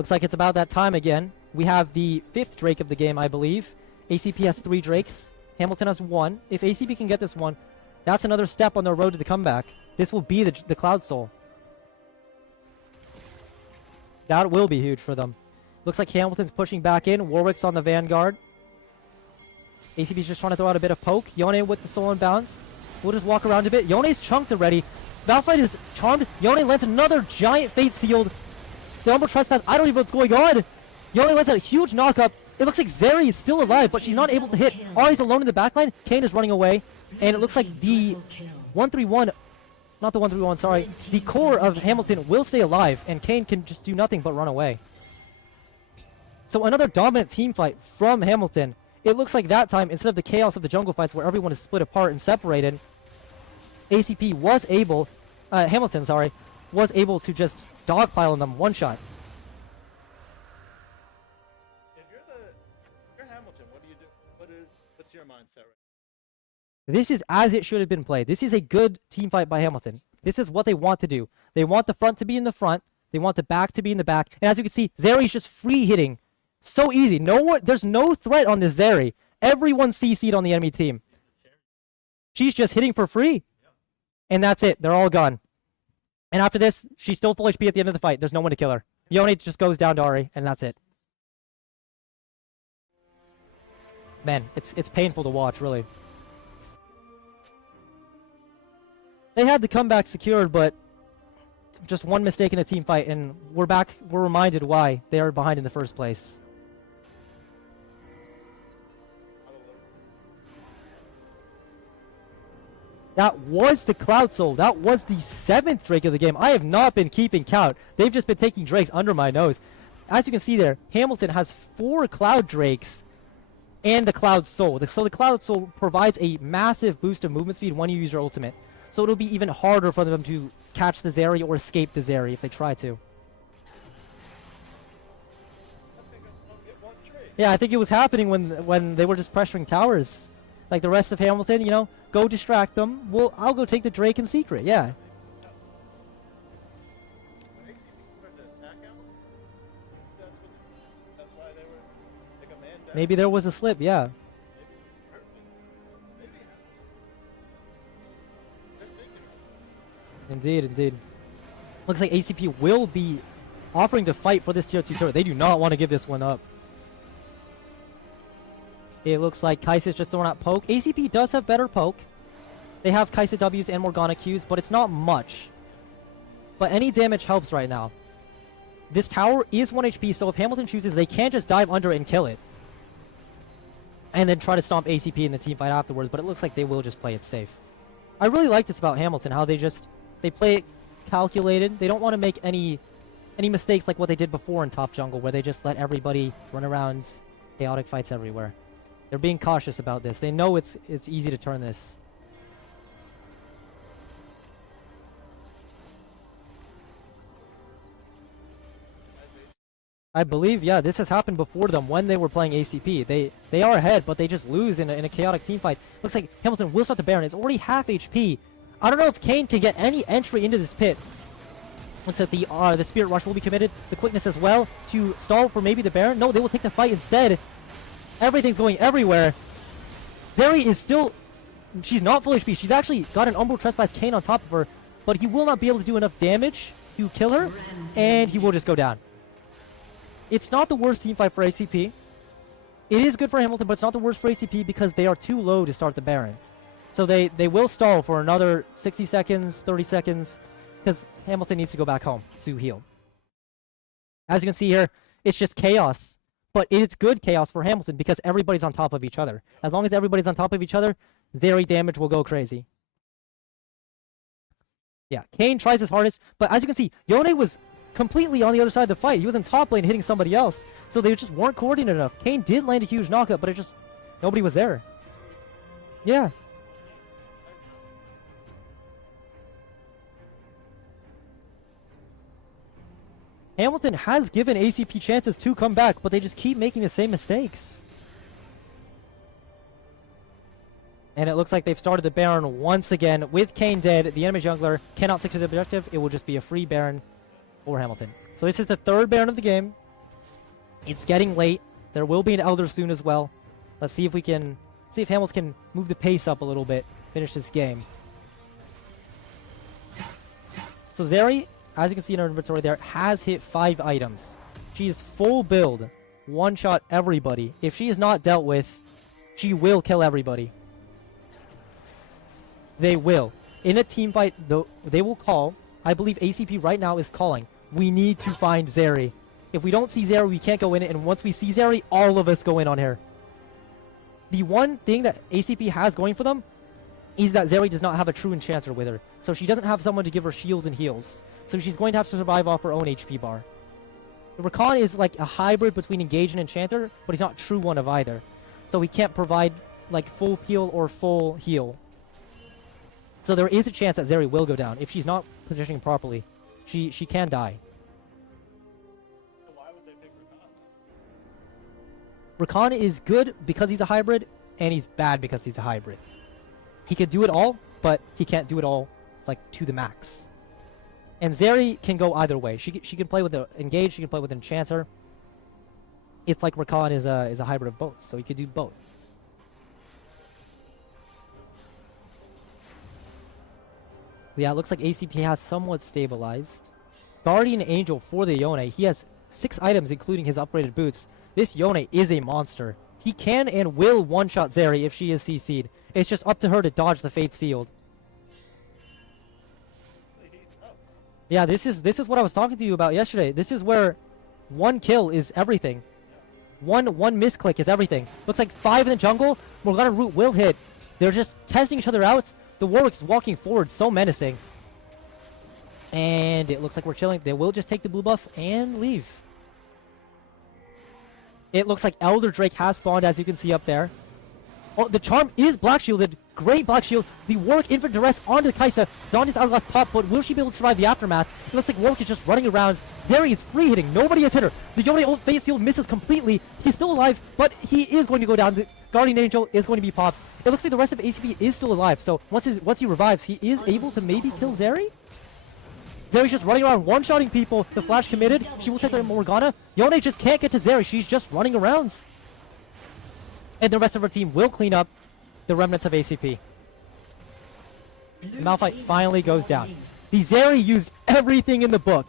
Looks like it's about that time again. We have the 5th Drake of the game, I believe. ACP has 3 Drakes. Hamilton has 1. If ACP can get this one, that's another step on their road to the comeback. This will be the Cloud Soul. That will be huge for them. Looks like Hamilton's pushing back in. Warwick's on the Vanguard. ACP's just trying to throw out a bit of poke. Yone with the Soul and Bounce. We'll just walk around a bit. Yone's chunked already. Malphite is charmed. Yone lands another giant Fate Sealed. The Umbral Trespass, I don't even know what's going on. Yone lands a huge knockup. It looks like Zeri is still alive, but she's not able to hit. Ari's alone in the backline. Kane is running away. And it looks like the 131, not the 131, sorry. The core of Hamilton will stay alive, and Kane can just do nothing but run away. So another dominant team fight from Hamilton. It looks like that time, instead of the chaos of the jungle fights where everyone is split apart and separated, ACP was able, Hamilton, sorry, was able to just dogpile on them one shot. If you're Hamilton, what do you do? What's your mindset right This is as it should have been played. This is a good team fight by Hamilton. This is what they want to do. They want the front to be in the front. They want the back to be in the back. And as you can see, Zeri's just free hitting. So easy. There's no threat on this Zeri. Everyone's CC'd on the enemy team. She's just hitting for free. And that's it. They're all gone. And after this, she's still full HP at the end of the fight. There's no one to kill her. Yone just goes down to Ari, and that's it. Man, it's painful to watch, really. They had the comeback secured, but just one mistake in a team fight, and we're back. We're reminded why they are behind in the first place. That was the Cloud Soul. That was the 7th Drake of the game. I have not been keeping count. They've just been taking Drakes under my nose. As you can see there, Hamilton has 4 Cloud Drakes and the Cloud Soul. So the Cloud Soul provides a massive boost of movement speed when you use your ultimate. So it'll be even harder for them to catch the Zeri or escape the Zeri if they try to. Yeah, I think it was happening when they were just pressuring towers. Like the rest of Hamilton, you know, go distract them. I'll go take the Drake in secret, yeah. Maybe there was a slip, yeah. Indeed, indeed. Looks like ACP will be offering to fight for this tier 2 turret. They do not want to give this one up. It looks like Kai'Sa's just throwing out poke. ACP does have better poke. They have Kai'Sa W's and Morgana Q's, but it's not much. But any damage helps right now. This tower is 1 HP, so if Hamilton chooses, they can just dive under it and kill it. And then try to stomp ACP in the team fight afterwards, but it looks like they will just play it safe. I really like this about Hamilton, how they play it calculated. They don't want to make any mistakes like what they did before in top jungle, where they just let everybody run around, chaotic fights everywhere. They're being cautious about this. They know it's easy to turn this. I believe, yeah, this has happened before them when they were playing ACP. They are ahead, but they just lose in a chaotic team fight. Looks like Hamilton will start the Baron. It's already half HP. I don't know if Kane can get any entry into this pit. Looks like the Spirit Rush will be committed. The quickness as well to stall for maybe the Baron. No, they will take the fight instead. Everything's going everywhere. Zeri is still... She's not full HP. She's actually got an Umbral Trespass Kane on top of her, but he will not be able to do enough damage to kill her, and he will just go down. It's not the worst team fight for ACP. It is good for Hamilton, but it's not the worst for ACP because they are too low to start the Baron. So they will stall for another 60 seconds, 30 seconds, because Hamilton needs to go back home to heal. As you can see here, it's just chaos. But it's good chaos for Hamilton because everybody's on top of each other. As long as everybody's on top of each other, Zeri damage will go crazy. Yeah, Kane tries his hardest, but as you can see, Yone was completely on the other side of the fight. He was in top lane hitting somebody else, so they just weren't coordinated enough. Kane did land a huge knockup, but nobody was there. Yeah. Hamilton has given ACP chances to come back, but they just keep making the same mistakes. And it looks like they've started the Baron once again. With Kane dead, the enemy jungler cannot stick to the objective. It will just be a free Baron for Hamilton. So this is the 3rd Baron of the game. It's getting late. There will be an Elder soon as well. Let's see if we can see if Hamilton can move the pace up a little bit, finish this game. So Zeri, as you can see in her inventory there, has hit 5 items. She is full build, one-shot everybody. If she is not dealt with, she will kill everybody. They will. In a team fight, though, they will call. I believe ACP right now is calling. We need to find Zeri. If we don't see Zeri, we can't go in it, and once we see Zeri, all of us go in on her. The one thing that ACP has going for them is that Zeri does not have a true enchanter with her. So she doesn't have someone to give her shields and heals. So she's going to have to survive off her own HP bar. Rakan is like a hybrid between Engage and Enchanter, but he's not true one of either. So he can't provide like full peel or full heal. So there is a chance that Zeri will go down. If she's not positioning properly, she can die. Why would they pick Rakan? Rakan is good because he's a hybrid, and he's bad because he's a hybrid. He can do it all, but he can't do it all like to the max. And Zeri can go either way. She can play with the Engage, she can play with Enchanter. It's like Rakan is a hybrid of both, so he could do both. Yeah, it looks like ACP has somewhat stabilized. Guardian Angel for the Yone. He has 6 items, including his upgraded boots. This Yone is a monster. He can and will one-shot Zeri if she is CC'd. It's just up to her to dodge the Fate Sealed. Yeah, this is what I was talking to you about yesterday. This is where one kill is everything. One misclick is everything. Looks like 5 in the jungle. Morgana Root will hit. They're just testing each other out. The Warwick is walking forward, so menacing. And it looks like we're chilling. They will just take the blue buff and leave. It looks like Elder Drake has spawned, as you can see up there. Oh, the charm is black shielded. Great black shield. The Warwick Infant Duress onto Kaisa. Zonya's Hourglass pop, but will she be able to survive the aftermath? It looks like Warwick is just running around. Zeri is free hitting. Nobody has hit her. The Yone ult face shield misses completely. He's still alive, but he is going to go down. The Guardian Angel is going to be popped. It looks like the rest of ACP is still alive, so once he revives, he is able to maybe kill Zeri? Zeri's just running around one-shotting people. The flash committed. She will take the Morgana. Yone just can't get to Zeri. She's just running around. And the rest of her team will clean up the remnants of ACP. The Malphite finally goes down. The Zeri used everything in the book.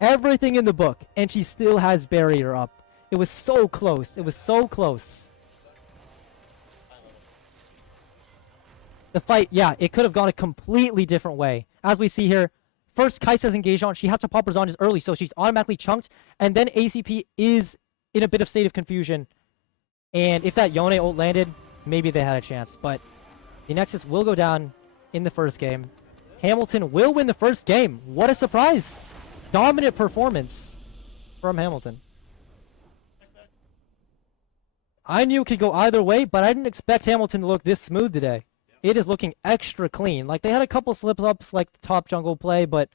Everything in the book. And she still has barrier up. It was so close. It was so close. The fight, yeah, it could have gone a completely different way. As we see here, first Kai'Sa's engaged on. She has to pop her Zonya's early, so she's automatically chunked. And then ACP is in a bit of state of confusion. And if that Yone ult landed, maybe they had a chance. But the Nexus will go down in the first game. Hamilton will win the first game. What a surprise. Dominant performance from Hamilton. I knew it could go either way, but I didn't expect Hamilton to look this smooth today. It is looking extra clean. Like, they had a couple slip-ups, like the top jungle play, but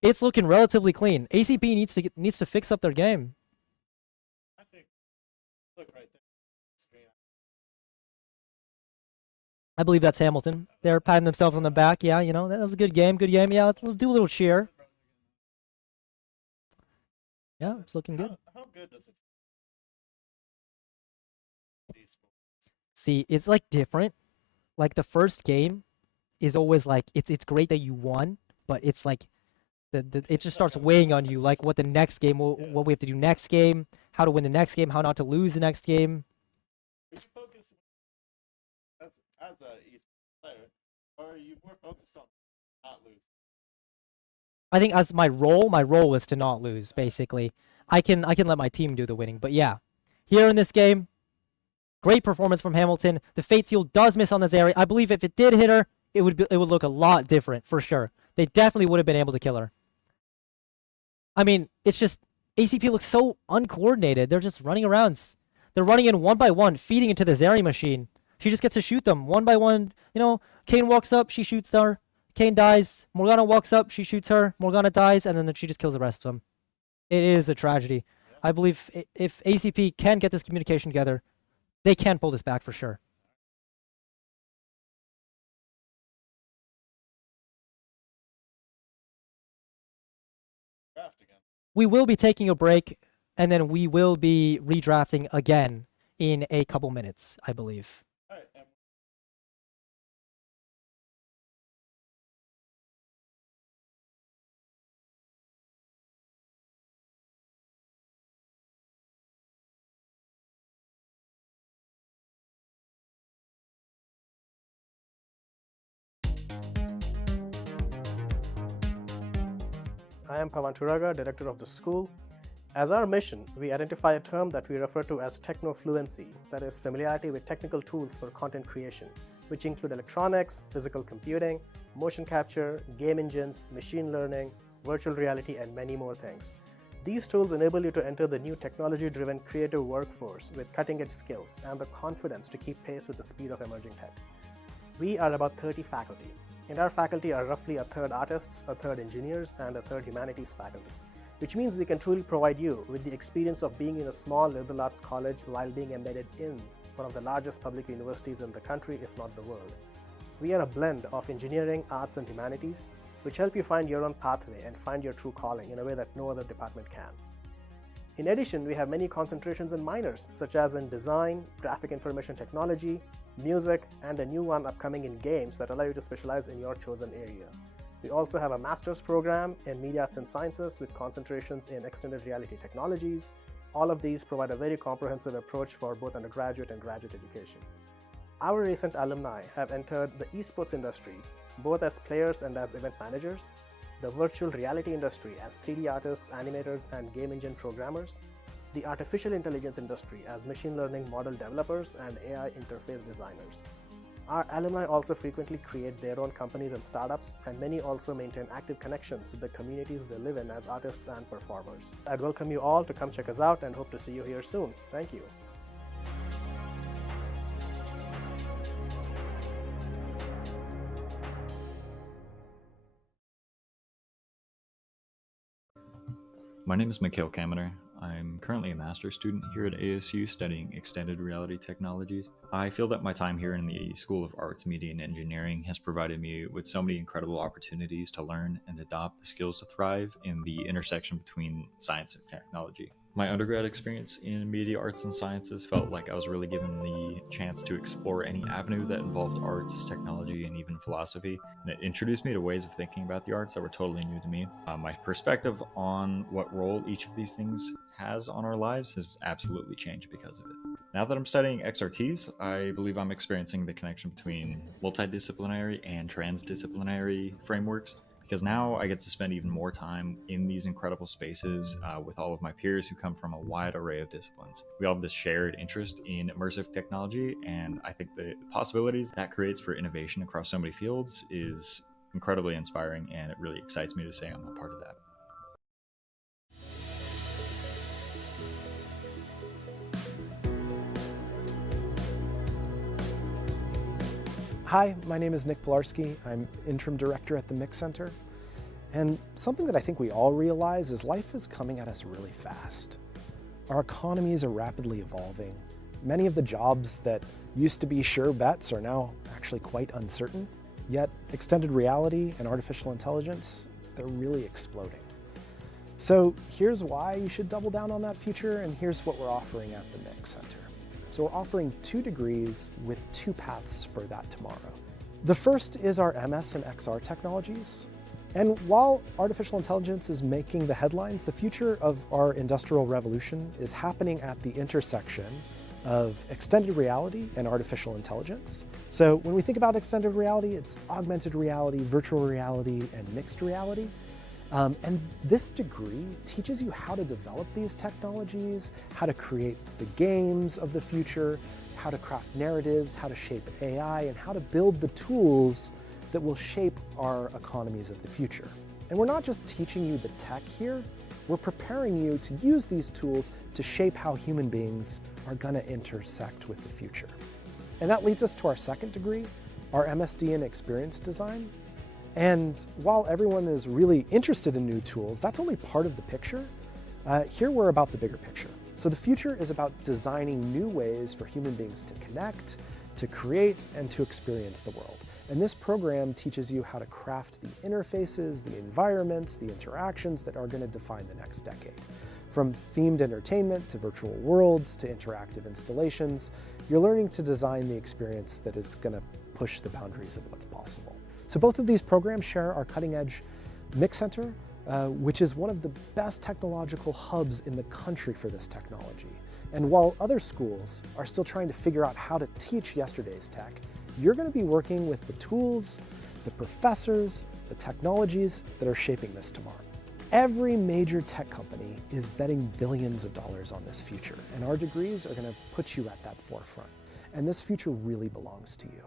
it's looking relatively clean. ACP needs to fix up their game. I think, look right there. I believe that's Hamilton. They're patting themselves on the back. Yeah, you know, that was a good game. Good game. Yeah, let's do a little cheer. Yeah, it's looking good. How good does it See, it's like different. Like the first game is always like it's great that you won, but it's like it just starts weighing on you, like what the next game, what we have to do next game, how to win the next game, how not to lose the next game. Would you focus as a esports player, or are you more focused on not losing? I think as my role was to not lose. Basically, I can let my team do the winning, but yeah, here in this game. Great performance from Hamilton. The Fate Seal does miss on this area. I believe if it did hit her, it would look a lot different for sure. They definitely would have been able to kill her. I mean, it's just ACP looks so uncoordinated. They're just running around. They're running in one by one, feeding into the Zeri machine. She just gets to shoot them one by one. You know, Kayn walks up, she shoots her. Kayn dies. Morgana walks up, she shoots her. Morgana dies, and then she just kills the rest of them. It is a tragedy. I believe if ACP can get this communication together, they can pull this back for sure. Draft again. we will be taking a break, and then we will be redrafting again in a couple minutes, I believe. I am Pavan Turaga, director of the school. As our mission, we identify a term that we refer to as techno-fluency, that is familiarity with technical tools for content creation, which include electronics, physical computing, motion capture, game engines, machine learning, virtual reality, and many more things. These tools enable you to enter the new technology-driven creative workforce with cutting-edge skills and the confidence to keep pace with the speed of emerging tech. We are about 30 faculty, and our faculty are roughly a third artists, a third engineers, and a third humanities faculty, which means we can truly provide you with the experience of being in a small liberal arts college while being embedded in one of the largest public universities in the country, if not the world. We are a blend of engineering, arts, and humanities, which help you find your own pathway and find your true calling in a way that no other department can. In addition, we have many concentrations in minors, such as in design, graphic information technology, music, and a new one upcoming in games that allow you to specialize in your chosen area. We also have a master's program in media arts and sciences with concentrations in extended reality technologies. All of these provide a very comprehensive approach for both undergraduate and graduate education. Our recent alumni have entered the esports industry, both as players and as event managers, the virtual reality industry as 3D artists, animators, and game engine programmers, the artificial intelligence industry as machine learning model developers and AI interface designers. Our alumni also frequently create their own companies and startups, and many also maintain active connections with the communities they live in as artists and performers. I'd welcome you all to come check us out and hope to see you here soon. Thank you. My name is Mikhail Kamener. I'm currently a master's student here at ASU studying extended reality technologies. I feel that my time here in the School of Arts, Media, and Engineering has provided me with so many incredible opportunities to learn and adopt the skills to thrive in the intersection between science and technology. My undergrad experience in media arts and sciences felt like I was really given the chance to explore any avenue that involved arts, technology, and even philosophy. And it introduced me to ways of thinking about the arts that were totally new to me. My perspective on what role each of these things has on our lives has absolutely changed because of it. Now that I'm studying XRTs, I believe I'm experiencing the connection between multidisciplinary and transdisciplinary frameworks, because now I get to spend even more time in these incredible spaces with all of my peers who come from a wide array of disciplines. We all have this shared interest in immersive technology, and I think the possibilities that creates for innovation across so many fields is incredibly inspiring, and it really excites me to say I'm a part of that. Hi, my name is Nick Pilarski. I'm interim director at the Mix Center. And something that I think we all realize is life is coming at us really fast. Our economies are rapidly evolving. Many of the jobs that used to be sure bets are now actually quite uncertain. Yet extended reality and artificial intelligence, they're really exploding. So here's why you should double down on that future, and here's what we're offering at the Mix Center. So we're offering 2 degrees with 2 paths for that tomorrow. The first is our MS and XR technologies. And while artificial intelligence is making the headlines, the future of our industrial revolution is happening at the intersection of extended reality and artificial intelligence. So when we think about extended reality, it's augmented reality, virtual reality, and mixed reality. And this degree teaches you how to develop these technologies, how to create the games of the future, how to craft narratives, how to shape AI, and how to build the tools that will shape our economies of the future. And we're not just teaching you the tech here, we're preparing you to use these tools to shape how human beings are going to intersect with the future. And that leads us to our second degree, our MSD in Experience Design. And while everyone is really interested in new tools, that's only part of the picture. Here we're about the bigger picture. So the future is about designing new ways for human beings to connect, to create, and to experience the world. And this program teaches you how to craft the interfaces, the environments, the interactions that are going to define the next decade. From themed entertainment to virtual worlds to interactive installations, you're learning to design the experience that is going to push the boundaries of what's possible. So both of these programs share our cutting-edge Mix Center, which is one of the best technological hubs in the country for this technology. And while other schools are still trying to figure out how to teach yesterday's tech, you're going to be working with the tools, the professors, the technologies that are shaping this tomorrow. Every major tech company is betting billions of dollars on this future, and our degrees are going to put you at that forefront. And this future really belongs to you.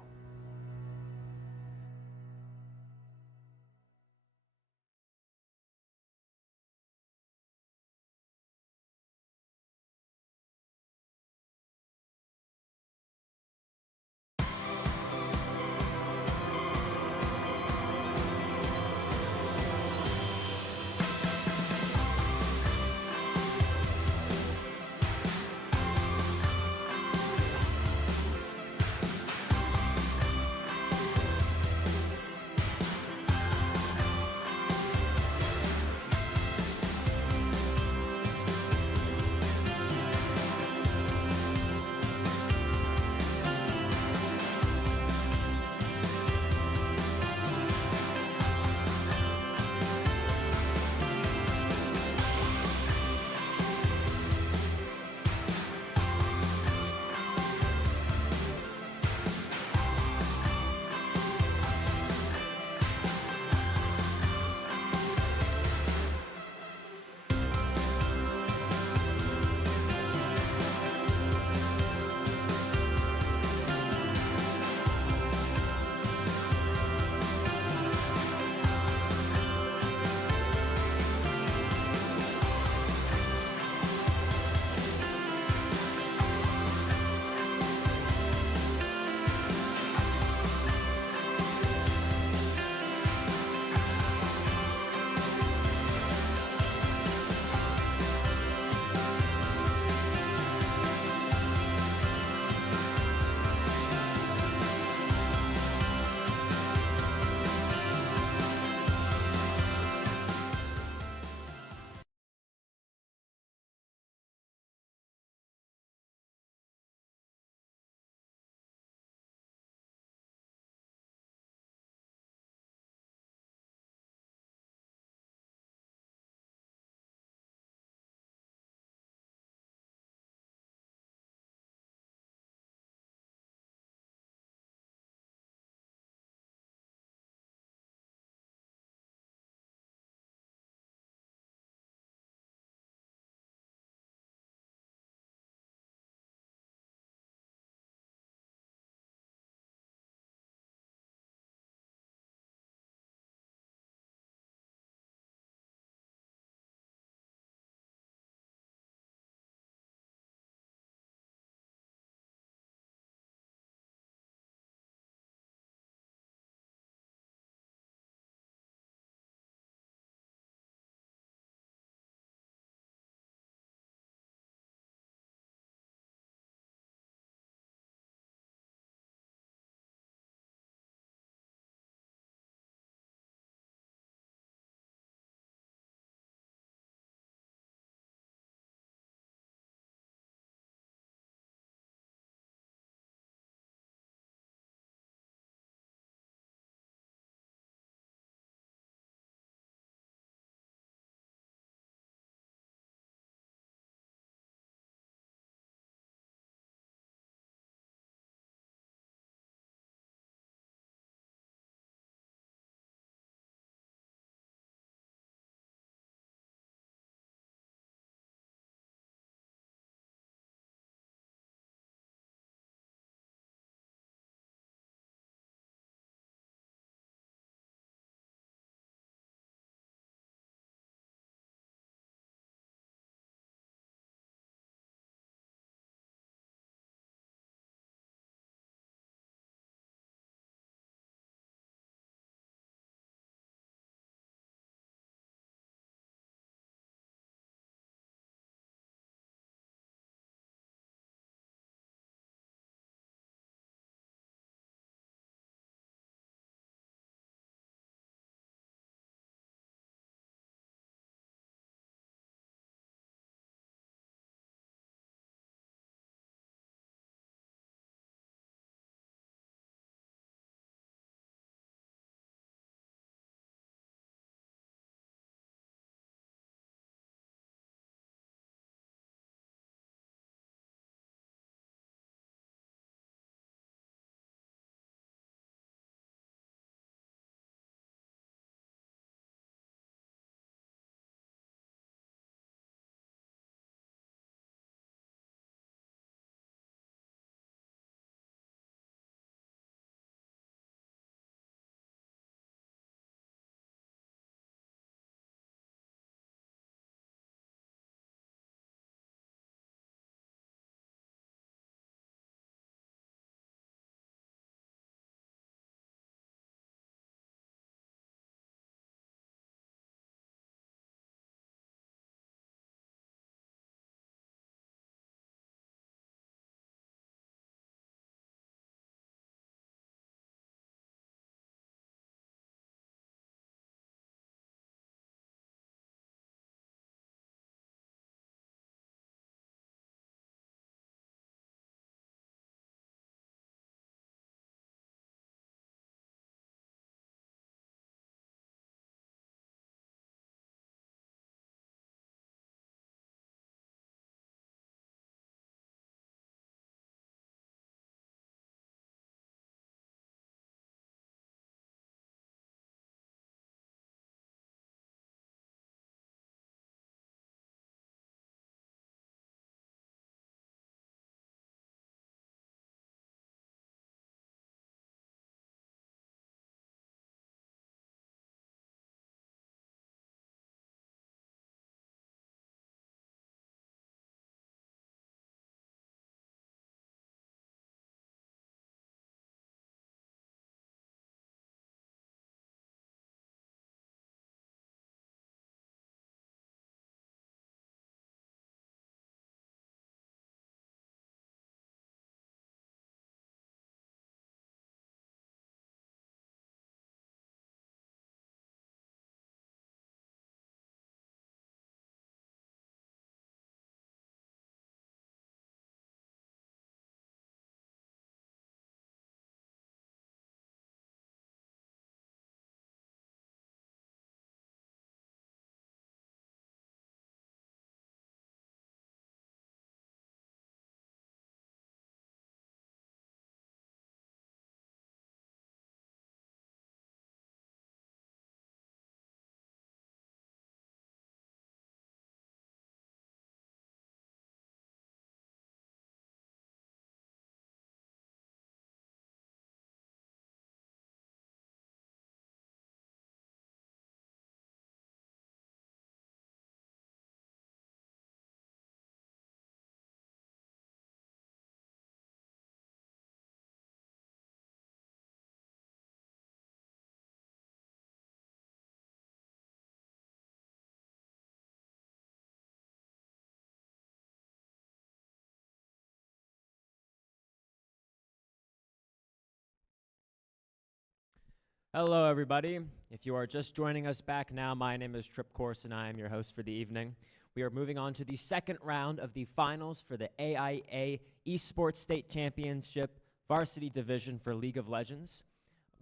Hello, everybody. If you are just joining us back now, my name is Trip Course, and I am your host for the evening. We are moving on to the second round of the finals for the AIA Esports State Championship Varsity Division for League of Legends.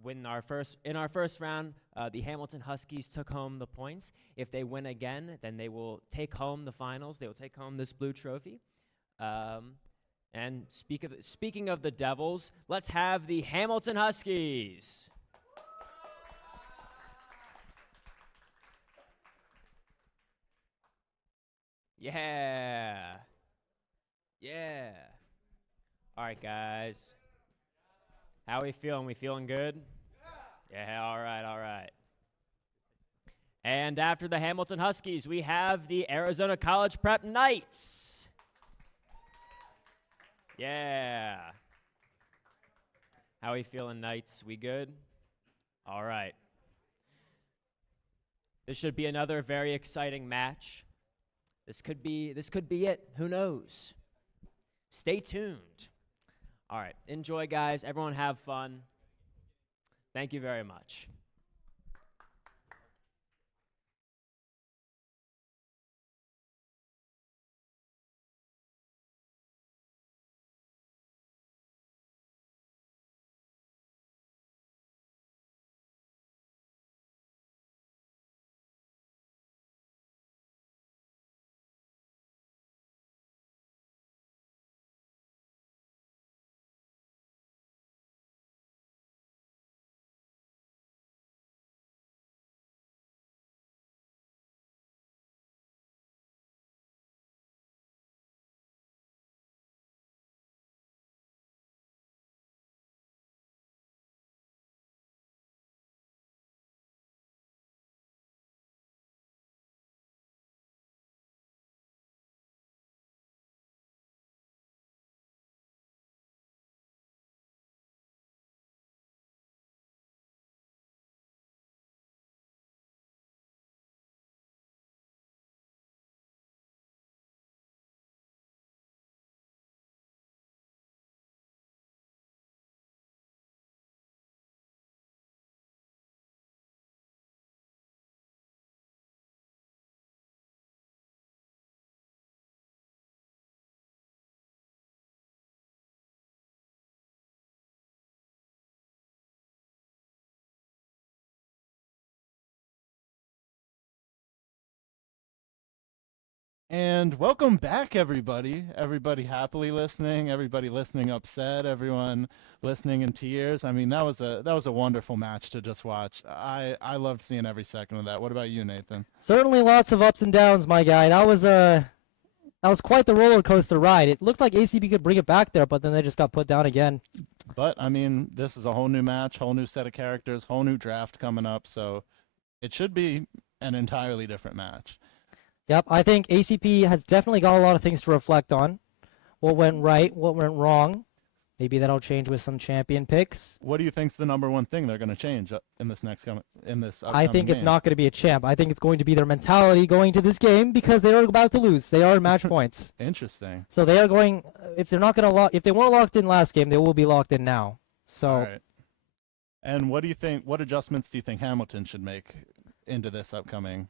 In our first round, the Hamilton Huskies took home the points. If they win again, then they will take home the finals. They will take home this blue trophy. And speaking of the Devils, let's have the Hamilton Huskies. Yeah. Yeah. All right, guys. How we feeling? We feeling good? Yeah, all right, all right. And after the Hamilton Huskies, we have the Arizona College Prep Knights. Yeah. How we feeling, Knights? We good? All right. This should be another very exciting match. This could be it. Who knows? Stay tuned. All right. Enjoy, guys. Everyone have fun. Thank you very much. And welcome back, everybody. Everybody happily listening, everybody listening upset, everyone listening in tears. I mean, that was a wonderful match to just watch. I loved seeing every second of that. What about you, Nathan? Certainly lots of ups and downs, my guy. That was quite the roller coaster ride. It looked like ACB could bring it back there, but then they just got put down again. But I mean, this is a whole new match, whole new set of characters, whole new draft coming up, so it should be an entirely different match. Yep, I think ACP has definitely got a lot of things to reflect on. What went right, what went wrong. Maybe that'll change with some champion picks. What do you think's the number one thing they're going to change in this upcoming I think it's game? not going to be a champ. I think it's going to be their mentality going to this game because they are about to lose. They are match points. Interesting. So they are going. If they're not going to if they weren't locked in last game, they will be locked in now. So. All right. And what do you think? What adjustments do you think Hamilton should make into this upcoming?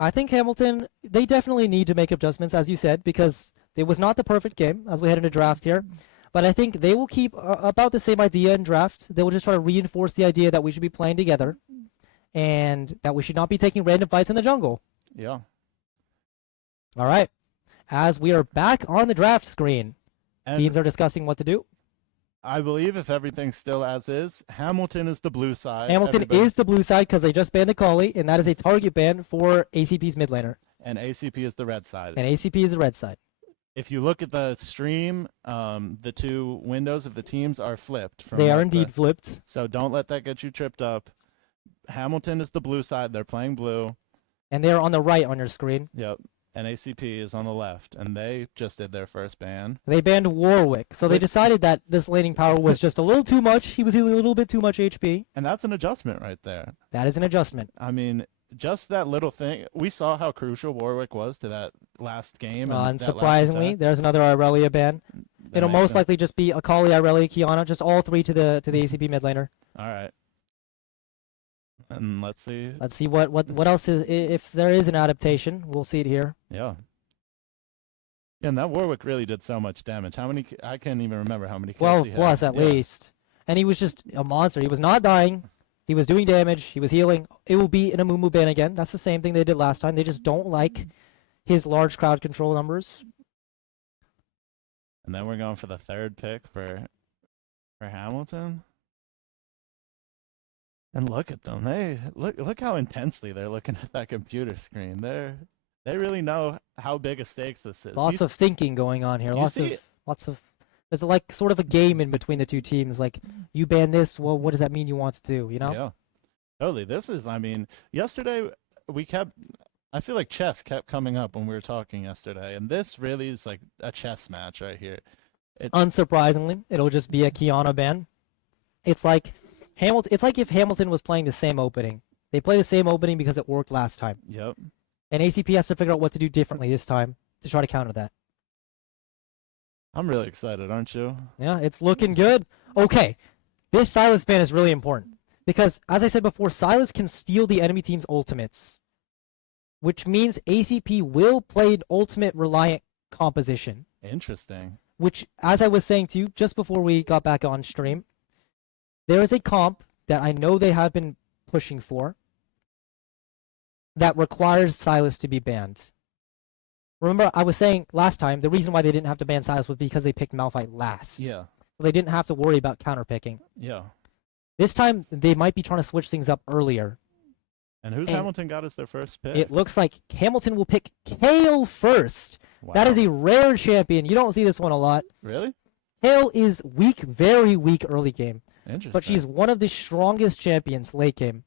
I think Hamilton, they definitely need to make adjustments, as you said, because it was not the perfect game as we head into draft here. But I think they will keep about the same idea in draft. They will just try to reinforce the idea that we should be playing together and that we should not be taking random fights in the jungle. Yeah. All right. As we are back on the draft screen, And teams are discussing what to do. I believe if everything's still as is, Hamilton is the blue side. Hamilton is the blue side because they just banned Akali, and that is a target ban for ACP's mid laner. And ACP is the red side. And ACP is the red side. If you look at the stream, the two windows of the teams are flipped. They are indeed flipped. So don't let that get you tripped up. Hamilton is the blue side. They're playing blue. And they are on the right on your screen. Yep. And ACP is on the left, and they just did their first ban. They banned Warwick, so they decided that this laning power was just a little too much. He was healing a little bit too much HP. And that's an adjustment right there. That is an adjustment. I mean, just that little thing. We saw how crucial Warwick was to that last game. And Unsurprisingly, there's another Irelia ban. It'll most likely just be Akali, Irelia, Kiana, just all three to the ACP mid laner. All right. And let's see. Let's see what else is, if there is an adaptation. We'll see it here. Yeah. Yeah, and that Warwick really did so much damage. How many? I can't even remember how many kills 12 he plus had. at least. And he was just a monster. He was not dying. He was doing damage. He was healing. It will be an Amumu ban again. That's the same thing they did last time. They just don't like his large crowd control numbers. And then we're going for the third pick for Hamilton. And look at them. They look how intensely they're looking at that computer screen. They really know how big a stakes this is. Lots of thinking going on here. Lots of there's like sort of a game in between the two teams. Like, you ban this, well, what does that mean you want to do, you know? Yeah. Totally. This is, I mean, yesterday I feel like chess kept coming up when we were talking yesterday, and this really is like a chess match right here. Unsurprisingly, it'll just be a Kiana ban. It's like if Hamilton was playing the same opening. They play the same opening because it worked last time. Yep. And ACP has to figure out what to do differently this time to try to counter that. I'm really excited, aren't you? Yeah, it's looking good. Okay, this Silas ban is really important because, as I said before, Silas can steal the enemy team's ultimates, which means ACP will play an ultimate reliant composition. Interesting. Which, as I was saying to you just before we got back on stream, there is a comp that I know they have been pushing for that requires Silas to be banned. Remember, I was saying last time, the reason why they didn't have to ban Silas was because they picked Malphite last. Yeah. So they didn't have to worry about counterpicking. Yeah. This time, they might be trying to switch things up earlier. And who's Hamilton got as their first pick? It looks like Hamilton will pick Kale first. Wow. That is a rare champion. You don't see this one a lot. Really? Kale is weak, very weak early game. Interesting. But she's one of the strongest champions late game.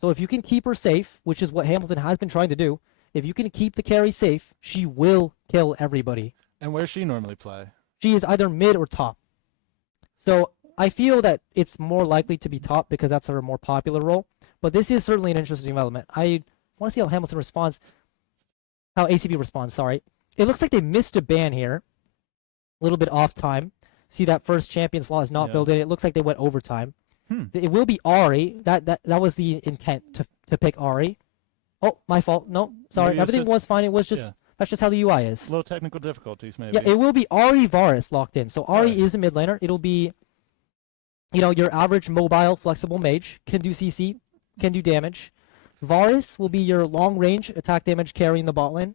So if you can keep her safe, which is what Hamilton has been trying to do, if you can keep the carry safe, she will kill everybody. And where's she normally play? She is either mid or top. So I feel that it's more likely to be top because that's her more popular role. But this is certainly an interesting development. I want to see how Hamilton responds. How ACB responds, sorry. It looks like they missed a ban here. A little bit off time. See, that first champion slot is not filled in. It looks like they went overtime. It will be Ari. That was the intent to pick Ari. Oh, my fault. No, sorry. Maybe Everything was fine. It was just that's just how the UI is. Low technical difficulties, maybe. Yeah, it will be Ari Varus locked in. So Ari is a mid laner. It'll be, your average mobile, flexible mage. Can do CC, can do damage. Varus will be your long range attack damage carry in the bot lane.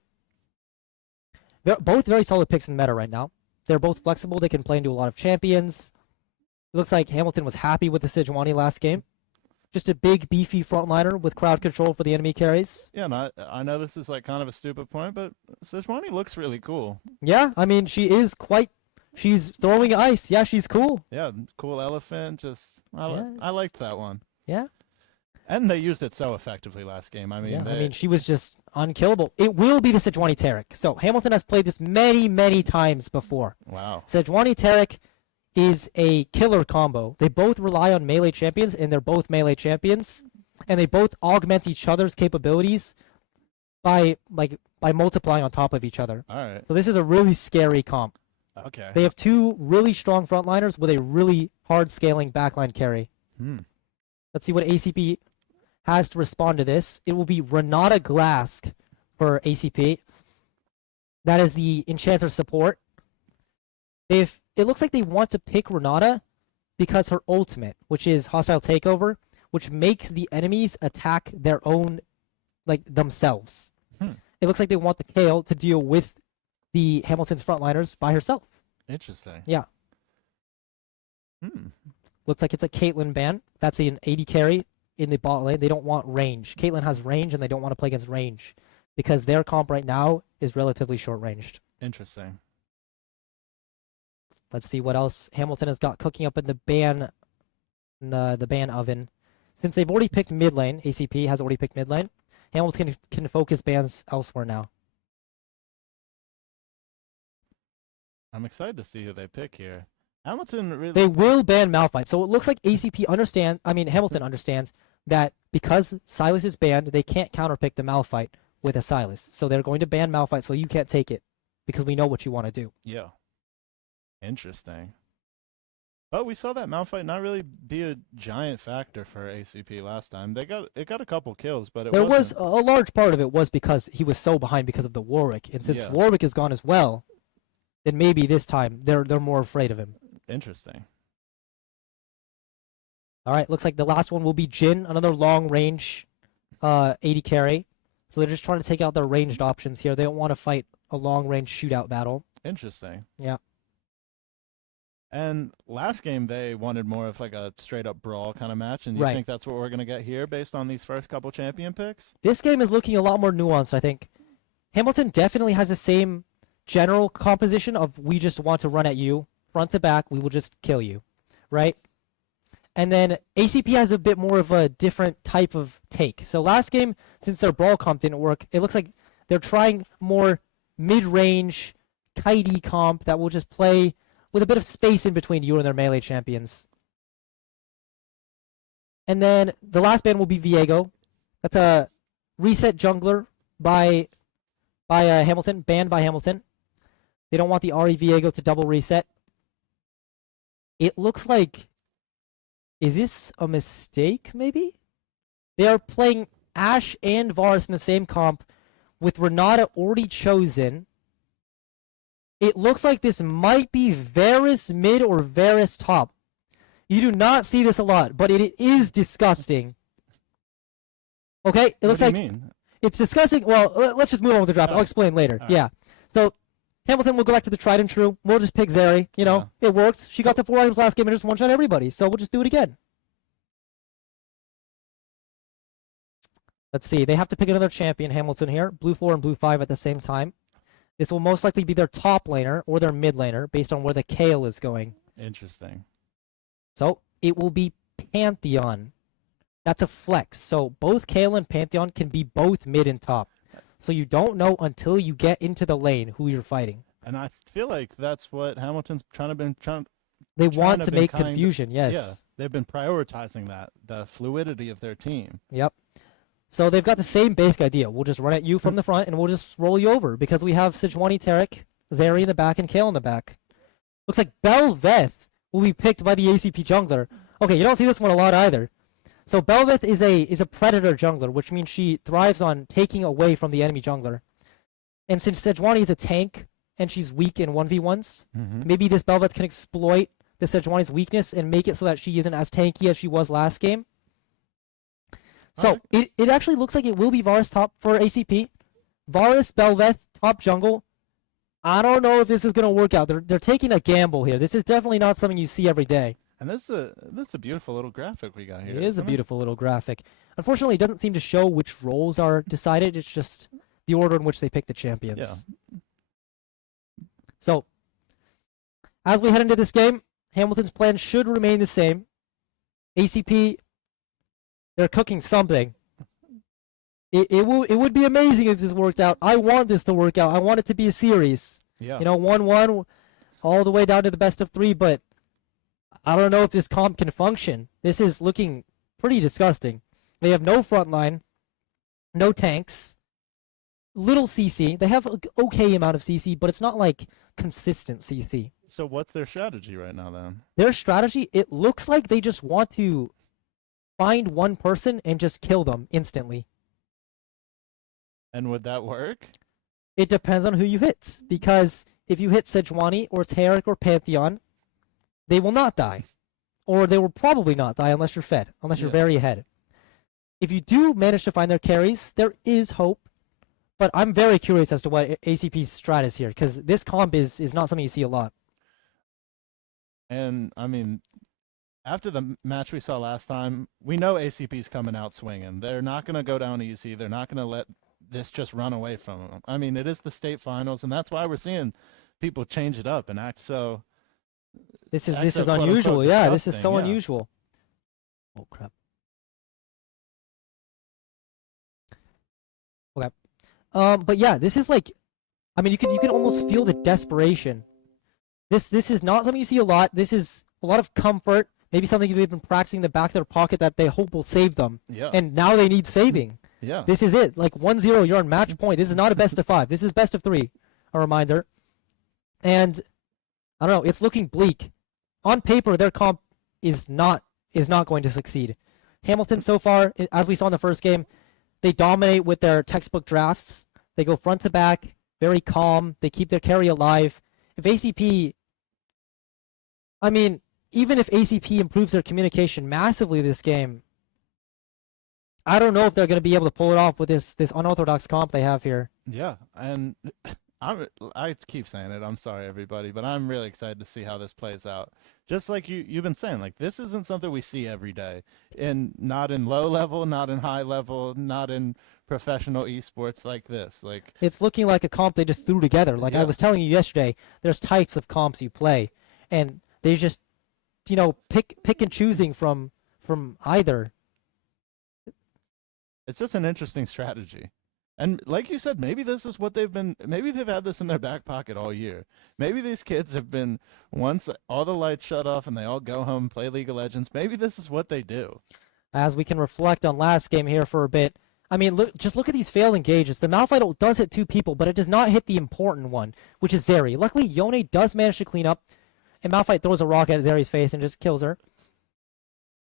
They're both very solid picks in meta right now. They're both flexible. They can play into a lot of champions. It looks like Hamilton was happy with the Sejuani last game. Just a big, beefy frontliner with crowd control for the enemy carries. Yeah, and I know this is like kind of a stupid point, but Sejuani looks really cool. Yeah, I mean, she's throwing ice. Yeah, she's cool. Yeah, cool elephant. I liked that one. Yeah. And they used it so effectively last game. I mean, she was just unkillable. It will be the Sejuani Taric. So Hamilton has played this many, many times before. Wow. Sejuani Taric is a killer combo. They both rely on melee champions, and they're both melee champions, and they both augment each other's capabilities by multiplying on top of each other. All right. So this is a really scary comp. Okay. They have two really strong frontliners with a really hard scaling backline carry. Let's see what ACP has to respond to this. It will be Renata Glask for ACP. That is the Enchanter support. It looks like they want to pick Renata because her ultimate, which is Hostile Takeover, which makes the enemies attack their own, themselves. It looks like they want the Kale to deal with the Hamilton's frontliners by herself. Interesting. Yeah. Looks like it's a Caitlyn ban. That's an 80 carry in the bot lane. They don't want range. Caitlyn has range, and they don't want to play against range because their comp right now is relatively short-ranged. Interesting. Let's see what else Hamilton has got cooking up in the ban, the ban oven. Since they've already picked mid lane, ACP has already picked mid lane. Hamilton can focus bans elsewhere now. I'm excited to see who they pick here. Hamilton really. They will ban Malphite. So it looks like Hamilton understands that because Silas is banned, they can't counterpick the Malphite with a Silas. So they're going to ban Malphite so you can't take it because we know what you want to do. Yeah. Interesting. But we saw that Malphite not really be a giant factor for ACP last time. It got a couple kills, but There was a large part of it was because he was so behind because of the Warwick, and since Warwick is gone as well, then maybe this time they're more afraid of him. Interesting. All right, looks like the last one will be Jin, another long range 80 carry. So they're just trying to take out their ranged options here. They don't want to fight a long range shootout battle. Interesting. Yeah. And last game they wanted more of like a straight up brawl kind of match, and you think that's what we're gonna get here based on these first couple champion picks? This game is looking a lot more nuanced, I think. Hamilton definitely has the same general composition of we just want to run at you, front to back, we will just kill you, right? And then ACP has a bit more of a different type of take. So last game, since their brawl comp didn't work, it looks like they're trying more mid-range, kitey comp that will just play with a bit of space in between you and their melee champions. And then the last ban will be Viego. That's a reset jungler by Hamilton, banned by Hamilton. They don't want the Ahri Viego to double reset. It looks like, is this a mistake maybe? They are playing Ashe and Varus in the same comp with Renata already chosen. It looks like this might be Varus mid or Varus top. You do not see this a lot, but it is disgusting. Okay, it looks What like do you mean? it's disgusting. Well, let's just move on with the draft. I'll explain later. Yeah. So Hamilton will go back to the tried and true. We'll just pick Zeri. You know, it worked. She got to 4 items last game and just one-shot everybody. So we'll just do it again. Let's see. They have to pick another champion, Hamilton here. Blue 4 and Blue 5 at the same time. This will most likely be their top laner or their mid laner based on where the Kayle is going. Interesting. So it will be Pantheon. That's a flex. So both Kayle and Pantheon can be both mid and top. So you don't know until you get into the lane who you're fighting. And I feel like that's what Hamilton's trying. They want to make confusion, yes. Yeah, they've been prioritizing that, the fluidity of their team. Yep. So they've got the same basic idea. We'll just run at you from the front and we'll just roll you over because we have Sejuani, Tarek, Zeri in the back, and Kayle in the back. Looks like Belveth will be picked by the ACP jungler. Okay, you don't see this one a lot either. So Belveth is a predator jungler, which means she thrives on taking away from the enemy jungler. And since Sejuani is a tank and she's weak in 1v1s, maybe this Belveth can exploit the Sejuani's weakness and make it so that she isn't as tanky as she was last game. So it actually looks like it will be Varus top for ACP. Varus, Belveth, top jungle. I don't know if this is going to work out. They're taking a gamble here. This is definitely not something you see every day. And this is a beautiful little graphic we got here. It is a beautiful little graphic. Unfortunately, it doesn't seem to show which roles are decided. It's just the order in which they pick the champions. Yeah. So, as we head into this game, Hamilton's plan should remain the same. ACP, they're cooking something. It would be amazing if this worked out. I want this to work out. I want it to be a series. Yeah. You know, 1-1 all the way down to the best of 3, but I don't know if this comp can function. This is looking pretty disgusting. They have no front line, no tanks, little CC. They have an okay amount of CC, but it's not like consistent CC. So what's their strategy right now then? Their strategy, it looks like they just want to find one person and just kill them instantly. And would that work? It depends on who you hit, because if you hit Sejuani or Tarek or Pantheon, they will not die. Or they will probably not die unless you're fed, unless you're very ahead. If you do manage to find their carries, there is hope. But I'm very curious as to what ACP's strat is here, because this comp is not something you see a lot. And, I mean, after the match we saw last time, we know ACP's coming out swinging. They're not going to go down easy. They're not going to let this just run away from them. I mean, it is the state finals, and that's why we're seeing people change it up and act so... This is unusual. Yeah, this is so unusual. Oh, crap. Okay. But yeah, this is like... I mean, you can almost feel the desperation. This is not something you see a lot. This is a lot of comfort. Maybe something they've been practicing in the back of their pocket that they hope will save them. Yeah. And now they need saving. Yeah. This is it. Like 1-0, you're on match point. This is not a best of 5. This is best of 3. A reminder. And I don't know. It's looking bleak. on paper their comp is not going to succeed. Hamilton so far, as we saw in the first game, they dominate with their textbook drafts. They go front to back, very calm. They keep their carry alive. If ACP, I mean, even if ACP improves their communication massively this game, I don't know if they're going to be able to pull it off with this unorthodox comp they have here. Yeah, and I keep saying it. I'm sorry, everybody, but I'm really excited to see how this plays out. Just like you've been saying, like this isn't something we see every day, not in low level, not in high level, not in professional esports like this. Like it's looking like a comp they just threw together. Like I Yeah. was telling you yesterday, there's types of comps you play, and they just, pick and choosing from either. it's just an interesting strategy. And like you said, maybe this is what maybe they've had this in their back pocket all year. Maybe these kids have been, once all the lights shut off and they all go home, play League of Legends, maybe this is what they do. As we can reflect on last game here for a bit, I mean, look at these failed engages. The Malphite does hit 2 people, but it does not hit the important one, which is Zeri. Luckily, Yone does manage to clean up, and Malphite throws a rock at Zeri's face and just kills her.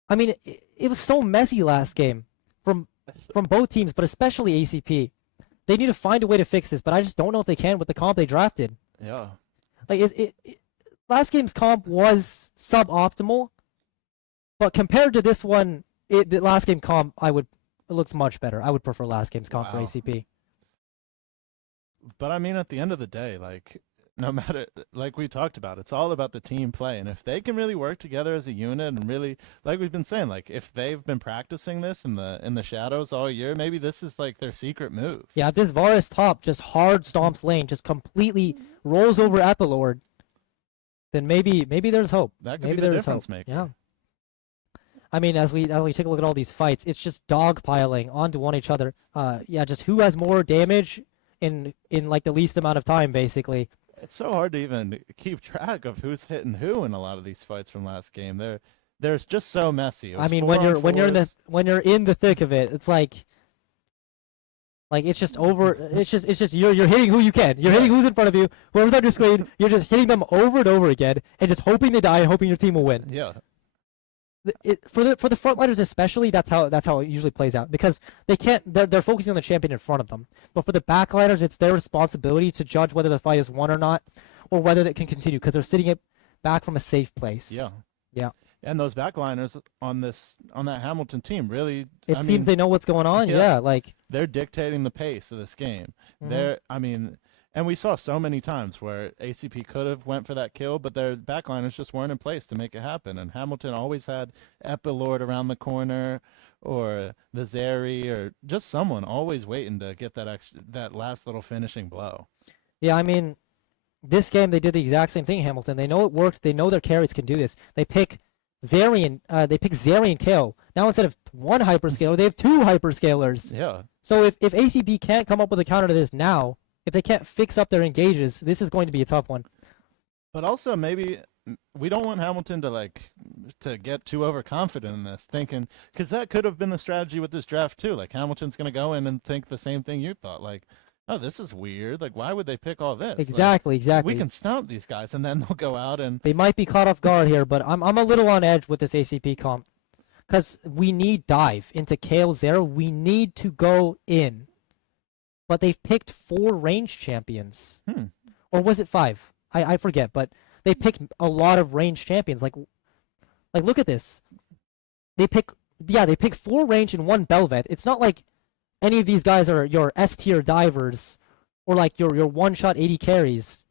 I mean, it was so messy last game from both teams, but especially ACP. They need to find a way to fix this, but I just don't know if they can with the comp they drafted. Yeah. Like, last game's comp was suboptimal, but compared to this one, the last game comp, it looks much better. I would prefer last game's comp for Wow. ACP. But I mean, at the end of the day, like no matter, like we talked about, it's all about the team play. And if they can really work together as a unit and really, like we've been saying, like if they've been practicing this in the shadows all year, maybe this is like their secret move. Yeah, if this Varus top just hard stomps lane, just completely rolls over Epilord, then maybe there's hope. That could maybe be the there's difference hope. maker. Yeah. I mean, as we take a look at all these fights, it's just dogpiling onto one each other. Yeah, just who has more damage in like the least amount of time, basically. It's so hard to even keep track of who's hitting who in a lot of these fights from last game. They're just so messy. It I was mean, 4-on-4s. when you're in the thick of it, it's like it's just over. It's just you're hitting who you can. You're hitting who's in front of you. Whoever's on your screen, you're just hitting them over and over again, and just hoping they die and hoping your team will win. Yeah. For the frontliners especially, that's how it usually plays out, because they can't. They're focusing on the champion in front of them. But for the backliners, it's their responsibility to judge whether the fight is won or not, or whether it can continue, because they're sitting it back from a safe place. Yeah. Yeah. And those backliners on that Hamilton team really, It seems they know what's going on. Yeah, like they're dictating the pace of this game. Mhm. And we saw so many times where ACP could have went for that kill, but their backliners just weren't in place to make it happen. And Hamilton always had Epilord around the corner, or the Zeri, or just someone always waiting to get that last little finishing blow. Yeah, I mean, this game they did the exact same thing. Hamilton, they know it worked. They know their carries can do this. They pick Zeri and KO. Now instead of one hyperscaler, they have 2 hyperscalers. Yeah. So if ACB can't come up with a counter to this now, if they can't fix up their engages, this is going to be a tough one. But also maybe we don't want Hamilton to get too overconfident in this, thinking, because that could have been the strategy with this draft too. Like Hamilton's going to go in and think the same thing you thought. Like, oh, this is weird. Like, why would they pick all this? Exactly. We can stomp these guys, and then they'll go out and. They might be caught off guard here, but I'm a little on edge with this ACP comp, because we need dive into KO Zero. We need to go in. But they've picked 4 range champions. Or was it 5? I forget, but they picked a lot of range champions. Like look at this. They pick 4 range and 1 Belvet. It's not like any of these guys are your S tier divers or like your one-shot 80 carries.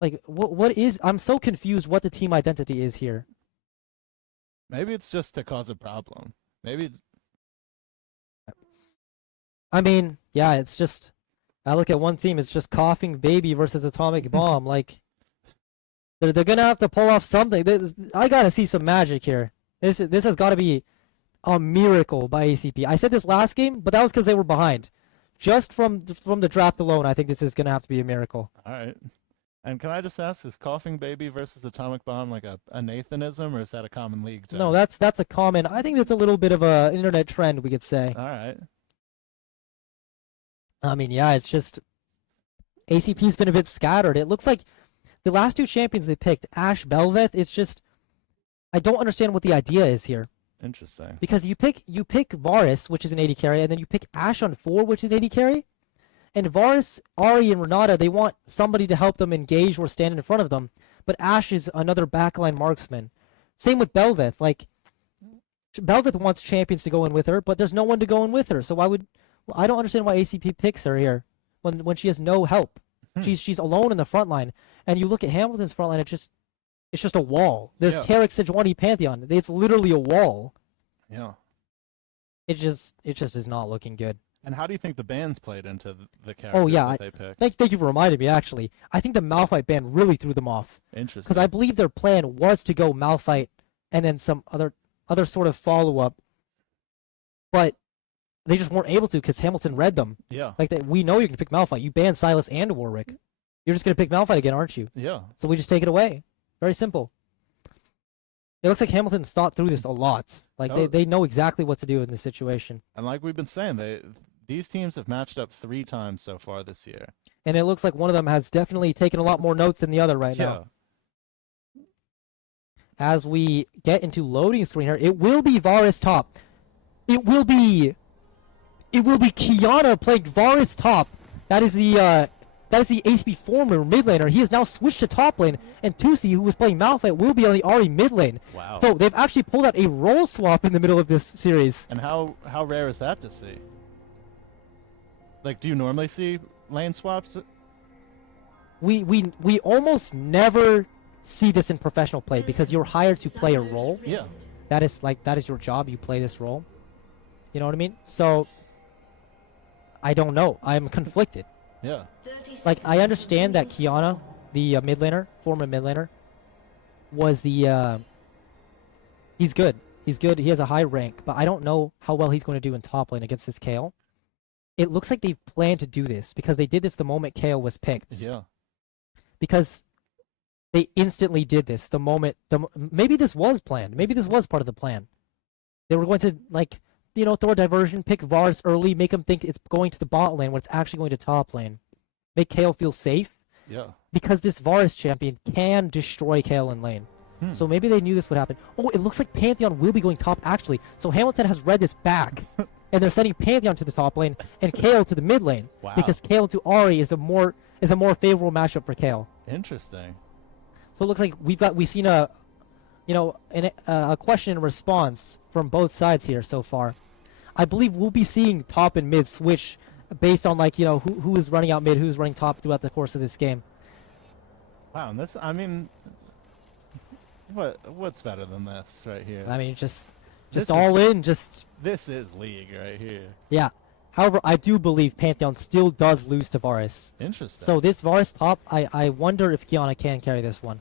Like what is, I'm so confused what the team identity is here. Maybe it's just to cause a problem. Maybe it's. I mean, yeah, it's just, I look at one team, it's just Coughing Baby versus Atomic Bomb. Like, they're going to have to pull off something. I got to see some magic here. This has got to be a miracle by ACP. I said this last game, but that was because they were behind. Just from the draft alone, I think this is going to have to be a miracle. All right. And can I just ask, is Coughing Baby versus Atomic Bomb like a Nathanism, or is that a common league term? No, that's a common, I think that's a little bit of a internet trend, we could say. All right. I mean, yeah, it's just ACP's been a bit scattered. It looks like the last 2 champions they picked, Ash Belveth, it's just I don't understand what the idea is here. Interesting. Because you pick Varus, which is an AD carry, and then you pick Ashe on 4, which is an AD carry. And Varus, Ahri, and Renata, they want somebody to help them engage or stand in front of them. But Ashe is another backline marksman. Same with Belveth. Like, Belveth wants champions to go in with her, but there's no one to go in with her. So I don't understand why ACP picks her here when she has no help. She's alone in the front line. And you look at Hamilton's front line, it's just a wall. There's Tarek, Sejuani, Pantheon. It's literally a wall. Yeah. It just is not looking good. And how do you think the bans played into the characters that they picked? Thank you for reminding me, actually. I think the Malphite ban really threw them off. Interesting. Because I believe their plan was to go Malphite and then some other sort of follow-up. But they just weren't able to because Hamilton read them. Yeah. Like, we know you can pick Malphite. You banned Silas and Warwick. You're just going to pick Malphite again, aren't you? Yeah. So we just take it away. Very simple. It looks like Hamilton's thought through this a lot. Like, they know exactly what to do in this situation. And like we've been saying, these teams have matched up 3 times so far this year. And it looks like one of them has definitely taken a lot more notes than the other right now. As we get into loading screen here, it will be Varus top. It will be Kiana playing Varus top. That is the ACP former mid laner. He has now switched to top lane, and Tusi, who was playing Malphite, will be on the Ahri mid lane. Wow. So they've actually pulled out a role swap in the middle of this series. And how rare is that to see? Like, do you normally see lane swaps? We almost never see this in professional play because you're hired to play a role. Yeah. That is your job. You play this role. You know what I mean? So I don't know. I'm conflicted. Yeah. Like, I understand that Kiana, the mid laner, former mid laner, was the he's good. He's good. He has a high rank, but I don't know how well he's going to do in top lane against this Kayle. It looks like they planned to do this because they did this the moment Kayle was picked. Yeah. Because they instantly did this the moment maybe this was planned. Maybe this was part of the plan. They were going to, like, throw a diversion, pick Varus early, make him think it's going to the bot lane when it's actually going to top lane. Make Kayle feel safe. Yeah. Because this Varus champion can destroy Kayle in lane. So maybe they knew this would happen. Oh, it looks like Pantheon will be going top actually. So Hamilton has read this back. And they're sending Pantheon to the top lane and Kayle to the mid lane. Wow. Because Kayle to Ahri is a more favorable matchup for Kayle. Interesting. So it looks like we've seen a question and response from both sides here so far. I believe we'll be seeing top and mid switch based on, like, who is running out mid, who's running top throughout the course of this game. Wow, and this, I mean, what's better than this right here? I mean, just all in, just... This is League right here. Yeah. However, I do believe Pantheon still does lose to Varus. Interesting. So this Varus top, I wonder if Kiana can carry this one.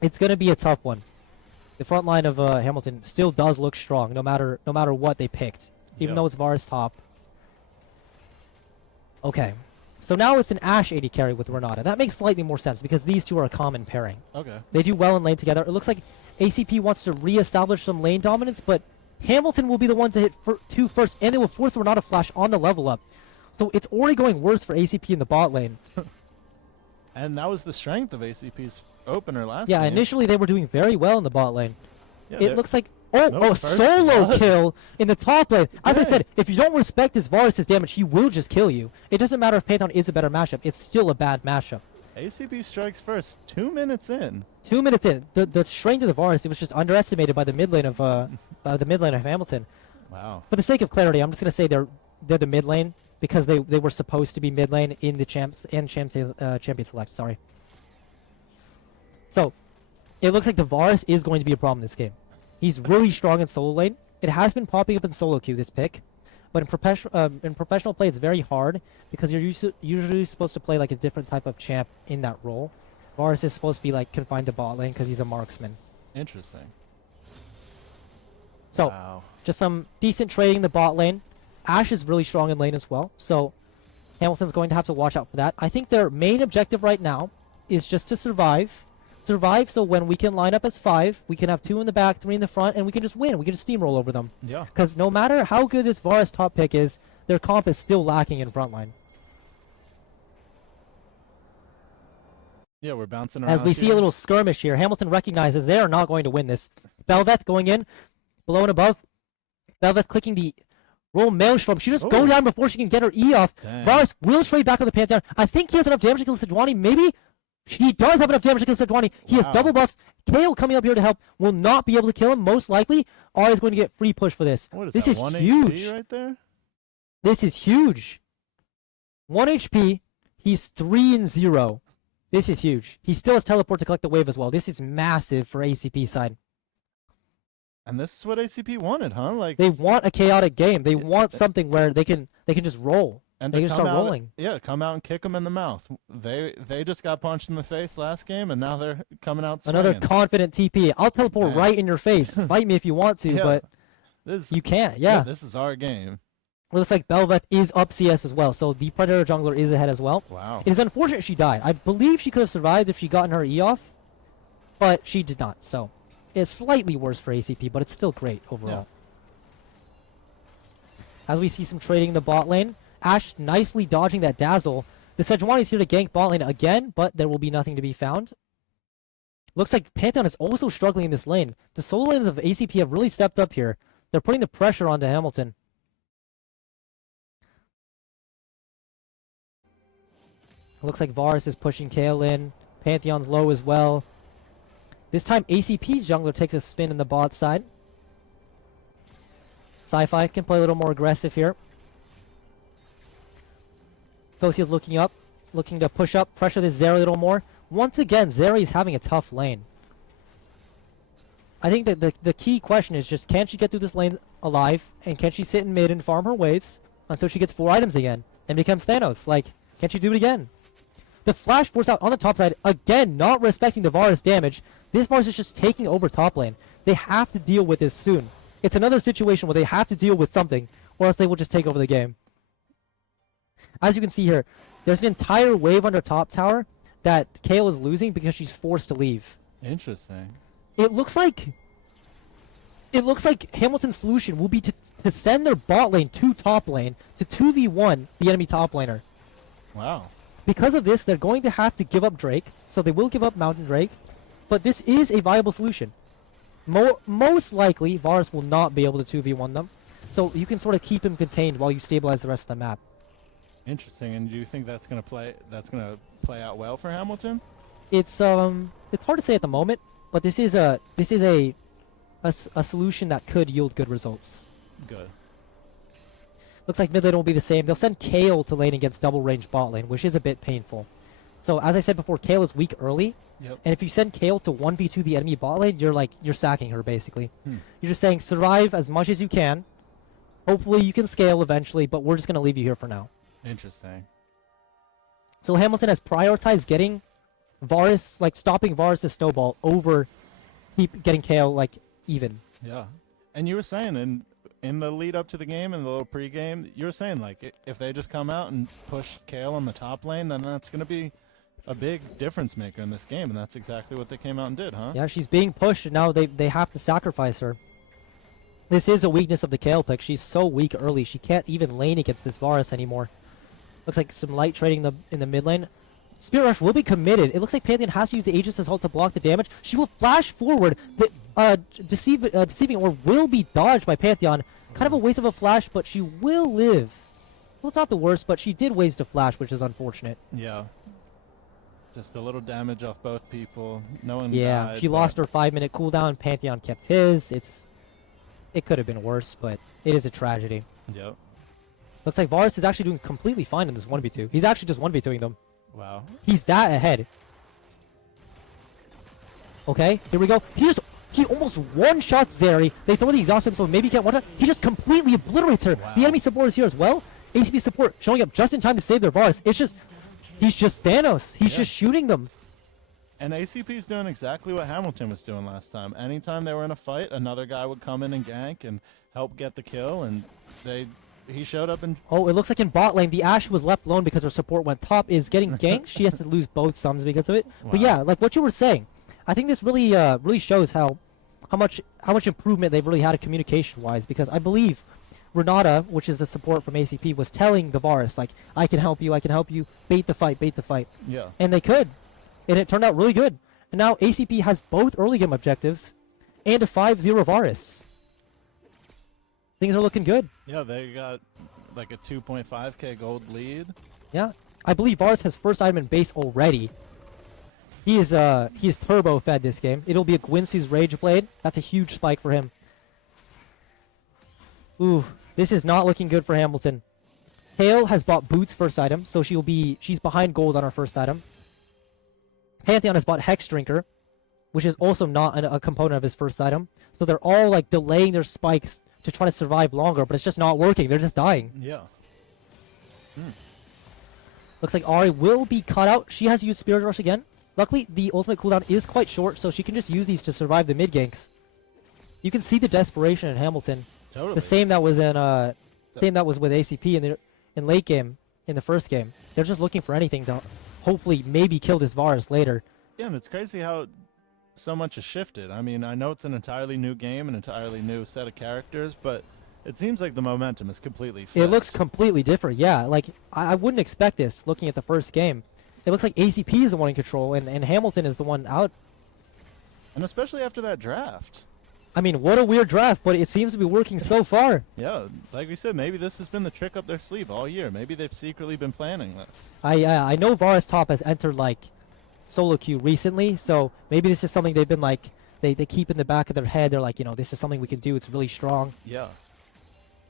It's going to be a tough one. The front line of Hamilton still does look strong, no matter what they picked, even though it's Varus top. Okay, so now it's an Ashe AD carry with Renata. That makes slightly more sense because these two are a common pairing. Okay. They do well in lane together. It looks like ACP wants to reestablish some lane dominance, but Hamilton will be the one to hit 2 first, and they will force Renata flash on the level up. So it's already going worse for ACP in the bot lane. And that was the strength of ACP's opener last Yeah, game. initially they were doing very well in the bot lane. Yeah, it looks like no a first solo blood. kill in the top lane. As I Good. said, if you don't respect this Varus' damage, he will just kill you. It doesn't matter if Pantheon is a better matchup. It's still a bad matchup. ACP strikes first 2 minutes in. 2 minutes in, the strength of the Varus, it was just underestimated by the mid lane of Hamilton. Wow. For the sake of clarity, I'm just gonna say they're the mid lane because they were supposed to be mid lane in the champion select. Sorry. So, it looks like the Varus is going to be a problem in this game. He's really strong in solo lane. It has been popping up in solo queue, this pick. But in professional play, it's very hard because you're usually supposed to play like a different type of champ in that role. Varus is supposed to be like confined to bot lane because he's a marksman. Interesting. So, Wow. just some decent trading in the bot lane. Ashe is really strong in lane as well. So, Hamilton's going to have to watch out for that. I think their main objective right now is just to survive. Survive so when we can line up as 5, we can have 2 in the back, 3 in the front, and we can just win. We can just steamroll over them. Yeah. Because no matter how good this Varus top pick is, their comp is still lacking in frontline. Yeah, we're bouncing around. As we see a little skirmish here, Hamilton recognizes they are not going to win this. Belveth going in, below and above. Belveth clicking the roll maelstrom. She just go down before she can get her E off. Varus will trade back on the Pantheon. I think he has enough damage to kill Sejuani. Maybe he does have enough damage to kill Sejuani. He has double buffs. Kale coming up here to help will not be able to kill him. Most likely, Ari is going to get free push for this. What is this that, is 1 huge. HP right there? This is huge. 1 HP. He's 3-0. This is huge. He still has teleport to collect the wave as well. This is massive for ACP side. And this is what ACP wanted, huh? Like they want a chaotic game. They want something where they can just roll. and they to can come start out, rolling. Yeah, come out and kick them in the mouth. They just got punched in the face last game, and now they're coming out Another swinging. confident TP. I'll teleport right in your face. Fight me if you want to, Yeah. but This, you can't. Yeah. This is our game. Looks like Belveth is up CS as well, so the Predator jungler is ahead as well. Wow. It is unfortunate she died. I believe she could have survived if she gotten her E off, but she did not. So it's slightly worse for ACP, but it's still great overall. As we see some trading in the bot lane, Ashe nicely dodging that dazzle. The Sejuani is here to gank bot lane again, but there will be nothing to be found. Looks like Pantheon is also struggling in this lane. The solo lanes of ACP have really stepped up here. They're putting the pressure onto Hamilton. Looks like Varus is pushing Kale in. Pantheon's low as well. This time ACP's jungler takes a spin in the bot side. Sci-Fi can play a little more aggressive here. Phosia's looking up, looking to push up, pressure this Zeri a little more. Once again, Zeri is having a tough lane. I think that the key question is just, can she get through this lane alive, and can she sit in mid and farm her waves until she gets 4 items again and becomes Thanos? Like, can she do it again? The flash force out on the top side, again, not respecting the Varus damage. This Varus is just taking over top lane. They have to deal with this soon. It's another situation where they have to deal with something, or else they will just take over the game. As you can see here, there's an entire wave under top tower that Kale is losing because she's forced to leave. Interesting. It looks like Hamilton's solution will be to send their bot lane to top lane to 2v1 the enemy top laner. Wow. Because of this, they're going to have to give up Drake, so they will give up Mountain Drake, but this is a viable solution. Most likely, Varus will not be able to 2v1 them, so you can sort of keep him contained while you stabilize the rest of the map. Interesting. And do you think that's gonna play out well for Hamilton? It's hard to say at the moment, but this is a solution that could yield good results. Good. Looks like mid lane will be the same. They'll send Kale to lane against double range bot lane, which is a bit painful. So as I said before, Kale is weak early. Yep. And if you send Kale to 1v2 the enemy bot lane, you're sacking her basically. You're just saying survive as much as you can. Hopefully you can scale eventually, but we're just going to leave you here for now. Interesting. So Hamilton has prioritized getting Varus, like stopping Varus' snowball over getting Kale like even. Yeah. And you were saying in the lead up to the game, in the little pregame, you were saying like if they just come out and push Kale on the top lane, then that's going to be a big difference maker in this game, and that's exactly what they came out and did, huh? Yeah, she's being pushed, and now they have to sacrifice her. This is a weakness of the Kale pick. She's so weak early. She can't even lane against this Varus anymore. Looks like some light trading in the mid lane. Spirit Rush will be committed. It looks like Pantheon has to use the Aegis Assault to block the damage. She will flash forward. The Deceiving Orb will be dodged by Pantheon. Kind of a waste of a flash, but she will live. Well, it's not the worst, but she did waste a flash, which is unfortunate. Yeah. Just a little damage off both people. No one Yeah, died, she lost her 5-minute cooldown. Pantheon kept his. It could have been worse, but it is a tragedy. Yep. Looks like Varus is actually doing completely fine in this 1v2. He's actually just 1v2ing them. Wow. He's that ahead. Okay, here we go. He almost one-shots Zeri. They throw the exhaust him, so maybe he can't one-shot. He just completely obliterates her. Wow. The enemy support is here as well. ACP support showing up just in time to save their Varus. He's just Thanos. He's just shooting them. And ACP's doing exactly what Hamilton was doing last time. Anytime they were in a fight, another guy would come in and gank and help get the kill, and he showed up and... Oh, it looks like in bot lane, the Ashe was left alone because her support went top, is getting ganked. She has to lose both sums because of it. Wow. But yeah, like what you were saying, I think this really really shows how much improvement they've really had communication-wise, because I believe Renata, which is the support from ACP, was telling the Varus, like, I can help you, bait the fight. Yeah. And they could. and it turned out really good. And now ACP has both early game objectives and a 5-0 Varus. Things are looking good. Yeah, they got like a 2.5k gold lead. Yeah, I believe Varus has first item in base already. He is turbo fed this game. It'll be a Gwynsu's Rage Blade. That's a huge spike for him. Ooh, this is not looking good for Hamilton. Hale has bought Boots first item, so she's behind gold on her first item. Pantheon has bought Hex Drinker, which is also not a component of his first item. So they're all like delaying their spikes to try to survive longer, but it's just not working. They're just dying. Yeah. Looks like Ari will be cut out. She has used Spirit Rush again. Luckily, the ultimate cooldown is quite short, so she can just use these to survive the mid ganks. You can see the desperation in Hamilton. Totally. The same that was in same that was with ACP in late game, in the first game. They're just looking for anything to hopefully maybe kill this Varus later. Yeah, and it's crazy how so much has shifted. I mean, I know it's an entirely new game, an entirely new set of characters, but it seems like the momentum is completely flipped. It looks completely different, yeah. Like, I wouldn't expect this looking at the first game. It looks like ACP is the one in control, and Hamilton is the one out. And especially after that draft. I mean, what a weird draft, but it seems to be working so far. Yeah, like we said, maybe this has been the trick up their sleeve all year. Maybe they've secretly been planning this. I know Varus Top has entered, like, solo queue recently, so maybe this is something they've been, like, they keep in the back of their head. They're like, you know, this is something we can do. It's really strong. Yeah.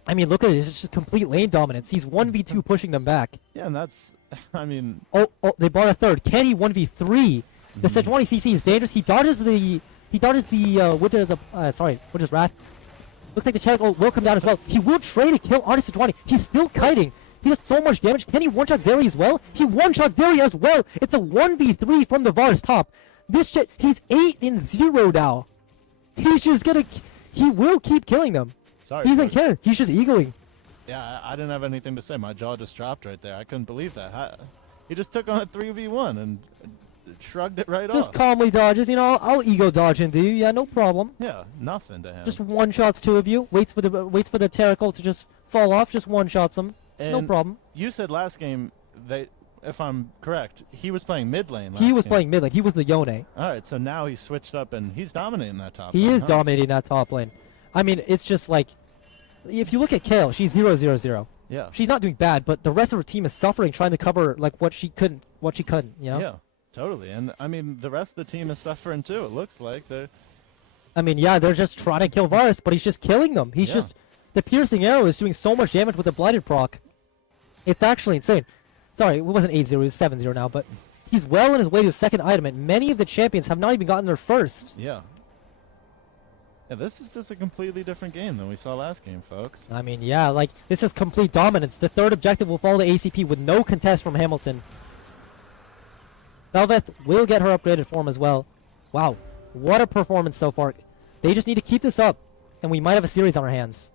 I mean, look at it. It's just complete lane dominance. He's 1v2 pushing them back. Yeah, and that's, I mean... Oh, they bought a third. Can he 1v3? The Sejuani CC is dangerous. He dodges the Winter's Wrath. Looks like the Channel will come down as well. He will trade to kill Artist Sejuani. He's still kiting. He does so much damage. Can he one-shot Zeri as well? He one-shot Zeri as well. It's a 1v3 from the Varus Top. This shit, he's 8-0 now. He's just gonna... He will keep killing them. Sorry, he doesn't care. He's just egoing. Yeah, I didn't have anything to say. My jaw just dropped right there. I couldn't believe that. He just took on a 3v1 and shrugged it right off. Just calmly dodges. You know, I'll ego dodge into you. Yeah, no problem. Yeah, nothing to him. Just one-shots two of you. Waits for the Terracle to just fall off. Just one-shots them. No problem. You said last game if I'm correct, he was playing mid lane last He was game. playing mid lane. He was the Yone. All right, so now he's switched up and he's dominating that top He lane. is dominating that top lane. I mean, it's just like, if you look at Kale, she's 0-0-0. Yeah. She's not doing bad, but the rest of her team is suffering trying to cover like what she couldn't, you know? Yeah, totally. And I mean, the rest of the team is suffering too. It looks like they're... I mean, yeah, they're just trying to kill Varus, but he's just killing them. He's just... The piercing arrow is doing so much damage with the blighted proc. It's actually insane. Sorry, it wasn't 8-0, it was 7-0 now, but he's well on his way to a second item, and many of the champions have not even gotten their first. Yeah. Yeah, this is just a completely different game than we saw last game, folks. I mean, yeah, like, this is complete dominance. The third objective will fall to ACP with no contest from Hamilton. Velveth will get her upgraded form as well. Wow, what a performance so far. They just need to keep this up, and we might have a series on our hands.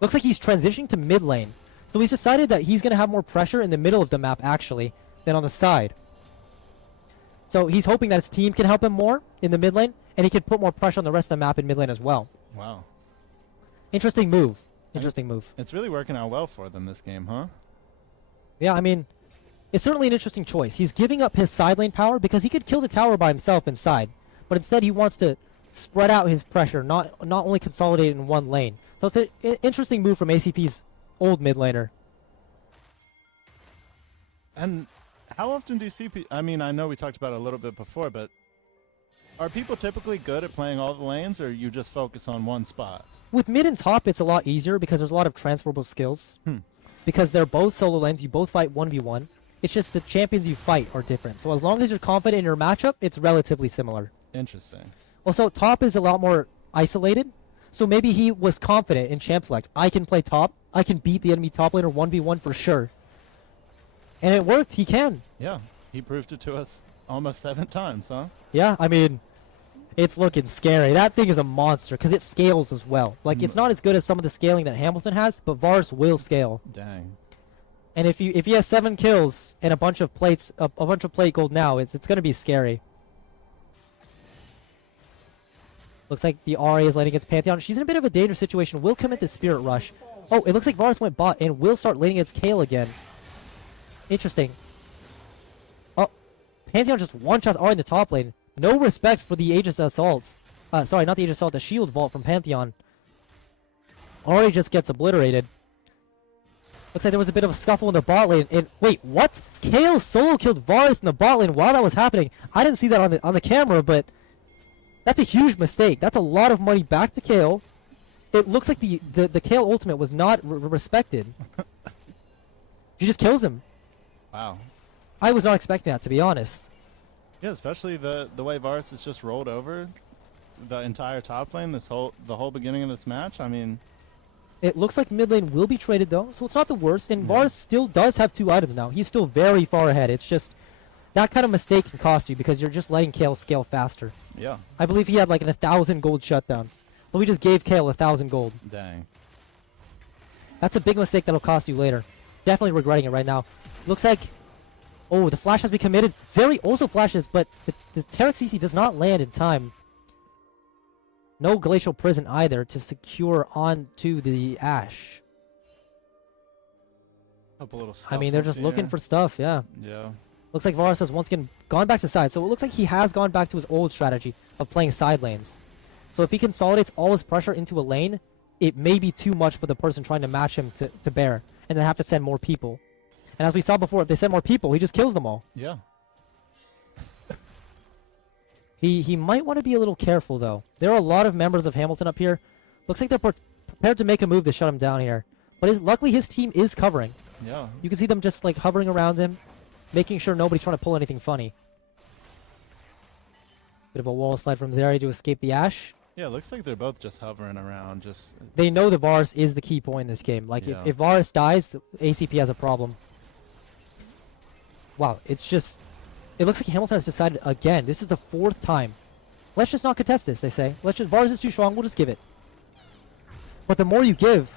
Looks like he's transitioning to mid lane. So he's decided that he's going to have more pressure in the middle of the map, actually, than on the side. So he's hoping that his team can help him more in the mid lane, and he can put more pressure on the rest of the map in mid lane as well. Wow. Interesting move. Interesting move. It's really working out well for them this game, huh? Yeah, I mean, it's certainly an interesting choice. He's giving up his side lane power because he could kill the tower by himself inside, but instead he wants to spread out his pressure, not only consolidate in one lane. So it's an interesting move from ACP's old mid laner. And how often do you see I mean, I know we talked about it a little bit before, but are people typically good at playing all the lanes, or you just focus on one spot? With mid and top, it's a lot easier because there's a lot of transferable skills. Because they're both solo lanes, you both fight 1v1. It's just the champions you fight are different. So as long as you're confident in your matchup, it's relatively similar. Interesting. Also, top is a lot more isolated. So maybe he was confident in champ select. I can play top. I can beat the enemy top laner 1v1 for sure. And it worked. He can. Yeah, he proved it to us almost 7 times, huh? Yeah, I mean, it's looking scary. That thing is a monster because it scales as well. Like, it's not as good as some of the scaling that Hamilton has, but Varus will scale. Dang. And if he has 7 kills and a bunch of plates, a bunch of plate gold now, it's going to be scary. Looks like the RA is laning against Pantheon. She's in a bit of a dangerous situation. Will commit the Spirit Rush. Oh, it looks like Varus went bot and will start laning against Kale again. Interesting. Oh, Pantheon just one-shots Ahri in the top lane. No respect for the Aegis assaults. Sorry, not the Aegis assault, the shield vault from Pantheon. Ahri just gets obliterated. Looks like there was a bit of a scuffle in the bot lane. And wait, what? Kayle solo killed Varus in the bot lane while that was happening. I didn't see that on the camera, but that's a huge mistake. That's a lot of money back to Kayle. It looks like the Kayle ultimate was not respected. She just kills him. Wow. I was not expecting that, to be honest. Yeah, especially the way Varus has just rolled over the entire top lane the whole beginning of this match. I mean, it looks like mid lane will be traded though, so it's not the worst. And Varus still does have 2 items now. He's still very far ahead. It's just that kind of mistake can cost you because you're just letting Kayle scale faster. Yeah. I believe he had like an 1,000 gold shutdown. So we just gave Kayle 1,000 gold. Dang. That's a big mistake that'll cost you later. Definitely regretting it right now. Looks like, oh, the flash has been committed. Zeri also flashes, but the Taric CC does not land in time. No Glacial Prison either to secure onto the Ashe. Couple little I mean, they're just looking for stuff, yeah. Yeah. Looks like Varus has once again gone back to side. So it looks like he has gone back to his old strategy of playing side lanes. So if he consolidates all his pressure into a lane, it may be too much for the person trying to match him to bear. And then have to send more people. And as we saw before, if they send more people, he just kills them all. Yeah. He might want to be a little careful, though. There are a lot of members of Hamilton up here. Looks like they're prepared to make a move to shut him down here. But luckily his team is covering. Yeah. You can see them just like hovering around him, making sure nobody's trying to pull anything funny. Bit of a wall slide from Zeri to escape the Ashe. Yeah, it looks like they're both just hovering around. Just They know the Varus is the key point in this game. Like, Yeah. if Varus dies, the ACP has a problem. Wow, it's just... It looks like Hamilton has decided again. This is the 4th time. Let's just not contest this, they say. Varus is too strong, we'll just give it. But the more you give,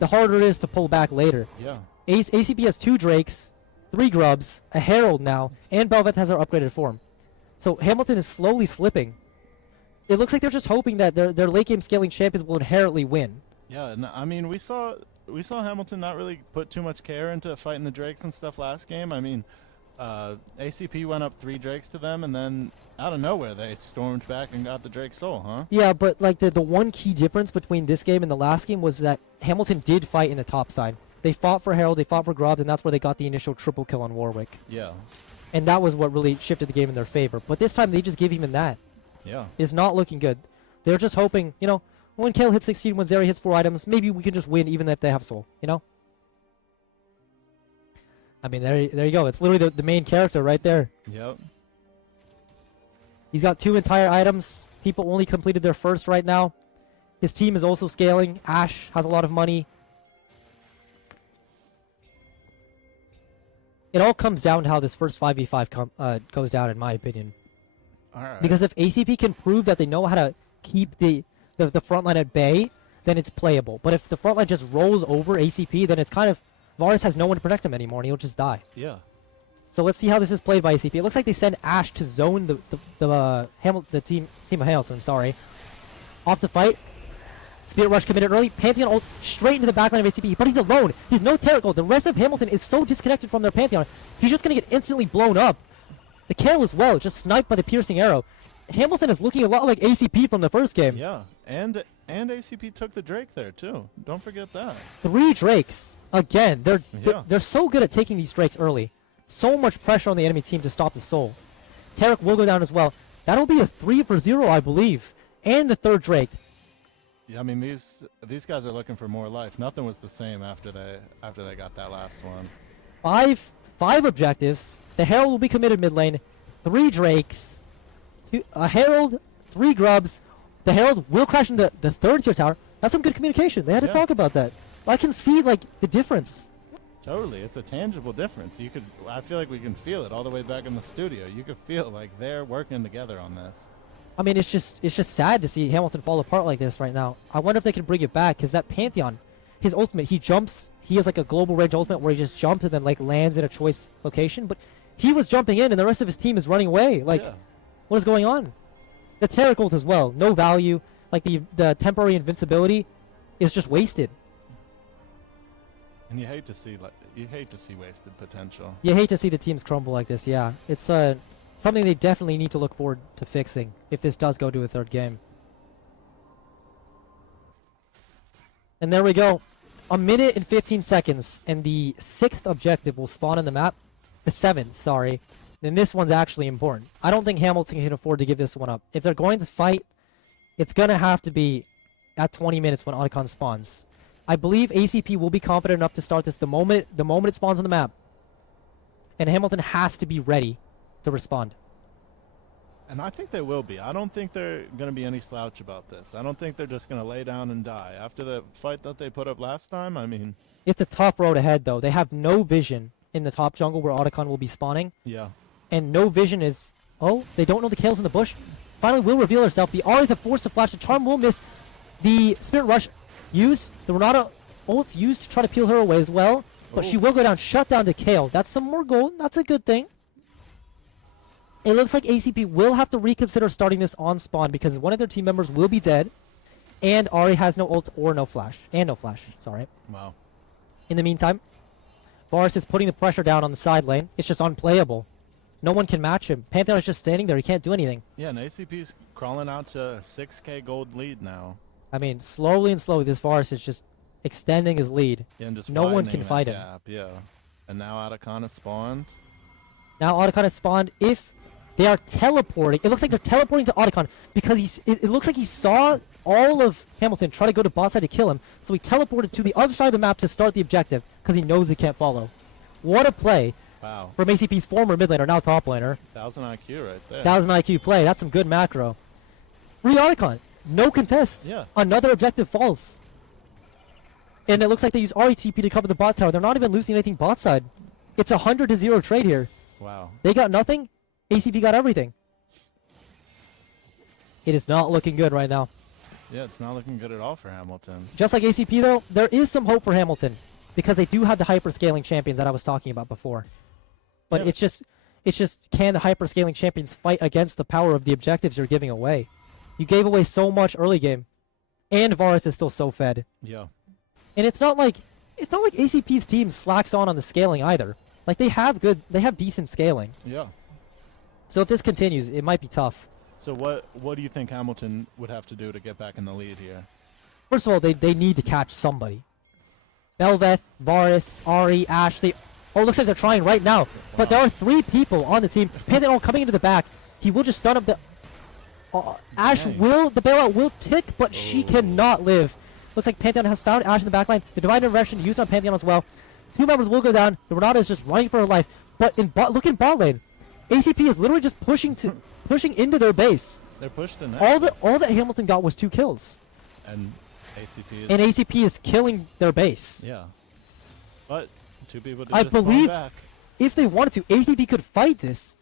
the harder it is to pull back later. Yeah. ACP has 2 Drakes, 3 Grubs, a Herald now, and Bel'Veth has her upgraded form. So Hamilton is slowly slipping. It looks like they're just hoping that their late game scaling champions will inherently win. Yeah, and I mean, we saw Hamilton not really put too much care into fighting the Drakes and stuff last game. I mean, ACP went up 3 Drakes to them, and then out of nowhere they stormed back and got the Drake soul, huh? Yeah, but like the one key difference between this game and the last game was that Hamilton did fight in the top side. They fought for Herald, they fought for Grubs, and that's where they got the initial triple kill on Warwick. Yeah. And that was what really shifted the game in their favor. But this time they just gave even that. Yeah. It's not looking good. They're just hoping, you know, when Kayle hits 16, when Zeri hits 4 items, maybe we can just win even if they have soul, you know? I mean, there you go. It's literally the main character right there. Yep. He's got 2 entire items. People only completed their first right now. His team is also scaling. Ashe has a lot of money. It all comes down to how this first 5v5 goes down, in my opinion. All right. Because if ACP can prove that they know how to keep the front line at bay, then it's playable. But if the front line just rolls over ACP, then it's kind of... Varus has no one to protect him anymore, and he'll just die. Yeah. So let's see how this is played by ACP. It looks like they send Ashe to zone the team of Hamilton, sorry. Off the fight. Spirit Rush committed early. Pantheon ult straight into the backline of ACP, but he's alone. He's no Taric. The rest of Hamilton is so disconnected from their Pantheon. He's just going to get instantly blown up. The Kayle as well, just sniped by the piercing arrow. Hamilton is looking a lot like ACP from the first game. Yeah, and ACP took the Drake there too. Don't forget that. 3 Drakes. Again, they're so good at taking these Drakes early. So much pressure on the enemy team to stop the soul. Taric will go down as well. That'll be a 3-for-0, I believe. And the 3rd Drake. Yeah, I mean these guys are looking for more life. Nothing was the same after they got that last one. 5 objectives. The Herald will be committed mid lane. 3 Drakes. A Herald, 3 Grubs. The Herald will crash into the 3rd tier tower. That's some good communication. They had to talk about that. I can see like the difference. Totally, it's a tangible difference. I feel like we can feel it all the way back in the studio. You could feel like they're working together on this. I mean, it's just sad to see Hamilton fall apart like this right now. I wonder if they can bring it back, because that Pantheon, his ultimate, he jumps. He has like a global range ultimate where he just jumps and then like lands in a choice location. But he was jumping in, and the rest of his team is running away. Like, what is going on? The Taric ult as well, no value. Like the temporary invincibility is just wasted. And you hate to see wasted potential. You hate to see the teams crumble like this. Yeah, it's something they definitely need to look forward to fixing if this does go to a third game. And there we go. 1 minute and 15 seconds, and the 6th objective will spawn on the map. The 7th, sorry. Then this one's actually important. I don't think Hamilton can afford to give this one up. If they're going to fight, it's going to have to be at 20 minutes when Otacon spawns. I believe ACP will be confident enough to start this the moment it spawns on the map. And Hamilton has to be ready to respond. And I think they will be. I don't think they're going to be any slouch about this. I don't think they're just going to lay down and die. After the fight that they put up last time, I mean... It's a tough road ahead, though. They have no vision in the top jungle where Otacon will be spawning. Yeah. And no vision is... Oh, they don't know the kills in the bush. Finally will reveal herself. The Ahri have forced to flash. The Charm will miss. The Spirit Rush used. The Renata ult used to try to peel her away as well. But she will go down. Shut down to Kale. That's some more gold. That's a good thing. It looks like ACP will have to reconsider starting this on spawn because one of their team members will be dead. And Ahri has no ult or no flash. And no flash. Sorry. Wow. In the meantime, Varus is putting the pressure down on the side lane. It's just unplayable. No one can match him. Pantheon is just standing there. He can't do anything. Yeah, and ACP's crawling out to 6k gold lead now. I mean, slowly and slowly, this Varus is just extending his lead. Yeah, and just no one can widening that fight him. gap, yeah. And now Otacon has spawned. Now Otacon has spawned. If they are teleporting, it looks like they're teleporting to Otacon because it looks like he saw all of Hamilton try to go to bot side to kill him. So he teleported to the other side of the map to start the objective because he knows he can't follow. What a play. Wow. From ACP's former mid laner, now top laner. 1000 IQ right there. 1000 IQ play. That's some good macro. Free Otacon. No contest. Yeah. Another objective falls. And it looks like they use RETP to cover the bot tower. They're not even losing anything bot side. It's 100-0 trade here. Wow. They got nothing. ACP got everything. It is not looking good right now. Yeah, it's not looking good at all for Hamilton. Just like ACP, though, there is some hope for Hamilton because they do have the hyper-scaling champions that I was talking about before. But Yeah. it's just can the hyper-scaling champions fight against the power of the objectives you're giving away? You gave away so much early game, and Varus is still so fed. Yeah. And it's not like ACP's team slacks on the scaling either. Like they have decent scaling. Yeah. So if this continues, it might be tough. So what do you think Hamilton would have to do to get back in the lead here? First of all, they need to catch somebody. Belveth, Varus, Ahri, Ash. Oh, it looks like they're trying right now. Wow. But there are 3 people on the team. Pantheon coming into the back. He will just stun up the... Ash will... The bailout will tick, but she cannot live. Looks like Pantheon has found Ash in the backline. The Divine Intervention used on Pantheon as well. 2 members will go down. The Renata is just running for her life. But look in bot lane. ACP is literally just pushing into their base. They're pushed in. All that Hamilton got was 2 kills. And ACP is killing their base. Yeah. But 2 people did I just fall believe back. if they wanted to, ACP could fight this.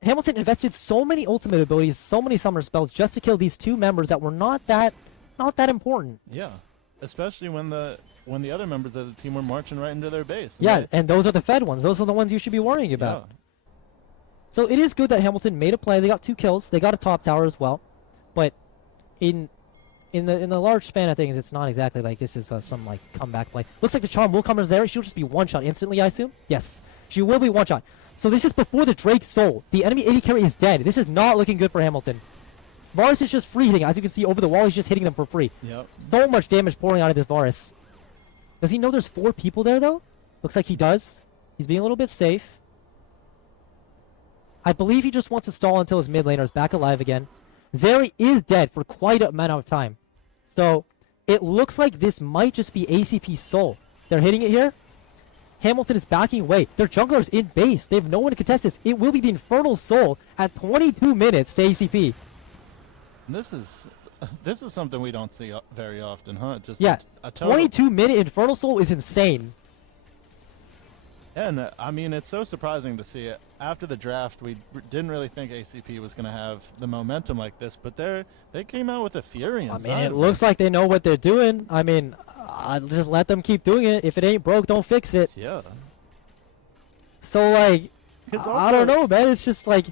Hamilton invested so many ultimate abilities, so many summer spells just to kill these 2 members that were not that important. Yeah. Especially when the other members of the team were marching right into their base. Yeah, and those are the fed ones. Those are the ones you should be worrying about. Yeah. So it is good that Hamilton made a play. They got 2 kills. They got a top tower as well. But in the large span of things, it's not exactly like this is some like comeback play. Looks like the Charm will come in there. She'll just be one-shot instantly, I assume. Yes, she will be one-shot. So this is before the Drake's Soul. The enemy AD carry is dead. This is not looking good for Hamilton. Varus is just free hitting. As you can see over the wall, he's just hitting them for free. Yep. So much damage pouring out of this Varus. Does he know there's 4 people there, though? Looks like he does. He's being a little bit safe. I believe he just wants to stall until his mid laner is back alive again. Zeri is dead for quite a amount of time. So it looks like this might just be ACP's soul. They're hitting it here. Hamilton is backing away. Their jungler's in base. They have no one to contest this. It will be the Infernal Soul at 22 minutes to ACP. This is something we don't see very often, huh? Just yeah, a total 22-minute Infernal Soul is insane. And I mean, it's so surprising to see it. After the draft, we didn't really think ACP was going to have the momentum like this, but they came out with a fury inside. I mean, it looks like they know what they're doing. I mean, I'll just let them keep doing it. If it ain't broke, don't fix it. Yeah. So, like, I don't know, man. It's just like,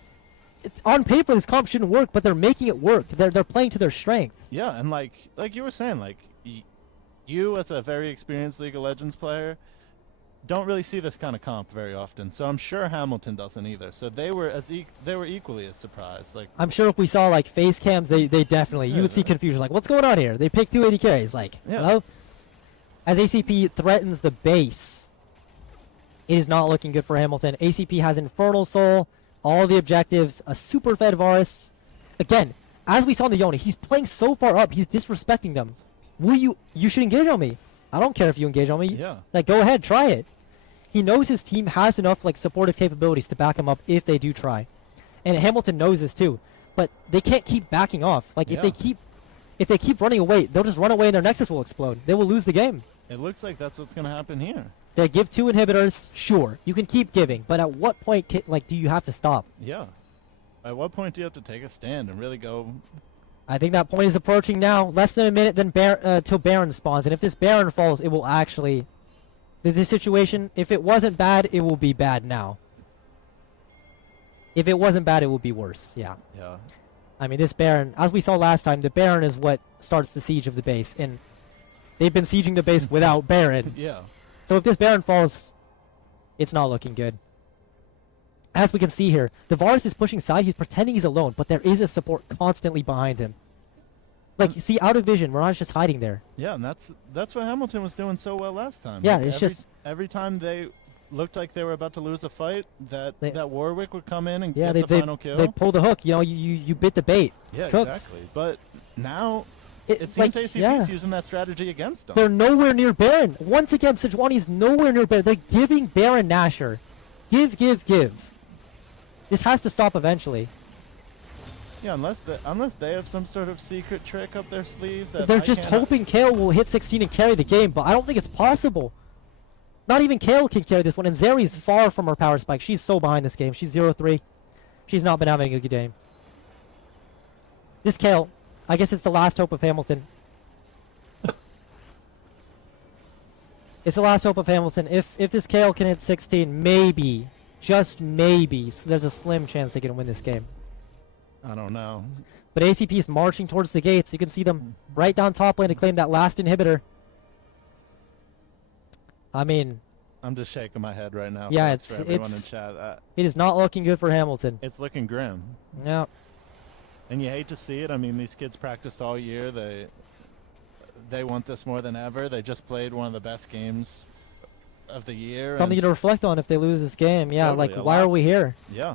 on paper, this comp shouldn't work, but they're making it work. They're playing to their strength. Yeah, and like you were saying, like, you as a very experienced League of Legends player, don't really see this kind of comp very often, so I'm sure Hamilton doesn't either. So they were they were equally as surprised. Like, I'm sure if we saw like face cams, they definitely, you would see confusion. Like, what's going on here? They picked 280 carries. Like, hello? As ACP threatens the base, it is not looking good for Hamilton. ACP has Infernal Soul, all the objectives, a super fed Varus. Again, as we saw in the Yone, he's playing so far up, he's disrespecting them. You should engage on me. I don't care if you engage on me. Yeah. Like, go ahead, try it. He knows his team has enough like supportive capabilities to back him up if they do try. And Hamilton knows this too. But they can't keep backing off. Like if they keep running away, they'll just run away and their Nexus will explode. They will lose the game. it looks like that's what's going to happen here. They give 2 inhibitors, sure. You can keep giving, but at what point do you have to stop? Yeah. At what point do you have to take a stand and really go? I think that point is approaching now. Less than a minute then till Baron spawns. And if this Baron falls, it will actually... This situation, if it wasn't bad, it will be bad now. If it wasn't bad, it will be worse. Yeah. Yeah. I mean, this Baron, as we saw last time, the Baron is what starts the siege of the base. And they've been sieging the base without Baron. Yeah. So if this Baron falls, it's not looking good. As we can see here, the Varus is pushing side. He's pretending he's alone, but there is a support constantly behind him. Like, see, out of vision, Mirage just hiding there. Yeah, and that's what Hamilton was doing so well last time. Yeah, Like, it's every time they looked like they were about to lose a fight, that Warwick would come in and Yeah, get the final kill. they pull the hook. You know, you bit the bait. Yeah, It's cooked. exactly. But now It- it like, seems ACP's yeah. using that strategy against them. They're nowhere near Baron. Once again, Sejuani's nowhere near Baron. They're giving Baron Nasher. Give. This has to stop eventually. Yeah, unless they have some sort of secret trick up their sleeve. That They're I just cannot- hoping Kale will hit 16 and carry the game, but I don't think it's possible. Not even Kale can carry this one, and Zeri's far from her power spike. She's so behind this game. She's 0-3. She's not been having a good game. This Kale, I guess it's the last hope of Hamilton. It's the last hope of Hamilton. If this Kale can hit 16, maybe, just maybe, there's a slim chance they can win this game. I don't know. But ACP is marching towards the gates. You can see them right down top lane to claim that last inhibitor. I mean... I'm just shaking my head right now. Yeah, folks, for everyone in chat. It is not looking good for Hamilton. It's looking grim. Yeah. And you hate to see it. I mean, these kids practiced all year. They want this more than ever. They just played one of the best games of the year. Something to reflect on if they lose this game. Yeah, Totally, like, a why lot. are we here? Yeah.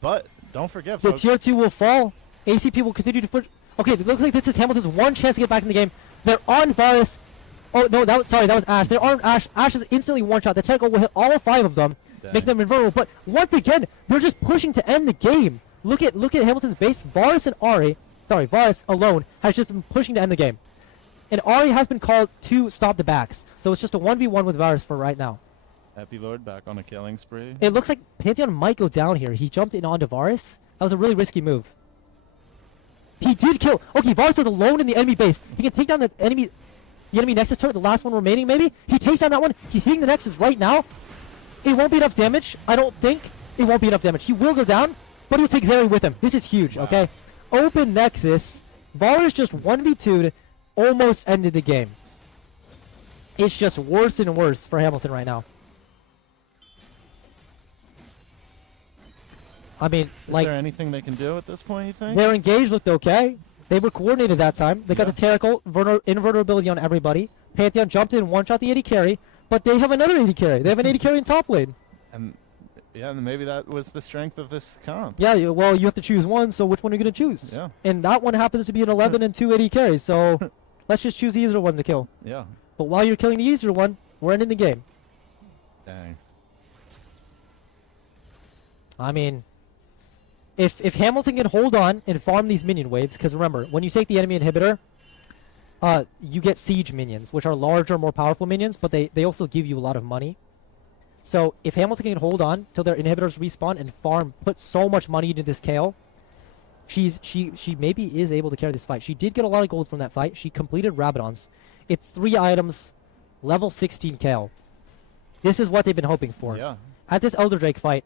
But don't forget, The folks. tier 2 will fall. ACP will continue to push. Okay, it looks like this is Hamilton's one chance to get back in the game. They're on Varus. Oh, no, that was Ash. They're on Ash. Ash is instantly one-shot. The Tentacle will hit all 5 of them, make them invulnerable. But once again, they're just pushing to end the game. Look at Hamilton's base. Varus alone has just been pushing to end the game. And Ari has been called to stop the backs. So it's just a 1v1 with Varus for right now. Happy Lord back on a killing spree. It looks like Pantheon might go down here. He jumped in onto Varus. That was a really risky move. He did kill. Okay, Varus is alone in the enemy base. He can take down the enemy Nexus turret, the last one remaining maybe. He takes down that one. He's hitting the Nexus right now. It won't be enough damage, I don't think. It won't be enough damage. He will go down, but he'll take Zeri with him. This is huge, okay? Open Nexus. Varus just 1v2'd, almost ended the game. It's just worse and worse for Hamilton right now. I mean, Is like... there anything they can do at this point, you think? Their engage looked okay. They were coordinated that time. They got the Tentacle, invulnerability on everybody. Pantheon jumped in, one-shot the 80 carry, but they have another 80 carry. They have an 80 carry in top lane. And yeah, and maybe that was the strength of this comp. Yeah, well, you have to choose one, so which one are you going to choose? Yeah. And that one happens to be an 11 and 2 80 carries, so let's just choose the easier one to kill. Yeah. But while you're killing the easier one, we're ending the game. Dang. I mean... If Hamilton can hold on and farm these minion waves, because remember, when you take the enemy inhibitor, you get siege minions, which are larger, more powerful minions, but they also give you a lot of money. So if Hamilton can hold on till their inhibitors respawn and farm, put so much money into this Kale, she maybe is able to carry this fight. She did get a lot of gold from that fight. She completed Rabadons. It's 3 items, level 16 Kale. This is what they've been hoping for. Yeah. At this Elder Drake fight,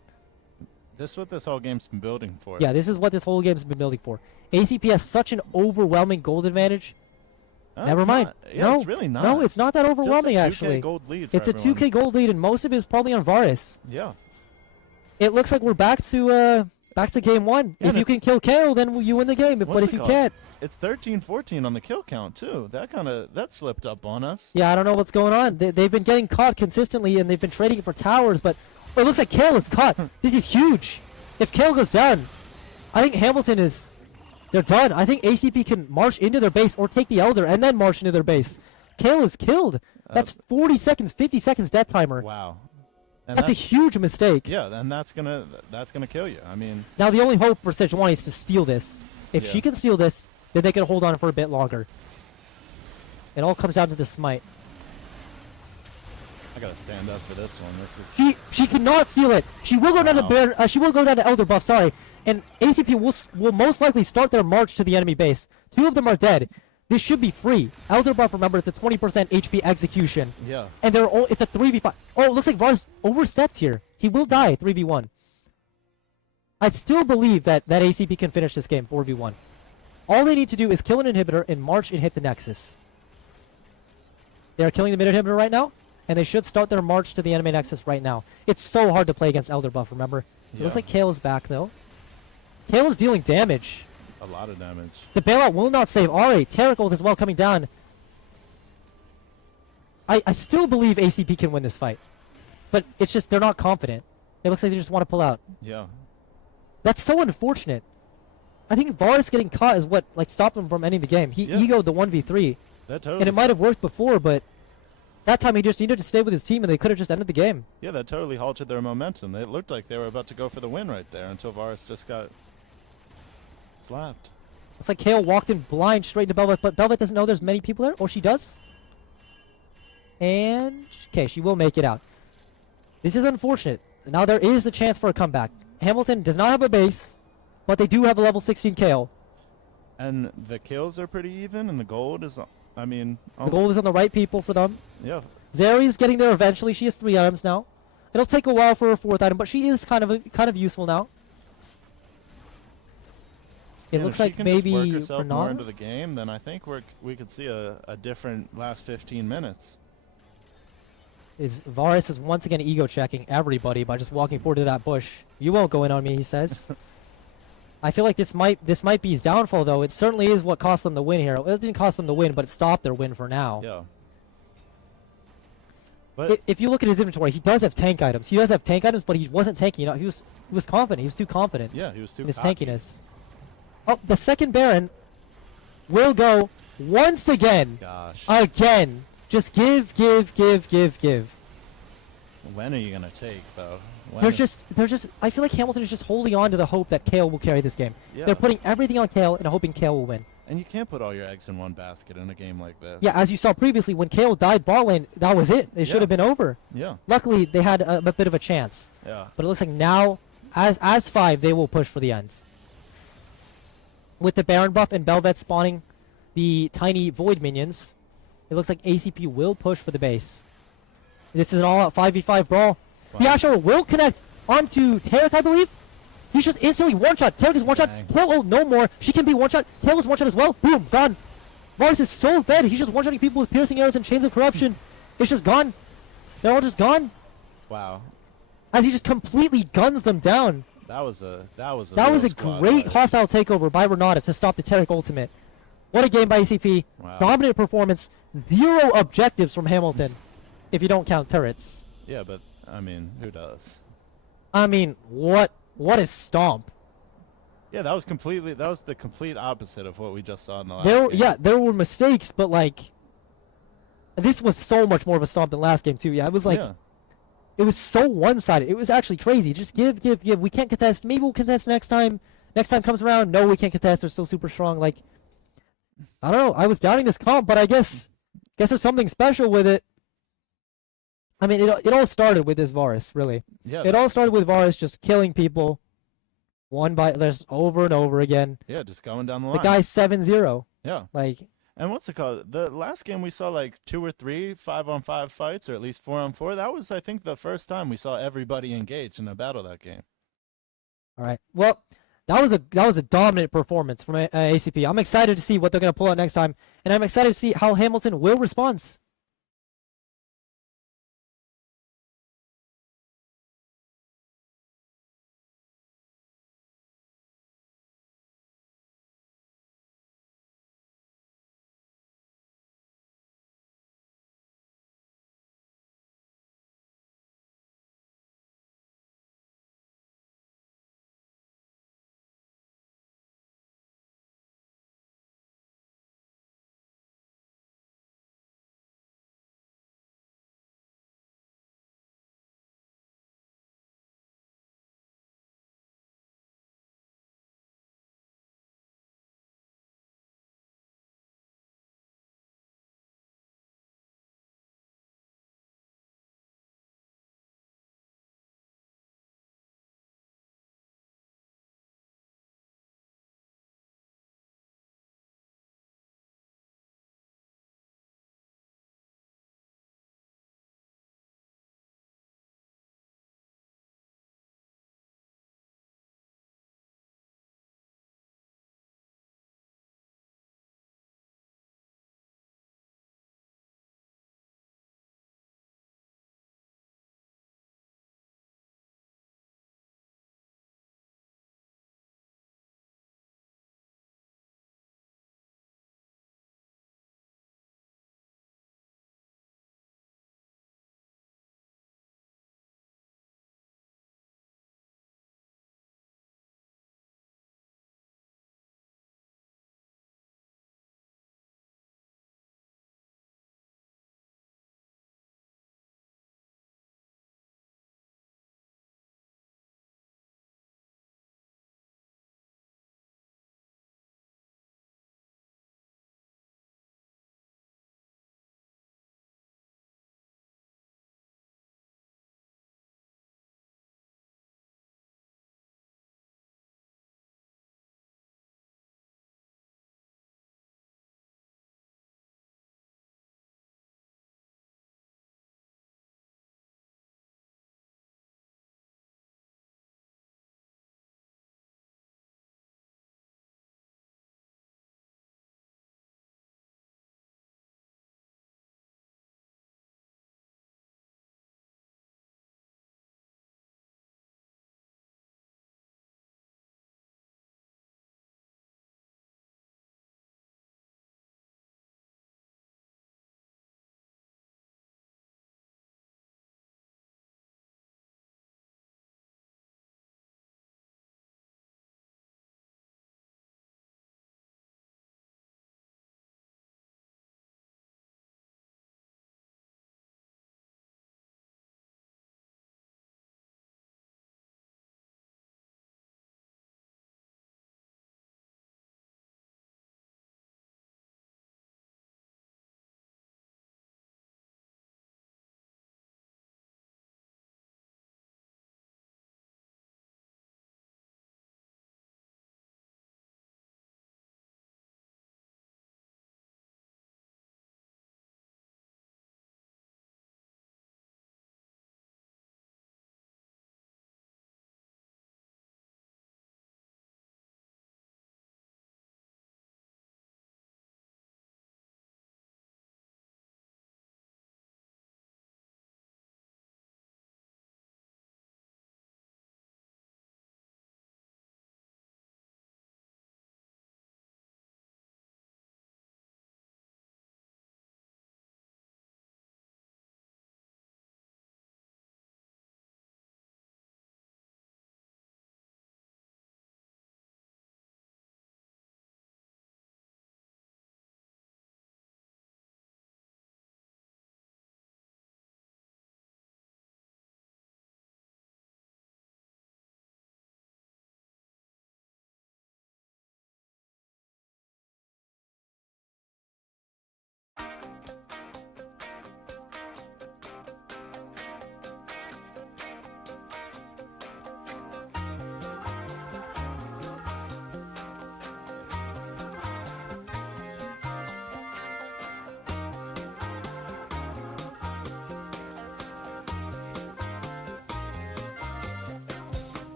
This is what this whole game's been building for. yeah, this is what this whole game's been building for. ACP has such an overwhelming gold advantage. Never mind. Yeah, no, it's really not. No, it's not that It's just a overwhelming 2K actually. gold lead for It's a everyone. 2K gold lead, and most of it is probably on Varus. Yeah. It looks like we're back to game one. Yeah, if you can kill Kale, then you win the game. But What's if it you called? can't, It's 13-14 on the kill count too. That slipped up on us. yeah, I don't know what's going on. They've been getting caught consistently, and they've been trading it for towers. But it looks like Kale is caught. This is huge. If Kale goes down, I think Hamilton is. They're done. I think ACP can march into their base or take the Elder and then march into their base. Kale is killed. That's 40 seconds, 50 seconds death timer. Wow. And That's a huge mistake. Yeah, and that's gonna kill you. I mean, Now the only hope for Sejuani is to steal this. If Yeah. she can steal this, then they can hold on for a bit longer. It all comes down to the smite. I gotta stand up for this one. This is She cannot steal it. She will go down to Bear. She will go down to Elder buff. Sorry, and ACP will most likely start their march to the enemy base. 2 of them are dead. This should be free. Elder buff, remember, it's a 20% HP execution. Yeah. And it's a 3v5. Oh, it looks like Varus overstepped here. He will die 3v1. I still believe that ACP can finish this game 4v1. All they need to do is kill an inhibitor and march and hit the Nexus. They are killing the mid inhibitor right now, and they should start their march to the enemy Nexus right now. It's so hard to play against Elder buff, remember? It looks Yeah. like Kale is back, though. Kale is dealing damage. a lot of damage. The bailout will not save Ari. Taric ult as well coming down. I still believe ACP can win this fight. But it's just they're not confident. It looks like they just want to pull out. Yeah. That's so unfortunate. I think Varus getting caught is what stopped him from ending the game. He egoed the 1v3. That totally. And it might have worked before, but that time he just needed to stay with his team and they could have just ended the game. Yeah, that totally halted their momentum. It looked like they were about to go for the win right there until Varus just got slapped. It's like Kale walked in blind straight into Belvet, but Belvet doesn't know there's many people there, or she does. And okay, she will make it out. This is unfortunate. Now there is a chance for a comeback. Hamilton does not have a base, but they do have a level 16 Kale. And the kills are pretty even, and the gold is, I mean... The gold is on the right people for them. Yeah. Zeri's getting there eventually. She has 3 items now. It'll take a while for her 4th item, but she is kind of useful now. It Yeah, looks if she like can just maybe work herself more Renata? into the game, then I think we could see a different last 15 minutes. Varus is once again ego checking everybody by just walking forward to that bush. You won't go in on me, he says. I feel like this might be his downfall, though. It certainly is what cost them the win here. It didn't cost them the win, but it stopped their win for now. Yeah. But If you look at his inventory, he does have tank items. He does have tank items, but he wasn't tanking. He was confident. He was too confident. Yeah, he was too in his cocky. tankiness. Oh, the second Baron will go once again. Gosh. Again. Just give. When are you gonna take though? When They're is- just. I feel like Hamilton is just holding on to the hope that Kale will carry this game. Yeah. They're putting everything on Kale and hoping Kale will win. And you can't put all your eggs in one basket in a game like this. Yeah, as you saw previously, when Kale died bot lane, that was it. It should Yeah. have been over. Yeah. Luckily, they had a bit of a chance. Yeah. But it looks like now, as 5, they will push for the ends. With the Baron buff and Belvet spawning the tiny Void minions, it looks like ACP will push for the base. This is an all-out 5v5 brawl. The Asher will connect onto Taric, I believe. He's just instantly one-shot. Taric is one-shot. Kale, oh, no more. She can be one-shot. Kale is one-shot as well. Boom, gone. Varus is so bad. He's just one-shotting people with piercing arrows and chains of corruption. It's just gone. They're all just gone. Wow. As he just completely guns them down. That was a That was real a squad great fight. hostile takeover by Renata to stop the Taric ultimate. What a game by ACP. Wow. Dominant performance. 0 objectives from Hamilton, if you don't count turrets. Yeah, but I mean, who does? I mean, what a stomp. Yeah, that was the complete opposite of what we just saw in the last game. Yeah, there were mistakes, but this was so much more of a stomp than last game too. Yeah, it was Yeah. it was so one-sided. It was actually crazy. Just give. We can't contest. Maybe we'll contest next time. Next time comes around. No, we can't contest. They're still super strong. I don't know. I was doubting this comp, but I guess there's something special with it. I mean, it all started with this Varus, really. Yeah, It all started with Varus just killing people, one by just over and over again. Yeah, just going down the The line. guy's 7-0. Yeah. And what's it called? The last game we saw 2 or 3 5-on-5 fights, or at least 4-on-4. That was, I think, the first time we saw everybody engaged in a battle that game. All right. Well, that was a dominant performance from ACP. I'm excited to see what they're going to pull out next time. and I'm excited to see how Hamilton will respond.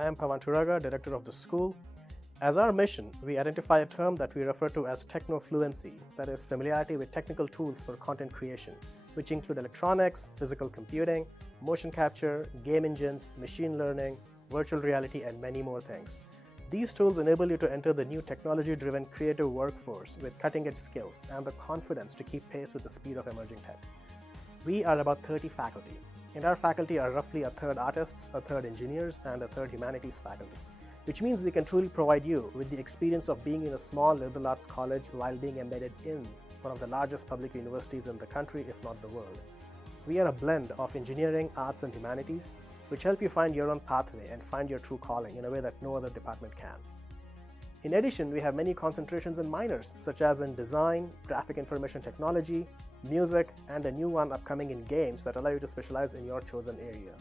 I am Pavanturaga, director of the school. As our mission, we identify a term that we refer to as techno-fluency, that is familiarity with technical tools for content creation, which include electronics, physical computing, motion capture, game engines, machine learning, virtual reality, and many more things. These tools enable you to enter the new technology-driven creative workforce with cutting-edge skills and the confidence to keep pace with the speed of emerging tech. We are about 30 faculty. In our faculty are roughly a third artists, a third engineers, and a third humanities faculty, which means we can truly provide you with the experience of being in a small liberal arts college while being embedded in one of the largest public universities in the country, if not the world. We are a blend of engineering, arts, and humanities, which help you find your own pathway and find your true calling in a way that no other department can. In addition, we have many concentrations in minors, such as in design, graphic information technology, music, and a new one upcoming in games that allow you to specialize in your chosen area.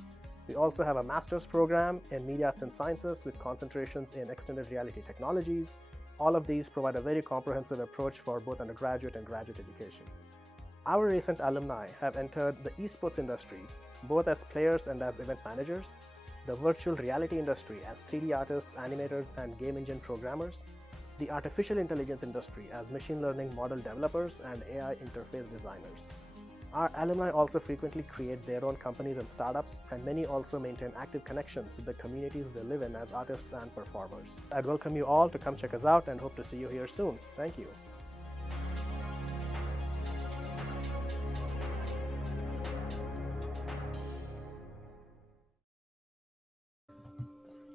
We also have a master's program in media arts and sciences with concentrations in extended reality technologies. All of these provide a very comprehensive approach for both undergraduate and graduate education. Our recent alumni have entered the esports industry, both as players and as event managers, the virtual reality industry as 3D artists, animators, and game engine programmers, the artificial intelligence industry as machine learning model developers and AI interface designers. Our alumni also frequently create their own companies and startups, and many also maintain active connections with the communities they live in as artists and performers. I'd welcome you all to come check us out and hope to see you here soon. Thank you.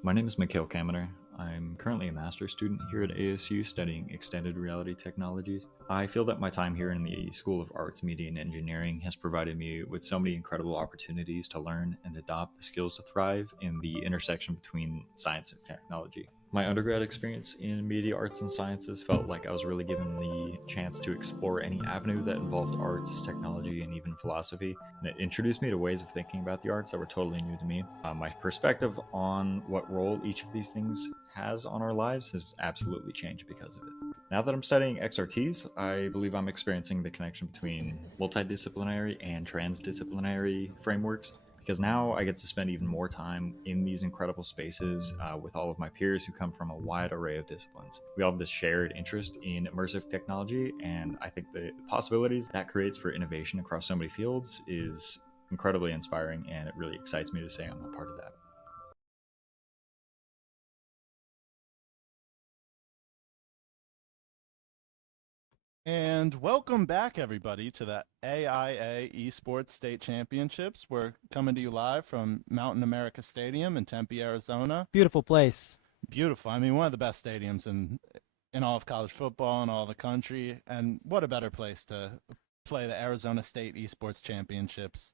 My name is Mikhail Kamener. I'm currently a master's student here at ASU studying extended reality technologies. I feel that my time here in the School of Arts, Media, and Engineering has provided me with so many incredible opportunities to learn and adopt the skills to thrive in the intersection between science and technology. My undergrad experience in media arts and sciences felt like I was really given the chance to explore any avenue that involved arts, technology, and even philosophy. And it introduced me to ways of thinking about the arts that were totally new to me. My perspective on what role each of these things has on our lives has absolutely changed because of it. Now that I'm studying XRTs, I believe I'm experiencing the connection between multidisciplinary and transdisciplinary frameworks, because now I get to spend even more time in these incredible spaces with all of my peers who come from a wide array of disciplines. We all have this shared interest in immersive technology, and I think the possibilities that creates for innovation across so many fields is incredibly inspiring, and it really excites me to say I'm a part of that. And welcome back, everybody, to the AIA Esports State Championships. We're coming to you live from Mountain America Stadium in Tempe, Arizona. Beautiful place. Beautiful. I mean, one of the best stadiums in all of college football and all the country. And what a better place to play the Arizona State Esports Championships.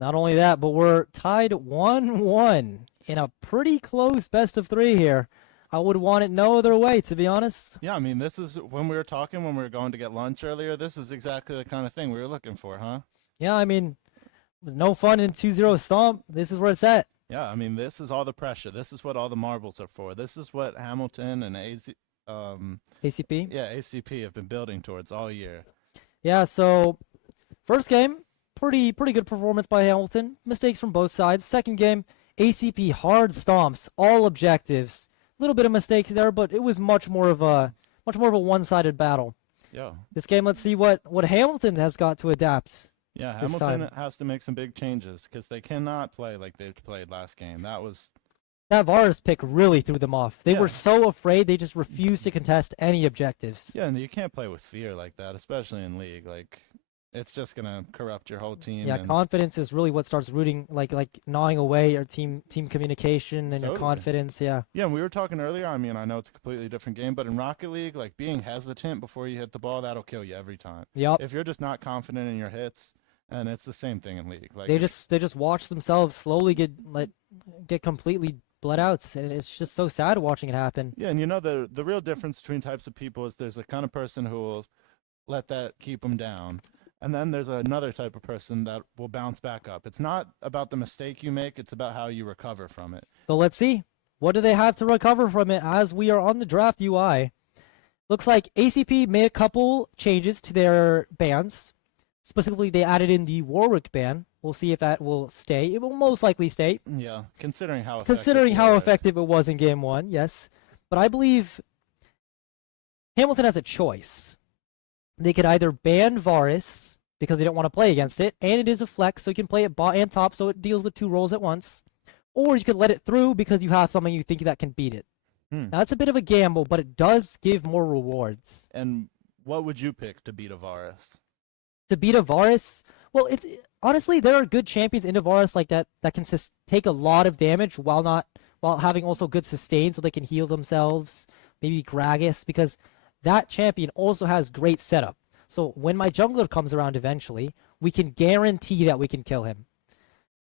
Not only that, but we're tied 1-1 in a pretty close best of 3 here. I would want it no other way, to be honest. Yeah, I mean, this is when we were talking, when we were going to get lunch earlier, this is exactly the kind of thing we were looking for, huh? Yeah, I mean, with no fun in 2-0 stomp, this is where it's at. Yeah, I mean, this is all the pressure. This is what all the marbles are for. This is what Hamilton and ACP? Yeah, ACP have been building towards all year. Yeah, so first game, pretty good performance by Hamilton. Mistakes from both sides. Second game, ACP hard stomps, all objectives. Little bit of mistakes there, but it was much more of a one-sided battle. Yeah. This game, let's see what Hamilton has got to adapt. Yeah, Hamilton has to make some big changes because they cannot play like they played last game. That Vars pick really threw them off. They were so afraid they just refused to contest any objectives. Yeah, and you can't play with fear like that, especially in League. Like, it's just gonna corrupt your whole team. Yeah, confidence is really what starts rooting, like gnawing away your team communication and your confidence. Yeah. Yeah, and we were talking earlier. I mean, I know it's a completely different game, but in Rocket League, like being hesitant before you hit the ball, that'll kill you every time. Yep. If you're just not confident in your hits, and it's the same thing in League. Like they just watch themselves slowly get completely bled out, and it's just so sad watching it happen. Yeah, and you know the real difference between types of people is there's a kind of person who will let that keep them down. And then there's another type of person that will bounce back up. It's not about the mistake you make, it's about how you recover from it. So let's see. What do they have to recover from it as we are on the draft UI? Looks like ACP made a couple changes to their bans. Specifically, they added in the Warwick ban, We'll see if that will stay. It will most likely stay. Yeah, considering how effective it was in game 1, yes. But I believe Hamilton has a choice. They could either ban Varus because they don't want to play against it, and it is a flex, so you can play it bot and top, so it deals with 2 roles at once. Or you could let it through because you have something you think that can beat it. Now, that's a bit of a gamble, but it does give more rewards. And what would you pick to beat a Varus? To beat a Varus, well, it's honestly there are good champions in a Varus like that can take a lot of damage while having also good sustain, so they can heal themselves. Maybe Gragas, because that champion also has great setup. So when my jungler comes around eventually, we can guarantee that we can kill him.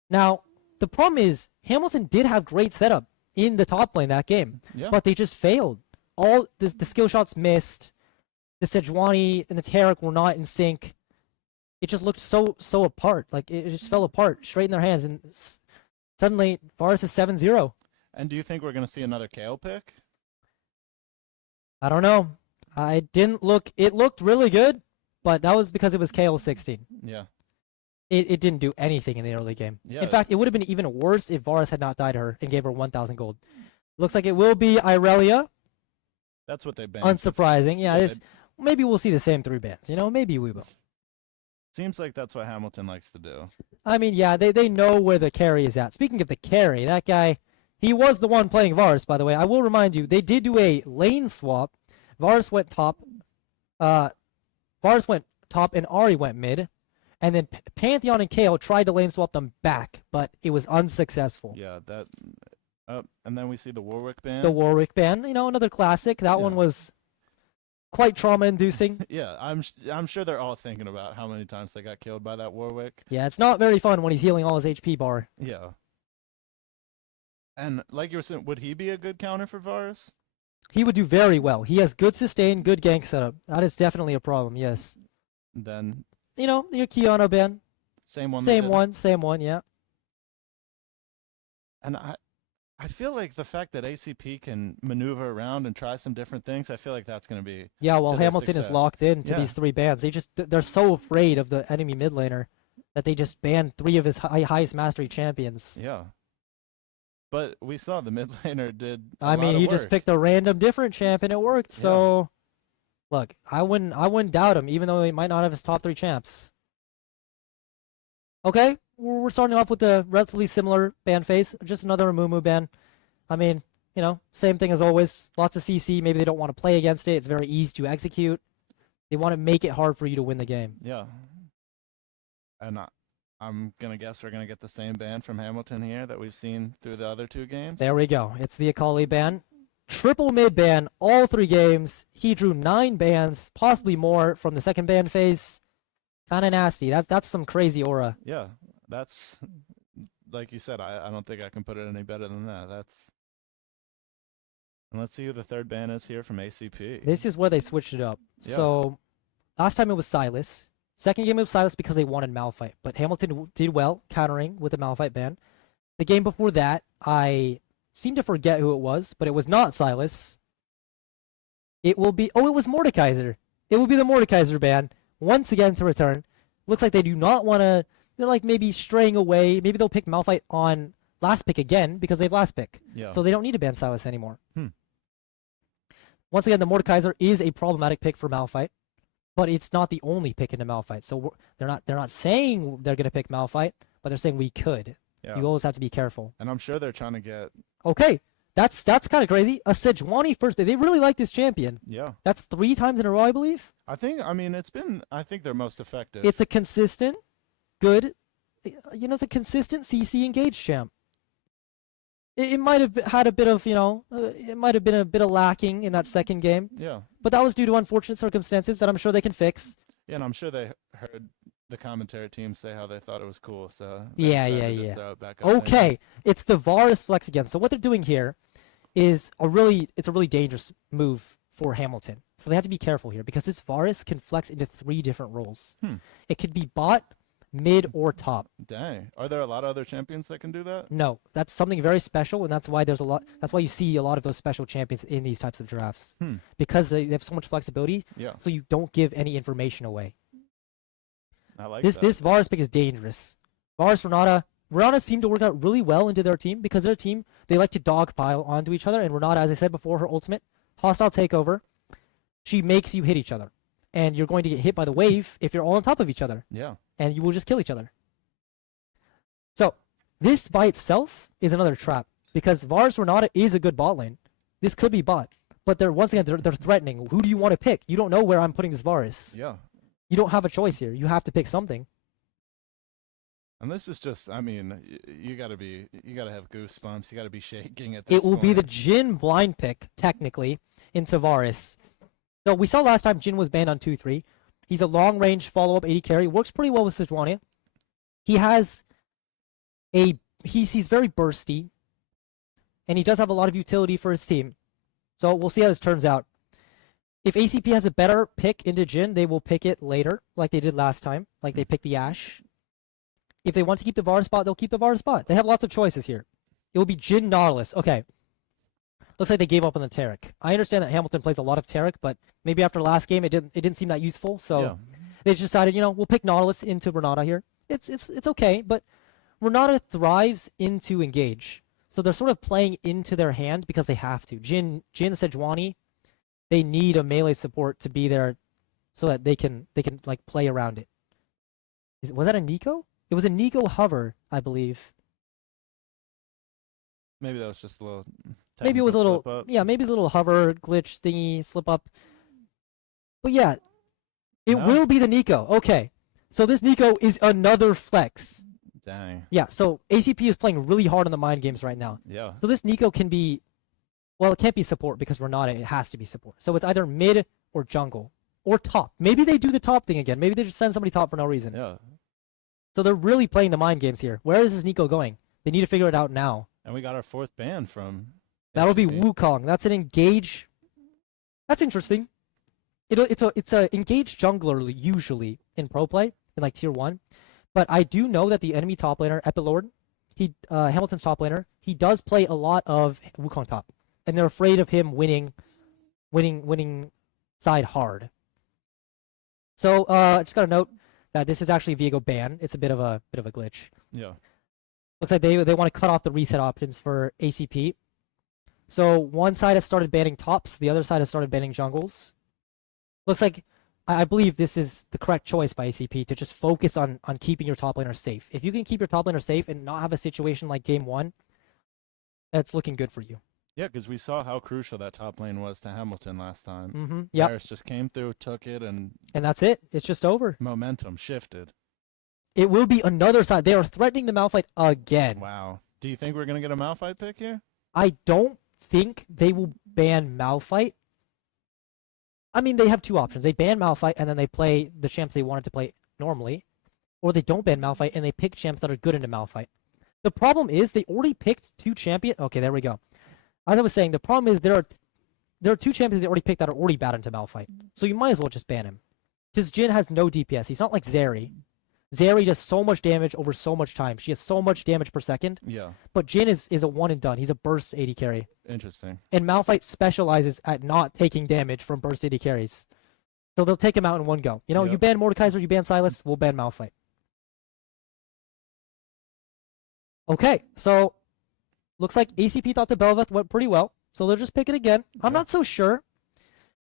Now, the problem is Hamilton did have great setup in the top lane that game, but they just failed. All the skill shots missed. The Sejuani and the Taric were not in sync. It just looked so apart. Like it just fell apart straight in their hands, and suddenly Varus is 7-0. And do you think we're going to see another Kale pick? I don't know. It looked really good, but that was because it was KO 16. Yeah. It didn't do anything in the early game. Yeah. In fact, it would have been even worse if Varus had not died to her and gave her 1,000 gold. Looks like it will be Irelia. That's what they banned. Unsurprising. Yeah, maybe we'll see the same 3 bans. Maybe we will. Seems like that's what Hamilton likes to do. I mean, yeah, they know where the carry is at. Speaking of the carry, that guy, he was the one playing Varus, by the way. I will remind you, they did do a lane swap. Varus went top. Varus went top and Ari went mid. And then Pantheon and KO tried to lane swap them back, but it was unsuccessful. Yeah, that. And then we see the Warwick ban. The Warwick ban, another classic. That one was quite trauma-inducing. Yeah, I'm sure they're all thinking about how many times they got killed by that Warwick. Yeah, it's not very fun when he's healing all his HP bar. Yeah. And like you were saying, would he be a good counter for Varus? He would do very well. He has good sustain, good gank setup. That is definitely a problem, yes. Then... your Kiana ban. Same one, yeah. And I feel like the fact that ACP can maneuver around and try some different things, I feel like that's going to be... Yeah, well, to their Hamilton is success. locked into these 3 bans. They're so afraid of the enemy mid laner that they just banned 3 of his highest mastery champions. Yeah. But we saw the mid laner did he just picked a random different champ and it worked, so... Look, I wouldn't doubt him, even though he might not have his top 3 champs. Okay, we're starting off with a relatively similar ban phase, just another Amumu ban. I mean, same thing as always. Lots of CC. Maybe they don't want to play against it. It's very easy to execute. They want to make it hard for you to win the game. Yeah. And I'm gonna guess we're gonna get the same ban from Hamilton here that we've seen through the other 2 games. There we go. It's the Akali ban. Triple mid ban, all 3 games. He drew 9 bans, possibly more from the second ban phase. Kind of nasty. That's some crazy aura. Yeah, that's like you said. I don't think I can put it any better than that. And let's see who the 3rd ban is here from ACP. This is where they switched it up. Yeah. So last time it was Silas. Second game it was Silas because they wanted Malphite, but Hamilton did well countering with the Malphite ban. The game before that, I seem to forget who it was, but it was not Silas. It will be... Oh, it was Mordekaiser. It will be the Mordekaiser ban, once again to return. Looks like they do not want to... They're like maybe straying away. Maybe they'll pick Malphite on last pick again, because they have last pick. Yeah. So they don't need to ban Silas anymore. Once again, the Mordekaiser is a problematic pick for Malphite, but it's not the only pick into Malphite. So they're not saying they're going to pick Malphite, but they're saying we could. Yeah. You always have to be careful. And I'm sure they're trying to get... Okay, that's kind of crazy. A Sejuani first pick. They really like this champion. Yeah. That's 3 times in a row, I believe. I think they're most effective. It's a consistent, good, it's a consistent CC engaged champ. It might have had a bit of, it might have been a bit of lacking in that second game. Yeah. But that was due to unfortunate circumstances that I'm sure they can fix. Yeah, and I'm sure they heard the commentary team say how they thought it was cool. So yeah. Okay, it's the Varus flex again. So what they're doing here is a really dangerous move for Hamilton. So they have to be careful here because this Varus can flex into 3 different roles. It could be bot, mid, or top. Dang. Are there a lot of other champions that can do that? No, that's something very special, and that's why that's why you see a lot of those special champions in these types of drafts. Because they have so much flexibility. Yeah. So you don't give any information away. I like this Varus pick is dangerous. Varus, Renata seemed to work out really well into their team because their team, they like to dogpile onto each other. And Renata, as I said before, her ultimate, hostile takeover, she makes you hit each other. And you're going to get hit by the wave if you're all on top of each other. Yeah. And you will just kill each other. So, this by itself is another trap. Because Varus Renata is a good bot lane. This could be bot. But once again, they're threatening. Who do you want to pick? You don't know where I'm putting this Varus. Yeah. You don't have a choice here. You have to pick something. And this is just, I mean, you gotta have goosebumps. You gotta be shaking at this It will point. be the Jhin blind pick, technically, into Varus. So we saw last time Jhin was banned on 2-3. He's a long-range follow-up AD carry. Works pretty well with Sejuani. He has he's very bursty. And he does have a lot of utility for his team. So we'll see how this turns out. If ACP has a better pick into Jhin, they will pick it later, like they did last time. Like they picked the Ashe. If they want to keep the Varus spot, they'll keep the Varus spot. They have lots of choices here. It will be Jhin Nautilus. Okay. Looks like they gave up on the Taric. I understand that Hamilton plays a lot of Taric, but maybe after last game it didn't seem that useful. So they just decided, we'll pick Nautilus into Renata here. It's okay, but Renata thrives into engage. So they're sort of playing into their hand because they have to. Jhin Sejuani, they need a melee support to be there so that they can like play around it. Was that a Nico? It was a Nico hover, I believe. Maybe that was just a little. Maybe it was a little. slip up. Yeah, maybe it's a little hover glitch thingy slip up. But yeah, it will be the Nico. Okay, so this Nico is another flex. Dang. Yeah, so ACP is playing really hard on the mind games right now. Yeah. So this Nico can be, well, it can't be support because we're not. It has to be support. So it's either mid or jungle or top. Maybe they do the top thing again. Maybe they just send somebody top for no reason. Yeah. So they're really playing the mind games here. Where is this Nico going? They need to figure it out now. And we got our 4th ban from. That'll be ACP. Wukong. That's an engage. That's interesting. It's a engaged jungler usually in pro play in like tier 1. But I do know that the enemy top laner, Epilord, Hamilton's top laner, he does play a lot of Wukong top. And they're afraid of him winning side hard. So I just got to note that this is actually Viego ban. It's a bit of a glitch. Yeah. Looks like they want to cut off the reset options for ACP. So one side has started banning tops, the other side has started banning jungles. Looks like I believe this is the correct choice by ACP to just focus on keeping your top laner safe. If you can keep your top laner safe and not have a situation like game 1, that's looking good for you. Yeah, because we saw how crucial that top lane was to Hamilton last time. Mm-hmm. Yep. Varus just came through, took it, and that's it. It's just over. Momentum shifted. It will be another side. They are threatening the Malphite again. Wow. Do you think we're going to get a Malphite pick here? I don't think they will ban Malphite. I mean, they have two options. They ban Malphite and then they play the champs they wanted to play normally. Or they don't ban Malphite and they pick champs that are good into Malphite. The problem is they already picked 2 champions. Okay, there we go. As I was saying, the problem is there are 2 champions they already picked that are already bad into Malphite. So you might as well just ban him. Because Jhin has no DPS. He's not like Zeri. Zeri does so much damage over so much time. She has so much damage per second. Yeah. But Jhin is a one and done. He's a burst AD carry. Interesting. And Malphite specializes at not taking damage from burst AD carries. So they'll take him out in one go. You know, you ban Mordekaiser, you ban Silas, we'll ban Malphite. Okay, so looks like ACP thought the Bel'Veth went pretty well. So they'll just pick it again. I'm not so sure.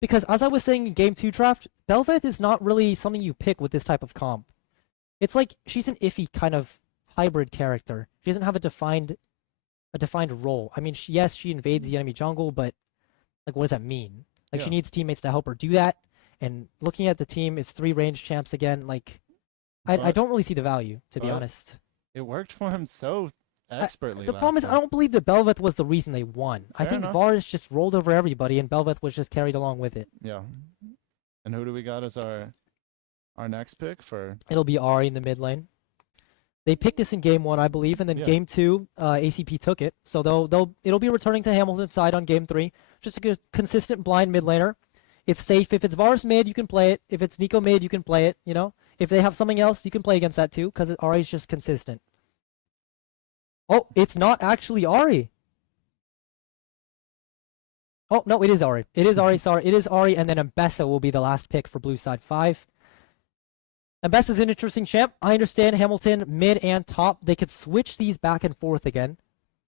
Because as I was saying in Game 2 draft, Bel'Veth is not really something you pick with this type of comp. It's like she's an iffy kind of hybrid character. She doesn't have a defined role. I mean, yes, she invades the enemy jungle, but like, what does that mean? Like, she needs teammates to help her do that. And looking at the team, it's 3 range champs again. Like, I don't really see the value, to be honest. It worked for him so expertly. The problem is, I don't believe that Bel'Veth was the reason they won. I think Varus just rolled over everybody, and Bel'Veth was just carried along with it. Yeah. And who do we got as our next pick for? It'll be Ahri in the mid lane. They picked this in game 1, I believe, and then game 2, ACP took it. So it'll be returning to Hamilton's side on game 3. Just a consistent blind mid laner. It's safe. If it's Varus mid, you can play it. If it's Nico mid, you can play it. You know, if they have something else, you can play against that too, because Ahri's just consistent. Oh, it's not actually Ahri. Oh no, it is Ahri. It is Ahri. Sorry, it is Ahri, and then Mbessa will be the last pick for Blue Side 5. Mbessa's is an interesting champ. I understand Hamilton, mid and top. They could switch these back and forth again.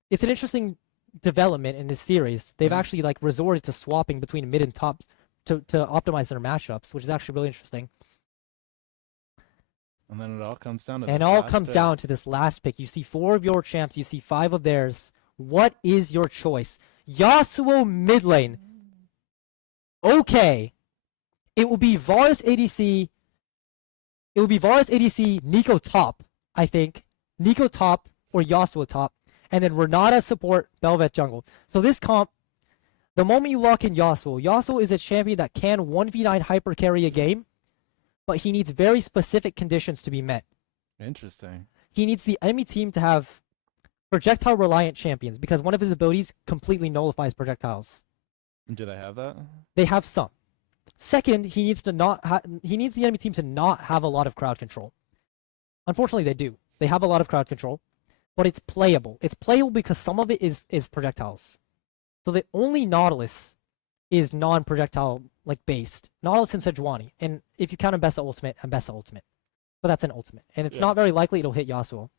It's an interesting development in this series. They've actually like resorted to swapping between mid and top to optimize their matchups, which is actually really interesting. And then it all comes down to And this all last comes pick. down to this last pick. You see 4 of your champs. You see 5 of theirs. What is your choice? Yasuo mid lane. Okay. It will be Varus ADC. It will be Varus ADC, Nico top, I think. Nico top or Yasuo top. And then Renata support, Bel'Veth jungle. So this comp, the moment you lock in Yasuo, Yasuo is a champion that can 1v9 hyper carry a game, but he needs very specific conditions to be met. Interesting. He needs the enemy team to have projectile reliant champions because one of his abilities completely nullifies projectiles. Do they have that? They have some. Second, he needs to he needs the enemy team to not have a lot of crowd control. Unfortunately, they do. They have a lot of crowd control, but it's playable. It's playable because some of it is projectiles. So the only Nautilus is non-projectile like based. Nautilus and Sejuani, and if you count Mbessa ultimate, Mbessa ultimate. But that's an ultimate, and it's not very likely it'll hit Yasuo.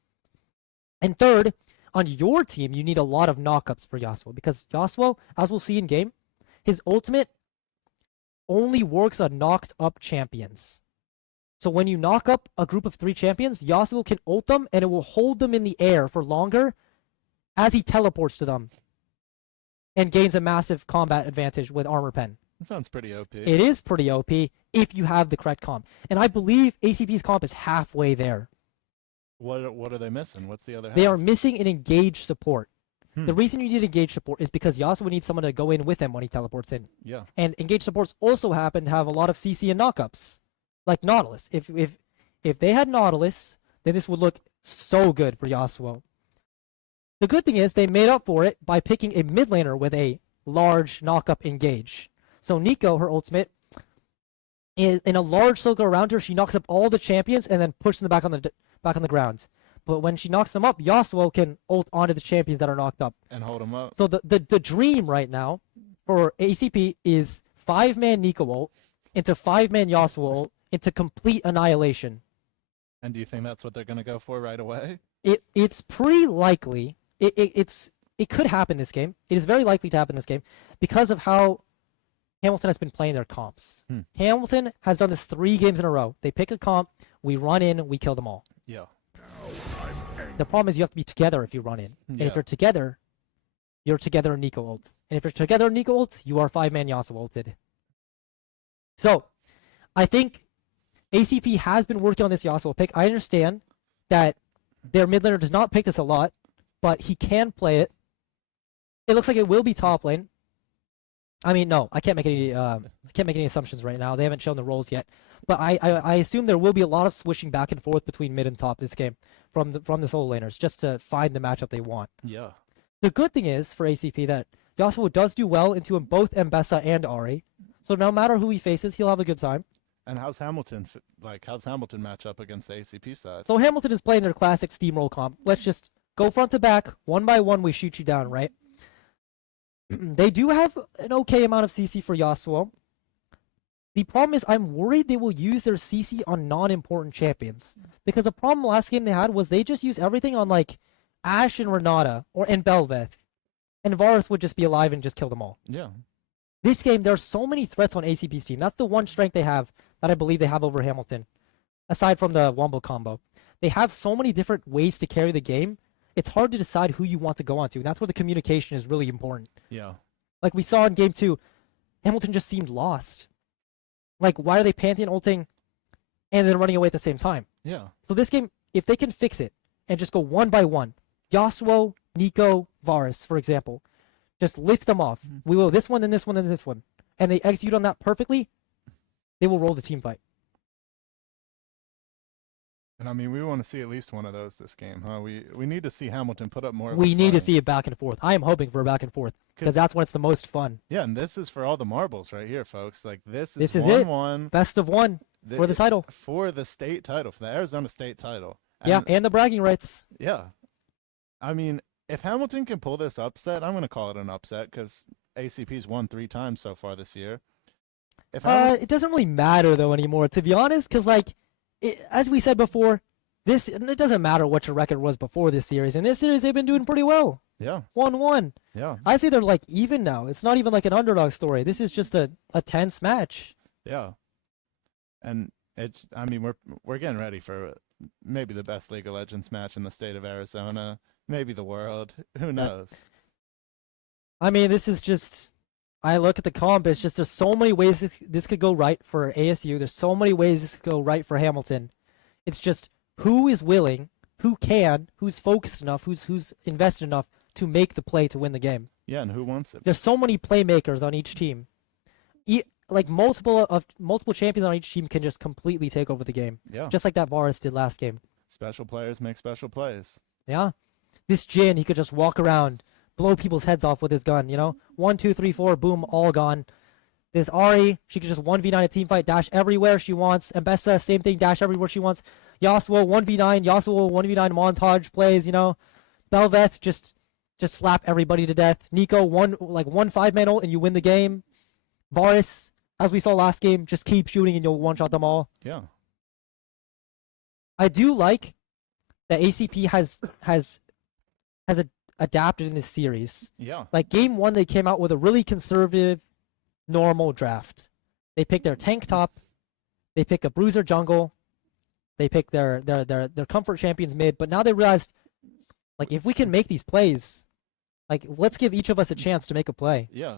And third, on your team, you need a lot of knockups for Yasuo because Yasuo, as we'll see in game, his ultimate only works on knocked up champions. So when you knock up a group of 3 champions, Yasuo can ult them and it will hold them in the air for longer as he teleports to them and gains a massive combat advantage with armor pen. That sounds pretty OP. It is pretty OP if you have the correct comp. And I believe ACP's comp is halfway there. What are they missing? What's the other half? They are missing an engaged support. Hmm. The reason you need engaged support is because Yasuo needs someone to go in with him when he teleports in. Yeah. And engaged supports also happen to have a lot of CC and knockups, like Nautilus. If they had Nautilus, then this would look so good for Yasuo. The good thing is they made up for it by picking a mid laner with a large knockup engage. So Nico, her ultimate, in a large circle around her, she knocks up all the champions and then pushes them back on the ground. But when she knocks them up, Yasuo can ult onto the champions that are knocked up. And hold them up. So the dream right now for ACP is 5-man Nico ult into 5-man Yasuo ult into complete annihilation. And do you think that's what they're going to go for right away? It's pretty likely. It could happen this game. It is very likely to happen this game because of how Hamilton has been playing their comps. Hamilton has done this 3 games in a row. They pick a comp, we run in, we kill them all. Yeah. The problem is you have to be together if you run in. And if you're together in Nico ults. And if you're together in Nico ults, you are 5-man Yasuo ulted. So, I think ACP has been working on this Yasuo pick. I understand that their mid laner does not pick this a lot, but he can play it. It looks like it will be top lane. I mean, no, I can't make any assumptions right now. They haven't shown the roles yet. But I assume there will be a lot of switching back and forth between mid and top this game from the solo laners just to find the matchup they want. Yeah. The good thing is for ACP that Yasuo does do well into both Mbessa and Ahri. So no matter who he faces, he'll have a good time. And how's Hamilton match up against the ACP side? So Hamilton is playing their classic steamroll comp. Let's just go front to back, one by one we shoot you down, right? They do have an okay amount of CC for Yasuo. The problem is I'm worried they will use their CC on non-important champions. Because the problem last game they had was they just used everything on like Ashe and Renata and Bel'Veth. And Varus would just be alive and just kill them all. Yeah. This game, there are so many threats on ACP's team. That's the one strength they have that I believe they have over Hamilton. Aside from the Wombo combo. They have so many different ways to carry the game. It's hard to decide who you want to go on to. And that's where the communication is really important. Yeah. Like we saw in game 2, Hamilton just seemed lost. Like, why are they Pantheon ulting and then running away at the same time? Yeah. So this game, if they can fix it and just go one by one, Yasuo, Nico, Varus, for example, just list them off. We will this one, then this one, then this one. And they execute on that perfectly, they will roll the team fight. And I mean, we want to see at least one of those this game, huh? We need to see Hamilton put up more. We need to see it back and forth. I am hoping for a back and forth because that's when it's the most fun. Yeah, and this is for all the marbles right here, folks. Like this is it. 1-1. Best of one for the title. For the state title, for the Arizona State title. And the bragging rights. Yeah. I mean, if Hamilton can pull this upset, I'm going to call it an upset because ACP's won 3 times so far this year. It doesn't really matter though anymore, to be honest, because like as we said before, it doesn't matter what your record was before this series. In this series, they've been doing pretty well. Yeah. 1-1. Yeah. I say they're like even now. It's not even like an underdog story. This is just a tense match. Yeah. And I mean, we're getting ready for maybe the best League of Legends match in the state of Arizona, maybe the world. Who knows? I mean, this is just. I look at the comp. It's just there's so many ways this could go right for ASU. There's so many ways this could go right for Hamilton. It's just who is willing, who can, who's focused enough, who's invested enough to make the play to win the game. Yeah, and who wants it? There's so many playmakers on each team. Like multiple champions on each team can just completely take over the game. Yeah. Just like that Varus did last game. Special players make special plays. Yeah. This Jin, he could just walk around, blow people's heads off with his gun, 1, 2, 3, 4, boom, all gone. This Ari, she could just 1v9 a team fight, dash everywhere she wants. Mbessa, same thing, dash everywhere she wants. Yasuo, 1v9, Yasuo, 1v9 montage plays, Belveth, just slap everybody to death. Nico, one 5-man ult and you win the game. Varus, as we saw last game, just keep shooting and you'll one-shot them all. Yeah. I do like that ACP has adapted in this series. Yeah. Like game 1, they came out with a really conservative, normal draft. They picked their tank top, they pick a bruiser jungle, they pick their comfort champions mid, but now they realized, like, if we can make these plays, like, let's give each of us a chance to make a play. Yeah.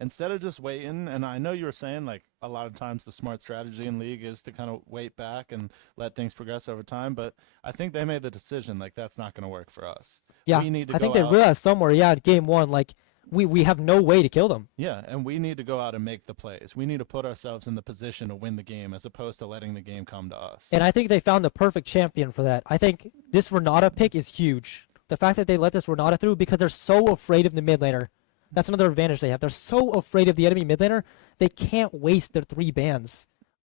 Instead of just waiting, and I know you were saying, like, a lot of times the smart strategy in League is to kind of wait back and let things progress over time, but I think they made the decision, like, that's not going to work for us. Yeah, we need to I think go they out. realized somewhere, game 1, like, we have no way to kill them. Yeah, and we need to go out and make the plays. We need to put ourselves in the position to win the game as opposed to letting the game come to us. And I think they found the perfect champion for that. I think this Renata pick is huge. The fact that they let this Renata through because they're so afraid of the mid laner. That's another advantage they have. They're so afraid of the enemy mid laner, they can't waste their 3 bans.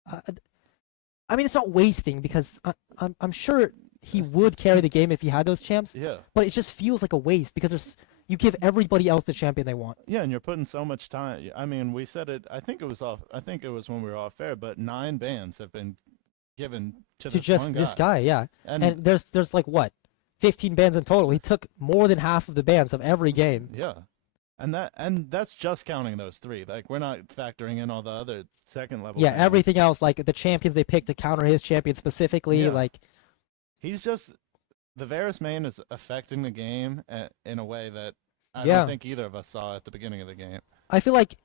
I mean, it's not wasting because I'm sure he would carry the game if he had those champs. Yeah. But it just feels like a waste because you give everybody else the champion they want. Yeah, and you're putting so much time. I mean, we said it. I think it was when we were off air, but 9 bans have been given to this just one guy. this guy, yeah. And there's like what, 15 bans in total. He took more than half of the bans of every game. Yeah. And that's just counting those 3. Like, we're not factoring in all the other second level. Yeah, bans. everything else, like the champions they picked to counter his champion specifically, Yeah. like He's just the Varus main is affecting the game in a way that I Yeah. don't think either of us saw at the beginning of the game. I feel like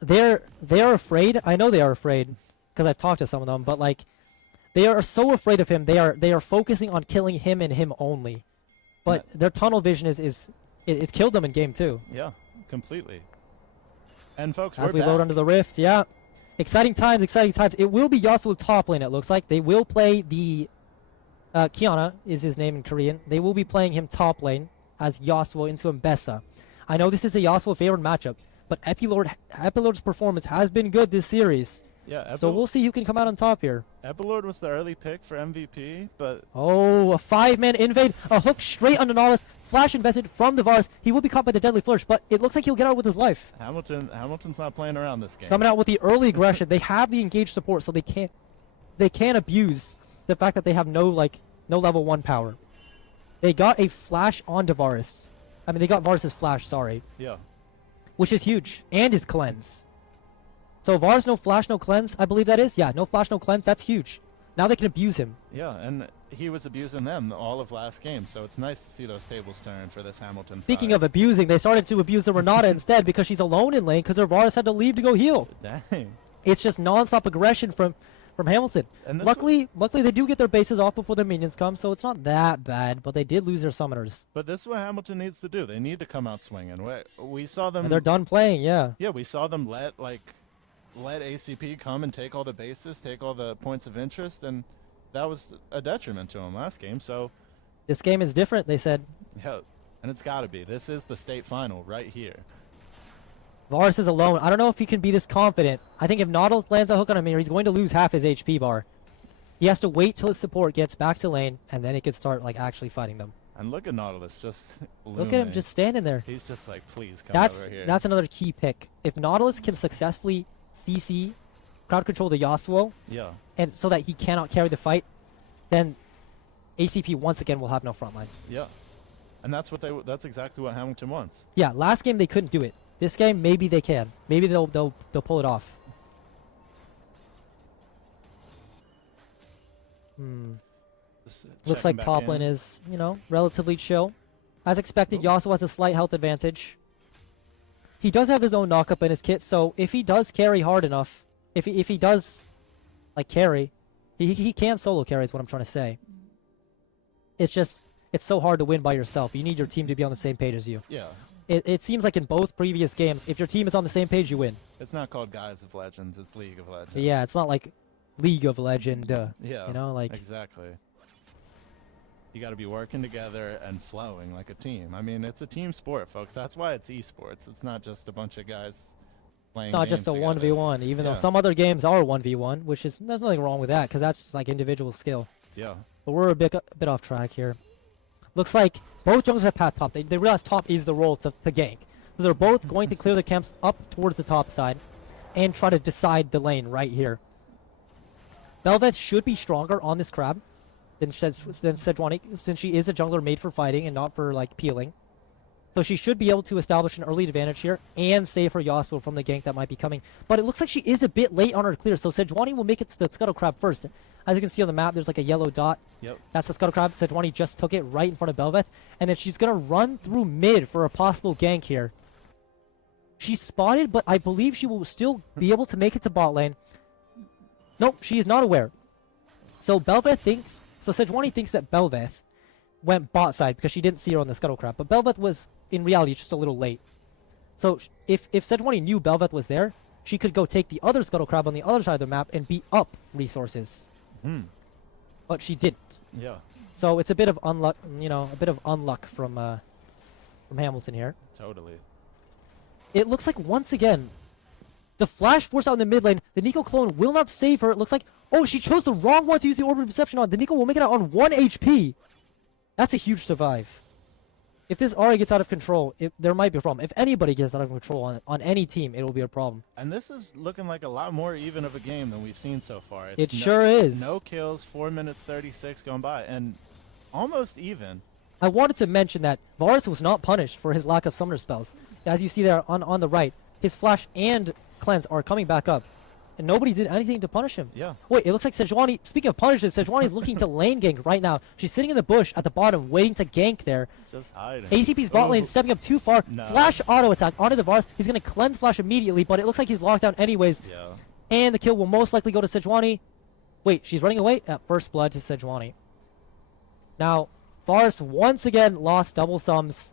they are afraid. I know they are afraid because I've talked to some of them, but like they are so afraid of him. They are focusing on killing him and him only. But their tunnel vision it's killed them in game 2. Yeah, completely. And folks, As we're we load back. under the rifts, yeah. Exciting times, exciting times. It will be Yasuo top lane, it looks like. They will play the Kiana is his name in Korean. They will be playing him top lane as Yasuo into Mbessa. I know this is a Yasuo favored matchup, but Epilord's performance has been good this series. Yeah, So we'll see who can come out on top here. Epilord was the early pick for MVP, but Oh, a 5-man invade, a hook straight onto Nautilus, flash invested from the Varus. He will be caught by the deadly flourish, but it looks like he'll get out with his life. Hamilton's not playing around this game. Coming out with the early aggression. They have the engaged support, so they can't abuse the fact that they have no level 1 power. They got a flash onto Varus. I mean, they got Varus's flash, sorry. Yeah. Which is huge. And his cleanse. So Varus, no flash, no cleanse, I believe that is. Yeah, no flash, no cleanse. That's huge. Now they can abuse him. Yeah, and he was abusing them all of last game, so it's nice to see those tables turn for this Hamilton Speaking side. of abusing, they started to abuse the Renata instead because she's alone in lane because their Varus had to leave to go heal. Dang. It's just non-stop aggression from Hamilton. And this luckily they do get their bases off before their minions come, so it's not that bad, but they did lose their summoners. But this is what Hamilton needs to do. They need to come out swinging. We saw them. And they're done playing, yeah. Yeah, we saw them let ACP come and take all the bases, take all the points of interest, and that was a detriment to them last game. So This game is different, they said. yeah, and it's got to be. This is the state final right here. Varus is alone. I don't know if he can be this confident. I think if Nautilus lands a hook on him here, he's going to lose half his HP bar. He has to wait till his support gets back to lane, and then he can start actually fighting them. And look at Nautilus just Look at him looming. just standing there. He's just like, please come over here. That's another key pick. If Nautilus can successfully CC, crowd control the Yasuo, Yeah. and so that he cannot carry the fight, then ACP once again will have no front line. Yeah. And that's that's exactly what Hamilton wants. Yeah, last game they couldn't do it. This game maybe they can. Maybe they'll pull it off. Looks like top lane is, relatively chill. As expected, Yasuo has a slight health advantage. He does have his own knockup in his kit, so if he does carry hard enough, if he does carry, he can solo carry is what I'm trying to say. It's just, it's so hard to win by yourself. You need your team to be on the same page as you. Yeah. It seems like in both previous games, if your team is on the same page, you win. It's not called Guys of Legends, it's League of Legends. Yeah, it's not like League of Legend. Yeah. Exactly. You got to be working together and flowing like a team. I mean, it's a team sport, folks. That's why it's esports. It's not just a bunch of guys playing. It's not just a 1v1, even though some other games are 1v1, which is, there's nothing wrong with that, because that's just like individual skill. Yeah. But we're a bit off track here. Looks like both junglers have path top. They realize top is the role to gank. So they're both going to clear the camps up towards the top side and try to decide the lane right here. Bel'Veth should be stronger on this crab than Sejuani, since she is a jungler made for fighting and not for peeling. So she should be able to establish an early advantage here and save her Yasuo from the gank that might be coming. But it looks like she is a bit late on her clear, so Sejuani will make it to the Scuttle Crab first. As you can see on the map, there's like a yellow dot. Yep. That's the Scuttle Crab. Sejuani just took it right in front of Bel'Veth, and then she's going to run through mid for a possible gank here. She's spotted, but I believe she will still be able to make it to bot lane. Nope, she is not aware. So Sejuani thinks that Bel'Veth went bot side because she didn't see her on the Scuttle Crab, but Bel'Veth was, in reality, just a little late. So if Sejuani knew Bel'Veth was there, she could go take the other Scuttle Crab on the other side of the map and beat up resources. But she didn't. Yeah. So it's a bit of unluck, from Hamilton here. Totally. It looks like once again, the flash force out in the mid lane, the Nico clone will not save her. It looks like, oh, she chose the wrong one to use the Orb of Perception on. The Nico will make it out on 1 HP. That's a huge survive. If this Ahri gets out of control, there might be a problem. If anybody gets out of control on any team, it will be a problem. And this is looking like a lot more even of a game than we've seen so far. It sure is. No kills, 4 minutes 36 going by, and almost even. I wanted to mention that Varus was not punished for his lack of summoner spells. As you see there on the right, his flash and cleanse are coming back up. And nobody did anything to punish him. Yeah. Wait, it looks like Sejuani, speaking of punishes, Sejuani is looking to lane gank right now. She's sitting in the bush at the bottom, waiting to gank there. Just hiding. ACP's bot lane stepping up too far. No. Flash auto attack onto the Varus. He's going to cleanse flash immediately, but it looks like he's locked down anyways. Yeah. And the kill will most likely go to Sejuani. Wait, she's running away? At first blood to Sejuani. Now, Varus once again lost double sums.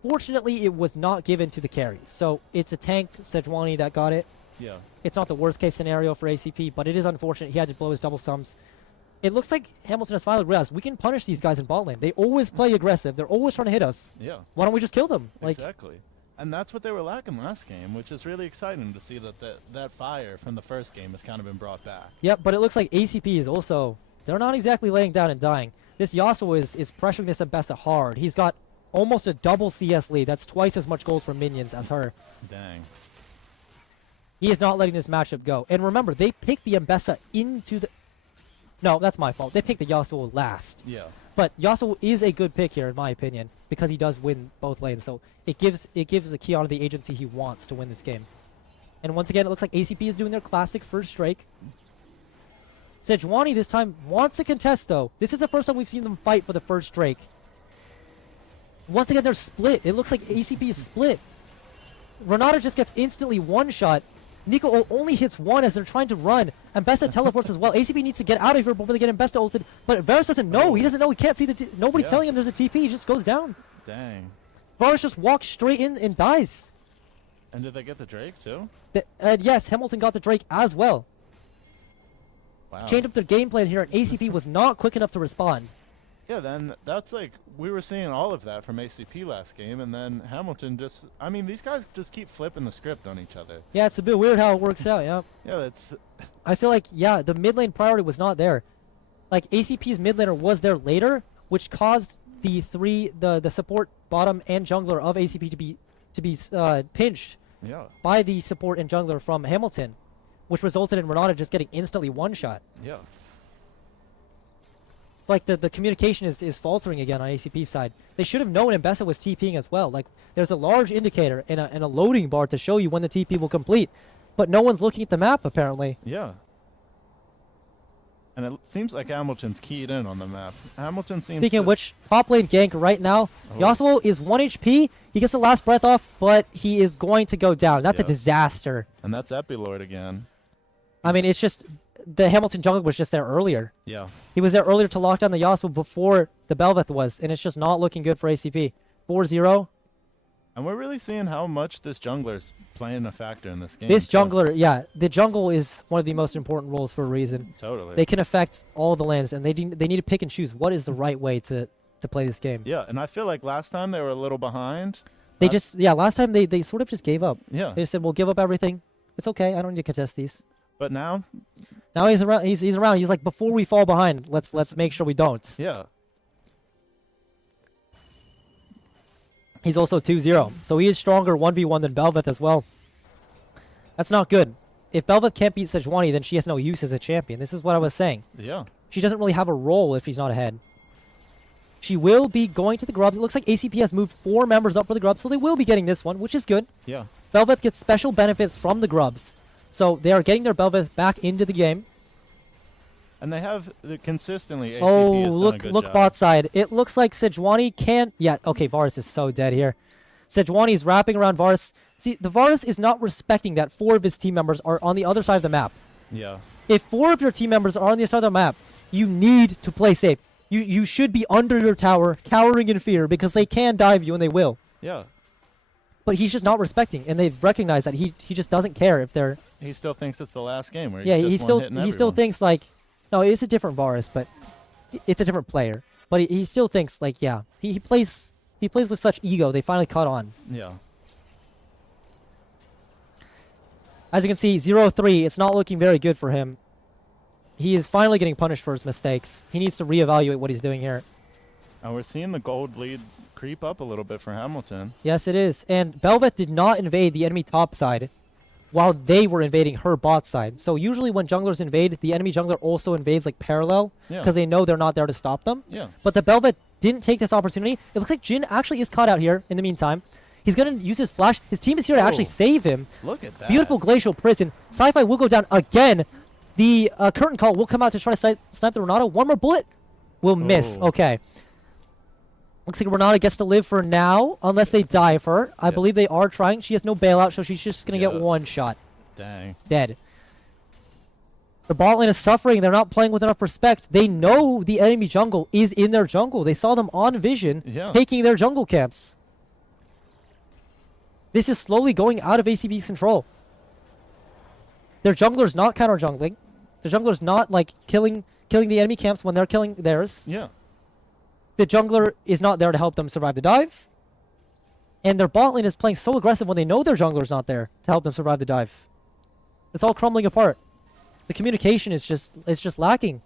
Fortunately, it was not given to the carry. So it's a tank Sejuani that got it. Yeah. It's not the worst case scenario for ACP, but it is unfortunate he had to blow his double sums. It looks like Hamilton has finally realized we can punish these guys in bot lane. They always play aggressive. They're always trying to hit us. Yeah. Why don't we just kill them? Exactly. And that's what they were lacking last game, which is really exciting to see that fire from the first game has kind of been brought back. Yep, but it looks like ACP is also, they're not exactly laying down and dying. This Yasuo is pressuring this Ambessa hard. He's got almost a double CS lead. That's twice as much gold for minions as her. Dang. He is not letting this matchup go. And remember, they picked the Ambessa into the... No, that's my fault. They picked the Yasuo last. Yeah. But Yasuo is a good pick here, in my opinion, because he does win both lanes. So it gives Kiana the agency he wants to win this game. And once again, it looks like ACP is doing their classic first Drake. Sejuani this time wants to contest, though. This is the first time we've seen them fight for the first Drake. Once again, they're split. It looks like ACP is split. Renata just gets instantly one-shot. Nico only hits one as they're trying to run. And Besta teleports as well. ACP needs to get out of here before they get Besta ulted. But Varus doesn't know. He doesn't know. He can't see the... Nobody's telling him there's a TP. He just goes down. Dang. Varus just walks straight in and dies. And did they get the Drake, too? Yes, Hamilton got the Drake as well. Wow. Changed up their game plan here, and ACP was not quick enough to respond. Yeah, then that's like, we were seeing all of that from ACP last game, and then Hamilton just, I mean, these guys just keep flipping the script on each other. Yeah, it's a bit weird how it works out, yeah. Yeah, that's... I feel like, yeah, the mid lane priority was not there. Like, ACP's mid laner was there later, which caused the support bottom and jungler of ACP to be pinched by the support and jungler from Hamilton, which resulted in Renata just getting instantly one-shot. Yeah. like the communication is faltering again on ACP's side. They should have known Mbessa was TPing as well. Like there's a large indicator and a loading bar to show you when the TP will complete, but no one's looking at the map apparently. Yeah. And it seems like Hamilton's keyed in on the map. Hamilton seems Speaking to... of which, top lane gank right now. Yasuo is 1 HP. He gets the last breath off, but he is going to go down. That's a disaster. And that's Epilord again. I mean, it's just the Hamilton jungle was just there earlier. Yeah. He was there earlier to lock down the Yasuo before the Belveth was, and it's just not looking good for ACP. 4-0. And we're really seeing how much this jungler's playing a factor in this game. This jungler, yeah, the jungle is one of the most important roles for a reason. Totally. They can affect all the lanes, and they need to pick and choose what is the right way to play this game. Yeah, and I feel like last time they were a little behind. They last time they sort of just gave up. Yeah. They just said, we'll give up everything. It's okay. I don't need to contest these. But now he's around. He's around. He's like, before we fall behind, let's make sure we don't. Yeah. He's also 2-0, so he is stronger 1v1 than Belveth as well. That's not good. If Belveth can't beat Sejuani, then she has no use as a champion. This is what I was saying. Yeah. She doesn't really have a role if she's not ahead. She will be going to the Grubs. It looks like ACP has moved 4 members up for the Grubs, so they will be getting this one, which is good. Yeah. Belveth gets special benefits from the Grubs, so they are getting their Belveth back into the game. And they have consistently. ACP Oh, has done a look good job. bot side. It looks like Sejuani can't. Yeah, okay, Varus is so dead here. Sejuani is wrapping around Varus. See, the Varus is not respecting that 4 of his team members are on the other side of the map. Yeah. If 4 of your team members are on the other side of the map, you need to play safe. You should be under your tower, cowering in fear, because they can dive you and they will. Yeah. But he's just not respecting, and they've recognized that he just doesn't care if they're. He still thinks it's the last game where Yeah, he's he just still one-hitting he still everyone. thinks like, no, it's a different Varus, but it's a different player. But he still thinks like, yeah, he plays with such ego. They finally caught on. Yeah. As you can see, 0-3. It's not looking very good for him. He is finally getting punished for his mistakes. He needs to reevaluate what he's doing here. And we're seeing the gold lead creep up a little bit for Hamilton. Yes, it is. And Belveth did not invade the enemy top side while they were invading her bot side. So usually when junglers invade, the enemy jungler also invades like parallel because they know they're not there to stop them. Yeah. But the Belveth didn't take this opportunity. It looks like Jin actually is caught out here in the meantime. He's going to use his flash. His team is here to actually save him. Look at that. Beautiful Glacial Prison. Sci-Fi will go down again. The curtain call will come out to try to snipe the Renata. One more bullet will miss. Okay. Looks like Renata gets to live for now, unless they die for her. I believe they are trying. She has no bailout, so she's just going to get one shot. Dang. Dead. The bot lane is suffering. They're not playing with enough respect. They know the enemy jungle is in their jungle. They saw them on vision taking their jungle camps. This is slowly going out of ACB's control. Their jungler's not counter jungling. The jungler's not like killing the enemy camps when they're killing theirs. Yeah. The jungler is not there to help them survive the dive. And their bot lane is playing so aggressive when they know their jungler's not there to help them survive the dive. It's all crumbling apart. The communication is just lacking.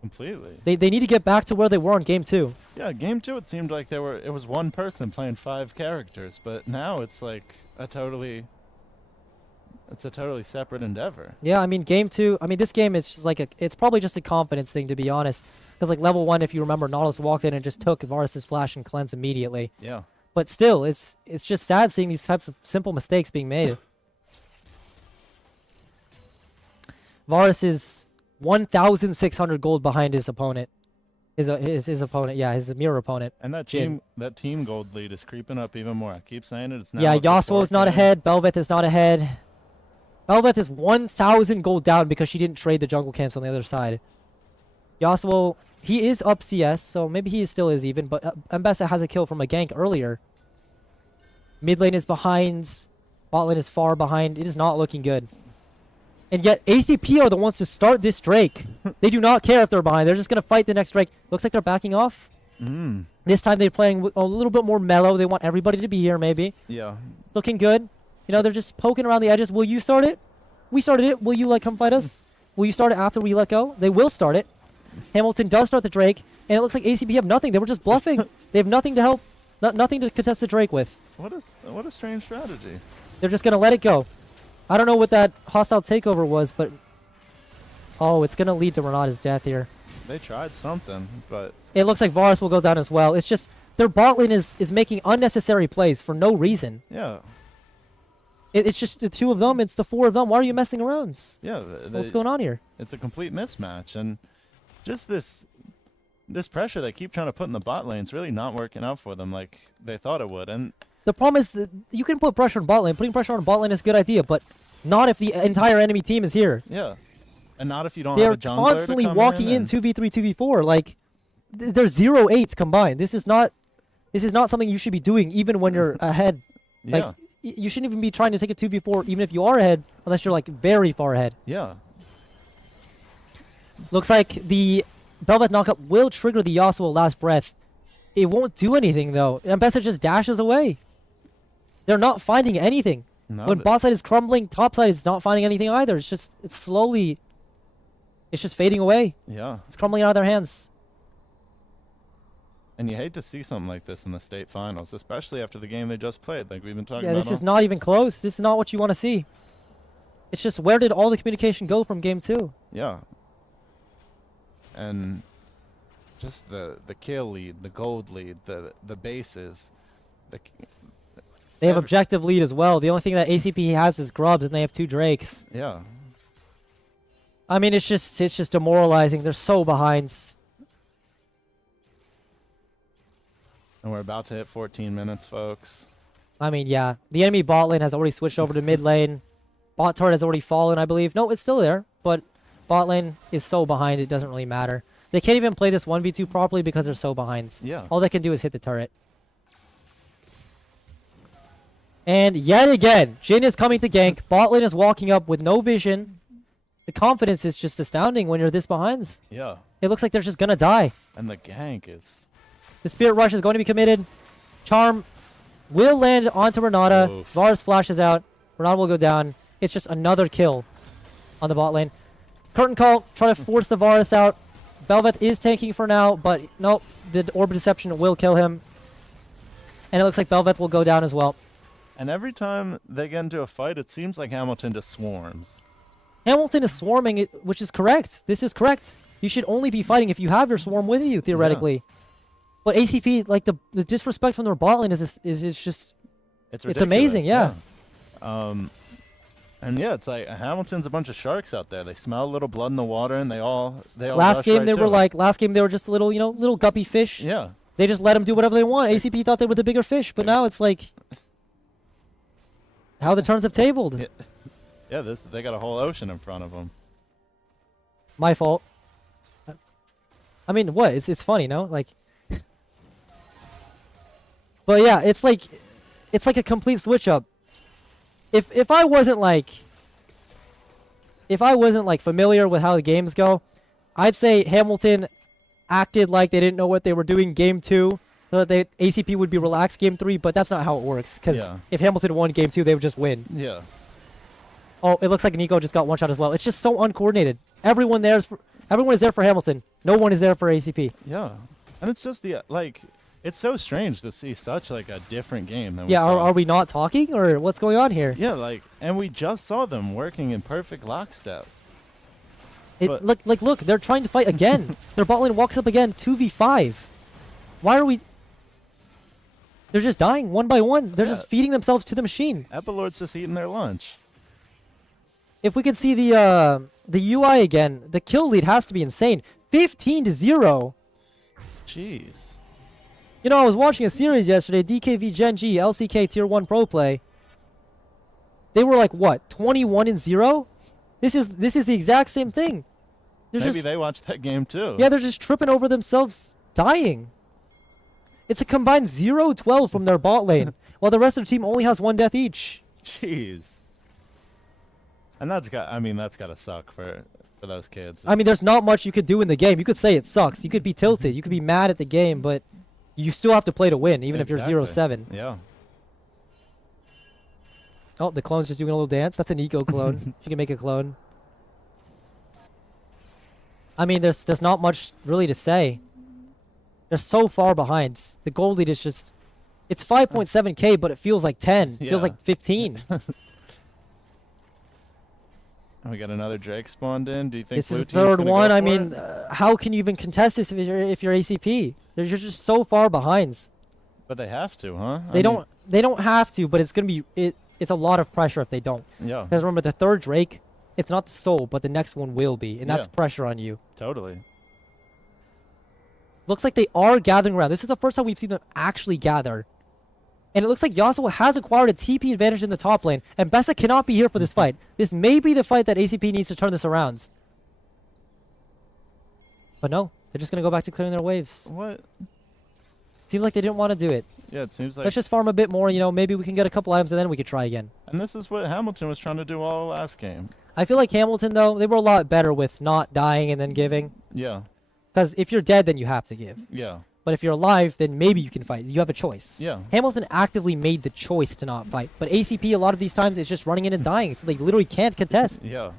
Completely. They need to get back to where they were in game 2. Yeah, game 2 it seemed like it was one person playing 5 characters, but now it's like a totally separate endeavor. Yeah, I mean game 2, I mean this game is just like it's probably just a confidence thing, to be honest. Because like level 1, if you remember, Nautilus walked in and just took Varus's flash and cleanse immediately. Yeah. But still, it's just sad seeing these types of simple mistakes being made. Varus is 1,600 gold behind his opponent. His opponent, yeah, his mirror opponent. And that team gold lead is creeping up even more. I keep saying it. It's now. Yeah, up to Yasuo is not 4K. ahead. Belveth is not ahead. Belveth is 1,000 gold down because she didn't trade the jungle camps on the other side. Yasuo, he is up CS, so maybe he still is even, but Mbessa has a kill from a gank earlier. Mid lane is behind. Bot lane is far behind. It is not looking good. And yet, ACP are the ones to start this Drake. They do not care if they're behind. They're just going to fight the next Drake. Looks like they're backing off. This time they're playing a little bit more mellow. They want everybody to be here, maybe. Yeah. It's looking good. You know, they're just poking around the edges. Will you start it? We started it. Will you, like, come fight us? Will you start it after we let go? They will start it. Hamilton does start the Drake, and it looks like ACP have nothing. They were just bluffing. They have nothing to help. Nothing to contest the Drake with. What a strange strategy. They're just going to let it go. I don't know what that hostile takeover was, but... Oh, it's going to lead to Renata's death here. they tried something, but It looks like Varus will go down as well. It's just their bot lane is making unnecessary plays for no reason. yeah, It's just the 2 of them. It's the 4 of them. Why are you messing around? yeah. What's going on here? It's a complete mismatch, and just this pressure they keep trying to put in the bot lane is really not working out for them like they thought it would. And The problem is that you can put pressure on bot lane. Putting pressure on bot lane is a good idea, but not if the entire enemy team is here. yeah, and not if you don't They're have a jungler to constantly come walking in and- 2v3, 2v4. Like, there's 0-8s combined. This is not something you should be doing even when you're ahead. Like, Yeah. you shouldn't even be trying to take a 2v4 even if you are ahead, unless you're like very far ahead. Yeah. Looks like the Bel'Veth knockup will trigger the Yasuo last breath. It won't do anything though. Ambessa just dashes away. They're not finding anything. No, When bot side is crumbling, top side is not finding anything either. It's just slowly fading away. Yeah. It's crumbling out of their hands. And you hate to see something like this in the state finals, especially after the game they just played, like we've been talking Yeah, about. this is not even close. This is not what you want to see. It's just, where did all the communication go from game 2? Yeah. And just the kill lead, the gold lead, the bases. They have objective lead as well. The only thing that ACP has is Grubs, and they have 2 Drakes. Yeah. I mean, it's just demoralizing. They're so behind. And we're about to hit 14 minutes, folks. I mean, yeah. The enemy bot lane has already switched over to mid lane. Bot turret has already fallen, I believe. No, it's still there, but bot lane is so behind, it doesn't really matter. They can't even play this 1v2 properly because they're so behind. Yeah. All they can do is hit the turret. And yet again, Jin is coming to gank. Bot lane is walking up with no vision. The confidence is just astounding when you're this behind. Yeah. It looks like they're just going to die. And the gank is... The Spirit Rush is going to be committed. Charm will land onto Renata. Oof. Varus flashes out. Renata will go down. It's just another kill on the bot lane. Curtain Call, try to force the Varus out. Bel'Veth is tanking for now, but nope. The Orb of Deception will kill him. And it looks like Bel'Veth will go down as well. And every time they get into a fight, it seems like Hamilton just swarms. Hamilton is swarming, which is correct. This is correct. You should only be fighting if you have your swarm with you, theoretically. But ACP, like, the disrespect from their bot lane is just... It's ridiculous, amazing, yeah. And yeah, it's like Hamilton's a bunch of sharks out there. They smell a little blood in the water, and they all Last rush game right they to were it. like, just a little, little guppy fish. Yeah. They just let them do whatever they want. ACP thought they were the bigger fish, but now it's like how the turns have tabled. Yeah, they got a whole ocean in front of them. My fault. I mean, what? It's funny, no? Like, but yeah, it's like a complete switch up. If I wasn't like familiar with how the games go, I'd say Hamilton acted like they didn't know what they were doing game 2, so that ACP would be relaxed game 3, but that's not how it works, because Yeah. if Hamilton won game 2, they would just win. Yeah. Oh, it looks like Nico just got one shot as well. It's just so uncoordinated. Everyone is there for Hamilton. No one is there for ACP. Yeah. And it's just it's so strange to see such like a different game than we Yeah, saw. are we not talking, or what's going on here? Yeah, and we just saw them working in perfect lockstep. Look, they're trying to fight again. Their bot lane walks up again, 2v5. Why are we... They're just dying one by one. They're just feeding themselves to the machine. Epilord's just eating their lunch. If we could see the UI again, the kill lead has to be insane. 15-0. Jeez. You know, I was watching a series yesterday, DKV Gen G, LCK Tier 1 Pro Play. They were like, what, 21-0? This is the exact same thing. Maybe they watched that game too. Yeah, they're just tripping over themselves, dying. It's a combined 0-12 from their bot lane, while the rest of the team only has 1 death each. Jeez. And that's gotta suck for those kids. I mean, there's not much you could do in the game. You could say it sucks. You could be tilted. You could be mad at the game, but you still have to play to win, even if you're 0-7. Yeah. Oh, the clone's just doing a little dance. That's an eco clone. She can make a clone. I mean, there's not much really to say. They're so far behind. The gold lead is just... It's 5.7k, but it feels like 10. It feels Yeah. like 15. We got another Drake spawned in. Do you think This blue is the team's third gonna go one. I for mean, it? how can you even contest this if you're ACP? You're just so far behind. But they have to, huh? They don't have to, but it's gonna be it's a lot of pressure if they don't. Yeah. Because remember, the third Drake, it's not the soul, but the next one will be, and that's Yeah. pressure on you. Totally. Looks like they are gathering around. This is the first time we've seen them actually gather. And it looks like Yasuo has acquired a TP advantage in the top lane, and Bessa cannot be here for this fight. This may be the fight that ACP needs to turn this around. But no, they're just going to go back to clearing their waves. What? Seems like they didn't want to do it. Yeah, it seems like. Let's just farm a bit more, maybe we can get a couple items and then we could try again. And this is what Hamilton was trying to do all last game. I feel like Hamilton, though, they were a lot better with not dying and then giving. Yeah. Because if you're dead, then you have to give. Yeah. But if you're alive, then maybe you can fight. You have a choice. Yeah. Hamilton actively made the choice to not fight. But ACP, a lot of these times, is just running in and dying. So they literally can't contest. Yeah.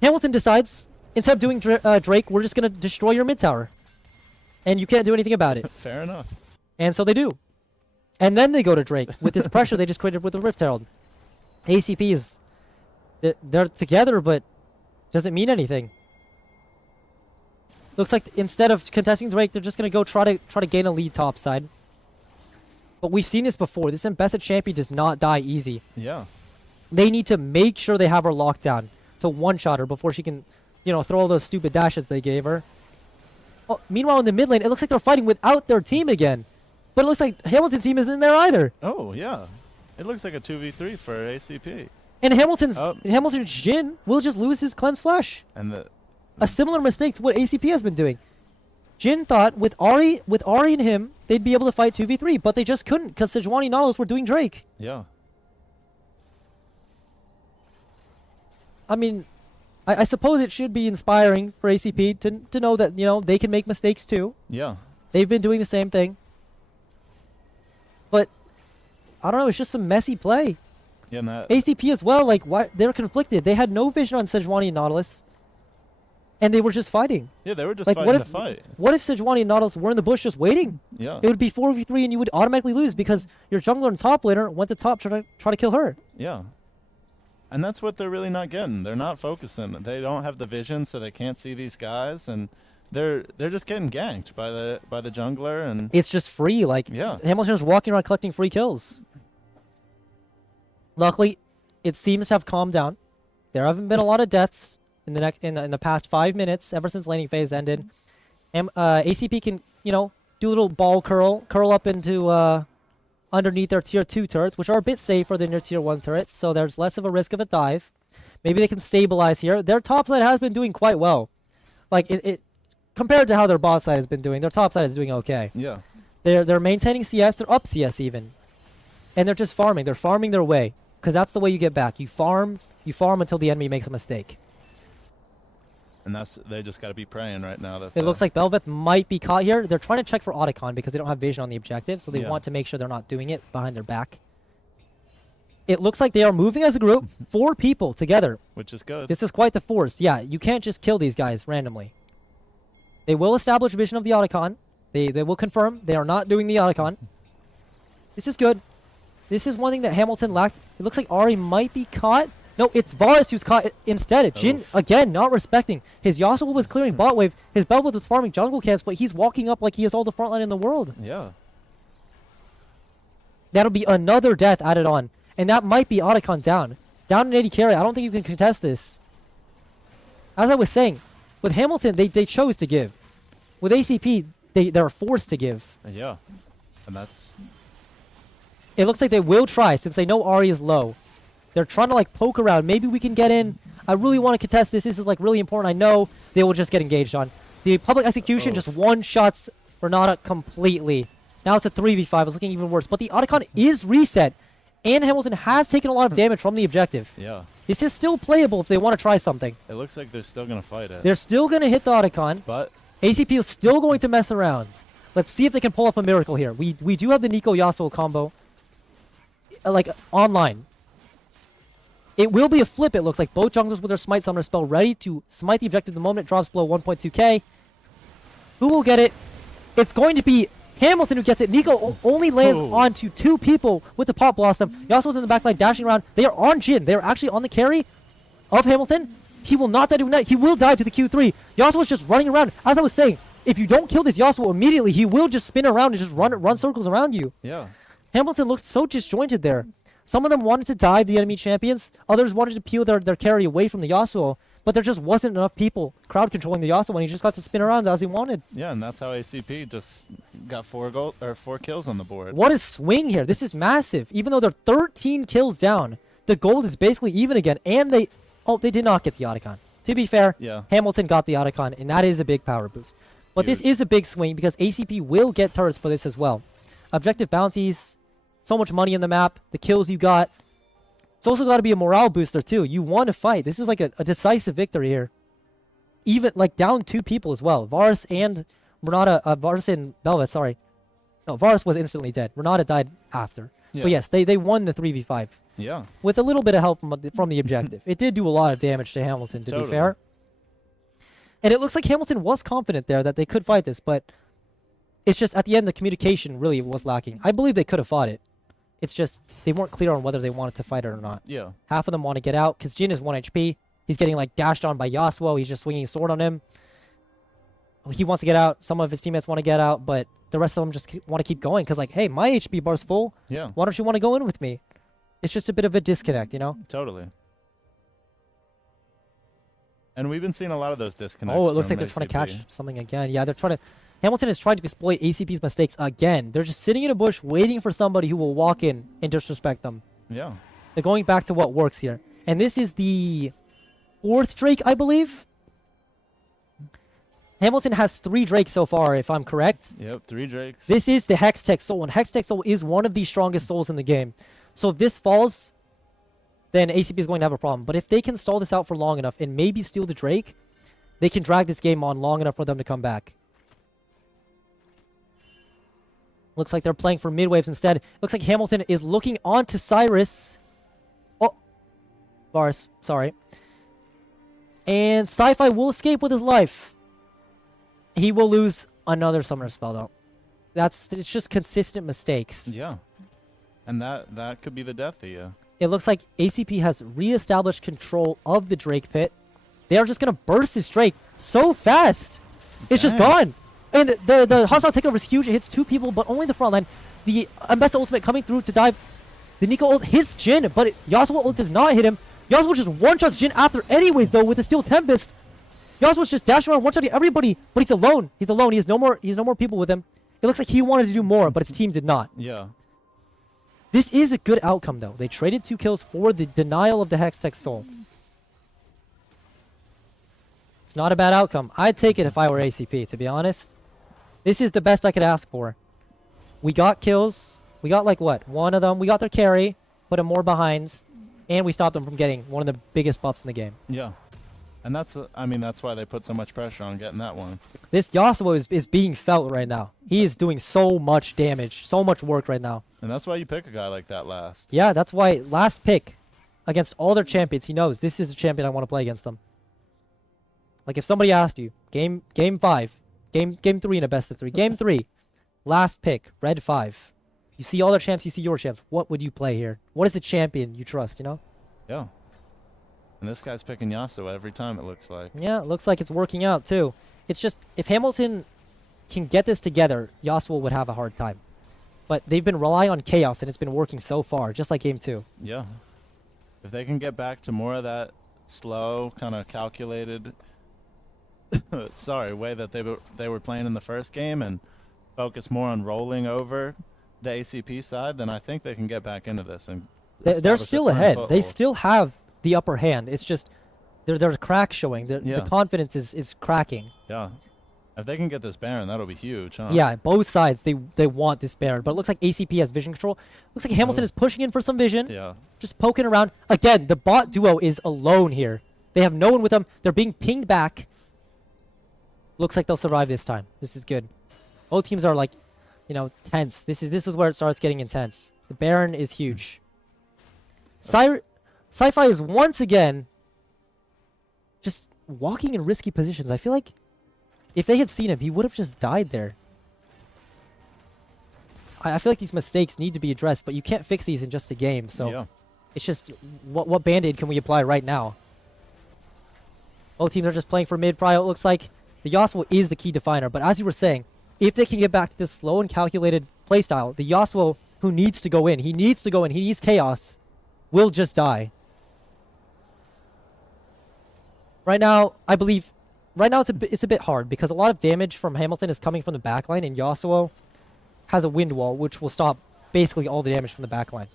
Hamilton decides, instead of doing Drake, we're just going to destroy your mid tower. And you can't do anything about it. Fair enough. And so they do. And then they go to Drake with this pressure they just created with the Rift Herald. ACP is... They're together, but doesn't mean anything. Looks like instead of contesting Drake, they're just going to go try to gain a lead top side. But we've seen this before. This Ambessa champion does not die easy. Yeah. They need to make sure they have her locked down to one-shot her before she can, throw all those stupid dashes they gave her. Oh, meanwhile, in the mid lane, it looks like they're fighting without their team again. But it looks like Hamilton's team isn't there either. Oh, yeah. It looks like a 2v3 for ACP. And Hamilton's Jhin will just lose his Cleanse Flash. And a similar mistake to what ACP has been doing. Jhin thought with Ahri and him, they'd be able to fight 2v3, but they just couldn't because Sejuani and Nautilus were doing Drake. Yeah. I mean, I suppose it should be inspiring for ACP to know that, they can make mistakes too. Yeah. They've been doing the same thing. But, I don't know, it's just some messy play. Yeah, and that... ACP as well, they're conflicted. They had no vision on Sejuani and Nautilus. And they were just fighting. Yeah, they were just fighting the fight. What if Sejuani and Nautilus were in the bush just waiting? Yeah. It would be 4v3 and you would automatically lose because your jungler and top laner went to top to try to kill her. Yeah. And that's what they're really not getting. They're not focusing. They don't have the vision, so they can't see these guys, and they're just getting ganked by the jungler, and it's just free. Hamilton's walking around collecting free kills. Luckily, it seems to have calmed down. There haven't been a lot of deaths in the past 5 minutes ever since laning phase ended. ACP can do a little ball curl up into underneath their tier 2 turrets, which are a bit safer than their tier 1 turrets, so there's less of a risk of a dive. Maybe they can stabilize here. Their top side has been doing quite well. Compared to how their bot side has been doing, their top side is doing okay. Yeah. They're maintaining CS, they're up CS even. And they're just farming. They're farming their way. Because that's the way you get back. You farm until the enemy makes a mistake. And they just got to be praying right now. That it looks like Belveth might be caught here. They're trying to check for Otacon because they don't have vision on the objective, so they want to make sure they're not doing it behind their back. It looks like they are moving as a group, 4 people together. Which is good. This is quite the force. Yeah, you can't just kill these guys randomly. They will establish vision of the Otacon. They will confirm they are not doing the Otacon. This is good. This is one thing that Hamilton lacked. It looks like Ahri might be caught. No, it's Varus who's caught instead. Jhin, again, not respecting. His Yasuo was clearing bot wave. His Belveth was farming jungle camps, but he's walking up like he has all the frontline in the world. Yeah. That'll be another death added on. And that might be Otacon down. Down in 80 carry. I don't think you can contest this. As I was saying, with Hamilton, they chose to give. With ACP, they're forced to give. Yeah. And that's... It looks like they will try since they know Ahri is low. They're trying to poke around. Maybe we can get in. I really want to contest this. This is really important. I know they will just get engaged on. The public execution just one-shots Renata completely. Now it's a 3v5. It's looking even worse. But the Otacon is reset. And Hamilton has taken a lot of damage from the objective. Yeah. This is still playable if they want to try something. It looks like they're still going to fight it. They're still going to hit the Otacon. But ACP is still going to mess around. Let's see if they can pull off a miracle here. We do have the Nico Yasuo combo. Online. It will be a flip, it looks like. Both junglers with their Smite Summoner spell ready to smite the objective the moment it drops below 1.2k. Who will get it? It's going to be Hamilton who gets it. Nico only lands onto 2 people with the Pop Blossom. Yasuo's in the backline dashing around. They are on Jhin. They are actually on the carry. of Hamilton. He will not die to Ignite. He will die to the Q3. Yasuo's just running around. As I was saying, if you don't kill this Yasuo immediately, he will just spin around and just run circles around you. Yeah. Hamilton looked so disjointed there. Some of them wanted to dive the enemy champions. Others wanted to peel their carry away from the Yasuo. But there just wasn't enough people crowd controlling the Yasuo, and he just got to spin around as he wanted. Yeah, and that's how ACP just got 4 kills on the board. What a swing here. This is massive. Even though they're 13 kills down, the gold is basically even again. And they did not get the Otacon. To be fair, Yeah. Hamilton got the Otacon, and that is a big power boost. But this is a big swing because ACP will get turrets for this as well. Objective bounties, so much money in the map, the kills you got. It's also got to be a morale booster too. You want to fight. This is like a decisive victory here. Even like down 2 people as well. Varus and Renata, Varus and Belva, sorry. No, Varus was instantly dead. Renata died after. Yeah. But yes, they won the 3v5. Yeah. With a little bit of help from the objective. It did do a lot of damage to Hamilton, to be fair. And it looks like Hamilton was confident there that they could fight this, but it's just at the end the communication really was lacking. I believe they could have fought it. It's just they weren't clear on whether they wanted to fight it or not. Yeah. Half of them want to get out because Jin is 1 HP. He's getting like dashed on by Yasuo. He's just swinging a sword on him. He wants to get out. Some of his teammates want to get out, but the rest of them just want to keep going because like, hey, my HP bar's full. Yeah. Why don't you want to go in with me? It's just a bit of a disconnect, you know? Totally. And we've been seeing a lot of those disconnects. Oh, it looks like they're from trying to catch ACP. something again. Yeah, they're trying to... Hamilton is trying to exploit ACP's mistakes again. They're just sitting in a bush waiting for somebody who will walk in and disrespect them. Yeah. They're going back to what works here. And this is the 4th Drake, I believe. Hamilton has 3 Drakes so far, if I'm correct. Yep, 3 Drakes. This is the Hextech Soul, and Hextech Soul is one of the strongest souls in the game. So if this falls, then ACP is going to have a problem. But if they can stall this out for long enough and maybe steal the Drake, they can drag this game on long enough for them to come back. Looks like they're playing for mid waves instead. Looks like Hamilton is looking onto Cyrus. Oh, Varus, sorry. And Sci-Fi will escape with his life. He will lose another summoner spell though. It's just consistent mistakes. Yeah. And that could be the death of you. It looks like ACP has re-established control of the Drake pit. They are just going to burst this Drake so fast. It's just gone. And the hostile takeover is huge. It hits 2 people, but only the front line. The Ambessa ultimate coming through to dive. The Nico ult hits Jin, but Yasuo ult does not hit him. Yasuo just one-shots Jin after anyways, though, with the Steel Tempest. Yasuo's just dashing around one-shotting everybody, but he's alone. He's alone. He has no more people with him. It looks like he wanted to do more, but his team did not. Yeah. This is a good outcome, though. They traded 2 kills for the denial of the Hextech Soul. It's not a bad outcome. I'd take it if I were ACP, to be honest. This is the best I could ask for. We got kills. We got, like, what? 1 of them. We got their carry, put them more behinds, and we stopped them from getting one of the biggest buffs in the game. Yeah. And that's why they put so much pressure on getting that one. This Yasuo is being felt right now. He is doing so much damage, so much work right now. And that's why you pick a guy like that last. Yeah, that's why last pick against all their champions, he knows this is the champion I want to play against them. Like if somebody asked you, game 5, game 3 in a best of 3, game 3, last pick, red 5. You see all their champs, you see your champs. What would you play here? What is the champion you trust, you know? Yeah. And this guy's picking Yasuo every time, it looks like. Yeah, it looks like it's working out too. It's just, if Hamilton can get this together, Yasuo would have a hard time. But they've been relying on Chaos, and it's been working so far, just like game 2. Yeah. If they can get back to more of that slow, kind of calculated way that they were playing in the first game and focus more on rolling over the ACP side, then I think they can get back into this. And they're still ahead. They still have the upper hand. It's just there's cracks showing. The confidence is cracking. Yeah. If they can get this Baron, that'll be huge, huh? Yeah, both sides, they want this Baron. But it looks like ACP has vision control. Looks like Hamilton is pushing in for some vision. Yeah. Just poking around. Again, the bot duo is alone here. They have no one with them. They're being pinged back. Looks like they'll survive this time. This is good. Both teams are like, you know, tense. This is where it starts getting intense. The Baron is huge. Sci-Fi is once again just walking in risky positions. I feel like if they had seen him, he would have just died there. I feel like these mistakes need to be addressed, but you can't fix these in just a game. So it's just what Band-Aid can we apply right now? Both teams are just playing for mid prio. It looks like the Yasuo is the key definer. But as you were saying, if they can get back to this slow and calculated playstyle, the Yasuo who needs to go in, he needs chaos, will just die. Right now, I believe, it's a bit hard because a lot of damage from Hamilton is coming from the backline, and Yasuo has a wind wall which will stop basically all the damage from the backline.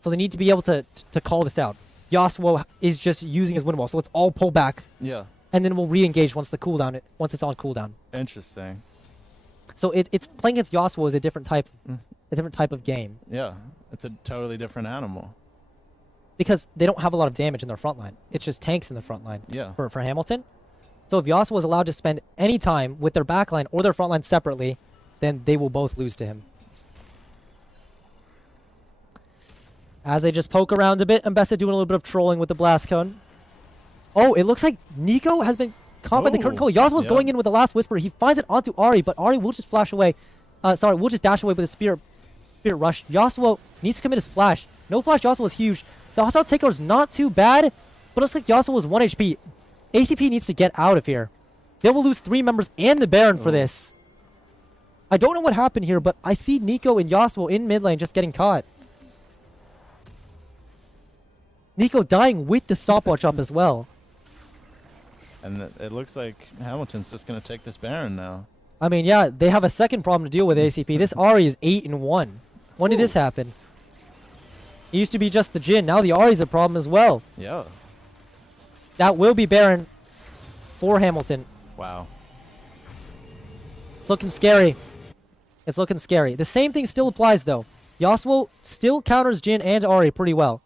So they need to be able to call this out. Yasuo is just using his wind wall, so let's all pull back. Yeah. And then we'll re-engage once it's on cooldown. Interesting. So it's playing against Yasuo is a different type of game. Yeah, it's a totally different animal. Because they don't have a lot of damage in their front line. It's just tanks in the front line. Yeah. For Hamilton. So if Yasuo is allowed to spend any time with their back line or their front line separately, then they will both lose to him. As they just poke around a bit, Mbessa doing a little bit of trolling with the blast cone. Oh, it looks like Nico has been caught by the curtain call. Yasuo's going in with the last whisper. He finds it onto Ahri, but Ahri will just flash away. Will just dash away with a spirit rush. Yasuo needs to commit his flash. No flash Yasuo is huge. The hostile takeover is not too bad, but it looks like Yasuo was 1 HP. ACP needs to get out of here. They will lose 3 members and the Baron for this. I don't know what happened here, but I see Nico and Yasuo in mid lane just getting caught. Nico dying with the stopwatch up as well. And it looks like Hamilton's just going to take this Baron now. I mean, yeah, they have a second problem to deal with ACP. This Ahri is 8-1. When did this happen? It used to be just the Jhin. Now the Ahri's a problem as well. Yeah. That will be Baron for Hamilton. Wow. It's looking scary. It's looking scary. The same thing still applies, though. Yasuo still counters Jhin and Ahri pretty well.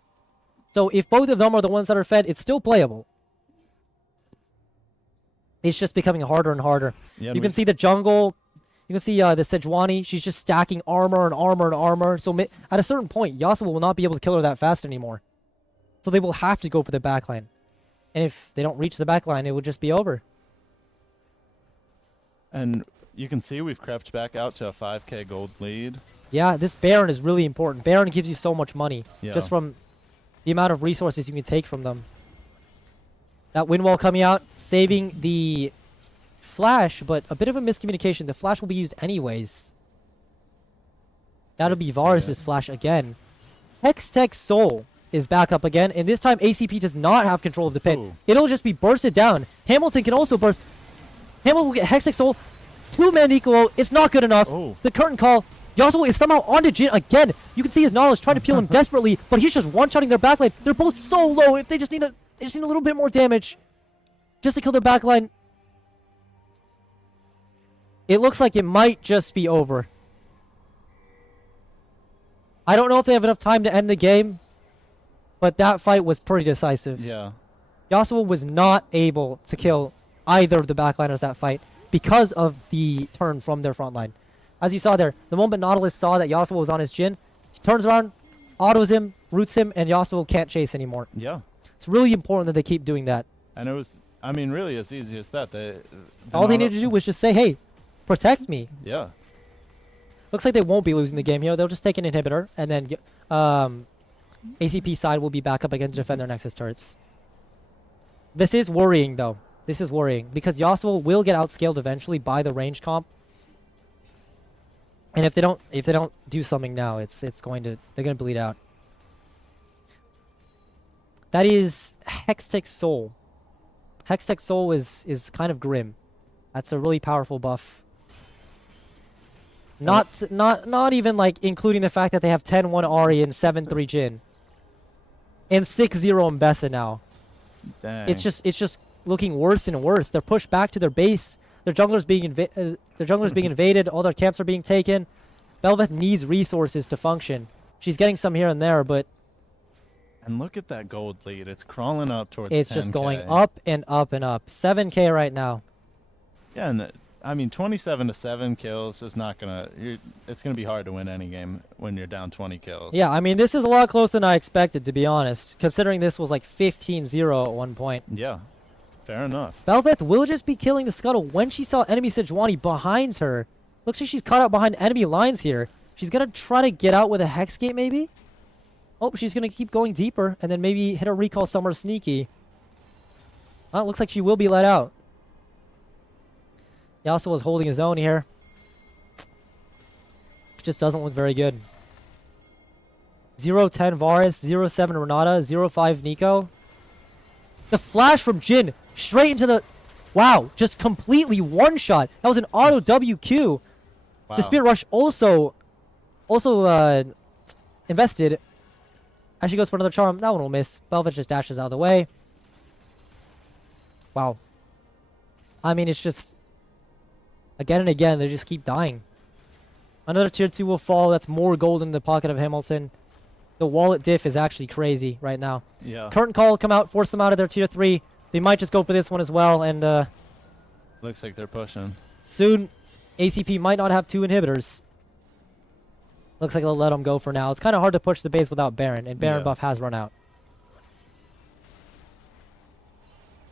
So if both of them are the ones that are fed, it's still playable. It's just becoming harder and harder. Yeah, you can see the jungle. You can see the Sejuani. She's just stacking armor and armor and armor. So at a certain point, Yasuo will not be able to kill her that fast anymore. So they will have to go for the backline. And if they don't reach the backline, it will just be over. And you can see we've crept back out to a 5k gold lead. Yeah, this Baron is really important. Baron gives you so much money. Yeah. Just from the amount of resources you can take from them. That wind wall coming out, saving the flash, but a bit of a miscommunication. The flash will be used anyways. That'll be Varus' flash again. Hextech Soul is back up again, and this time ACP does not have control of the pit. Ooh. It'll just be bursted down. Hamilton can also burst. Hamilton will get Hextech Soul. 2-man equal. It's not good enough. Oh. The curtain call. Yasuo is somehow onto Jhin again. You can see his knowledge trying to peel him desperately, but he's just one-shotting their backline. They're both so low. If they just need a little bit more damage just to kill their backline. It looks like it might just be over. I don't know if they have enough time to end the game, but that fight was pretty decisive. Yeah. Yasuo was not able to kill either of the backliners that fight because of the turn from their front line. As you saw there, the moment Nautilus saw that Yasuo was on his Jhin, he turns around, autos him, roots him, and Yasuo can't chase anymore. Yeah. It's really important that they keep doing that. And it was, I mean, really as easy as that. All they needed to do was just say, hey, protect me. Yeah. Looks like they won't be losing the game here. They'll just take an inhibitor, and then ACP side will be back up again to defend their Nexus turrets. This is worrying, though. This is worrying, because Yasuo will get outscaled eventually by the range comp. And if they don't do something now, they're gonna bleed out. That is Hextech Soul. Hextech Soul is kind of grim. That's a really powerful buff. Not even like including the fact that they have 10-1 Ahri and 7-3 Jhin. And 6-0 Mbessa now. Dang. It's just looking worse and worse. They're pushed back to their base. Their jungler's being invaded. All their camps are being taken. Belveth needs resources to function. She's getting some here and there, but and look at that gold lead. It's crawling up towards 10K. It's just going up and up and up. 7K right now. Yeah, and I mean 27-7 kills is not gonna. It's gonna be hard to win any game when you're down 20 kills. Yeah, I mean this is a lot closer than I expected, to be honest. Considering this was like 15-0 at one point. Yeah. Fair enough. Belveth will just be killing the Scuttle when she saw enemy Sejuani behind her. Looks like she's caught out behind enemy lines here. She's going to try to get out with a Hex Gate, maybe? Oh, she's going to keep going deeper and then maybe hit a recall somewhere sneaky. Well, it looks like she will be let out. Yasuo was holding his own here. Just doesn't look very good. 0-10 Varus, 0-7 Renata, 0-5 Nico. The flash from Jin straight into the... Wow, just completely one-shot. That was an auto WQ. Wow. The Spirit Rush also invested. As she goes for another charm. That one will miss. Belvich just dashes out of the way. Wow. I mean, it's just... Again and again, they just keep dying. Another tier 2 will fall. That's more gold in the pocket of Hamilton. The wallet diff is actually crazy right now. Yeah. Curtain call come out, force them out of their tier 3. They might just go for this one as well, and Looks like they're pushing. soon ACP might not have 2 inhibitors. Looks like they'll let them go for now. It's kind of hard to push the base without Baron, and Baron buff has run out.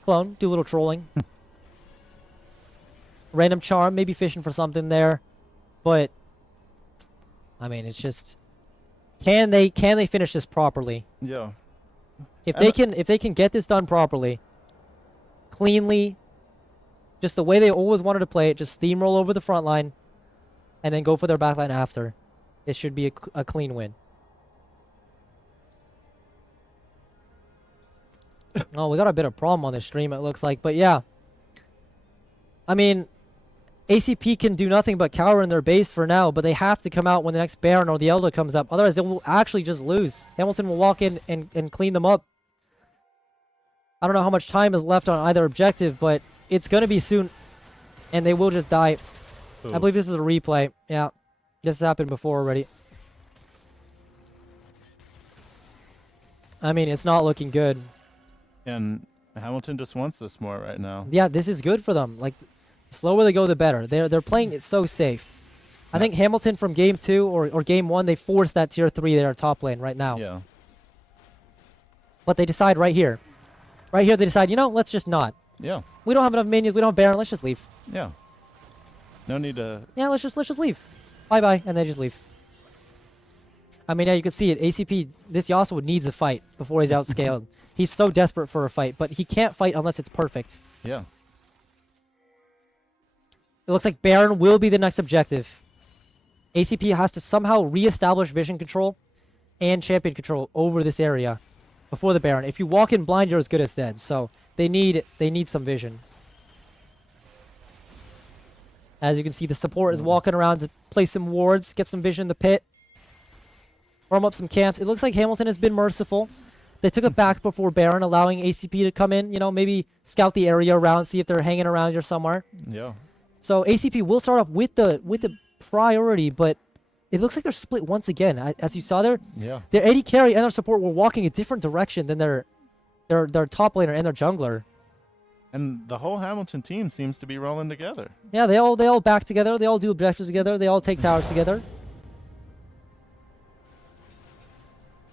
Clone, do a little trolling. Random charm, maybe fishing for something there, but I mean, it's just can they finish this properly? Yeah. If they can get this done properly, cleanly, just the way they always wanted to play it, just steamroll over the front line, and then go for their backline after. It should be a clean win. Oh, we got a bit of problem on this stream, it looks like, but yeah. I mean, ACP can do nothing but cower in their base for now, but they have to come out when the next Baron or the Elder comes up. Otherwise, they will actually just lose. Hamilton will walk in and clean them up. I don't know how much time is left on either objective, but it's going to be soon, and they will just die. Oof. I believe this is a replay. Yeah, this happened before already. I mean, it's not looking good. And Hamilton just wants this more right now. Yeah, this is good for them. Like, the slower they go, the better. They're playing it so safe. I think Hamilton from game 2 or game 1, they forced that tier 3 there top lane right now. Yeah. But they decide right here. Right here, they decide, you know, let's just not. Yeah. We don't have enough minions. We don't have Baron. Let's just leave. Yeah. No need to. Yeah, let's just leave. Bye-bye, and they just leave. I mean, yeah, you can see it. ACP, this Yasuo needs a fight before he's outscaled. He's so desperate for a fight, but he can't fight unless it's perfect. Yeah. It looks like Baron will be the next objective. ACP has to somehow re-establish vision control and champion control over this area before the Baron. If you walk in blind, you're as good as dead. So they need some vision. As you can see, the support is walking around to place some wards, get some vision in the pit, farm up some camps. It looks like Hamilton has been merciful. They took it back before Baron, allowing ACP to come in, you know, maybe scout the area around, see if they're hanging around here somewhere. Yeah. So ACP will start off with the priority, but it looks like they're split once again. As you saw there, yeah, their AD carry and their support were walking a different direction than their top laner and their jungler. And the whole Hamilton team seems to be rolling together. Yeah, they all back together. They all do objectives together. They all take towers together.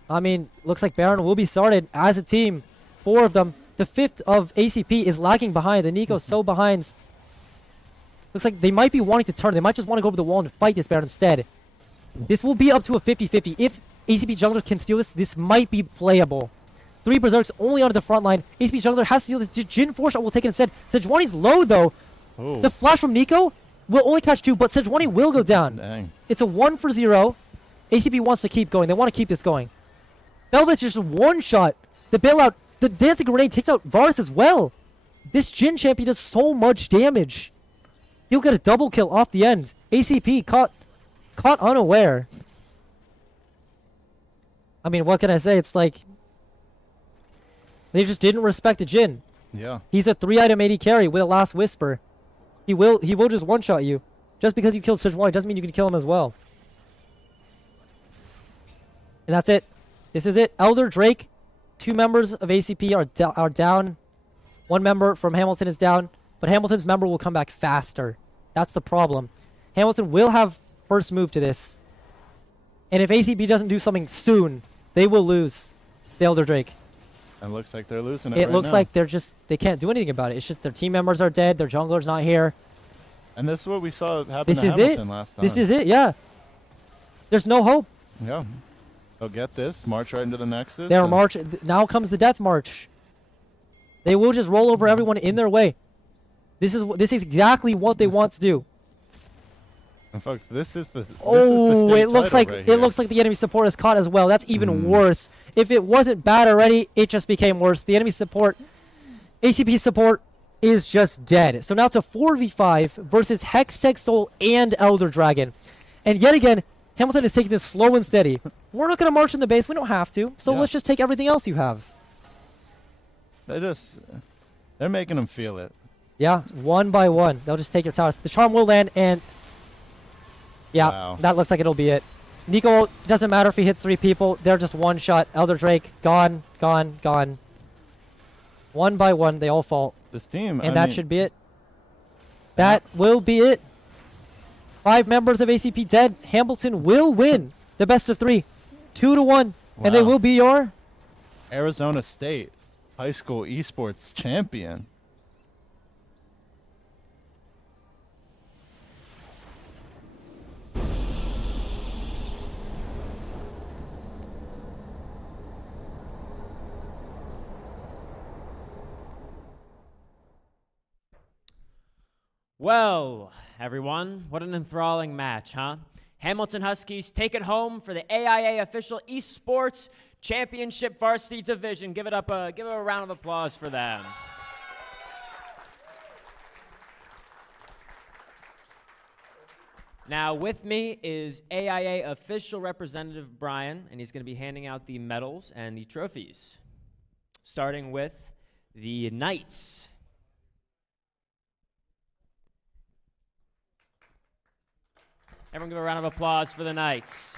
I mean, looks like Baron will be started as a team. 4 of them. The 5th of ACP is lagging behind. The Nico's so behind. Looks like they might be wanting to turn. They might just want to go over the wall and fight this Baron instead. This will be up to a 50-50. If ACP jungler can steal this, this might be playable. 3 Berserks only onto the front line. ACP jungler has to steal this. Jin 4-shot will take it instead. Sejuani's low, though. Oh. The flash from Nico will only catch 2, but Sejuani will go down. Dang. It's a 1-for-0. ACP wants to keep going. They want to keep this going. Velvet's just one-shot. The bailout, the dancing grenade takes out Varus as well. This Jin champion does so much damage. He'll get a double kill off the end. ACP caught unaware. I mean, what can I say? It's like they just didn't respect the Jin. Yeah. He's a 3-item AD carry with a last whisper. He will just one-shot you. Just because you killed Sejuani doesn't mean you can kill him as well. And that's it. This is it. Elder, Drake, 2 members of ACP are down. 1 member from Hamilton is down, but Hamilton's member will come back faster. That's the problem. Hamilton will have first move to this. And if ACP doesn't do something soon, they will lose the Elder Drake. It looks like they're losing it. It right looks now. like they can't do anything about it. It's just their team members are dead, their jungler's not here. And this is what we saw happen This to is Hamilton it. last time. This is it, yeah. There's no hope. Yeah. They'll get this, march right into the Nexus. They're and- march. Now comes the death march. They will just roll over everyone in their way. This is exactly what they want to do. And folks, this is the Oh, state it looks title like right it here. looks like the enemy support is caught as well. That's even worse. If it wasn't bad already, it just became worse. The enemy support, ACP support, is just dead. So now it's a 4v5 versus Hextech Soul and Elder Dragon. And yet again, Hamilton is taking this slow and steady. We're not going to march in the base. We don't have to. So let's just take everything else you have. They're making them feel it. Yeah, one by one. They'll just take your towers. The charm will land, and yeah, that looks like it'll be it. Nico, doesn't matter if he hits 3 people. They're just one shot. Elder Drake, gone, gone, gone. One by one, they all fall. This team, and that should be it. That will be it. 5 members of ACP dead. Hamilton will win the best of 3, 2-1, and they will be your Arizona State High School Esports champion. Well, everyone, what an enthralling match, huh? Hamilton Huskies take it home for the AIA official Esports Championship Varsity Division. Give it a round of applause for them. Now, with me is AIA official representative Brian, and he's going to be handing out the medals and the trophies. Starting with the Knights. Everyone give a round of applause for the Knights.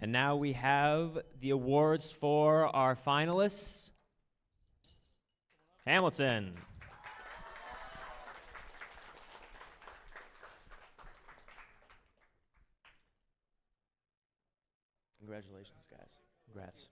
And now we have the awards for our finalists. Hamilton. Congratulations, guys. Congrats.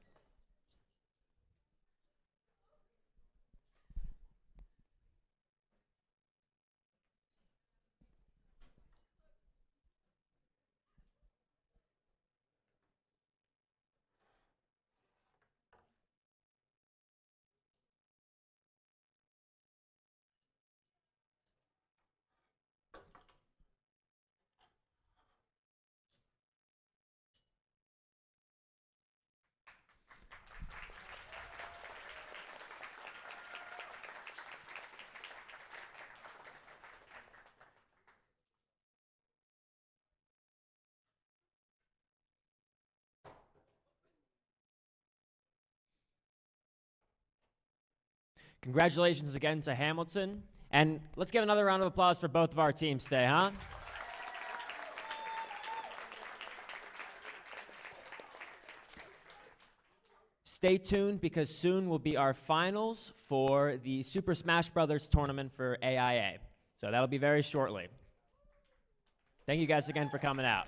Congratulations again to Hamilton. And let's give another round of applause for both of our teams today, huh? Stay tuned because soon will be our finals for the Super Smash Brothers tournament for AIA. So that'll be very shortly. Thank you guys again for coming out.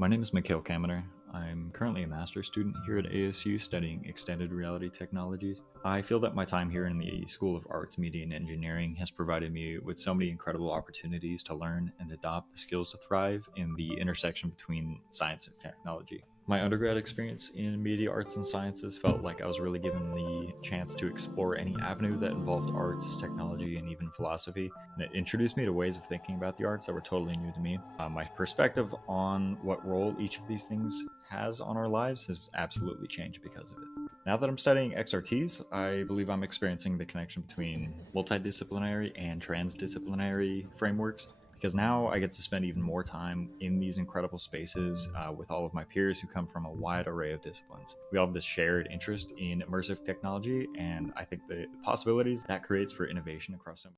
My name is Mikhail Kamener. I'm currently a master's student here at ASU studying extended reality technologies. I feel that my time here in the School of Arts, Media, and Engineering has provided me with so many incredible opportunities to learn and adopt the skills to thrive in the intersection between science and technology. My undergrad experience in media arts and sciences felt like I was really given the chance to explore any avenue that involved arts, technology, and even philosophy. And it introduced me to ways of thinking about the arts that were totally new to me. My perspective on what role each of these things has on our lives has absolutely changed because of it. Now that I'm studying XRTs, I believe I'm experiencing the connection between multidisciplinary and transdisciplinary frameworks, because now I get to spend even more time in these incredible spaces with all of my peers who come from a wide array of disciplines. We all have this shared interest in immersive technology, and I think the possibilities that creates for innovation across so many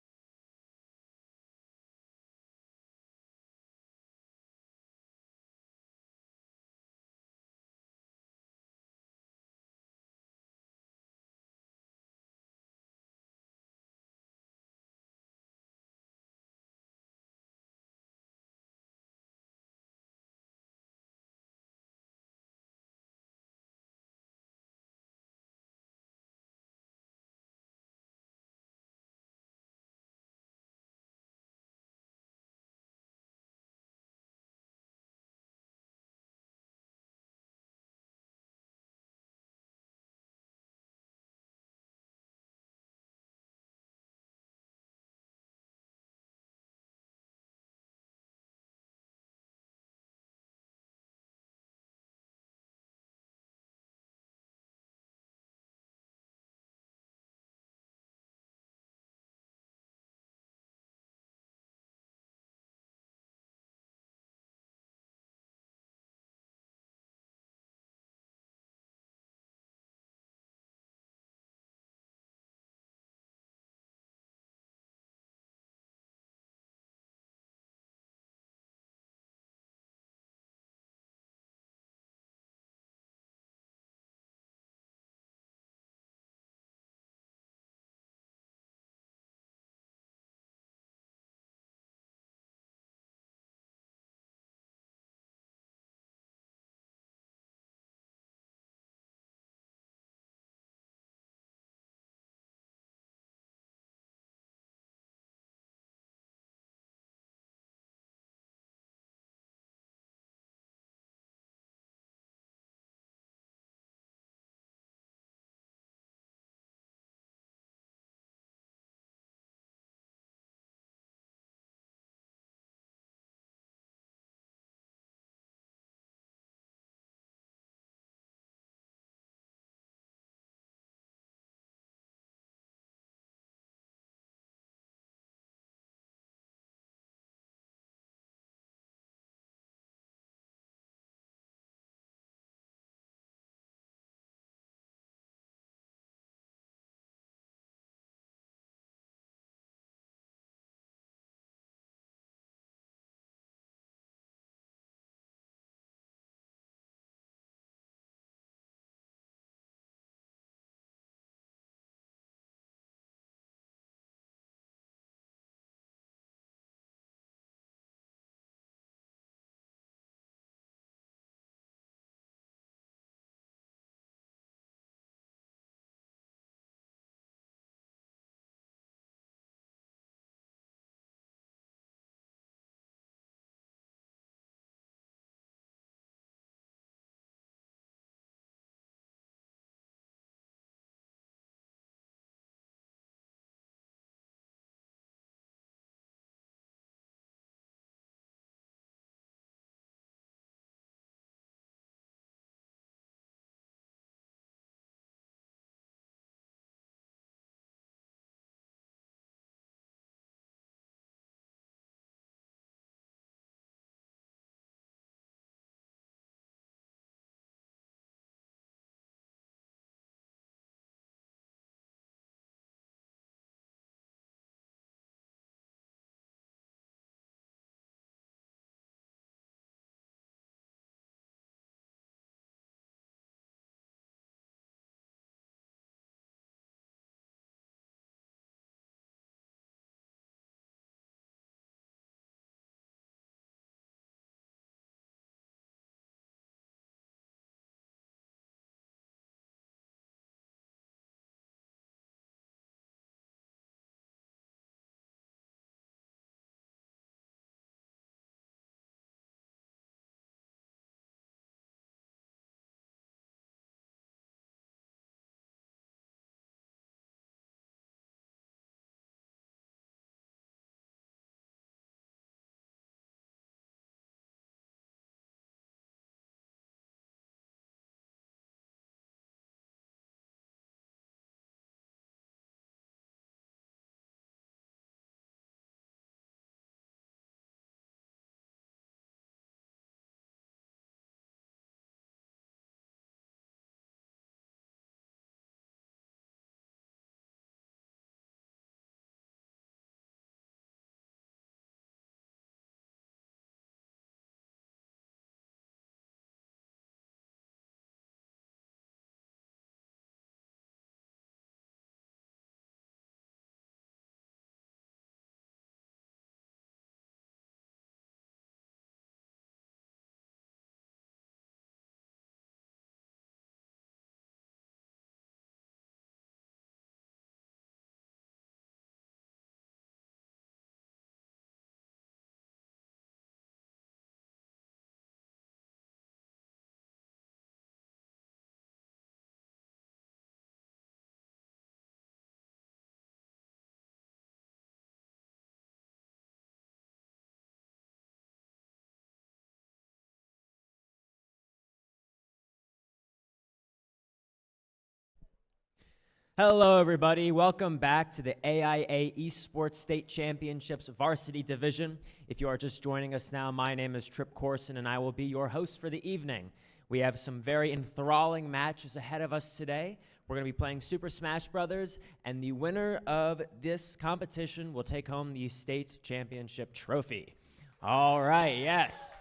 Hello, everybody. Welcome back to the AIA Esports State Championships Varsity Division. If you are just joining us now, my name is Trip Corson, and I will be your host for the evening. We have some very enthralling matches ahead of us today. We're going to be playing Super Smash Brothers, and the winner of this competition will take home the state championship trophy. All right, yes.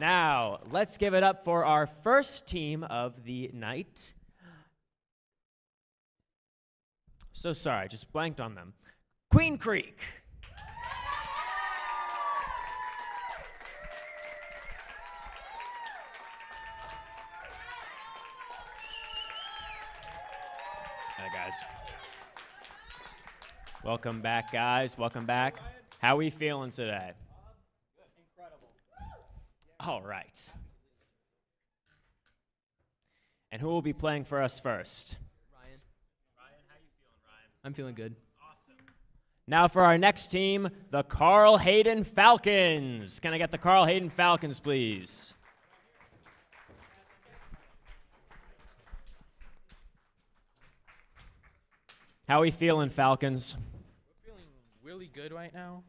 Now, let's give it up for our first team of the night. So sorry, I just blanked on them. Queen Creek. Hi, guys. Welcome back, guys. Welcome back. How are we feeling today? Incredible. All right. And who will be playing for us first? Ryan, how you feeling, Ryan? I'm feeling good. Awesome. Now for our next team, the Carl Hayden Falcons. Can I get the Carl Hayden Falcons, please? How are we feeling, Falcons? We're feeling really good right now.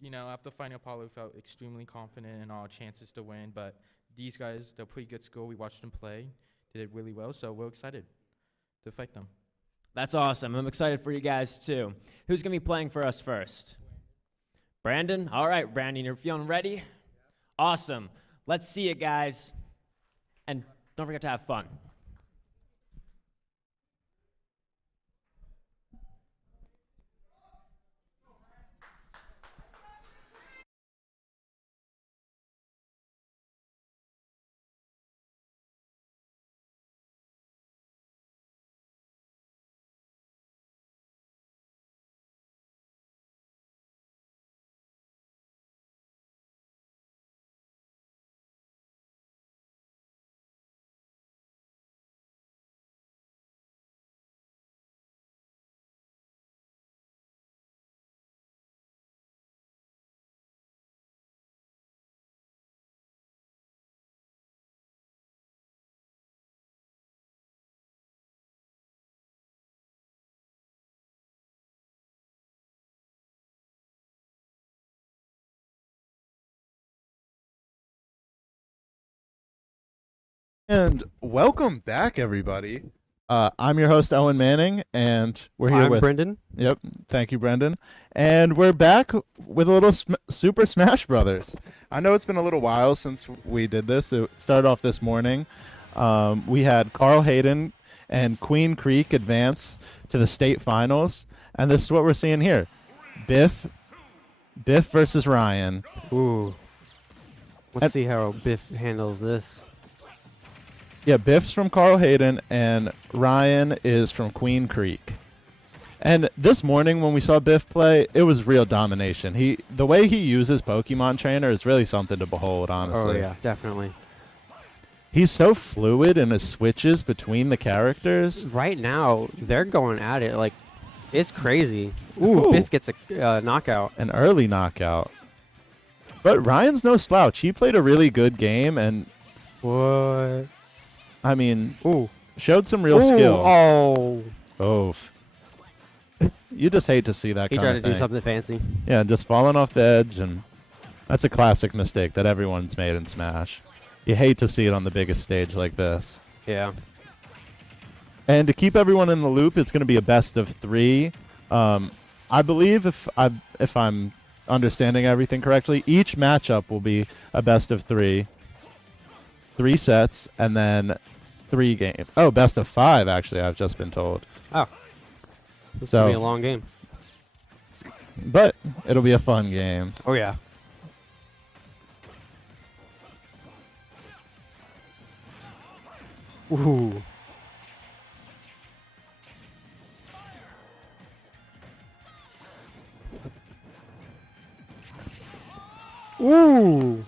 You know, after fighting Apollo, we felt extremely confident in our chances to win, but these guys, they're pretty good school. We watched them play. They did really well, so we're excited to fight them. That's awesome. I'm excited for you guys, too. Who's going to be playing for us first? Brandon? All right, Brandon, you're feeling ready? Awesome. Let's see it, guys. And don't forget to have fun. And welcome back, everybody. I'm your host, Owen Manning, and we're here with Brendan. Yep, thank you, Brendan. And we're back with a little Super Smash Brothers. I know it's been a little while since we did this. It started off this morning. We had Carl Hayden and Queen Creek advance to the state finals, and this is what we're seeing here: Biff versus Ryan. Ooh. Let's see how Biff handles this. Yeah, Biff's from Carl Hayden, and Ryan is from Queen Creek. And this morning when we saw Biff play, it was real domination. The way he uses Pokemon Trainer is really something to behold, honestly. Oh, yeah, definitely. He's so fluid in his switches between the characters. Right now, they're going at it. Like, it's crazy. Ooh, Biff gets a knockout. An early knockout. But Ryan's no slouch. He played a really good game, and what? I mean, showed some real skill. Oh. You just hate to see that He kind tried of to thing. do something fancy. Yeah, just falling off the edge, and that's a classic mistake that everyone's made in Smash. You hate to see it on the biggest stage like this. Yeah. And to keep everyone in the loop, it's going to be a best of 3. I believe if I'm understanding everything correctly, each matchup will be a best of 3. 3 sets, and then 3 games. Oh, best of 5, actually, I've just been told. Oh. This will be a long game. But it'll be a fun game. Oh, yeah. Ooh. Ooh.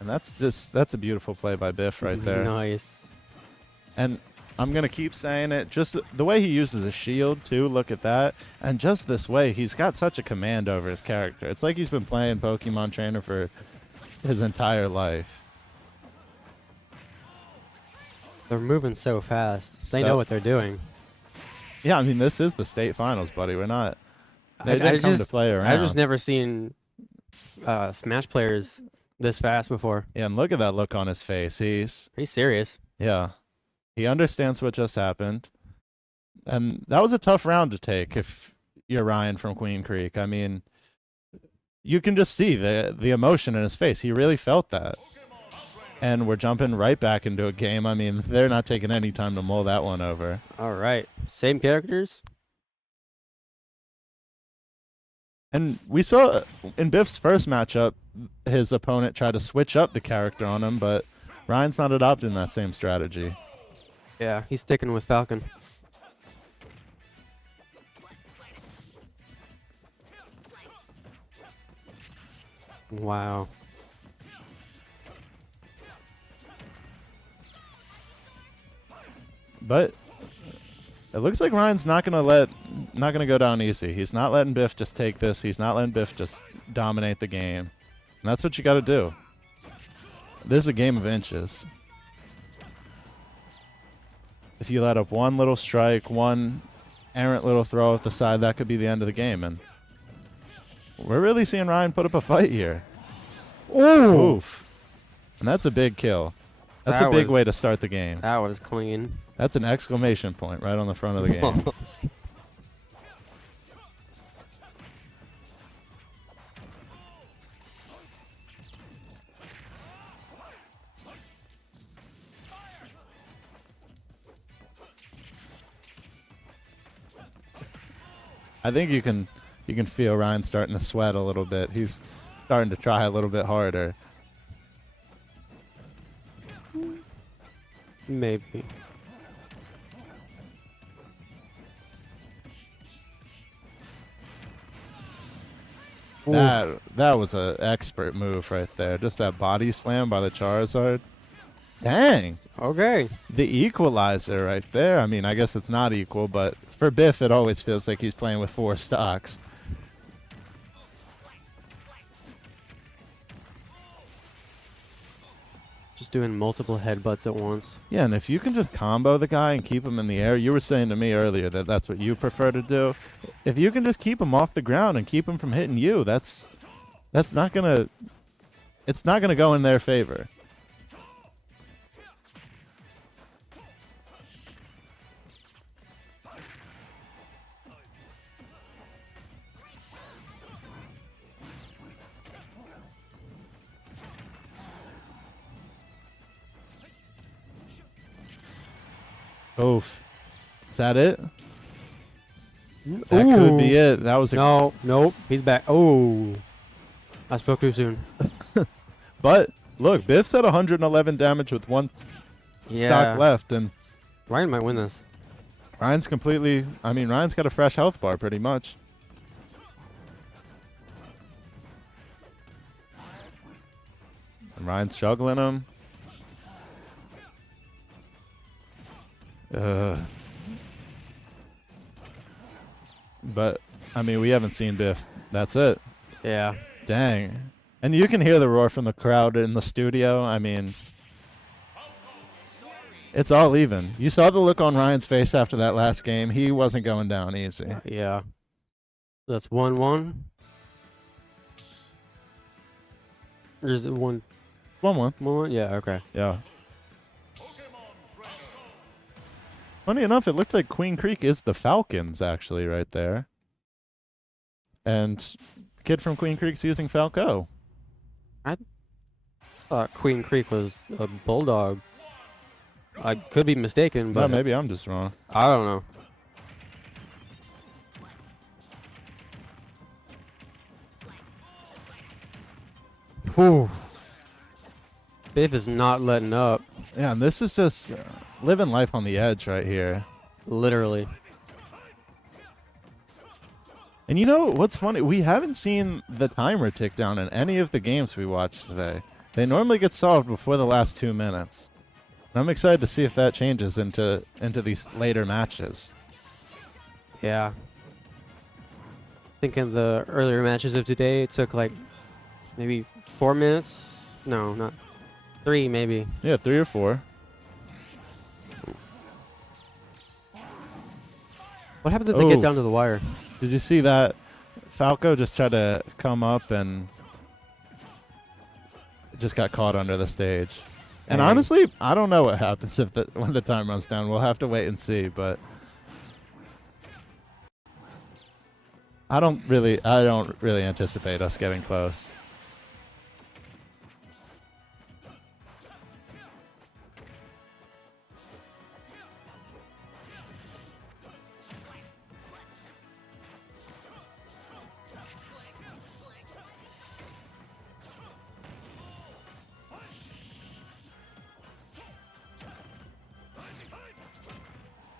And that's a beautiful play by Biff right there. Nice. And I'm going to keep saying it. Just the way he uses a shield, too. Look at that. And just this way, he's got such a command over his character. It's like he's been playing Pokemon Trainer for his entire life. They're moving so fast. They So- know what they're doing. Yeah, I mean, this is the state finals, buddy. We're not. They I didn't come to just, play around. I've just never seen Smash players this fast before. Yeah, and look at that look on his face. He's serious. Yeah. He understands what just happened. And that was a tough round to take if you're Ryan from Queen Creek. I mean, you can just see the emotion in his face. He really felt that. And we're jumping right back into a game. I mean, they're not taking any time to mull that one over. All right. Same characters? And we saw in Biff's first matchup, his opponent tried to switch up the character on him, but Ryan's not adopting that same strategy. Yeah, he's sticking with Falcon. Wow. But it looks like Ryan's not gonna go down easy. He's not letting Biff just take this. He's not letting Biff just dominate the game. And that's what you got to do. This is a game of inches. If you let up one little strike, one errant little throw at the side, that could be the end of the game. And we're really seeing Ryan put up a fight here. Ooh. Oof. And that's a big kill. That's That a big was- way to start the game. That was clean. That's an exclamation point right on the front of the game. I think you can feel Ryan starting to sweat a little bit. He's starting to try a little bit harder. Maybe. That was an expert move right there. Just that body slam by the Charizard. Dang. Okay. The equalizer right there. I mean, I guess it's not equal, but for Biff, it always feels like he's playing with 4 stocks. Just doing multiple headbutts at once. Yeah, and if you can just combo the guy and keep him in the air, you were saying to me earlier that that's what you prefer to do. If you can just keep him off the ground and keep him from hitting you, it's not gonna go in their favor. Oof. Is that it? That could be it. That was a nope. He's back. Oh, I spoke too soon. But look, Biff's at 111 damage with 1 stock left, and Ryan might win this. Ryan's completely. I mean, Ryan's got a fresh health bar pretty much. And Ryan's juggling him. But I mean, we haven't seen Biff. That's it. Yeah. Dang. And you can hear the roar from the crowd in the studio. I mean, it's all even. You saw the look on Ryan's face after that last game. He wasn't going down easy. Yeah. That's 1-1. Or is it 1? 1-1. 1-1? Yeah. Okay. Yeah. Funny enough, it looked like Queen Creek is the Falcons actually right there. And the kid from Queen Creek's using Falco. I thought Queen Creek was a Bulldog. I could be mistaken, but Well, maybe I'm just wrong. I don't know. Whew. Biff is not letting up. Yeah, and this is just living life on the edge right here. Literally. And you know what's funny? We haven't seen the timer tick down in any of the games we watched today. They normally get solved before the last 2 minutes. And I'm excited to see if that changes into these later matches. Yeah. I think in the earlier matches of today, it took like maybe 4 minutes. No, not 3 maybe. Yeah, 3 or 4. What happens if they get down to the wire? Did you see that? Falco just tried to come up and just got caught under the stage. And honestly, I don't know what happens if when the time runs down. We'll have to wait and see, but I don't really anticipate us getting close.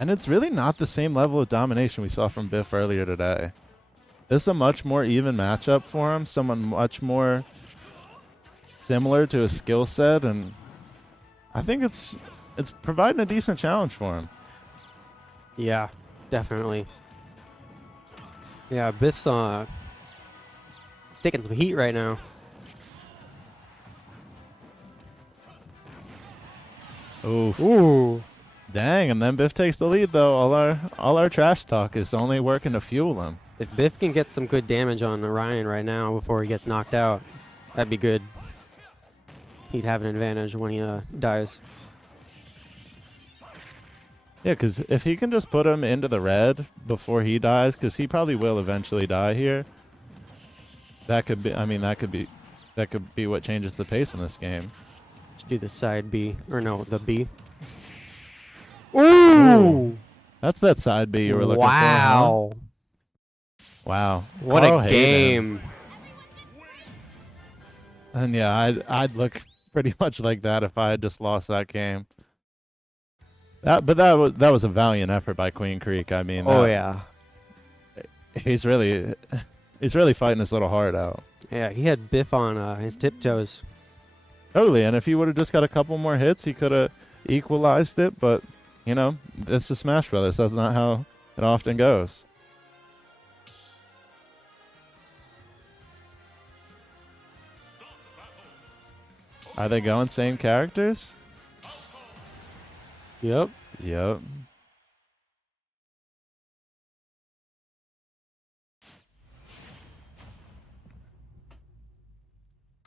And it's really not the same level of domination we saw from Biff earlier today. This is a much more even matchup for him. Someone much more similar to his skill set, and I think it's providing a decent challenge for him. Yeah, definitely. Yeah, Biff's taking some heat right now. Oof. Ooh. Dang, and then Biff takes the lead though. All our trash talk is only working to fuel him. If Biff can get some good damage on Orion right now before he gets knocked out, that'd be good. He'd have an advantage when he dies. Yeah, because if he can just put him into the red before he dies, because he probably will eventually die here. That could be. I mean, that could be what changes the pace in this game. Let's do the side B, or no, the B. Ooh! That's that side B you were looking wow. for. Huh? Wow. What Carl a Hayden. game. And yeah, I'd look pretty much like that if I had just lost that game. But that was a valiant effort by Queen Creek. I mean, yeah. He's really fighting his little heart out. Yeah, he had Biff on his tiptoes. Totally, and if he would have just got a couple more hits, he could have equalized it, but you know, this is Smash Brothers. That's not how it often goes. Are they going same characters? Yep. Yep.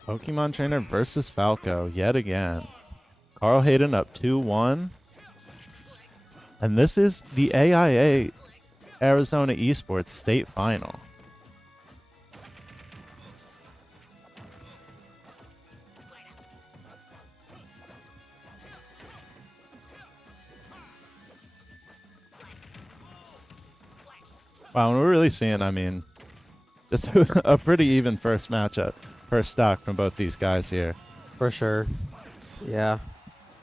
Pokemon Trainer versus Falco yet again. Carl Hayden up 2-1. And this is the AIA Arizona Esports State Final. Wow, and we're really seeing, I mean, just a pretty even first matchup, first stock from both these guys here. For sure. Yeah.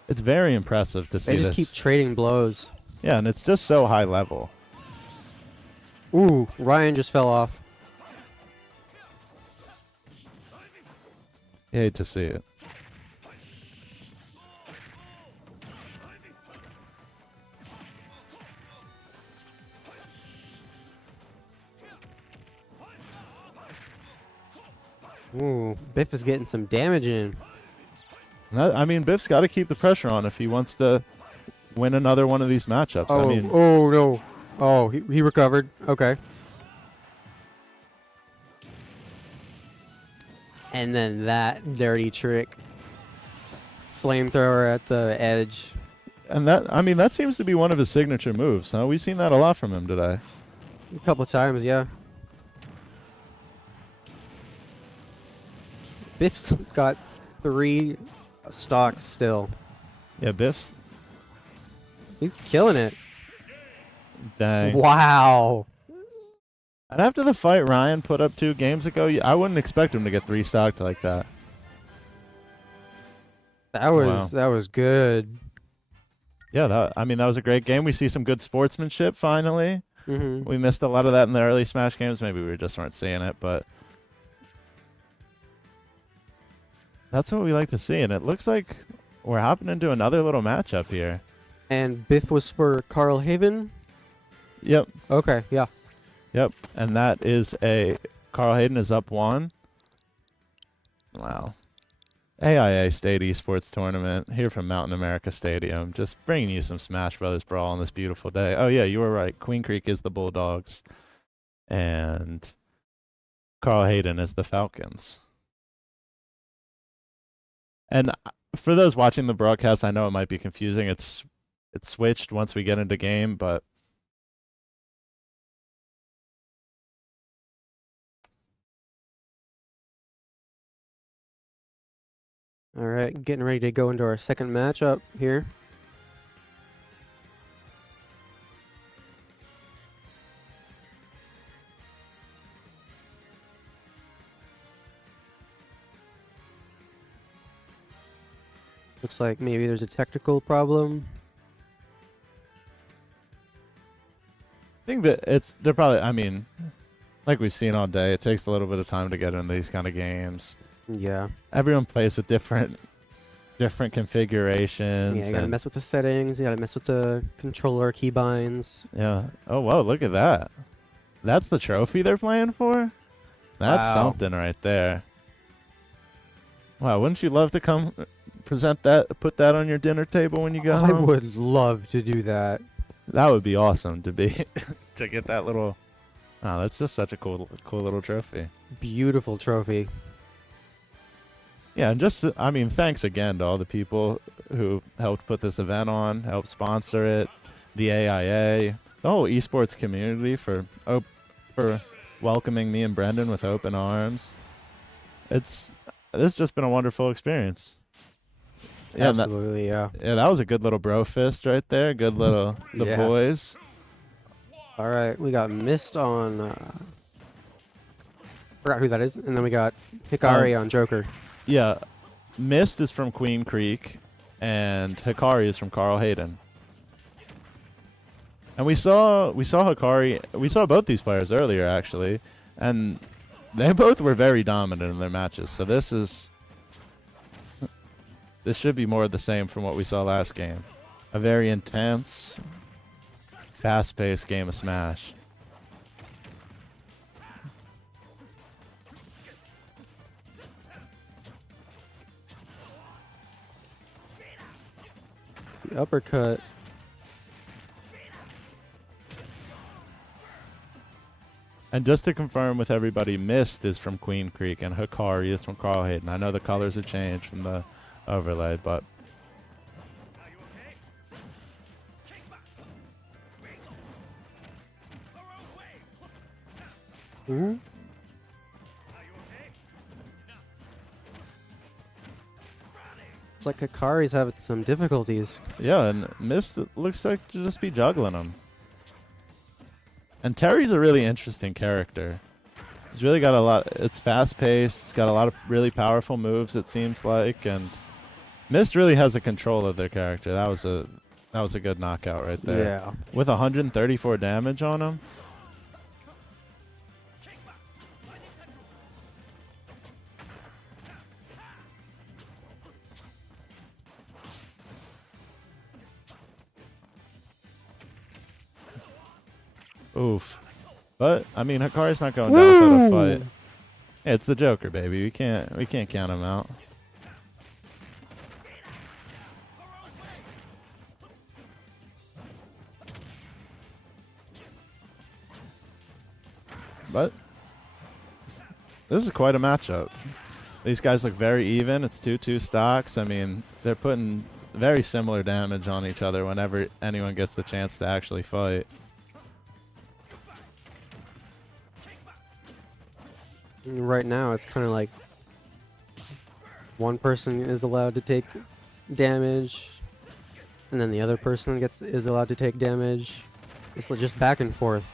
It's very impressive to see this. They just keep trading blows. Yeah, and it's just so high level. Ooh, Ryan just fell off. You hate to see it. Ooh, Biff is getting some damage in. I mean, Biff's got to keep the pressure on if he wants to win another one of these matchups. Oh, I mean, oh no. Oh, he recovered. Okay. And then that dirty trick. Flamethrower at the edge. and that seems to be one of his signature moves, huh? We've seen that a lot from him today. A couple of times, yeah. Biff's got 3 stocks still. Yeah, Biff's. He's killing it. Dang. Wow. And after the fight Ryan put up 2 games ago, I wouldn't expect him to get 3 stocked like that. That was good. Yeah, that was a great game. We see some good sportsmanship finally. Mm-hmm. We missed a lot of that in the early Smash games. Maybe we just weren't seeing it, but that's what we like to see. And it looks like we're hopping into another little matchup here. And Biff was for Carl Hayden? Yep. Okay, yeah. Yep. And that is Carl Hayden is up 1. Wow. AIA State Esports Tournament here from Mountain America Stadium. Just bringing you some Smash Brothers Brawl on this beautiful day. Oh yeah, you were right. Queen Creek is the Bulldogs, and Carl Hayden is the Falcons. And for those watching the broadcast, I know it might be confusing. It's switched once we get into game, but All right, getting ready to go into our second matchup here. Looks like maybe there's a technical problem. I think that they're probably, I mean, like we've seen all day, it takes a little bit of time to get into these kind of games. Yeah. Everyone plays with different configurations. Yeah, you gotta mess with the settings, you gotta mess with the controller keybinds. Yeah. Oh, wow, look at that. That's the trophy they're playing for? That's Wow. something right there. Wow, wouldn't you love to come present that, put that on your dinner table when you go I home? would love to do that. That would be awesome to be to get that little. Oh, that's just such a cool little trophy. Beautiful trophy. Yeah, and just I mean, thanks again to all the people who helped put this event on, helped sponsor it, the AIA, the whole esports community for welcoming me and Brendan with open arms. This has just been a wonderful experience. Yeah, Absolutely, yeah. Yeah, that was a good little bro fist right there. Good little the Yeah. boys. All right, we got Mist on. Forgot who that is, and then we got Hikari on Joker. Yeah, Mist is from Queen Creek, and Hikari is from Carl Hayden. And we saw Hikari. We saw both these players earlier actually, and they both were very dominant in their matches. So this should be more of the same from what we saw last game. A very intense, fast-paced game of Smash. The uppercut. And just to confirm with everybody, Mist is from Queen Creek and Hikari is from Carl Hayden. I know the colors have changed from the overlay, but It's like Hikari's having some difficulties. yeah, and Mist looks like to just be juggling them. And Terry's a really interesting character. He's really got a lot. It's fast-paced. It's got a lot of really powerful moves, it seems like, and Mist really has a control of their character. That was a good knockout right there. Yeah. With 134 damage on him. Oof. But I mean, Hikari's not going down without a fight. Yeah, it's the Joker, baby. We can't count him out. But this is quite a matchup. These guys look very even. It's 2-2 stocks. I mean, they're putting very similar damage on each other whenever anyone gets the chance to actually fight. Right now, it's kind of like one person is allowed to take damage, and then the other person is allowed to take damage. It's like just back and forth.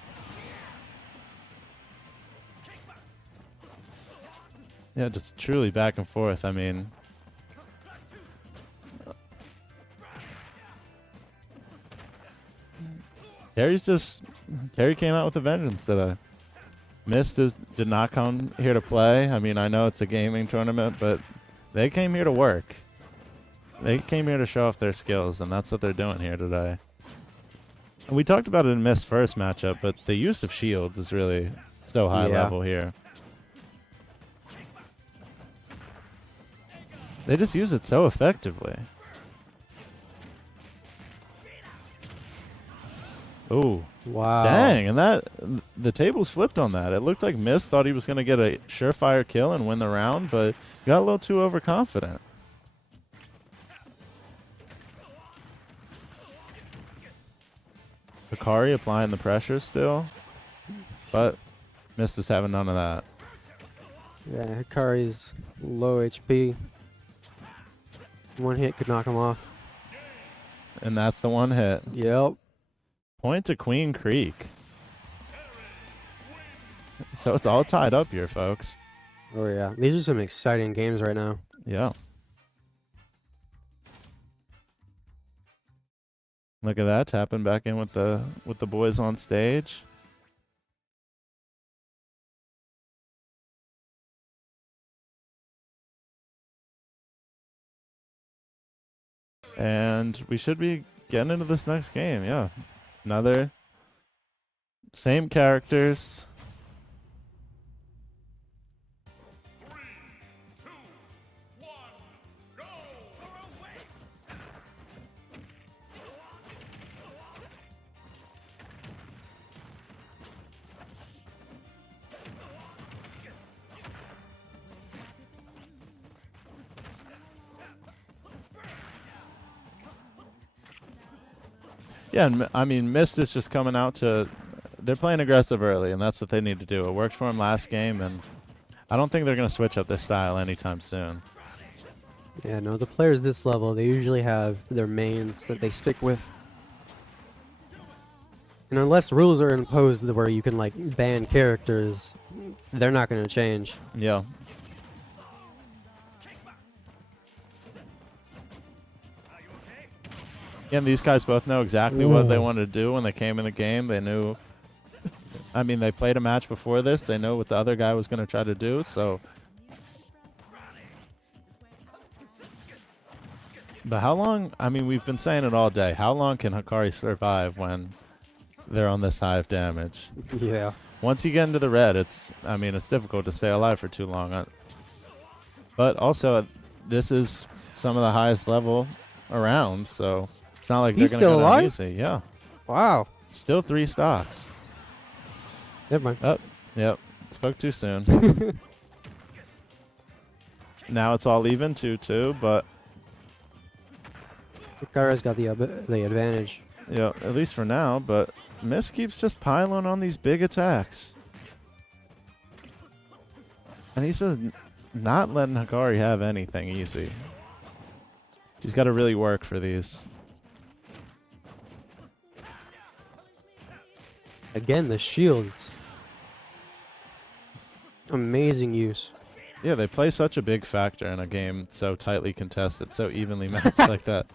Yeah, just truly back and forth. I mean, Terry came out with a vengeance today. Mist did not come here to play. I mean, I know it's a gaming tournament, but they came here to work. They came here to show off their skills, and that's what they're doing here today. And we talked about it in Mist's first matchup, but the use of shields is really so high level here. They just use it so effectively. Oh. Wow. Dang, and the tables flipped on that. It looked like Mist thought he was going to get a surefire kill and win the round, but got a little too overconfident. Hikari applying the pressure still, but Mist is having none of that. Yeah, Hikari's low HP. One hit could knock him off. And that's the one hit. Yep. Point to Queen Creek. So it's all tied up here, folks. Oh yeah, these are some exciting games right now. Yeah. Look at that, tapping back in with the boys on stage. And we should be getting into this next game, yeah. Another same characters. Yeah, and I mean, Mist is just coming out to... They're playing aggressive early, and that's what they need to do. It worked for them last game, and I don't think they're going to switch up their style anytime soon. Yeah, no, the players this level, they usually have their mains that they stick with. And unless rules are imposed where you can, like, ban characters, they're not going to change. Yeah. And these guys both know exactly what they wanted to do when they came in the game. They knew, I mean, they played a match before this. They know what the other guy was going to try to do, so. But how long, I mean, we've been saying it all day. How long can Hikari survive when they're on this high of damage? Yeah. Once you get into the red, it's difficult to stay alive for too long. But also, this is some of the highest level around, so. It's not like He's they're still going to go down alive? easy. Yeah. Wow. Still 3 stocks. Never mind. Oh, yep. Spoke too soon. Now it's all even 2-2, but Hikari's got the advantage. yeah, at least for now. But Mist keeps just piling on these big attacks, and he's just not letting Hikari have anything easy. He's got to really work for these. Again, the shields. Amazing use. Yeah, they play such a big factor in a game so tightly contested, so evenly matched like that.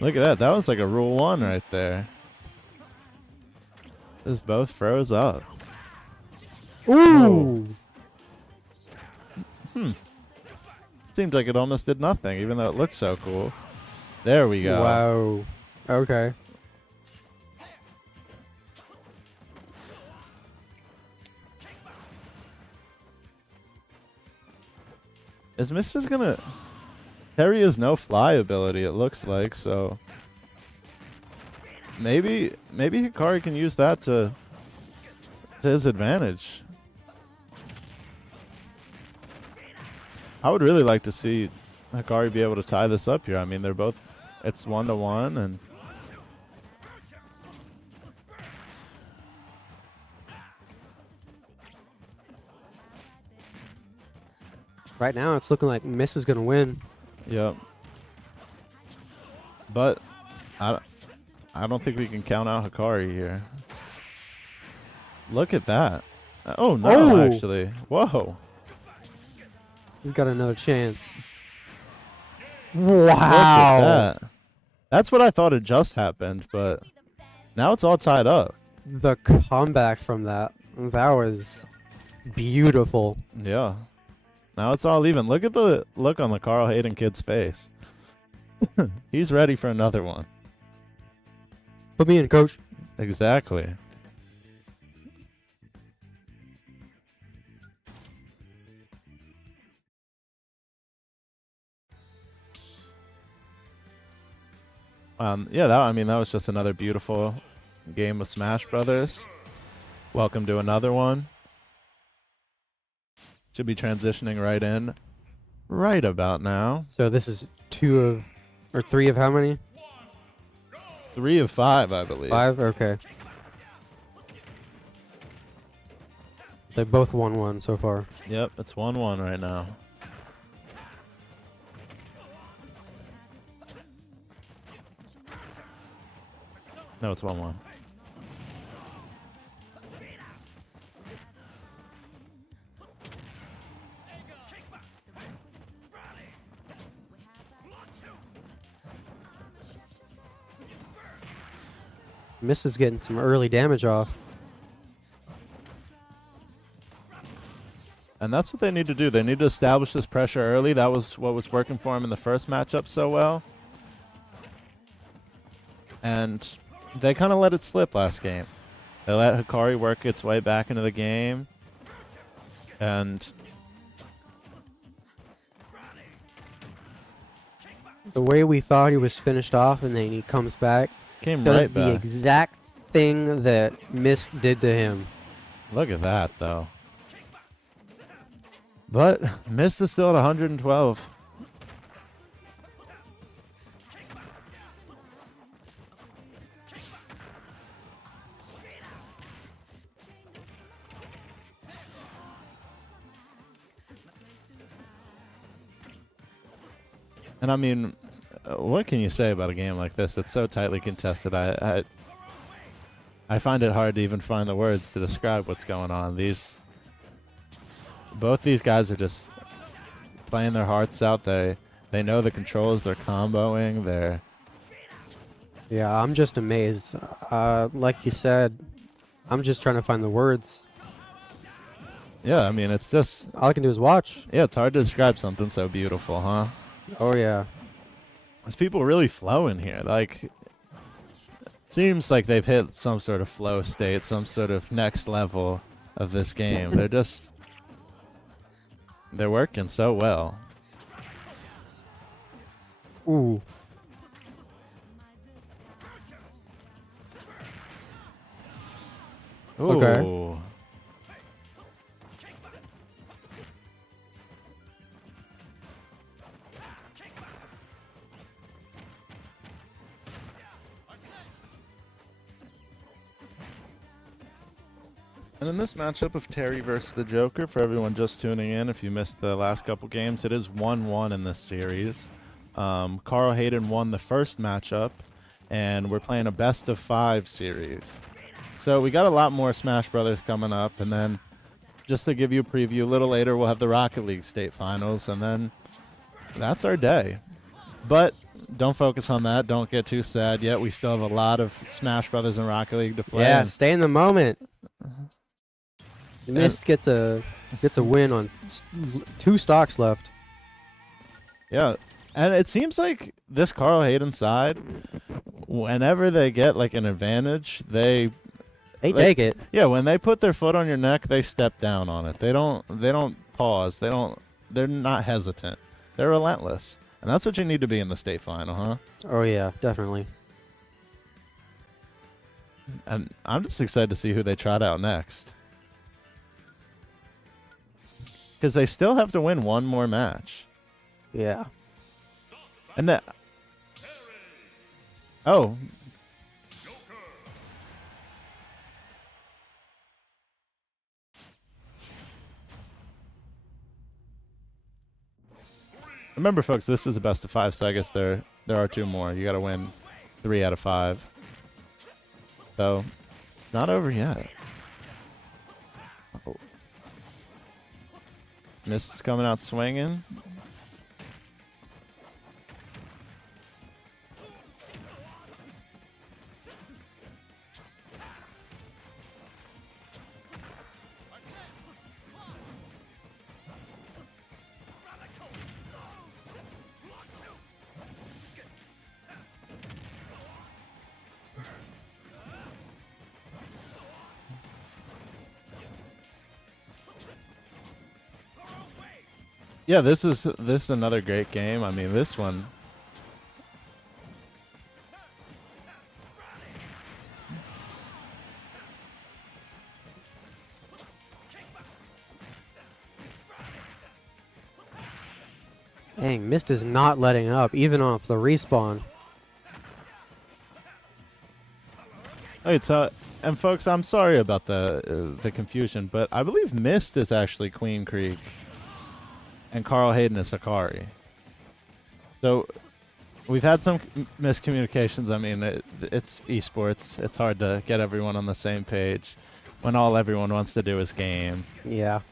Look at that. That was like a rule 1 right there. This both froze up. Ooh! Seemed like it almost did nothing, even though it looked so cool. There we go. Wow. Okay. Is Mist just gonna... Harry has no fly ability, it looks like, so... Maybe Hikari can use that to his advantage. I would really like to see Hikari be able to tie this up here. I mean, they're both... It's 1-1, and... Right now, it's looking like Mist is going to win. Yep. But I don't think we can count out Hikari here. Look at that. Oh, no, actually. Whoa. He's got another chance. Wow. Look at that. That's what I thought had just happened, but now it's all tied up. The comeback from that was beautiful. Yeah. Now it's all even. Look at the look on the Carl Hayden kid's face. He's ready for another one. Put me in, coach. Exactly. Yeah, that was just another beautiful game of Smash Brothers. Welcome to another one. Should be transitioning right in right about now. So this is 2 of, or 3 of how many? 3 of 5, I believe. 5? Okay. They both 1-1 so far. Yep, it's 1-1 right now. No, it's 1-1. Miss is getting some early damage off. And that's what they need to do. They need to establish this pressure early. That was what was working for him in the first matchup so well. And they kind of let it slip last game. They let Hikari work its way back into the game. And the way we thought he was finished off and then he comes back, came does right the back. exact thing that Mist did to him. Look at that, though. But Mist is still at 112. And I mean, what can you say about a game like this? It's so tightly contested. I find it hard to even find the words to describe what's going on. Both these guys are just playing their hearts out. They know the controls. They're comboing. Yeah, I'm just amazed. Like you said, I'm just trying to find the words. Yeah, I mean, it's just all I can do is watch. Yeah, it's hard to describe something so beautiful, huh? Oh yeah. There's people really flowing here. Like, it seems like they've hit some sort of flow state, some sort of next level of this game. They're working so well. Ooh. Okay. Ooh. And in this matchup of Terry versus the Joker, for everyone just tuning in, if you missed the last couple games, it is 1-1 in this series. Carl Hayden won the first matchup, and we're playing a best-of-5 series. So we got a lot more Smash Brothers coming up, and then just to give you a preview, a little later we'll have the Rocket League State Finals, and then that's our day. But don't focus on that. Don't get too sad yet. We still have a lot of Smash Brothers and Rocket League to play. Yeah, stay in the moment. Mist gets a win on 2 stocks left. Yeah, and it seems like this Carl Hayden side, whenever they get like an advantage, they take it. Yeah, when they put their foot on your neck, they step down on it. They don't pause. They're not hesitant. They're relentless. And that's what you need to be in the state final, huh? Oh yeah, definitely. And I'm just excited to see who they trot out next. Because they still have to win one more match. Yeah. And that... Oh. Remember, folks, this is a best of 5, so I guess there are 2 more. You got to win 3 out of 5. So, it's not over yet. Oh. Mist is coming out swinging. Yeah, this is another great game. I mean, this one Dang, Mist is not letting up, even off the respawn. Alright, so, and folks, I'm sorry about the confusion, but I believe Mist is actually Queen Creek, and Carl Hayden is Hikari. So, we've had some miscommunications. I mean, it's esports. It's hard to get everyone on the same page when all everyone wants to do is game. Yeah.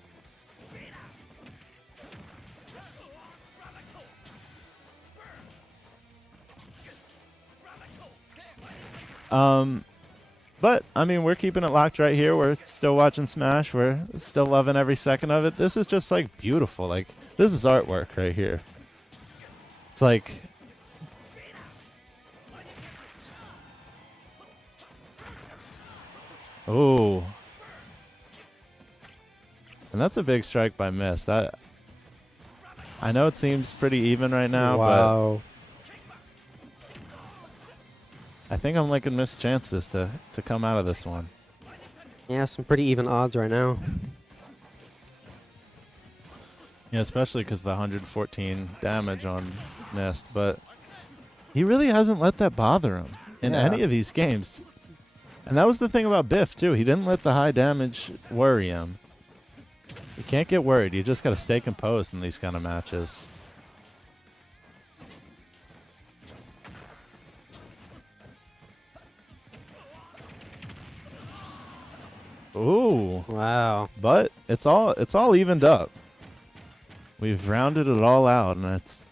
But, I mean, we're keeping it locked right here. We're still watching Smash. We're still loving every second of it. This is just, like, beautiful. Like, this is artwork right here. It's like... Oh. And that's a big strike by Mist. I know it seems pretty even right now, wow. but I think I'm liking Mist's chances to come out of this one. Yeah, some pretty even odds right now. Yeah, especially because the 114 damage on Mist, but he really hasn't let that bother him in any of these games. And that was the thing about Biff, too. He didn't let the high damage worry him. You can't get worried. You just got to stay composed in these kind of matches. Ooh. Wow. But it's all evened up. We've rounded it all out, and it's...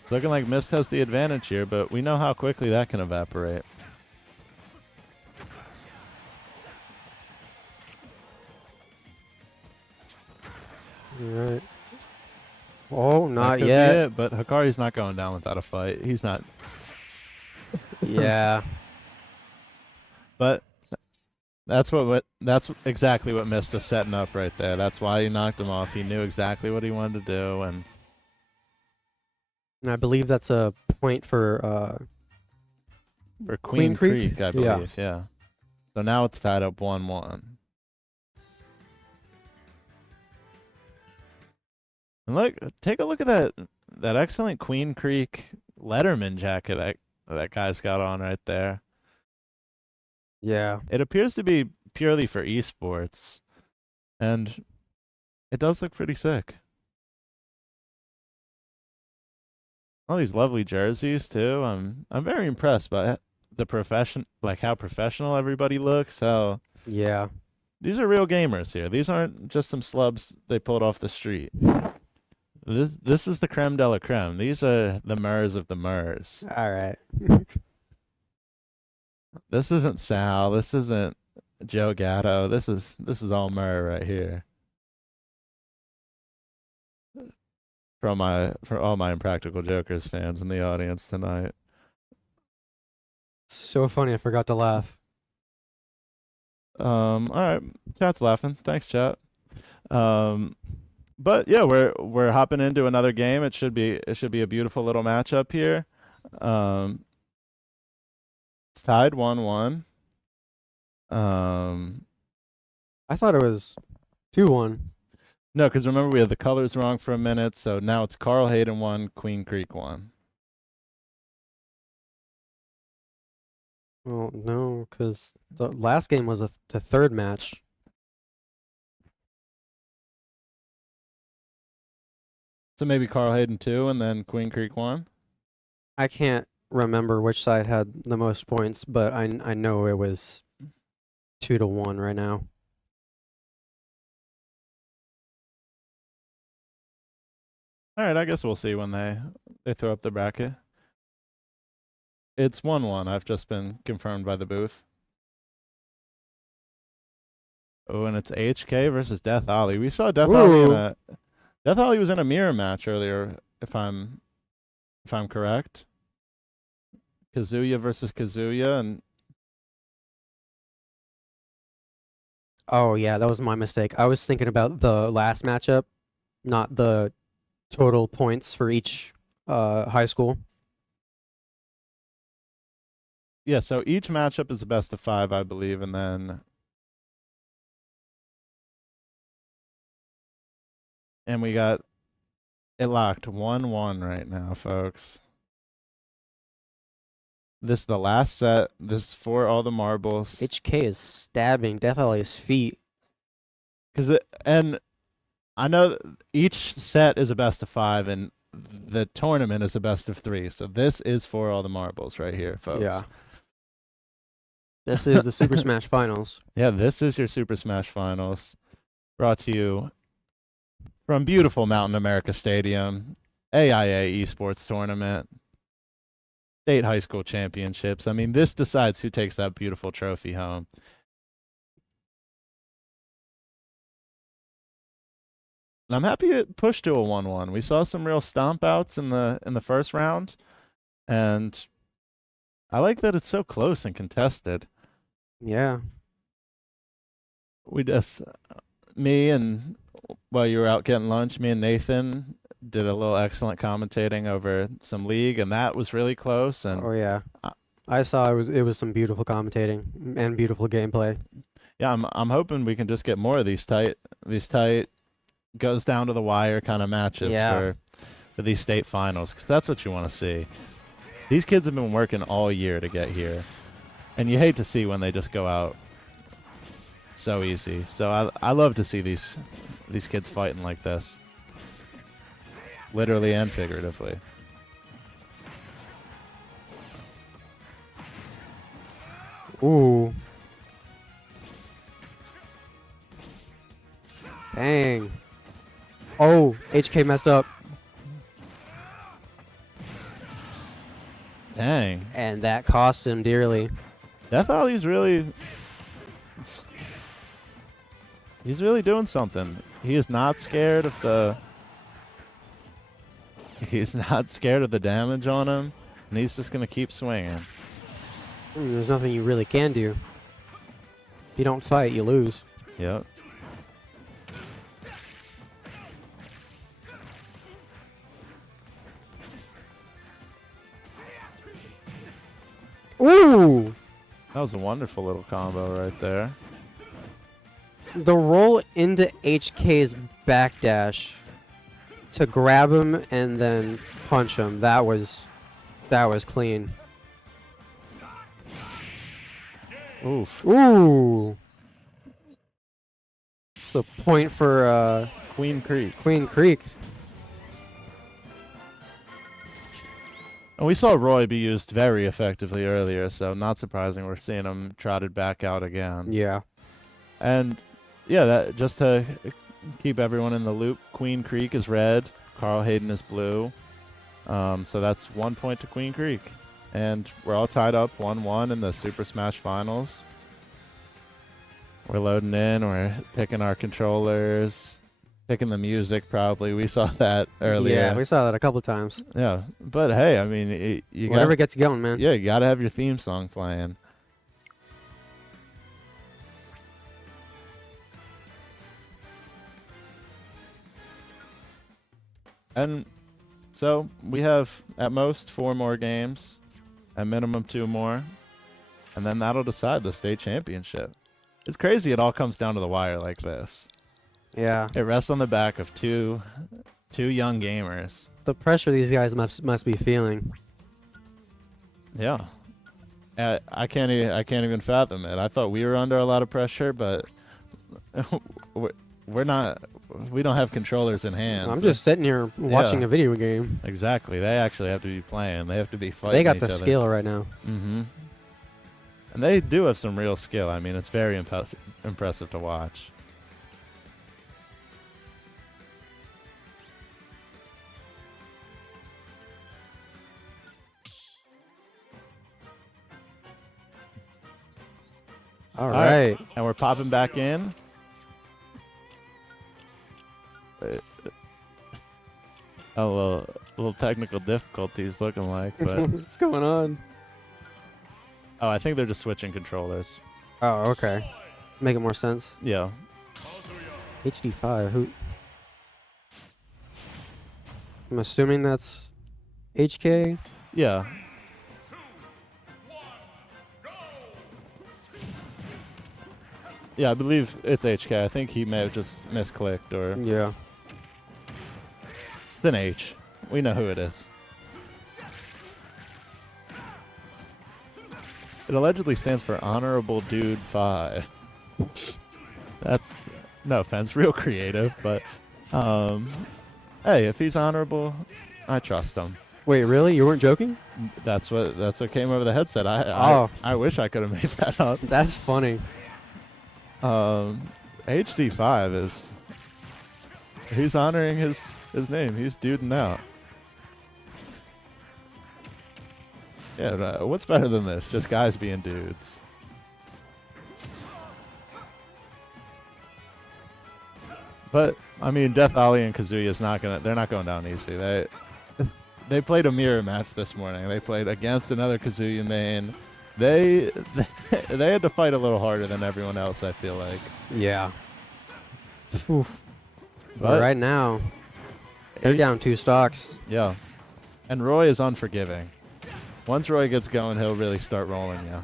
It's looking like Mist has the advantage here, but we know how quickly that can evaporate. Right. Oh, not That could yet. be it, but Hikari's not going down without a fight. He's not. Yeah. But that's exactly what Mist was setting up right there. That's why he knocked him off. He knew exactly what he wanted to do, and I believe that's a point for Queen Creek, I Yeah. believe. Yeah. So now it's tied up 1-1. And look, take a look at that excellent Queen Creek Letterman jacket that guy's got on right there. Yeah. It appears to be purely for esports, and it does look pretty sick. All these lovely jerseys too. I'm very impressed by how professional everybody looks. How these are real gamers here. These aren't just some slubs they pulled off the street. This is the creme de la creme. These are the Murs of the Murs. All right. This isn't Sal. This isn't Joe Gatto. This is all Mur right here. For all my Impractical Jokers fans in the audience tonight. So funny, I forgot to laugh. All right, chat's laughing. Thanks, chat. But yeah, we're hopping into another game. It should be a beautiful little matchup here. It's tied 1-1. I thought it was 2-1. No, because remember we had the colors wrong for a minute, so now it's Carl Hayden 1, Queen Creek 1. Well, no, because the last game was the third match. So maybe Carl Hayden 2 and then Queen Creek 1? I can't remember which side had the most points, but I know it was 2-1 right now. All right, I guess we'll see when they throw up the bracket. It's 1-1. I've just been confirmed by the booth. Oh, and it's HK versus Death Ollie. We saw Death Ollie Death Ollie was in a mirror match earlier, if I'm correct. Kazuya versus Kazuya, and Oh yeah, that was my mistake. I was thinking about the last matchup, not the total points for each high school. yeah, so each matchup is a best of 5, I believe, and then And we got it locked 1-1 right now, folks. This is the last set. This is for all the marbles. HK is stabbing Death Alley's feet. And I know each set is a best of 5, and the tournament is a best of 3. So this is for all the marbles right here, folks. Yeah. This is the Super Smash Finals. Yeah, this is your Super Smash Finals. Brought to you from beautiful Mountain America Stadium, AIA Esports Tournament, State High School Championships. I mean, this decides who takes that beautiful trophy home. And I'm happy it pushed to a 1-1. We saw some real stomp outs in the first round, and I like that it's so close and contested. Yeah. We just, me and while you were out getting lunch, me and Nathan did a little excellent commentating over some league, and that was really close. And oh yeah, I saw it was some beautiful commentating and beautiful gameplay. Yeah, I'm hoping we can just get more of these tight goes down to the wire kind of matches for these state finals, because that's what you want to see. These kids have been working all year to get here, and you hate to see when they just go out so easy. So I love to see these kids fighting like this, literally and figuratively. Ooh. Dang. Oh, HK messed up. Dang. And that cost him dearly. Death Alley's really... He's really doing something. He is not scared of the... He's not scared of the damage on him, and he's just going to keep swinging. There's nothing you really can do. If you don't fight, you lose. Yep. Ooh! That was a wonderful little combo right there. The roll into HK's backdash to grab him and then punch him. That was clean. Oof. Ooh. It's a point for Queen Creek. Queen Creek. And we saw Roy be used very effectively earlier, so not surprising we're seeing him trotted back out again. Yeah. And yeah, that just to keep everyone in the loop, Queen Creek is red, Carl Hayden is blue. So that's 1 point to Queen Creek. And we're all tied up 1-1 in the Super Smash Finals. We're loading in, we're picking our controllers, picking the music probably. We saw that earlier. Yeah, we saw that a couple times. Yeah, but hey, I mean, you whatever gets you going, man. Yeah, you got to have your theme song playing. And so we have at most 4 more games, at minimum 2 more, and then that'll decide the state championship. It's crazy it all comes down to the wire like this. Yeah. It rests on the back of two young gamers. The pressure these guys must be feeling. Yeah. I can't even fathom it. I thought we were under a lot of pressure, but we're not. We don't have controllers in hands. I'm just sitting here watching a video game. Exactly. They actually have to be playing. They have to be fighting. They got each the other. skill right now. Mm-hmm. And they do have some real skill. I mean, it's very impressive to watch. All right. And we're popping back in. A little technical difficulties looking like, but what's going on? Oh, I think they're just switching controllers. Oh, okay. Making more sense. Yeah. HD5. Who? I'm assuming that's HK. Yeah. Yeah, I believe it's HK. I think he may have just misclicked or... Yeah. an H. We know who it is. It allegedly stands for Honorable Dude 5. That's, no offense, real creative, but hey, if he's honorable, I trust him. Wait, really? You weren't joking? That's what came over the headset. I wish I could have made that up. That's funny. HD5 is, he's honoring his name. He's duding out. Yeah, what's better than this? Just guys being dudes. But I mean, Death Ollie and Kazuya they're not going down easy. They played a mirror match this morning. They played against another Kazuya main. They had to fight a little harder than everyone else, I feel like. Yeah. But right now, they're down 2 stocks. Yeah. And Roy is unforgiving. Once Roy gets going, he'll really start rolling you.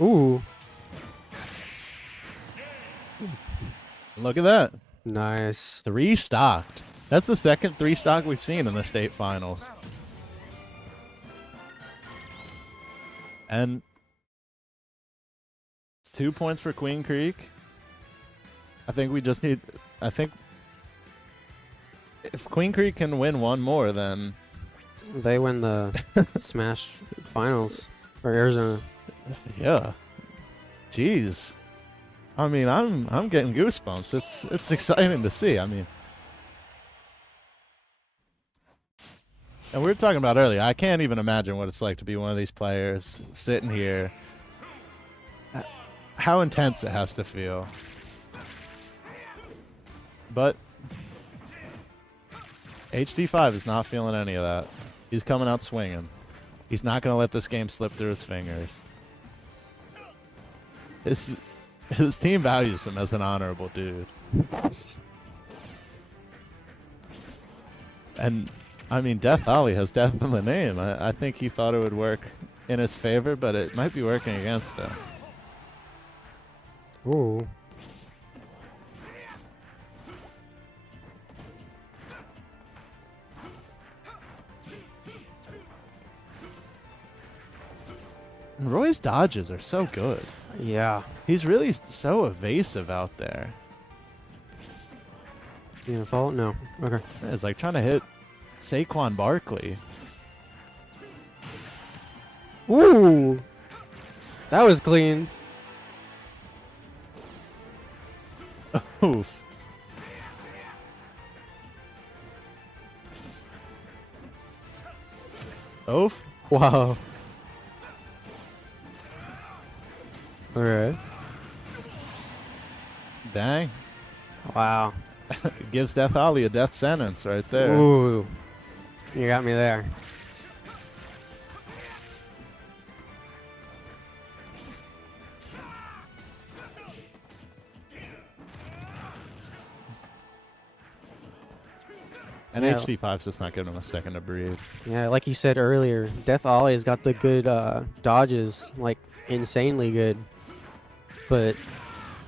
Ooh. Look at that. Nice. 3 stocked. That's the second 3 stock we've seen in the state finals. And it's 2 points for Queen Creek. I think if Queen Creek can win one more, then they win the Smash finals for Arizona. Yeah. Jeez. I mean, I'm getting goosebumps. It's exciting to see. I mean, and we were talking about earlier, I can't even imagine what it's like to be one of these players sitting here. How intense it has to feel. But HD5 is not feeling any of that. He's coming out swinging. He's not going to let this game slip through his fingers. His team values him as an honorable dude. And, I mean, Death Ollie has death in the name. I think he thought it would work in his favor, but it might be working against him. Ooh. Roy's dodges are so good. Yeah. He's really so evasive out there. You gonna follow? No. Okay. It's like trying to hit Saquon Barkley. Ooh. That was clean. Oof. Oof. Wow. Alright. Dang. Wow. Gives Death Ollie a death sentence right there. Ooh. You got me there. And Yeah. HD5's just not giving him a second to breathe. Yeah, like you said earlier, Death Ollie's got the good dodges, like insanely good. But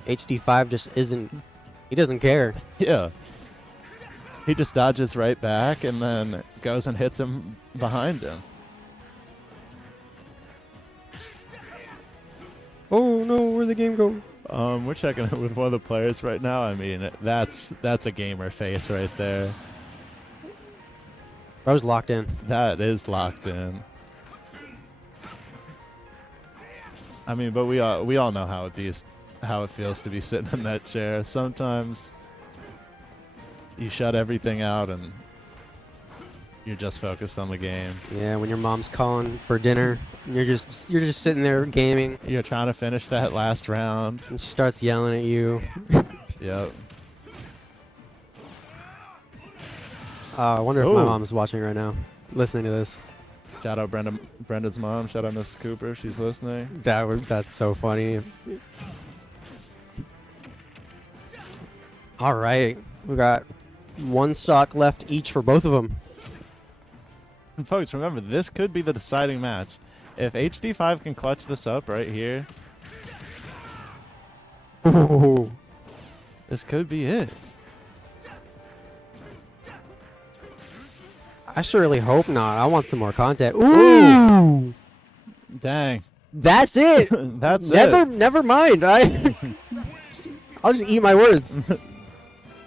HD5 just isn't. He doesn't care. Yeah. He just dodges right back and then goes and hits him behind him. Oh no, where'd the game go? We're checking it with one of the players right now. I mean, that's a gamer face right there. I was locked in. That is locked in. I mean, but we all know how it feels to be sitting in that chair. Sometimes you shut everything out and you're just focused on the game. Yeah, when your mom's calling for dinner, and you're just sitting there gaming. You're trying to finish that last round. And she starts yelling at you. Yep. I wonder if my mom's watching right now, listening to this. Shout out Brenda's mom. Shout out Mrs. Cooper. She's listening. That's so funny. All right, we got 1 stock left each for both of them. And folks, remember, this could be the deciding match. If HD5 can clutch this up right here, Ooh. This could be it. I surely hope not. I want some more content. Ooh. Ooh. Dang. That's it. That's never, it. Never mind. I'll just eat my words.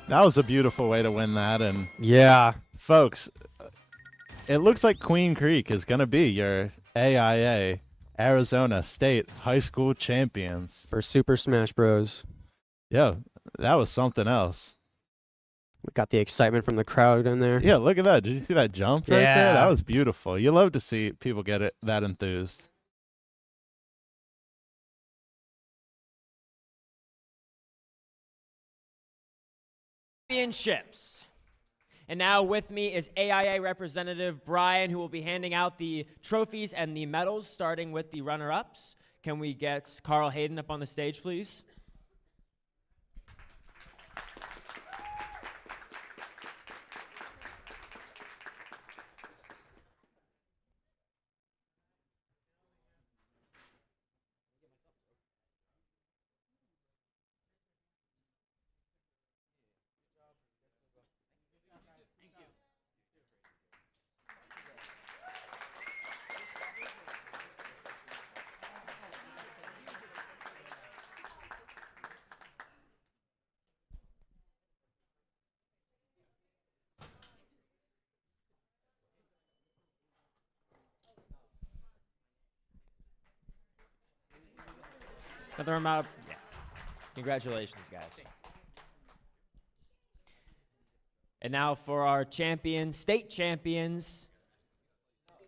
That was a beautiful way to win that. And yeah, folks, it looks like Queen Creek is going to be your AIA Arizona State High School champions for Super Smash Bros. Yeah, that was something else. We got the excitement from the crowd in there. Yeah, look at that. Did you see that jump right there? That was beautiful. You love to see people get it that enthused. Championships. And now with me is AIA representative Brian, who will be handing out the trophies and the medals, starting with the runner-ups. Can we get Carl Hayden up on the stage, please? Another amount of, yeah. Congratulations, guys. And now for our champions, state champions,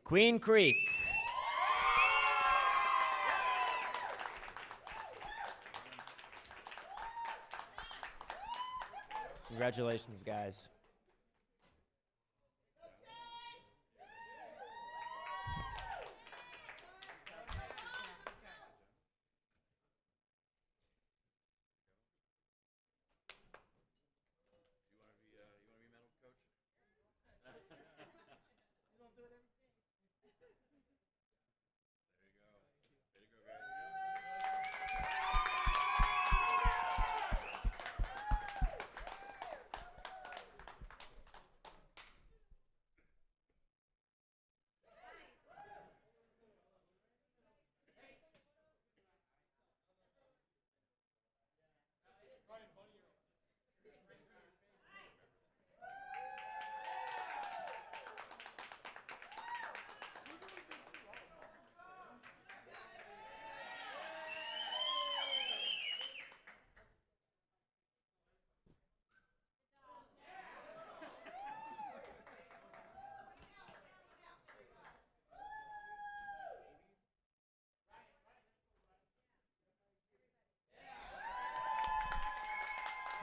Queen Creek. Congratulations, guys.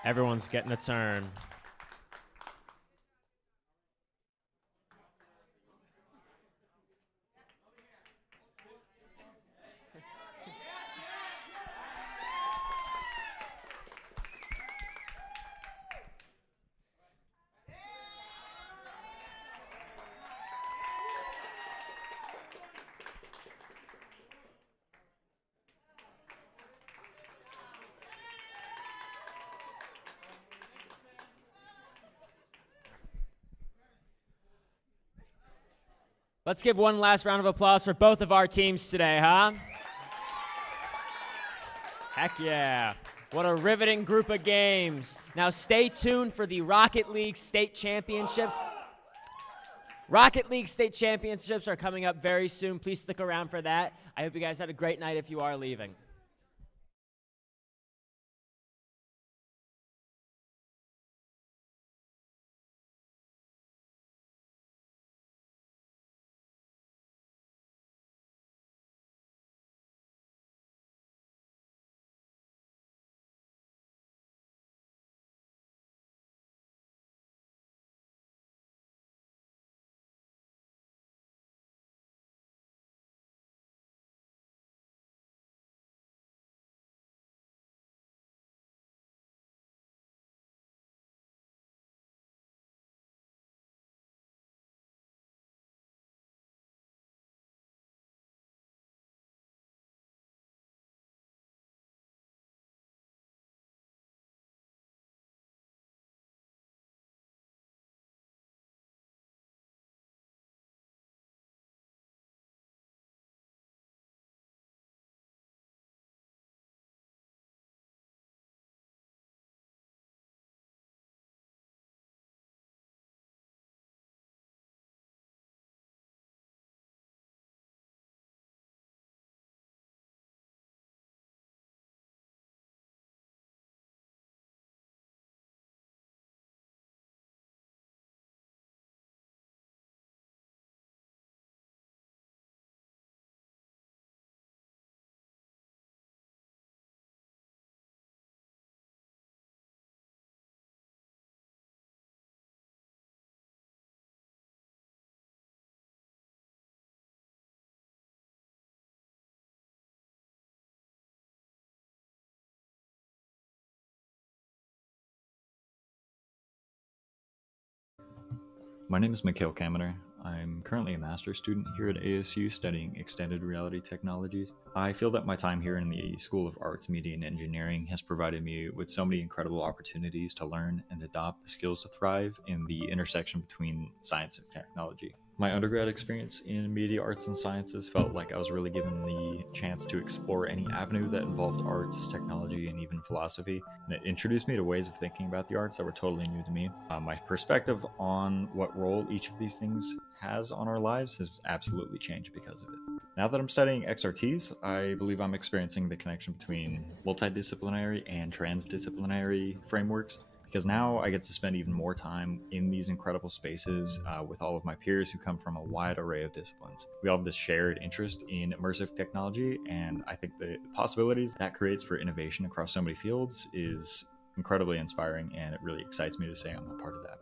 Everyone's getting a turn. Let's give one last round of applause for both of our teams today, huh? Heck yeah. What a riveting group of games. Now stay tuned for the Rocket League State Championships. Rocket League State Championships are coming up very soon. Please stick around for that. I hope you guys had a great night if you are leaving. My name is Mikhail Kamener. I'm currently a master's student here at ASU studying extended reality technologies. I feel that my time here in the School of Arts, Media, and Engineering has provided me with so many incredible opportunities to learn and adopt the skills to thrive in the intersection between science and technology. My undergrad experience in media arts and sciences felt like I was really given the chance to explore any avenue that involved arts, technology, and even philosophy. And it introduced me to ways of thinking about the arts that were totally new to me. My perspective on what role each of these things has on our lives has absolutely changed because of it. Now that I'm studying XRTs, I believe I'm experiencing the connection between multidisciplinary and transdisciplinary frameworks, because now I get to spend even more time in these incredible spaces with all of my peers who come from a wide array of disciplines. We all have this shared interest in immersive technology, and I think the possibilities that creates for innovation across so many fields is incredibly inspiring, and it really excites me to say I'm a part of that.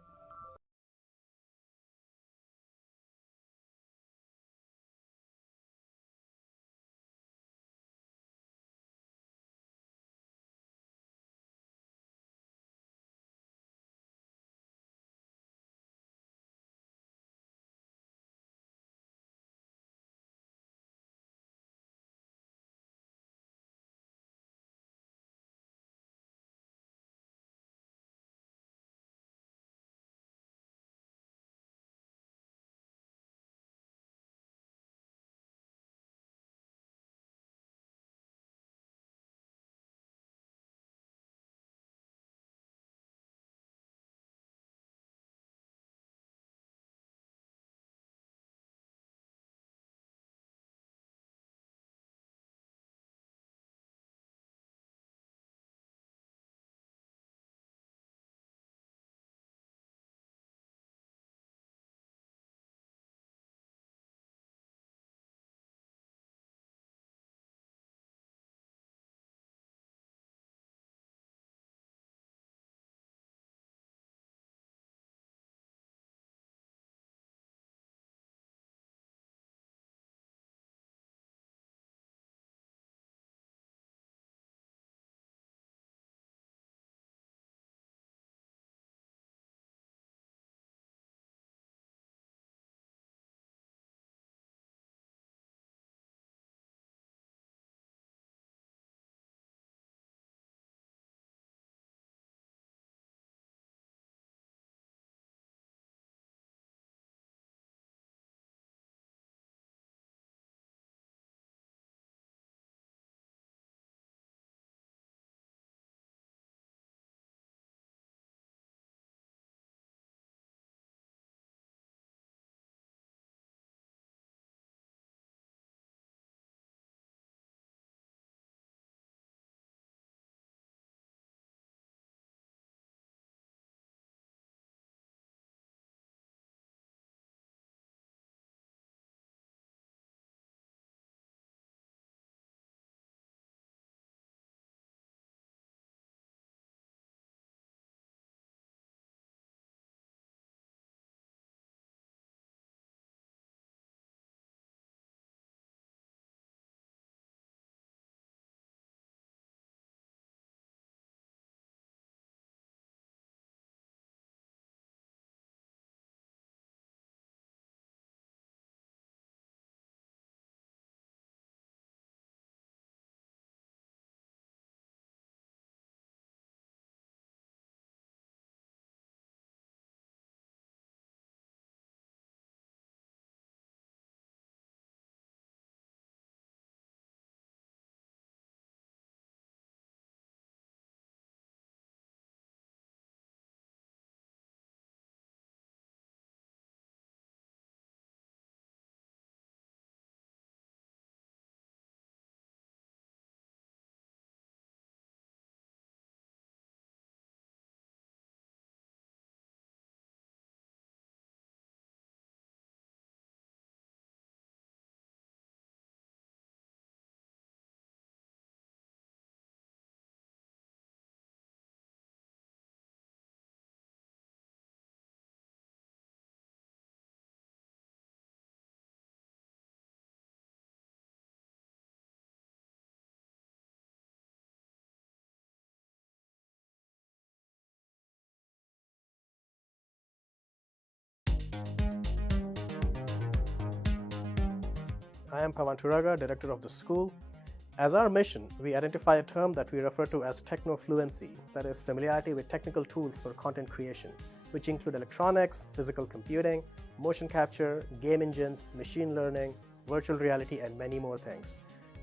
I am Pavan Turaga, director of the school. As our mission, we identify a term that we refer to as techno-fluency, that is familiarity with technical tools for content creation, which include electronics, physical computing, motion capture, game engines, machine learning, virtual reality, and many more things.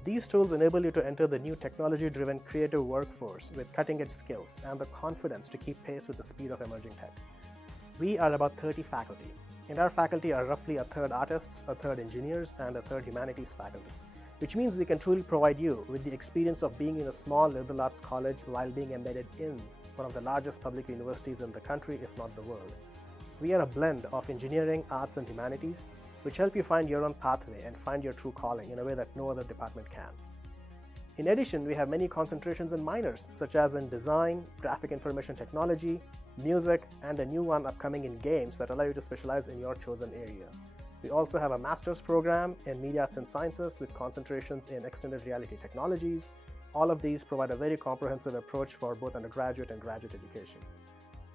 These tools enable you to enter the new technology-driven creative workforce with cutting-edge skills and the confidence to keep pace with the speed of emerging tech. We are about 30 faculty. In our faculty are roughly a third artists, a third engineers, and a third humanities faculty, which means we can truly provide you with the experience of being in a small liberal arts college while being embedded in one of the largest public universities in the country, if not the world. We are a blend of engineering, arts, and humanities, which help you find your own pathway and find your true calling in a way that no other department can. In addition, we have many concentrations in minors, such as in design, graphic information technology, music, and a new one upcoming in games that allow you to specialize in your chosen area. We also have a master's program in media arts and sciences with concentrations in extended reality technologies. All of these provide a very comprehensive approach for both undergraduate and graduate education.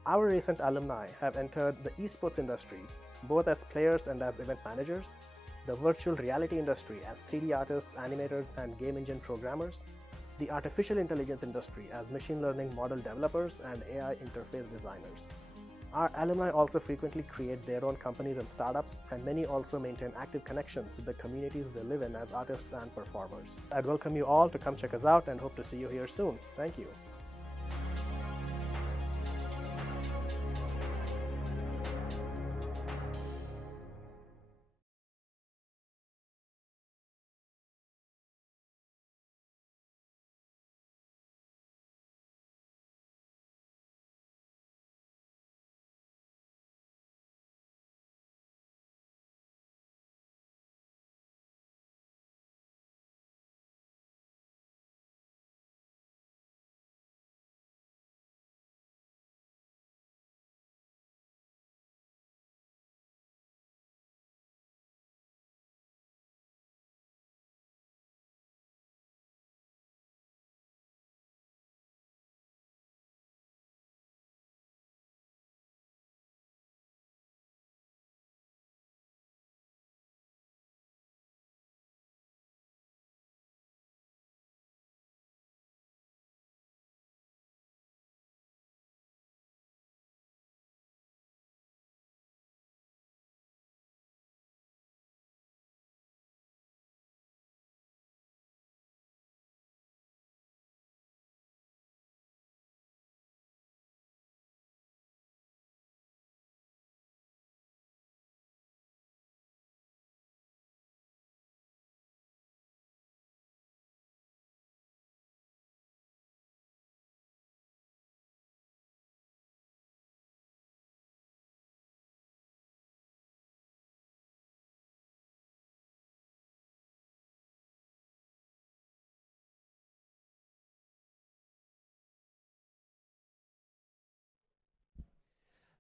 Our recent alumni have entered the esports industry, both as players and as event managers, the virtual reality industry as 3D artists, animators, and game engine programmers, the artificial intelligence industry as machine learning model developers and AI interface designers. Our alumni also frequently create their own companies and startups, and many also maintain active connections with the communities they live in as artists and performers. I'd welcome you all to come check us out and hope to see you here soon. Thank you.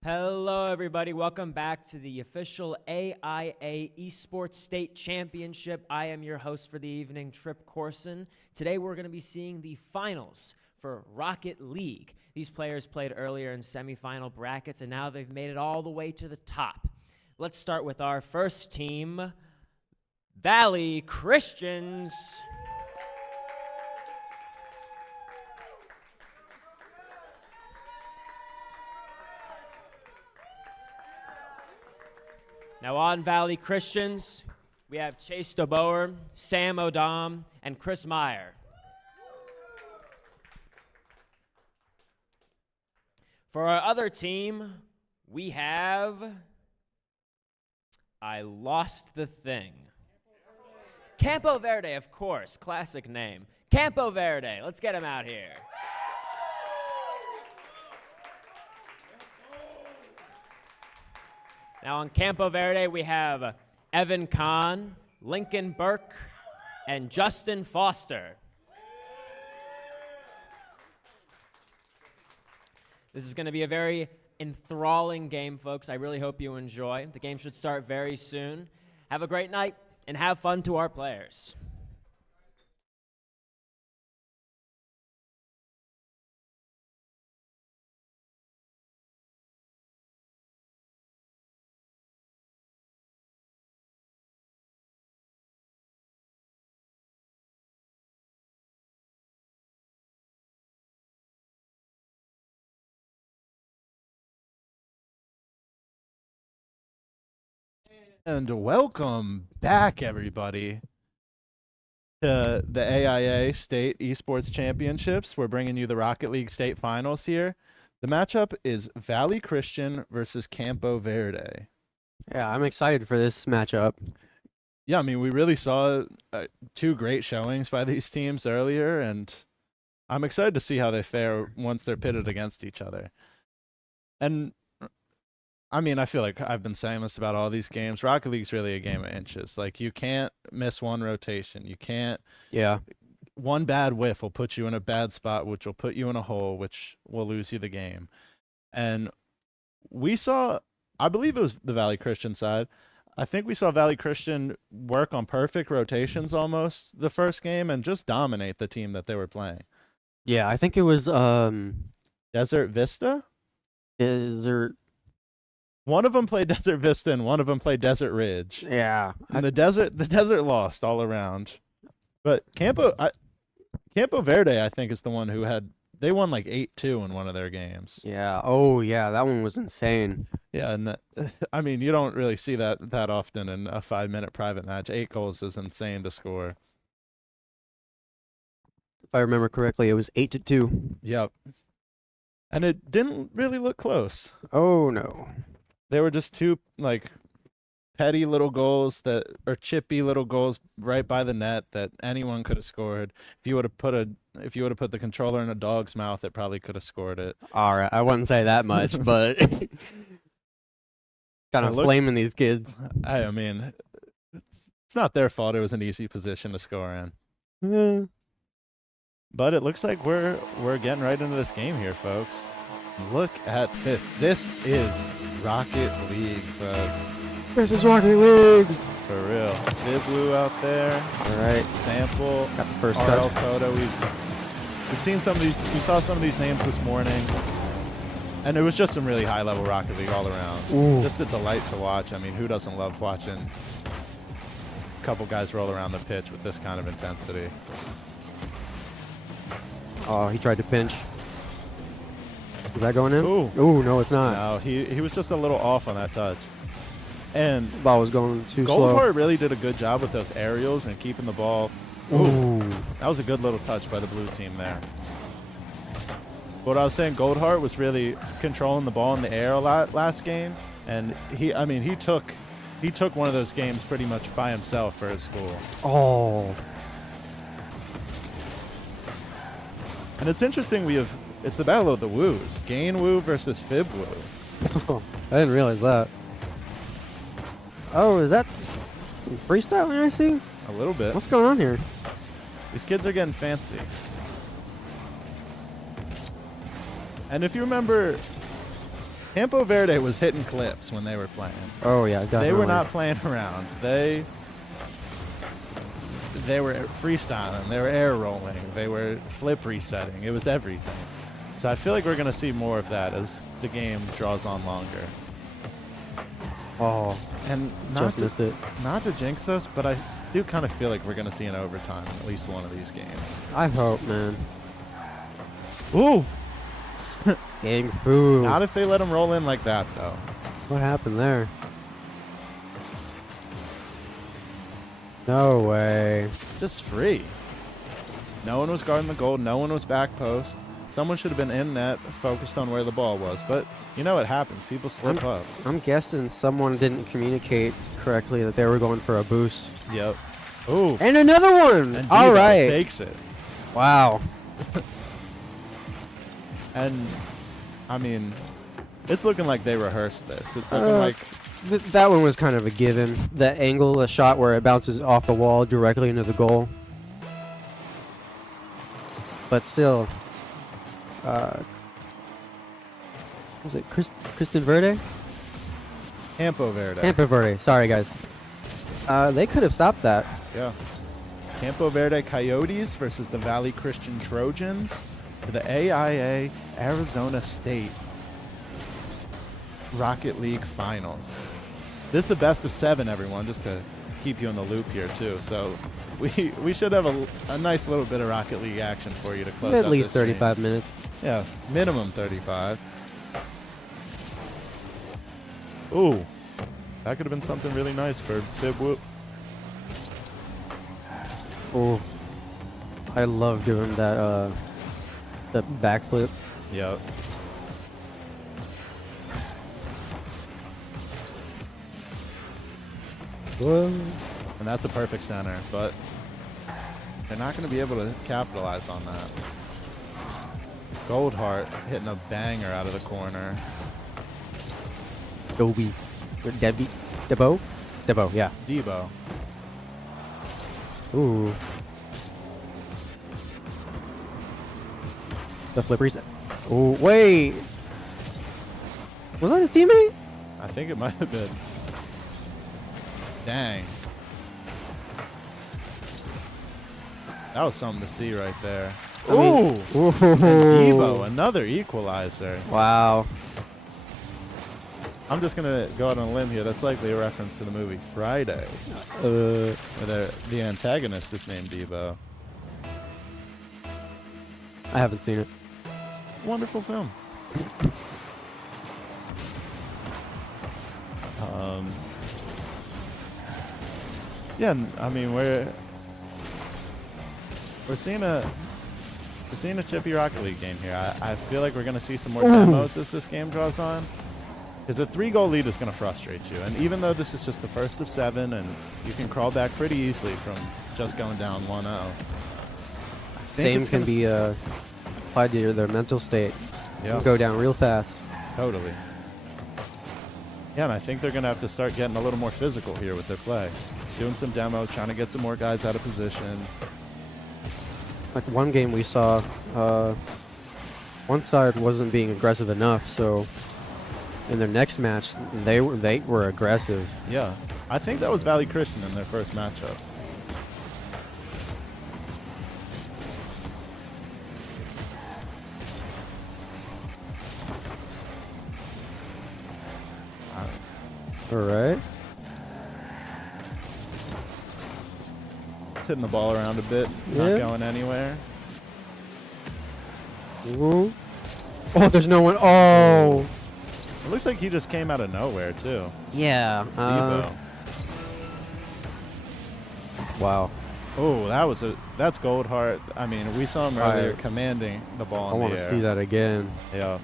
Hello, everybody. Welcome back to the official AIA Esports State Championship. I am your host for the evening, Trip Corson. Today, we're going to be seeing the finals for Rocket League. These players played earlier in semifinal brackets, and now they've made it all the way to the top. Let's start with our first team, Valley Christians. Now on Valley Christians, we have Chase DeBoer, Sam Odom, and Chris Meyer. For our other team, we have I lost the thing. Campo Verde, of course, classic name. Campo Verde, let's get him out here. Now on Campo Verde, we have Evan Kahn, Lincoln Burke, and Justin Foster. This is going to be a very enthralling game, folks. I really hope you enjoy. The game should start very soon. Have a great night, and have fun to our players. And welcome back, everybody, to the AIA State Esports Championships. We're bringing you the Rocket League State Finals here. The matchup is Valley Christian versus Campo Verde. Yeah, I'm excited for this matchup. Yeah, I mean, we really saw 2 great showings by these teams earlier, and I'm excited to see how they fare once they're pitted against each other. And I mean, I feel like I've been saying this about all these games. Rocket League's really a game of inches. Like, you can't miss one rotation. You can't. Yeah. One bad whiff will put you in a bad spot, which will put you in a hole, which will lose you the game. And we saw, I believe it was the Valley Christian side. I think we saw Valley Christian work on perfect rotations almost the first game and just dominate the team that they were playing. Yeah, I think it was Desert Vista? Desert. One of them played Desert Vista and one of them played Desert Ridge. Yeah. And the desert lost all around. But Campo Verde, I think, is the one who they won like 8-2 in one of their games. Yeah. Oh, yeah. That one was insane. Yeah, and I mean, you don't really see that often in a 5-minute private match. 8 goals is insane to score. If I remember correctly, it was 8-2. Yep. And it didn't really look close. Oh, no. They were just 2 like petty little goals or chippy little goals right by the net that anyone could have scored. If you would have put the controller in a dog's mouth, it probably could have scored it. All right, I wouldn't say that much, but kind of flaming these kids. I mean, it's not their fault. It was an easy position to score in. But it looks like we're getting right into this game here, folks. Look at this. This is Rocket League, folks. This is Rocket League. For real. Biblu out there. All right. Sample. Got the first RL touch. Koda. We've seen some of these. We saw some of these names this morning. And it was just some really high-level Rocket League all around. Ooh. Just a delight to watch. I mean, who doesn't love watching a couple guys roll around the pitch with this kind of intensity? Oh, he tried to pinch. Is that going in? Ooh. Ooh, no, it's not. No, he was just a little off on that touch. And ball was going too slow. Goldheart really did a good job with those aerials and keeping the ball. Ooh. That was a good little touch by the blue team there. What I was saying, Goldheart was really controlling the ball in the air a lot last game, and he took one of those games pretty much by himself for his school. Oh. And it's interesting, it's the battle of the woos. Gain Woo versus Fib Woo. I didn't realize that. Oh, is that some freestyling I see? A little bit. What's going on here? These kids are getting fancy. And if you remember, Campo Verde was hitting clips when they were playing. Oh, yeah, definitely. They were not playing around. They were freestyling. They were air rolling. They were flip resetting. It was everything. So I feel like we're going to see more of that as the game draws on longer. Oh, and just missed it. Not to jinx us, but I do kind of feel like we're going to see an overtime in at least one of these games. I hope, man. Ooh. Gang Fu. Not if they let them roll in like that, though. What happened there? No way. Just free. No one was guarding the goal. No one was back post. Someone should have been in net, focused on where the ball was. But you know what happens. People slip up. I'm guessing someone didn't communicate correctly that they were going for a boost. Yep. Ooh. And another one. And All Diva right. takes it. Wow. And, I mean, it's looking like they rehearsed this. It's looking like... that one was kind of a given. The angle, the shot where it bounces off the wall directly into the goal. But still... was it Kristen Verde? Campo Verde. Campo Verde. Sorry, guys. They could have stopped that. Yeah. Campo Verde Coyotes versus the Valley Christian Trojans for the AIA Arizona State Rocket League Finals. This is the best of 7, everyone, just to keep you in the loop here, too. So we should have a nice little bit of Rocket League action for you to close out At least this 35 stream. minutes. Yeah, minimum 35. Ooh. That could have been something really nice for Fib Whoop. Oh, I love doing that the backflip. Yep. Whoa. And that's a perfect center, but they're not going to be able to capitalize on that. Goldheart hitting a banger out of the corner. Dobie. Or Debbie. Debo? Debo, yeah. Debo. Ooh. The flip reset. Oh, wait. Was that his teammate? I think it might have been. Dang. That was something to see right there. I mean, Ooh! And Debo, another equalizer. Wow. I'm just going to go out on a limb here. That's likely a reference to the movie Friday. Where the antagonist is named Debo. I haven't seen it. Wonderful film. Yeah, I mean we're seeing a chippy Rocket League game here. I feel like we're gonna see some more demos as this game draws on. Because a 3-goal lead is gonna frustrate you, and even though this is just the first of 7, and you can crawl back pretty easily from just going down 1-0. Same can be applied to their mental state. Yeah. Go down real fast. Totally. Yeah, and I think they're going to have to start getting a little more physical here with their play. Doing some demos, trying to get some more guys out of position. Like one game we saw, one side wasn't being aggressive enough, so in their next match, they were aggressive. Yeah. I think that was Valley Christian in their first matchup. All right. Hitting the ball around a bit, not going anywhere. Ooh. Oh, there's no one. Oh. It looks like he just came out of nowhere, too. Yeah. Debo. Wow. Oh, that's Goldheart. I mean, we saw him earlier commanding the ball in the air. I want to see that again. Yeah.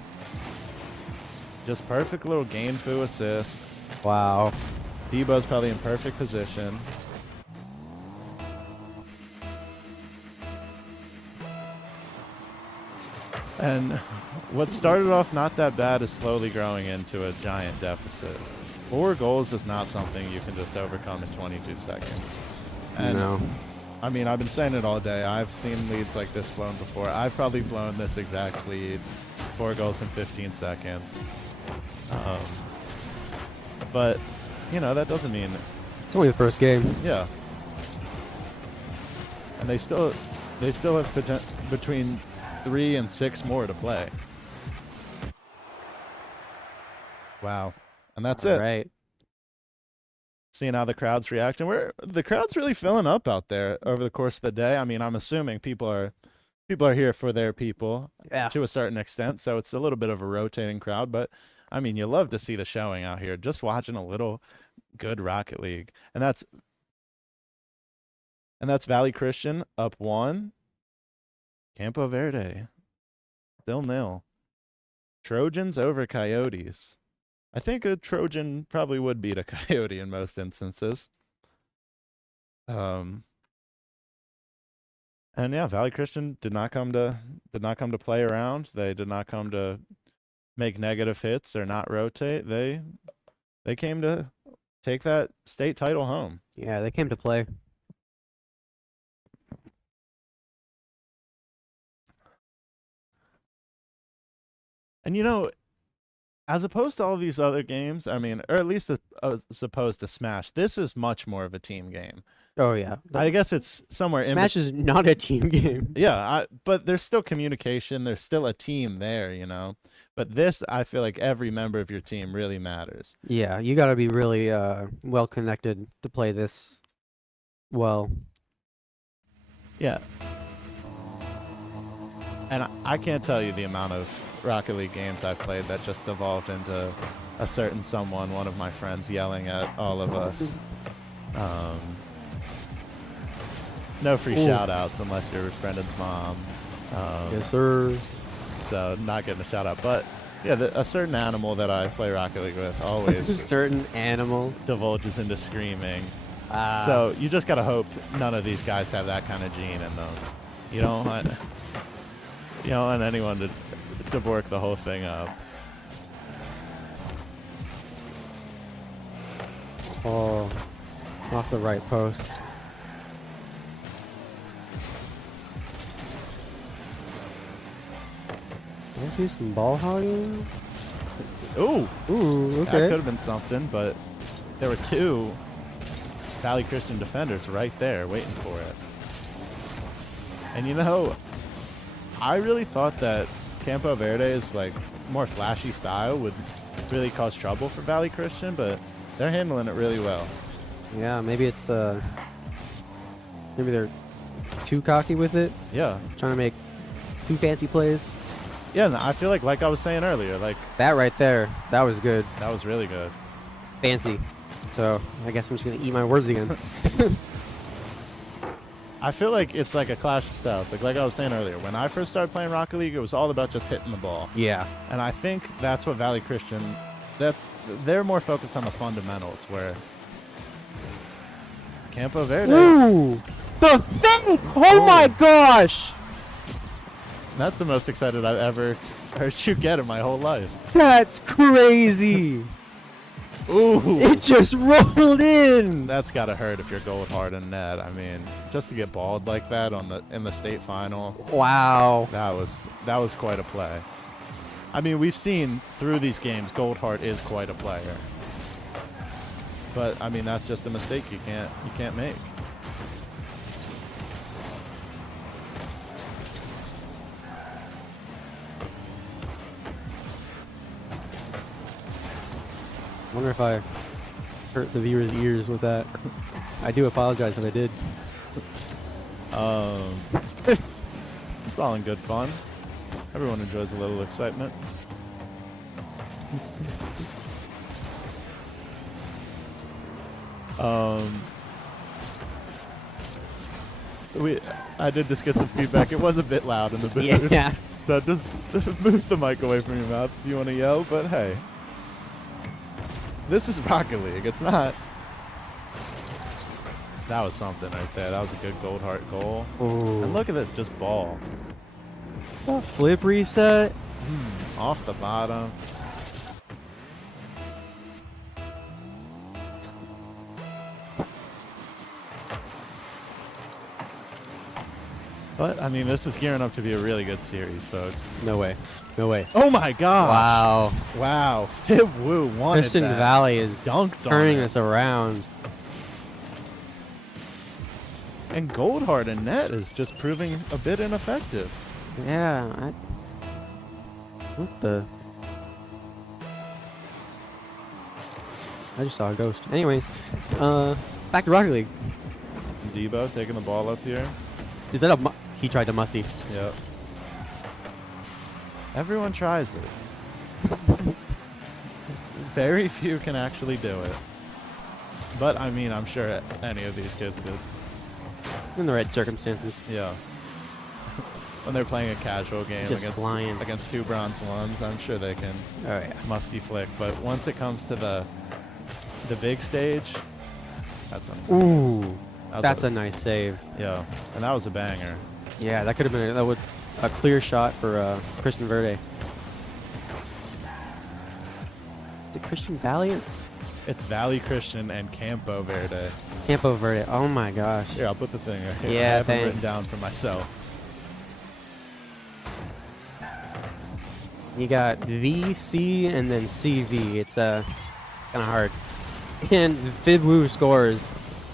Just perfect little gain-fu assist. Wow. Debo's probably in perfect position. And what started off not that bad is slowly growing into a giant deficit. 4 goals is not something you can just overcome in 22 seconds. And no. I mean, I've been saying it all day. I've seen leads like this blown before. I've probably blown this exact lead. 4 goals in 15 seconds. But, you know, that doesn't mean... It's only the first game. Yeah. And they still have between 3 and 6 more to play. Wow. And that's it. Right. Seeing how the crowd's reacting. The crowd's really filling up out there over the course of the day. I mean, I'm assuming people are here for their people to a certain extent, so it's a little bit of a rotating crowd, but I mean, you love to see the showing out here, just watching a little good Rocket League. And that's Valley Christian up 1. Campo Verde still 0. Trojans over Coyotes. I think a Trojan probably would beat a Coyote in most instances. And yeah, Valley Christian did not come to play around. They did not come to make negative hits or not rotate. They came to take that state title home. Yeah, they came to play. And you know, as opposed to all these other games, I mean, or at least as opposed to Smash, this is much more of a team game. Oh yeah. I guess it's somewhere Smash is not a team game. Yeah, but there's still communication. There's still a team there, you know. But this, I feel like every member of your team really matters. Yeah, you got to be really well connected to play this well. Yeah. And I can't tell you the amount of Rocket League games I've played that just evolved into a certain someone, one of my friends, yelling at all of us. No free Ooh. shout-outs unless you're Brendan's mom. Yes, sir. So not getting a shout-out. But, yeah, a certain animal that I play Rocket League with always certain animal divulges into screaming. So you just got to hope none of these guys have that kind of gene in them. You don't want anyone to work the whole thing up. Oh, off the right post. Let's do some ball hogging. Ooh, Ooh, that okay. could have been something, but there were 2 Valley Christian defenders right there waiting for it. And you know, I really thought that Campo Verde's like more flashy style would really cause trouble for Valley Christian, but they're handling it really well. Yeah, maybe it's maybe they're too cocky with it. Yeah. Trying to make too fancy plays. Yeah, and I feel like I was saying earlier, like That right there, that was good. that was really good. Fancy. So I guess I'm just gonna eat my words again. I feel like it's like a clash of styles. Like I was saying earlier, when I first started playing Rocket League, it was all about just hitting the ball. Yeah. And I think that's what Valley Christian, they're more focused on the fundamentals, where Campo Verde. Ooh! The fake! Oh my gosh! That's the most excited I've ever heard you get in my whole life. That's crazy! Ooh! It just rolled in! That's gotta hurt if you're gold hard in net. I mean, just to get balled like that in the state final. Wow. That was quite a play. I mean, we've seen through these games, Goldheart is quite a player. But I mean, that's just a mistake you can't make. I wonder if I hurt the viewers' ears with that. I do apologize if I did. It's all in good fun. Everyone enjoys a little excitement. I did just get some feedback. It was a bit loud in the booth. Yeah. So just move the mic away from your mouth if you want to yell, but hey. This is Rocket League. It's not. That was something right there. That was a good Goldheart goal. Ooh. And look at this, just ball. Flip reset. Off the bottom. But, I mean, this is gearing up to be a really good series, folks. No way. No way. Oh, my gosh. Wow. Wow. Fib Woo wanted Christian that. Valley is Dunked turning on it. this around. And Goldheart in net is just proving a bit ineffective. Yeah. What the? I just saw a ghost. Anyways, back to Rocket League. Debo taking the ball up here. Is that he tried to musty. Yep. Everyone tries it. Very few can actually do it. But, I mean, I'm sure any of these kids could. In the right circumstances. Yeah. When they're playing a casual game Just flying. against 2 bronze ones, I'm sure they can musty flick. But once it comes to the big stage, that's when Ooh. That's a nice save. Yeah, and that was a banger. Yeah, that could have been a clear shot for Christian Verde. Is it Christian Valley? It's Valley Christian and Campo Verde. Campo Verde. Oh my gosh. Here, I'll put the thing right here. Yeah, I have it written thanks. down for myself. You got V, C, and then CV. It's kind of hard. And Fib Woo scores.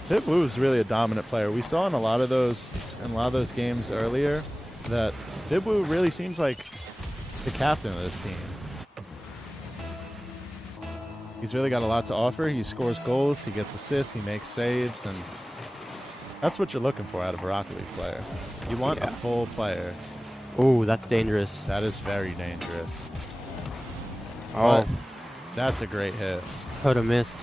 Fib Woo is really a dominant player. We saw in a lot of those games earlier that Fib Woo really seems like the captain of this team. He's really got a lot to offer. He scores goals, he gets assists, he makes saves, and that's what you're looking for out of a Rocket League player. You want a full player. Ooh, that's dangerous. That is very dangerous. Oh. That's a great hit. I would have missed.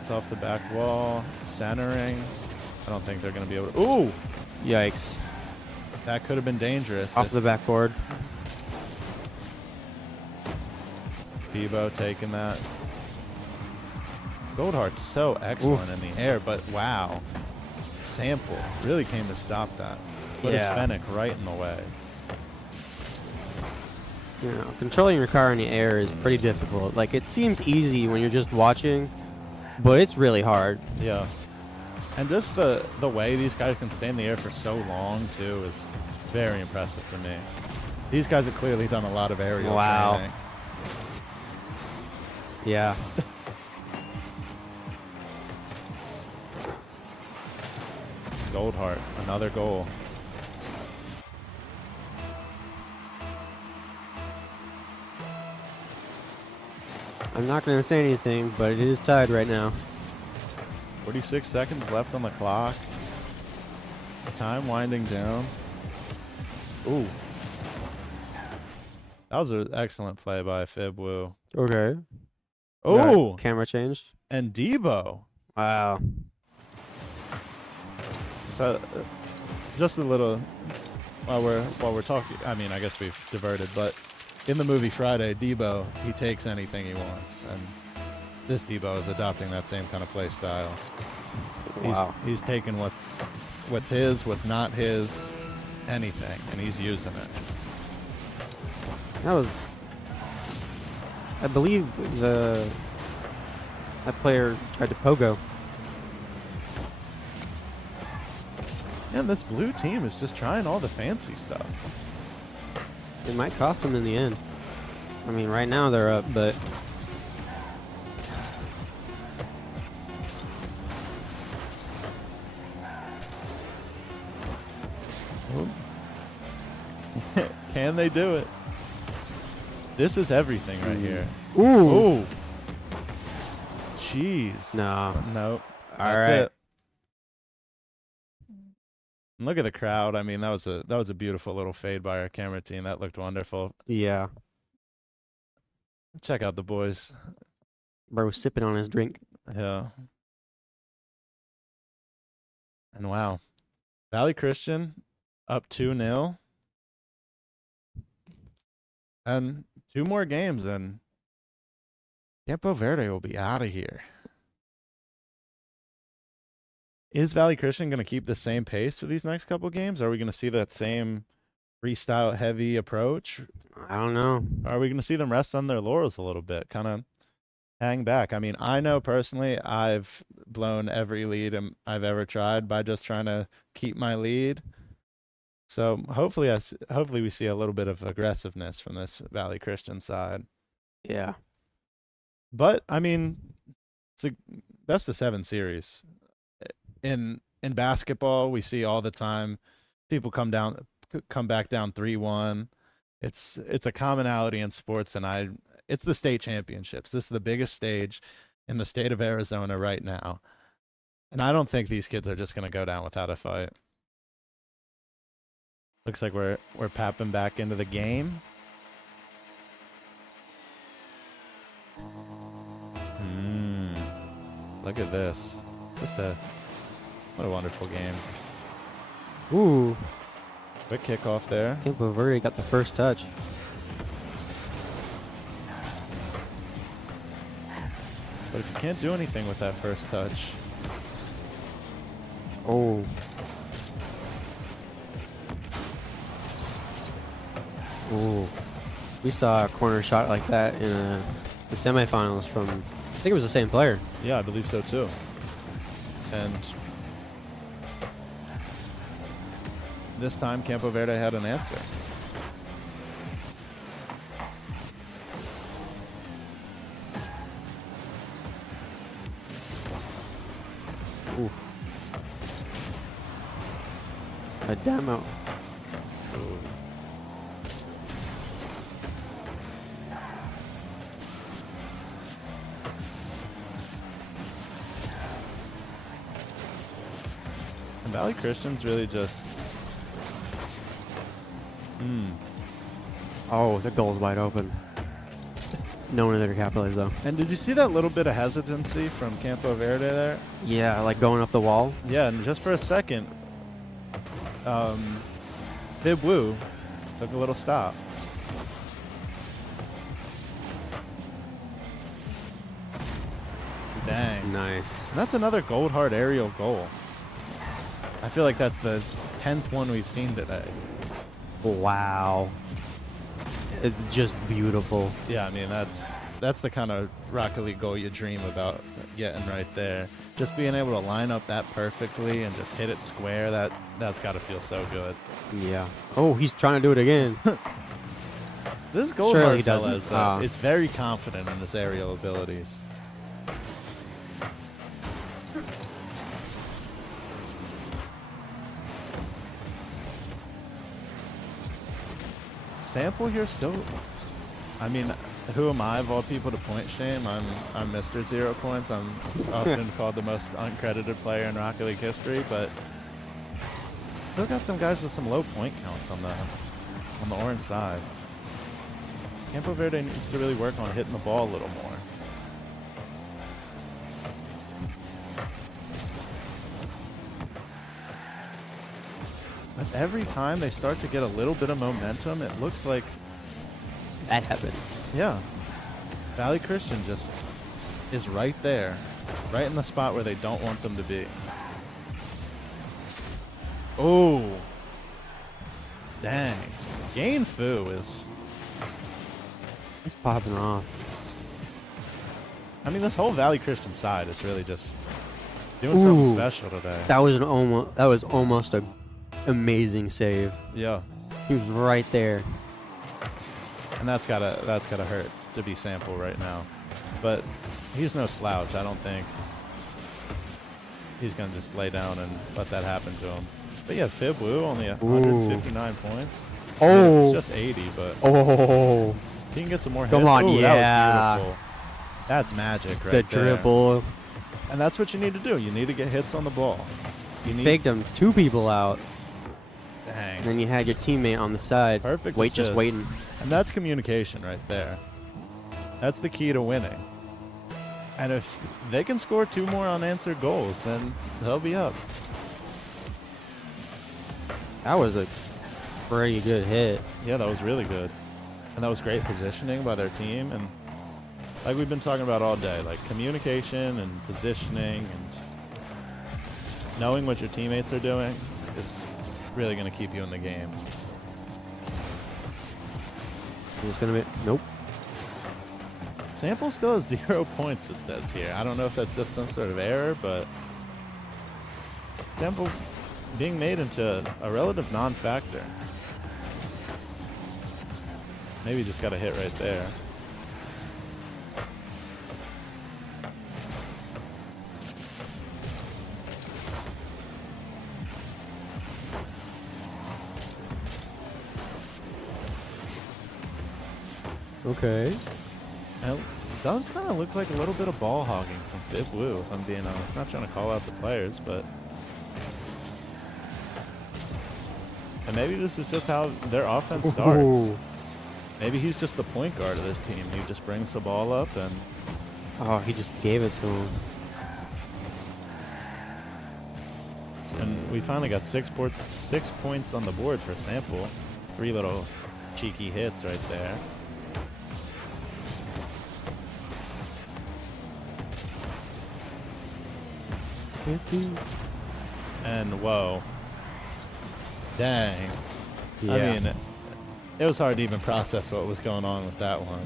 It's off the back wall. Centering. I don't think they're going to be able to. Ooh! Yikes. That could have been dangerous. Off the backboard. Bebo taking that. Goldheart's so excellent in the air, but wow. Sample really came to stop that. Put his Fennec right in the way. You know, controlling your car in the air is pretty difficult. Like, it seems easy when you're just watching, but it's really hard. Yeah. And just the way these guys can stay in the air for so long, too, is very impressive to me. These guys have clearly done a lot of aerial training. Yeah. Goldheart, another goal. I'm not going to say anything, but it is tied right now. 46 seconds left on the clock. Time winding down. Ooh. That was an excellent play by Fibwu. Okay. Oh! Camera changed. And Debo. Wow. So, just a little, while we're talking, I mean, I guess we've diverted, but in the movie Friday, Debo, he takes anything he wants, and this Debo is adopting that same kind of play style. Wow. He's taking what's his, what's not his, anything, and he's using it. That was, I believe that player tried to pogo. And this blue team is just trying all the fancy stuff. It might cost them in the end. I mean, right now they're up, but can they do it? This is everything right here. Ooh. Ooh. Jeez. No. Nope. All That's right. it. And look at the crowd. I mean, that was a beautiful little fade by our camera team. That looked wonderful. Yeah. Check out the boys. Bro was sipping on his drink. Yeah. And wow. Valley Christian up 2-0. And 2 more games and Campo Verde will be out of here. Is Valley Christian going to keep the same pace for these next couple games? Are we going to see that same freestyle heavy approach? I don't know. Are we going to see them rest on their laurels a little bit, kind of hang back? I mean, I know personally I've blown every lead I've ever tried by just trying to keep my lead. So hopefully we see a little bit of aggressiveness from this Valley Christian side. Yeah. But I mean, it's a best of 7 series. In basketball, we see all the time people come back down 3-1. It's a commonality in sports, and it's the state championships. This is the biggest stage in the state of Arizona right now, and I don't think these kids are just going to go down without a fight. Looks like we're papping back into the game. Look at this. What a wonderful game. Ooh. Quick kickoff there. Campo Verde got the first touch. But if you can't do anything with that first touch. Oh. Ooh. We saw a corner shot like that in the semifinals from, I think it was the same player. Yeah, I believe so too. And this time Campo Verde had an answer. Ooh. A demo. Ooh. Valley Christian's really just. Oh, the goal's wide open. No one in there to capitalize, though. And did you see that little bit of hesitancy from Campo Verde there? Yeah, like going up the wall. Yeah, and just for a second, Bib Woo took a little stop. Dang. Nice. And that's another Gold Heart aerial goal. I feel like that's the 10th one we've seen today. Wow. It's just beautiful. Yeah, I mean, that's the kind of Rocket League goal you dream about getting right there. Just being able to line up that perfectly and just hit it square, that's got to feel so good. Yeah. Oh, he's trying to do it again. This Gold Surely Heart he doesn't. fella is very confident in his aerial abilities. Sample here still. I mean, who am I of all people to point shame? I'm Mr. 0 points. I'm often called the most uncredited player in Rocket League history, but still got some guys with some low point counts on the orange side. Campo Verde needs to really work on hitting the ball a little more. But every time they start to get a little bit of momentum, it looks like that happens. Yeah. Valley Christian just is right there, right in the spot where they don't want them to be. Oh. Dang. Gain Fu is... He's popping off. I mean, this whole Valley Christian side is really just doing something special today. That was almost a amazing save. Yeah. He was right there. And that's gotta hurt to be Sample right now. But he's no slouch. I don't think he's gonna just lay down and let that happen to him. But yeah, Fib Woo only 159 points. Oh. It's just 80, but oh, he can get some more hits. Come on, Ooh, yeah. That was beautiful. That's magic right the there. dribble. And that's what you need to do. You need to get hits on the ball. You faked him 2 people out. Dang. And then you had your teammate on the side. Perfect Just assist. waiting. And that's communication right there. That's the key to winning. And if they can score 2 more unanswered goals, then they'll be up. That was a pretty good hit. Yeah, that was really good. And that was great positioning by their team. And like we've been talking about all day, like communication and positioning and knowing what your teammates are doing is really going to keep you in the game. It's going to be... Nope. Sample still has 0 points, it says here. I don't know if that's just some sort of error, but Sample being made into a relative non-factor. Maybe just got a hit right there. Okay. And it does kind of look like a little bit of ball hogging from Fib Woo, if I'm being honest. Not trying to call out the players, but... And maybe this is just how their offense starts. Ooh. Maybe he's just the point guard of this team. He just brings the ball up and... Oh, he just gave it to him. And we finally got 6 points on the board for Sample. 3 little cheeky hits right there. Can't see. And whoa. Dang. Yeah. I mean, it was hard to even process what was going on with that one.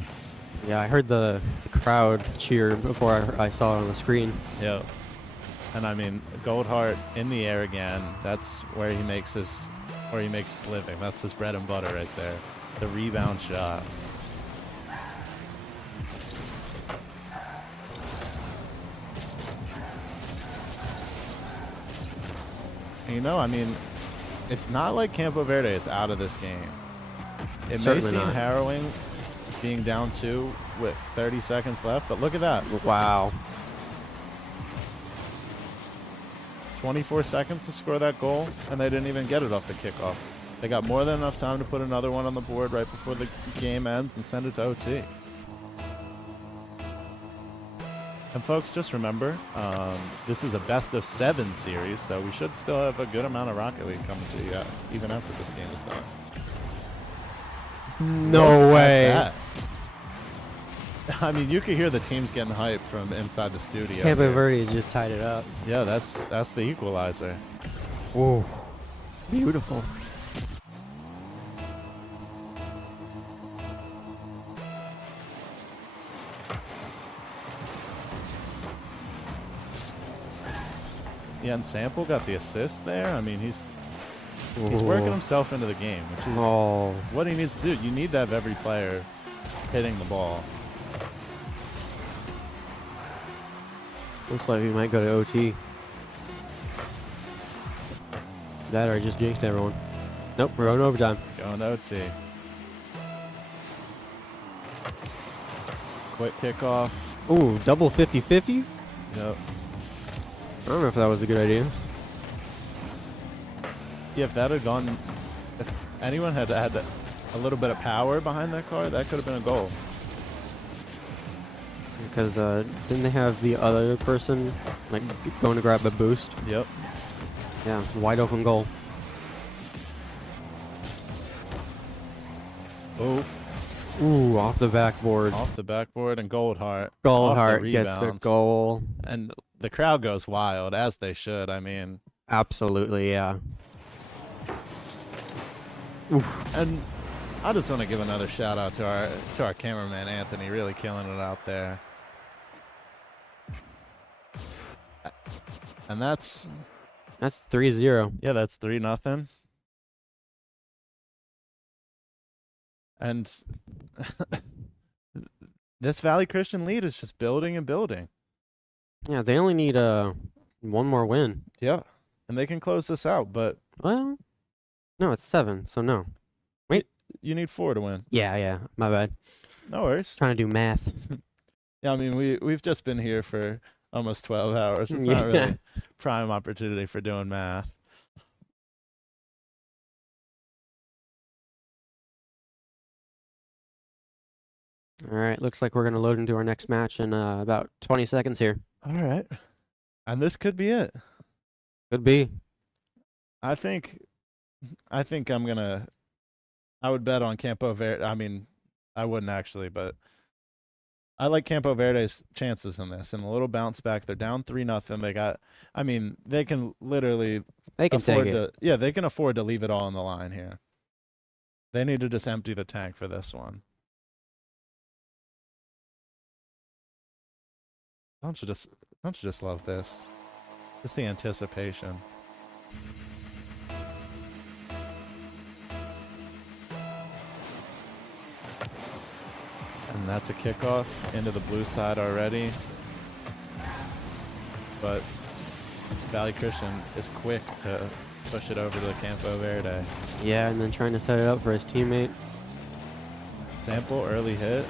Yeah, I heard the crowd cheer before I saw it on the screen. Yep. And I mean, Goldheart in the air again. That's where he makes his living. That's his bread and butter right there. The rebound shot. And you know, I mean, it's not like Campo Verde is out of this game. It may seem harrowing being down 2 with 30 seconds left, but look at that. Wow. 24 seconds to score that goal, and they didn't even get it off the kickoff. They got more than enough time to put another one on the board right before the game ends and send it to OT. And folks, just remember, this is a best-of-7 series, so we should still have a good amount of Rocket League coming to you even after this game is done. No Look at way. that. I mean, you could hear the teams getting hyped from inside the studio. Campo here. Verde just tied it up. Yeah, that's the equalizer. Whoa. Beautiful. Yeah, and Sample got the assist there. I mean, he's working himself into the game, which is what he needs to do. You need to have every player hitting the ball. Looks like we might go to OT. That or I just jinxed everyone. Nope, we're going to overtime. Going to OT. Quick kickoff. Ooh, double 50-50? Yep. I don't know if that was a good idea. Yeah, if that had gone, if anyone had had a little bit of power behind that car, that could have been a goal. Because didn't they have the other person like going to grab a boost? Yep. Yeah, wide open goal. Oof. Ooh, off the backboard. Off the backboard, and Goldheart. Goldheart gets the rebound. goal. And the crowd goes wild, as they should. I mean, absolutely, yeah. Oof. And I just want to give another shout out to our cameraman Anthony, really killing it out there. And that's 3-0. Yeah, that's 3-0. And this Valley Christian lead is just building and building. Yeah, they only need one more win. Yeah, and they can close this out, but well, no, it's 7, so no. Wait, you need 4 to win. Yeah, my bad. No worries. Trying to do math. Yeah, I mean we've just been here for almost 12 hours. It's not really prime opportunity for doing math. All right, looks like we're going to load into our next match in about 20 seconds here. All right. And this could be it. Could be. I think I would bet on Campo Verde. I mean, I wouldn't actually, but I like Campo Verde's chances in this. And a little bounce back. They're down 3-0. They can literally They can afford take it. Yeah, they can afford to leave it all on the line here. They need to just empty the tank for this one. Don't you just love this? Just the anticipation. And that's a kickoff into the blue side already. But Valley Christian is quick to push it over to the Campo Verde. Yeah, and then trying to set it up for his teammate. Sample, early hit.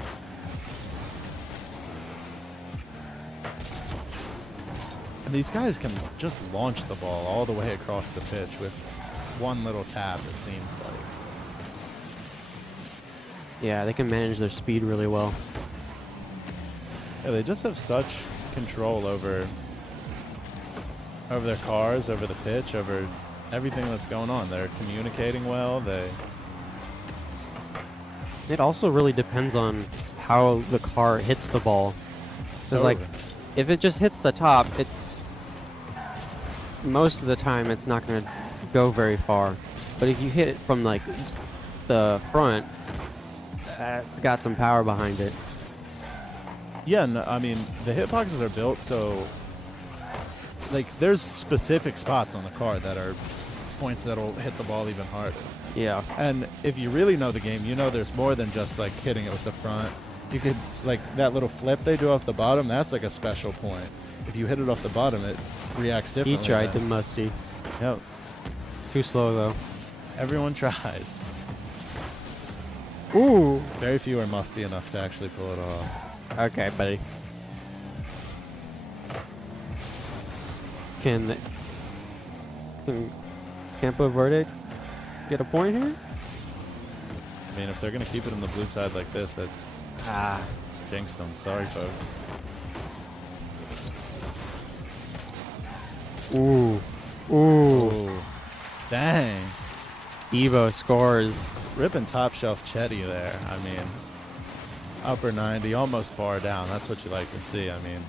And these guys can just launch the ball all the way across the pitch with one little tap, it seems like. Yeah, they can manage their speed really well. Yeah, they just have such control over their cars, over the pitch, over everything that's going on. They're communicating well. It also really depends on how the car hits the ball. Because, like, if it just hits the top, most of the time it's not going to go very far. But if you hit it from, like, the front, it's got some power behind it. Yeah, no, I mean, the hitboxes are built so, like, there's specific spots on the car that are points that'll hit the ball even harder. Yeah. And if you really know the game, you know there's more than just, like, hitting it with the front. You could, like, that little flip they do off the bottom, that's like a special point. If you hit it off the bottom, it reacts differently. He tried the musty. Yep. Too slow, though. Everyone tries. Ooh. Very few are musty enough to actually pull it off. Okay, buddy. Can Can Campo Verde get a point here? I mean, if they're going to keep it on the blue side like this, that's jinxed them. Sorry, folks. Ooh. Ooh. Dang. Evo scores. Ripping top shelf Chetty there. I mean, upper 90, almost bar down. That's what you like to see. I mean,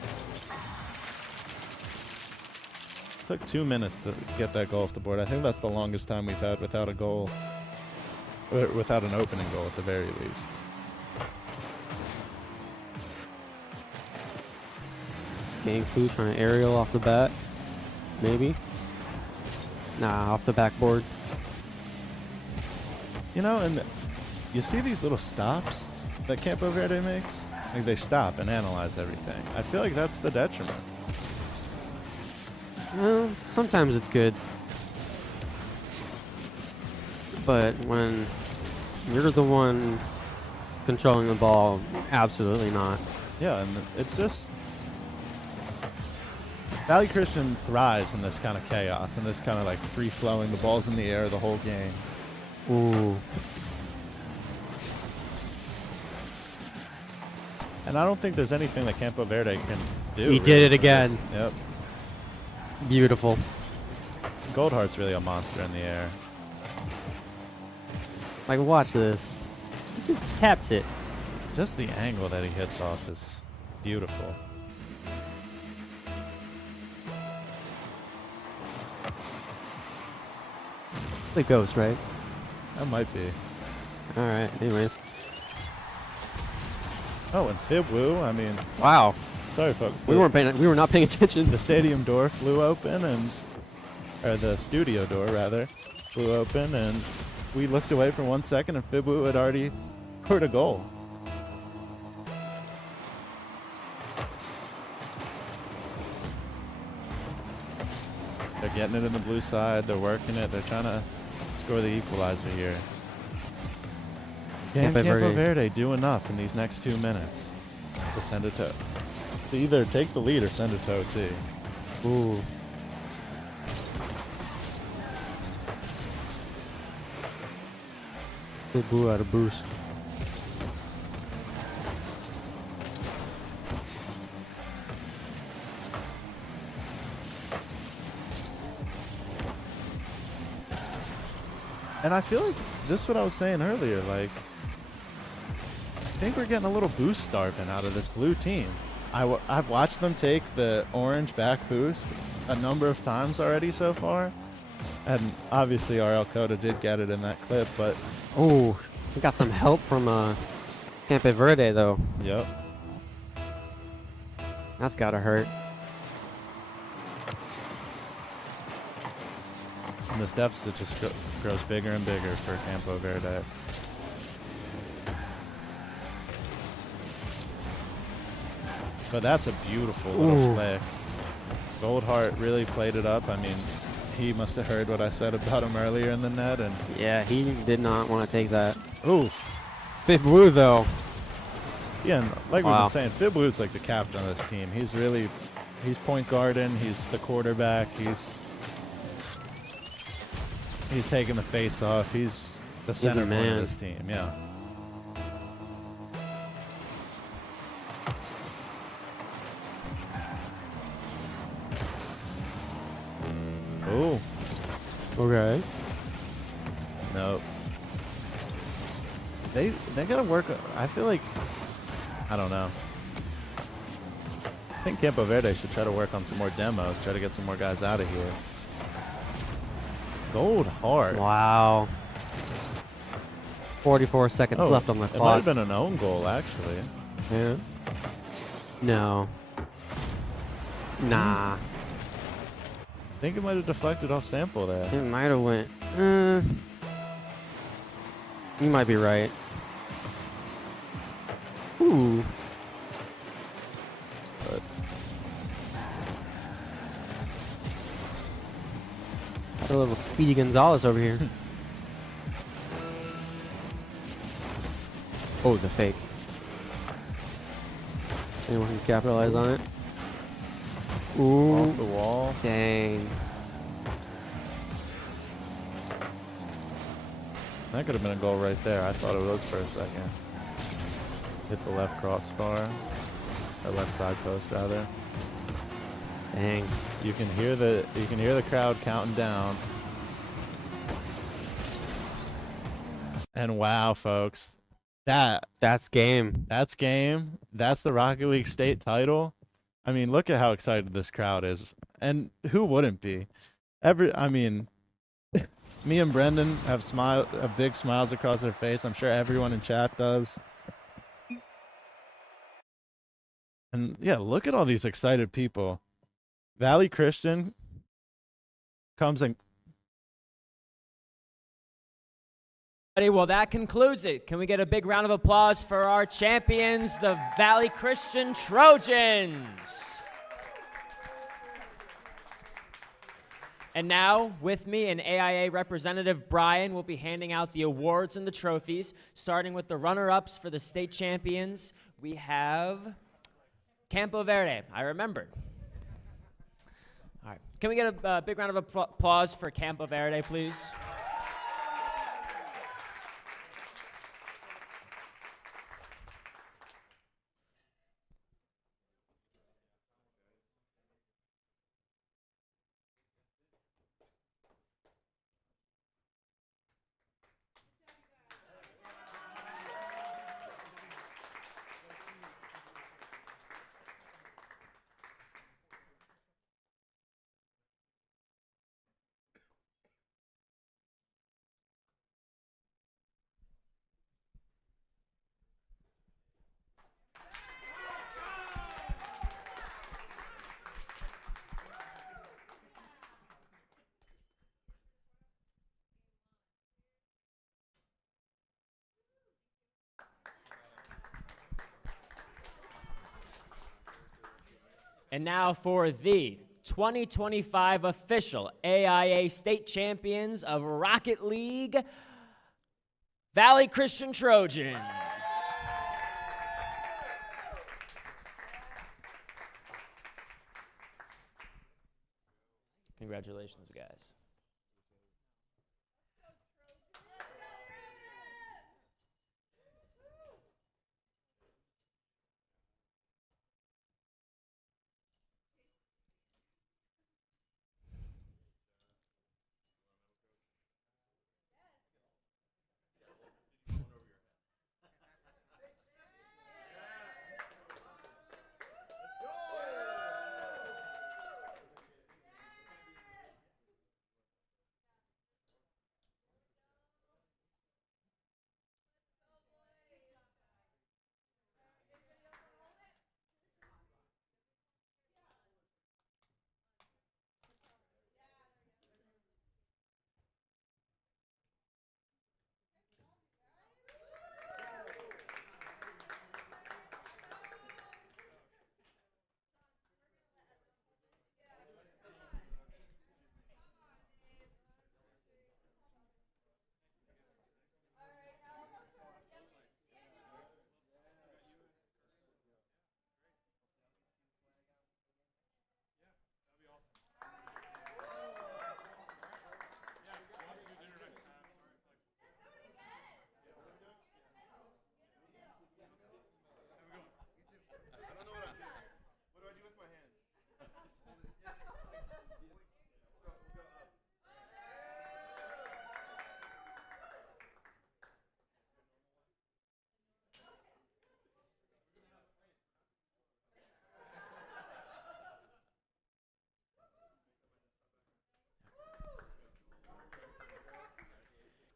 took 2 minutes to get that goal off the board. I think that's the longest time we've had without a goal, or without an opening goal at the very least. Gang Fu trying to aerial off the bat. Maybe. Nah, off the backboard. You know, and you see these little stops that Campo Verde makes? Like they stop and analyze everything. I feel like that's the detriment. Well, sometimes it's good. But when you're the one controlling the ball, absolutely not. Yeah, and it's just... Valley Christian thrives in this kind of chaos, and this kind of like free-flowing, the ball's in the air the whole game. Ooh. And I don't think there's anything that Campo Verde can do. He did it again. Yep. Beautiful. Goldheart's really a monster in the air. Like, watch this. He just taps it. Just the angle that he hits off is beautiful. The ghost, right? That might be. All right. Anyways. Oh, and Fib Woo, I mean... Wow. Sorry, folks. We were not paying attention. The stadium door flew open, or the studio door, rather, flew open, and we looked away for 1 second, and Fib Woo had already scored a goal. They're getting it in the blue side. They're working it. They're trying to score the equalizer here. Can Campo Verde do enough in these next 2 minutes to send it to either take the lead or send it to OT? Ooh. They blew out a boost. And I feel like just what I was saying earlier, like, I think we're getting a little boost starving out of this blue team. I've watched them take the orange back boost a number of times already so far. And obviously our El Coda did get it in that clip, but... Oh, we got some help from Campo Verde, though. Yep. That's gotta hurt. And this deficit just grows bigger and bigger for Campo Verde. But that's a beautiful little flick. Goldheart really played it up. I mean, he must have heard what I said about him earlier in the net, and yeah, he did not want to take that. Ooh. Fib Woo, though. Yeah, and like we've been saying, Fib Woo's like the captain of this team. He's point guarding, he's the quarterback, he's taking the face off, he's the center point of this team, yeah. Oh. Okay. No. They gotta work. I feel like, I don't know. I think Campo Verde should try to work on some more demos, try to get some more guys out of here. Goldheart. Wow. 44 seconds left on the clock. It might have been an own goal, actually. Yeah. No. Nah. I think it might have deflected off Sample there. It might have went. You might be right. Ooh. But got a little Speedy Gonzalez over here. Oh, the fake. Anyone can capitalize on it? Ooh. Off the wall. Dang. That could have been a goal right there. I thought it was for a second. Hit the left crossbar. Or left side post, rather. Dang. You can hear the crowd counting down. And wow, folks. That's game. That's game. That's the Rocket League state title. I mean, look at how excited this crowd is. And who wouldn't be? Me and Brendan have big smiles across their face. I'm sure everyone in chat does. And yeah, look at all these excited people. Valley Christian comes and Well, that concludes it. Can we get a big round of applause for our champions, the Valley Christian Trojans? And now, with me, an AIA representative, Brian, will be handing out the awards and the trophies, starting with the runner-ups for the state champions. We have Campo Verde. I remembered. All right. Can we get a big round of applause for Campo Verde, please? And now for the 2025 official AIA State Champions of Rocket League, Valley Christian Trojans. Congratulations, guys.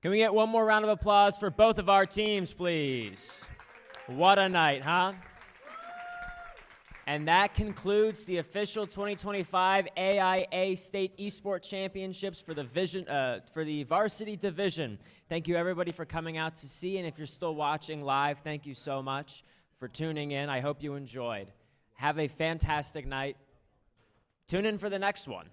Can we get one more round of applause for both of our teams, please? What a night, huh? And that concludes the official 2025 AIA State Esports Championships for the varsity division. Thank you, everybody, for coming out to see. And if you're still watching live, thank you so much for tuning in. I hope you enjoyed. Have a fantastic night. Tune in for the next one.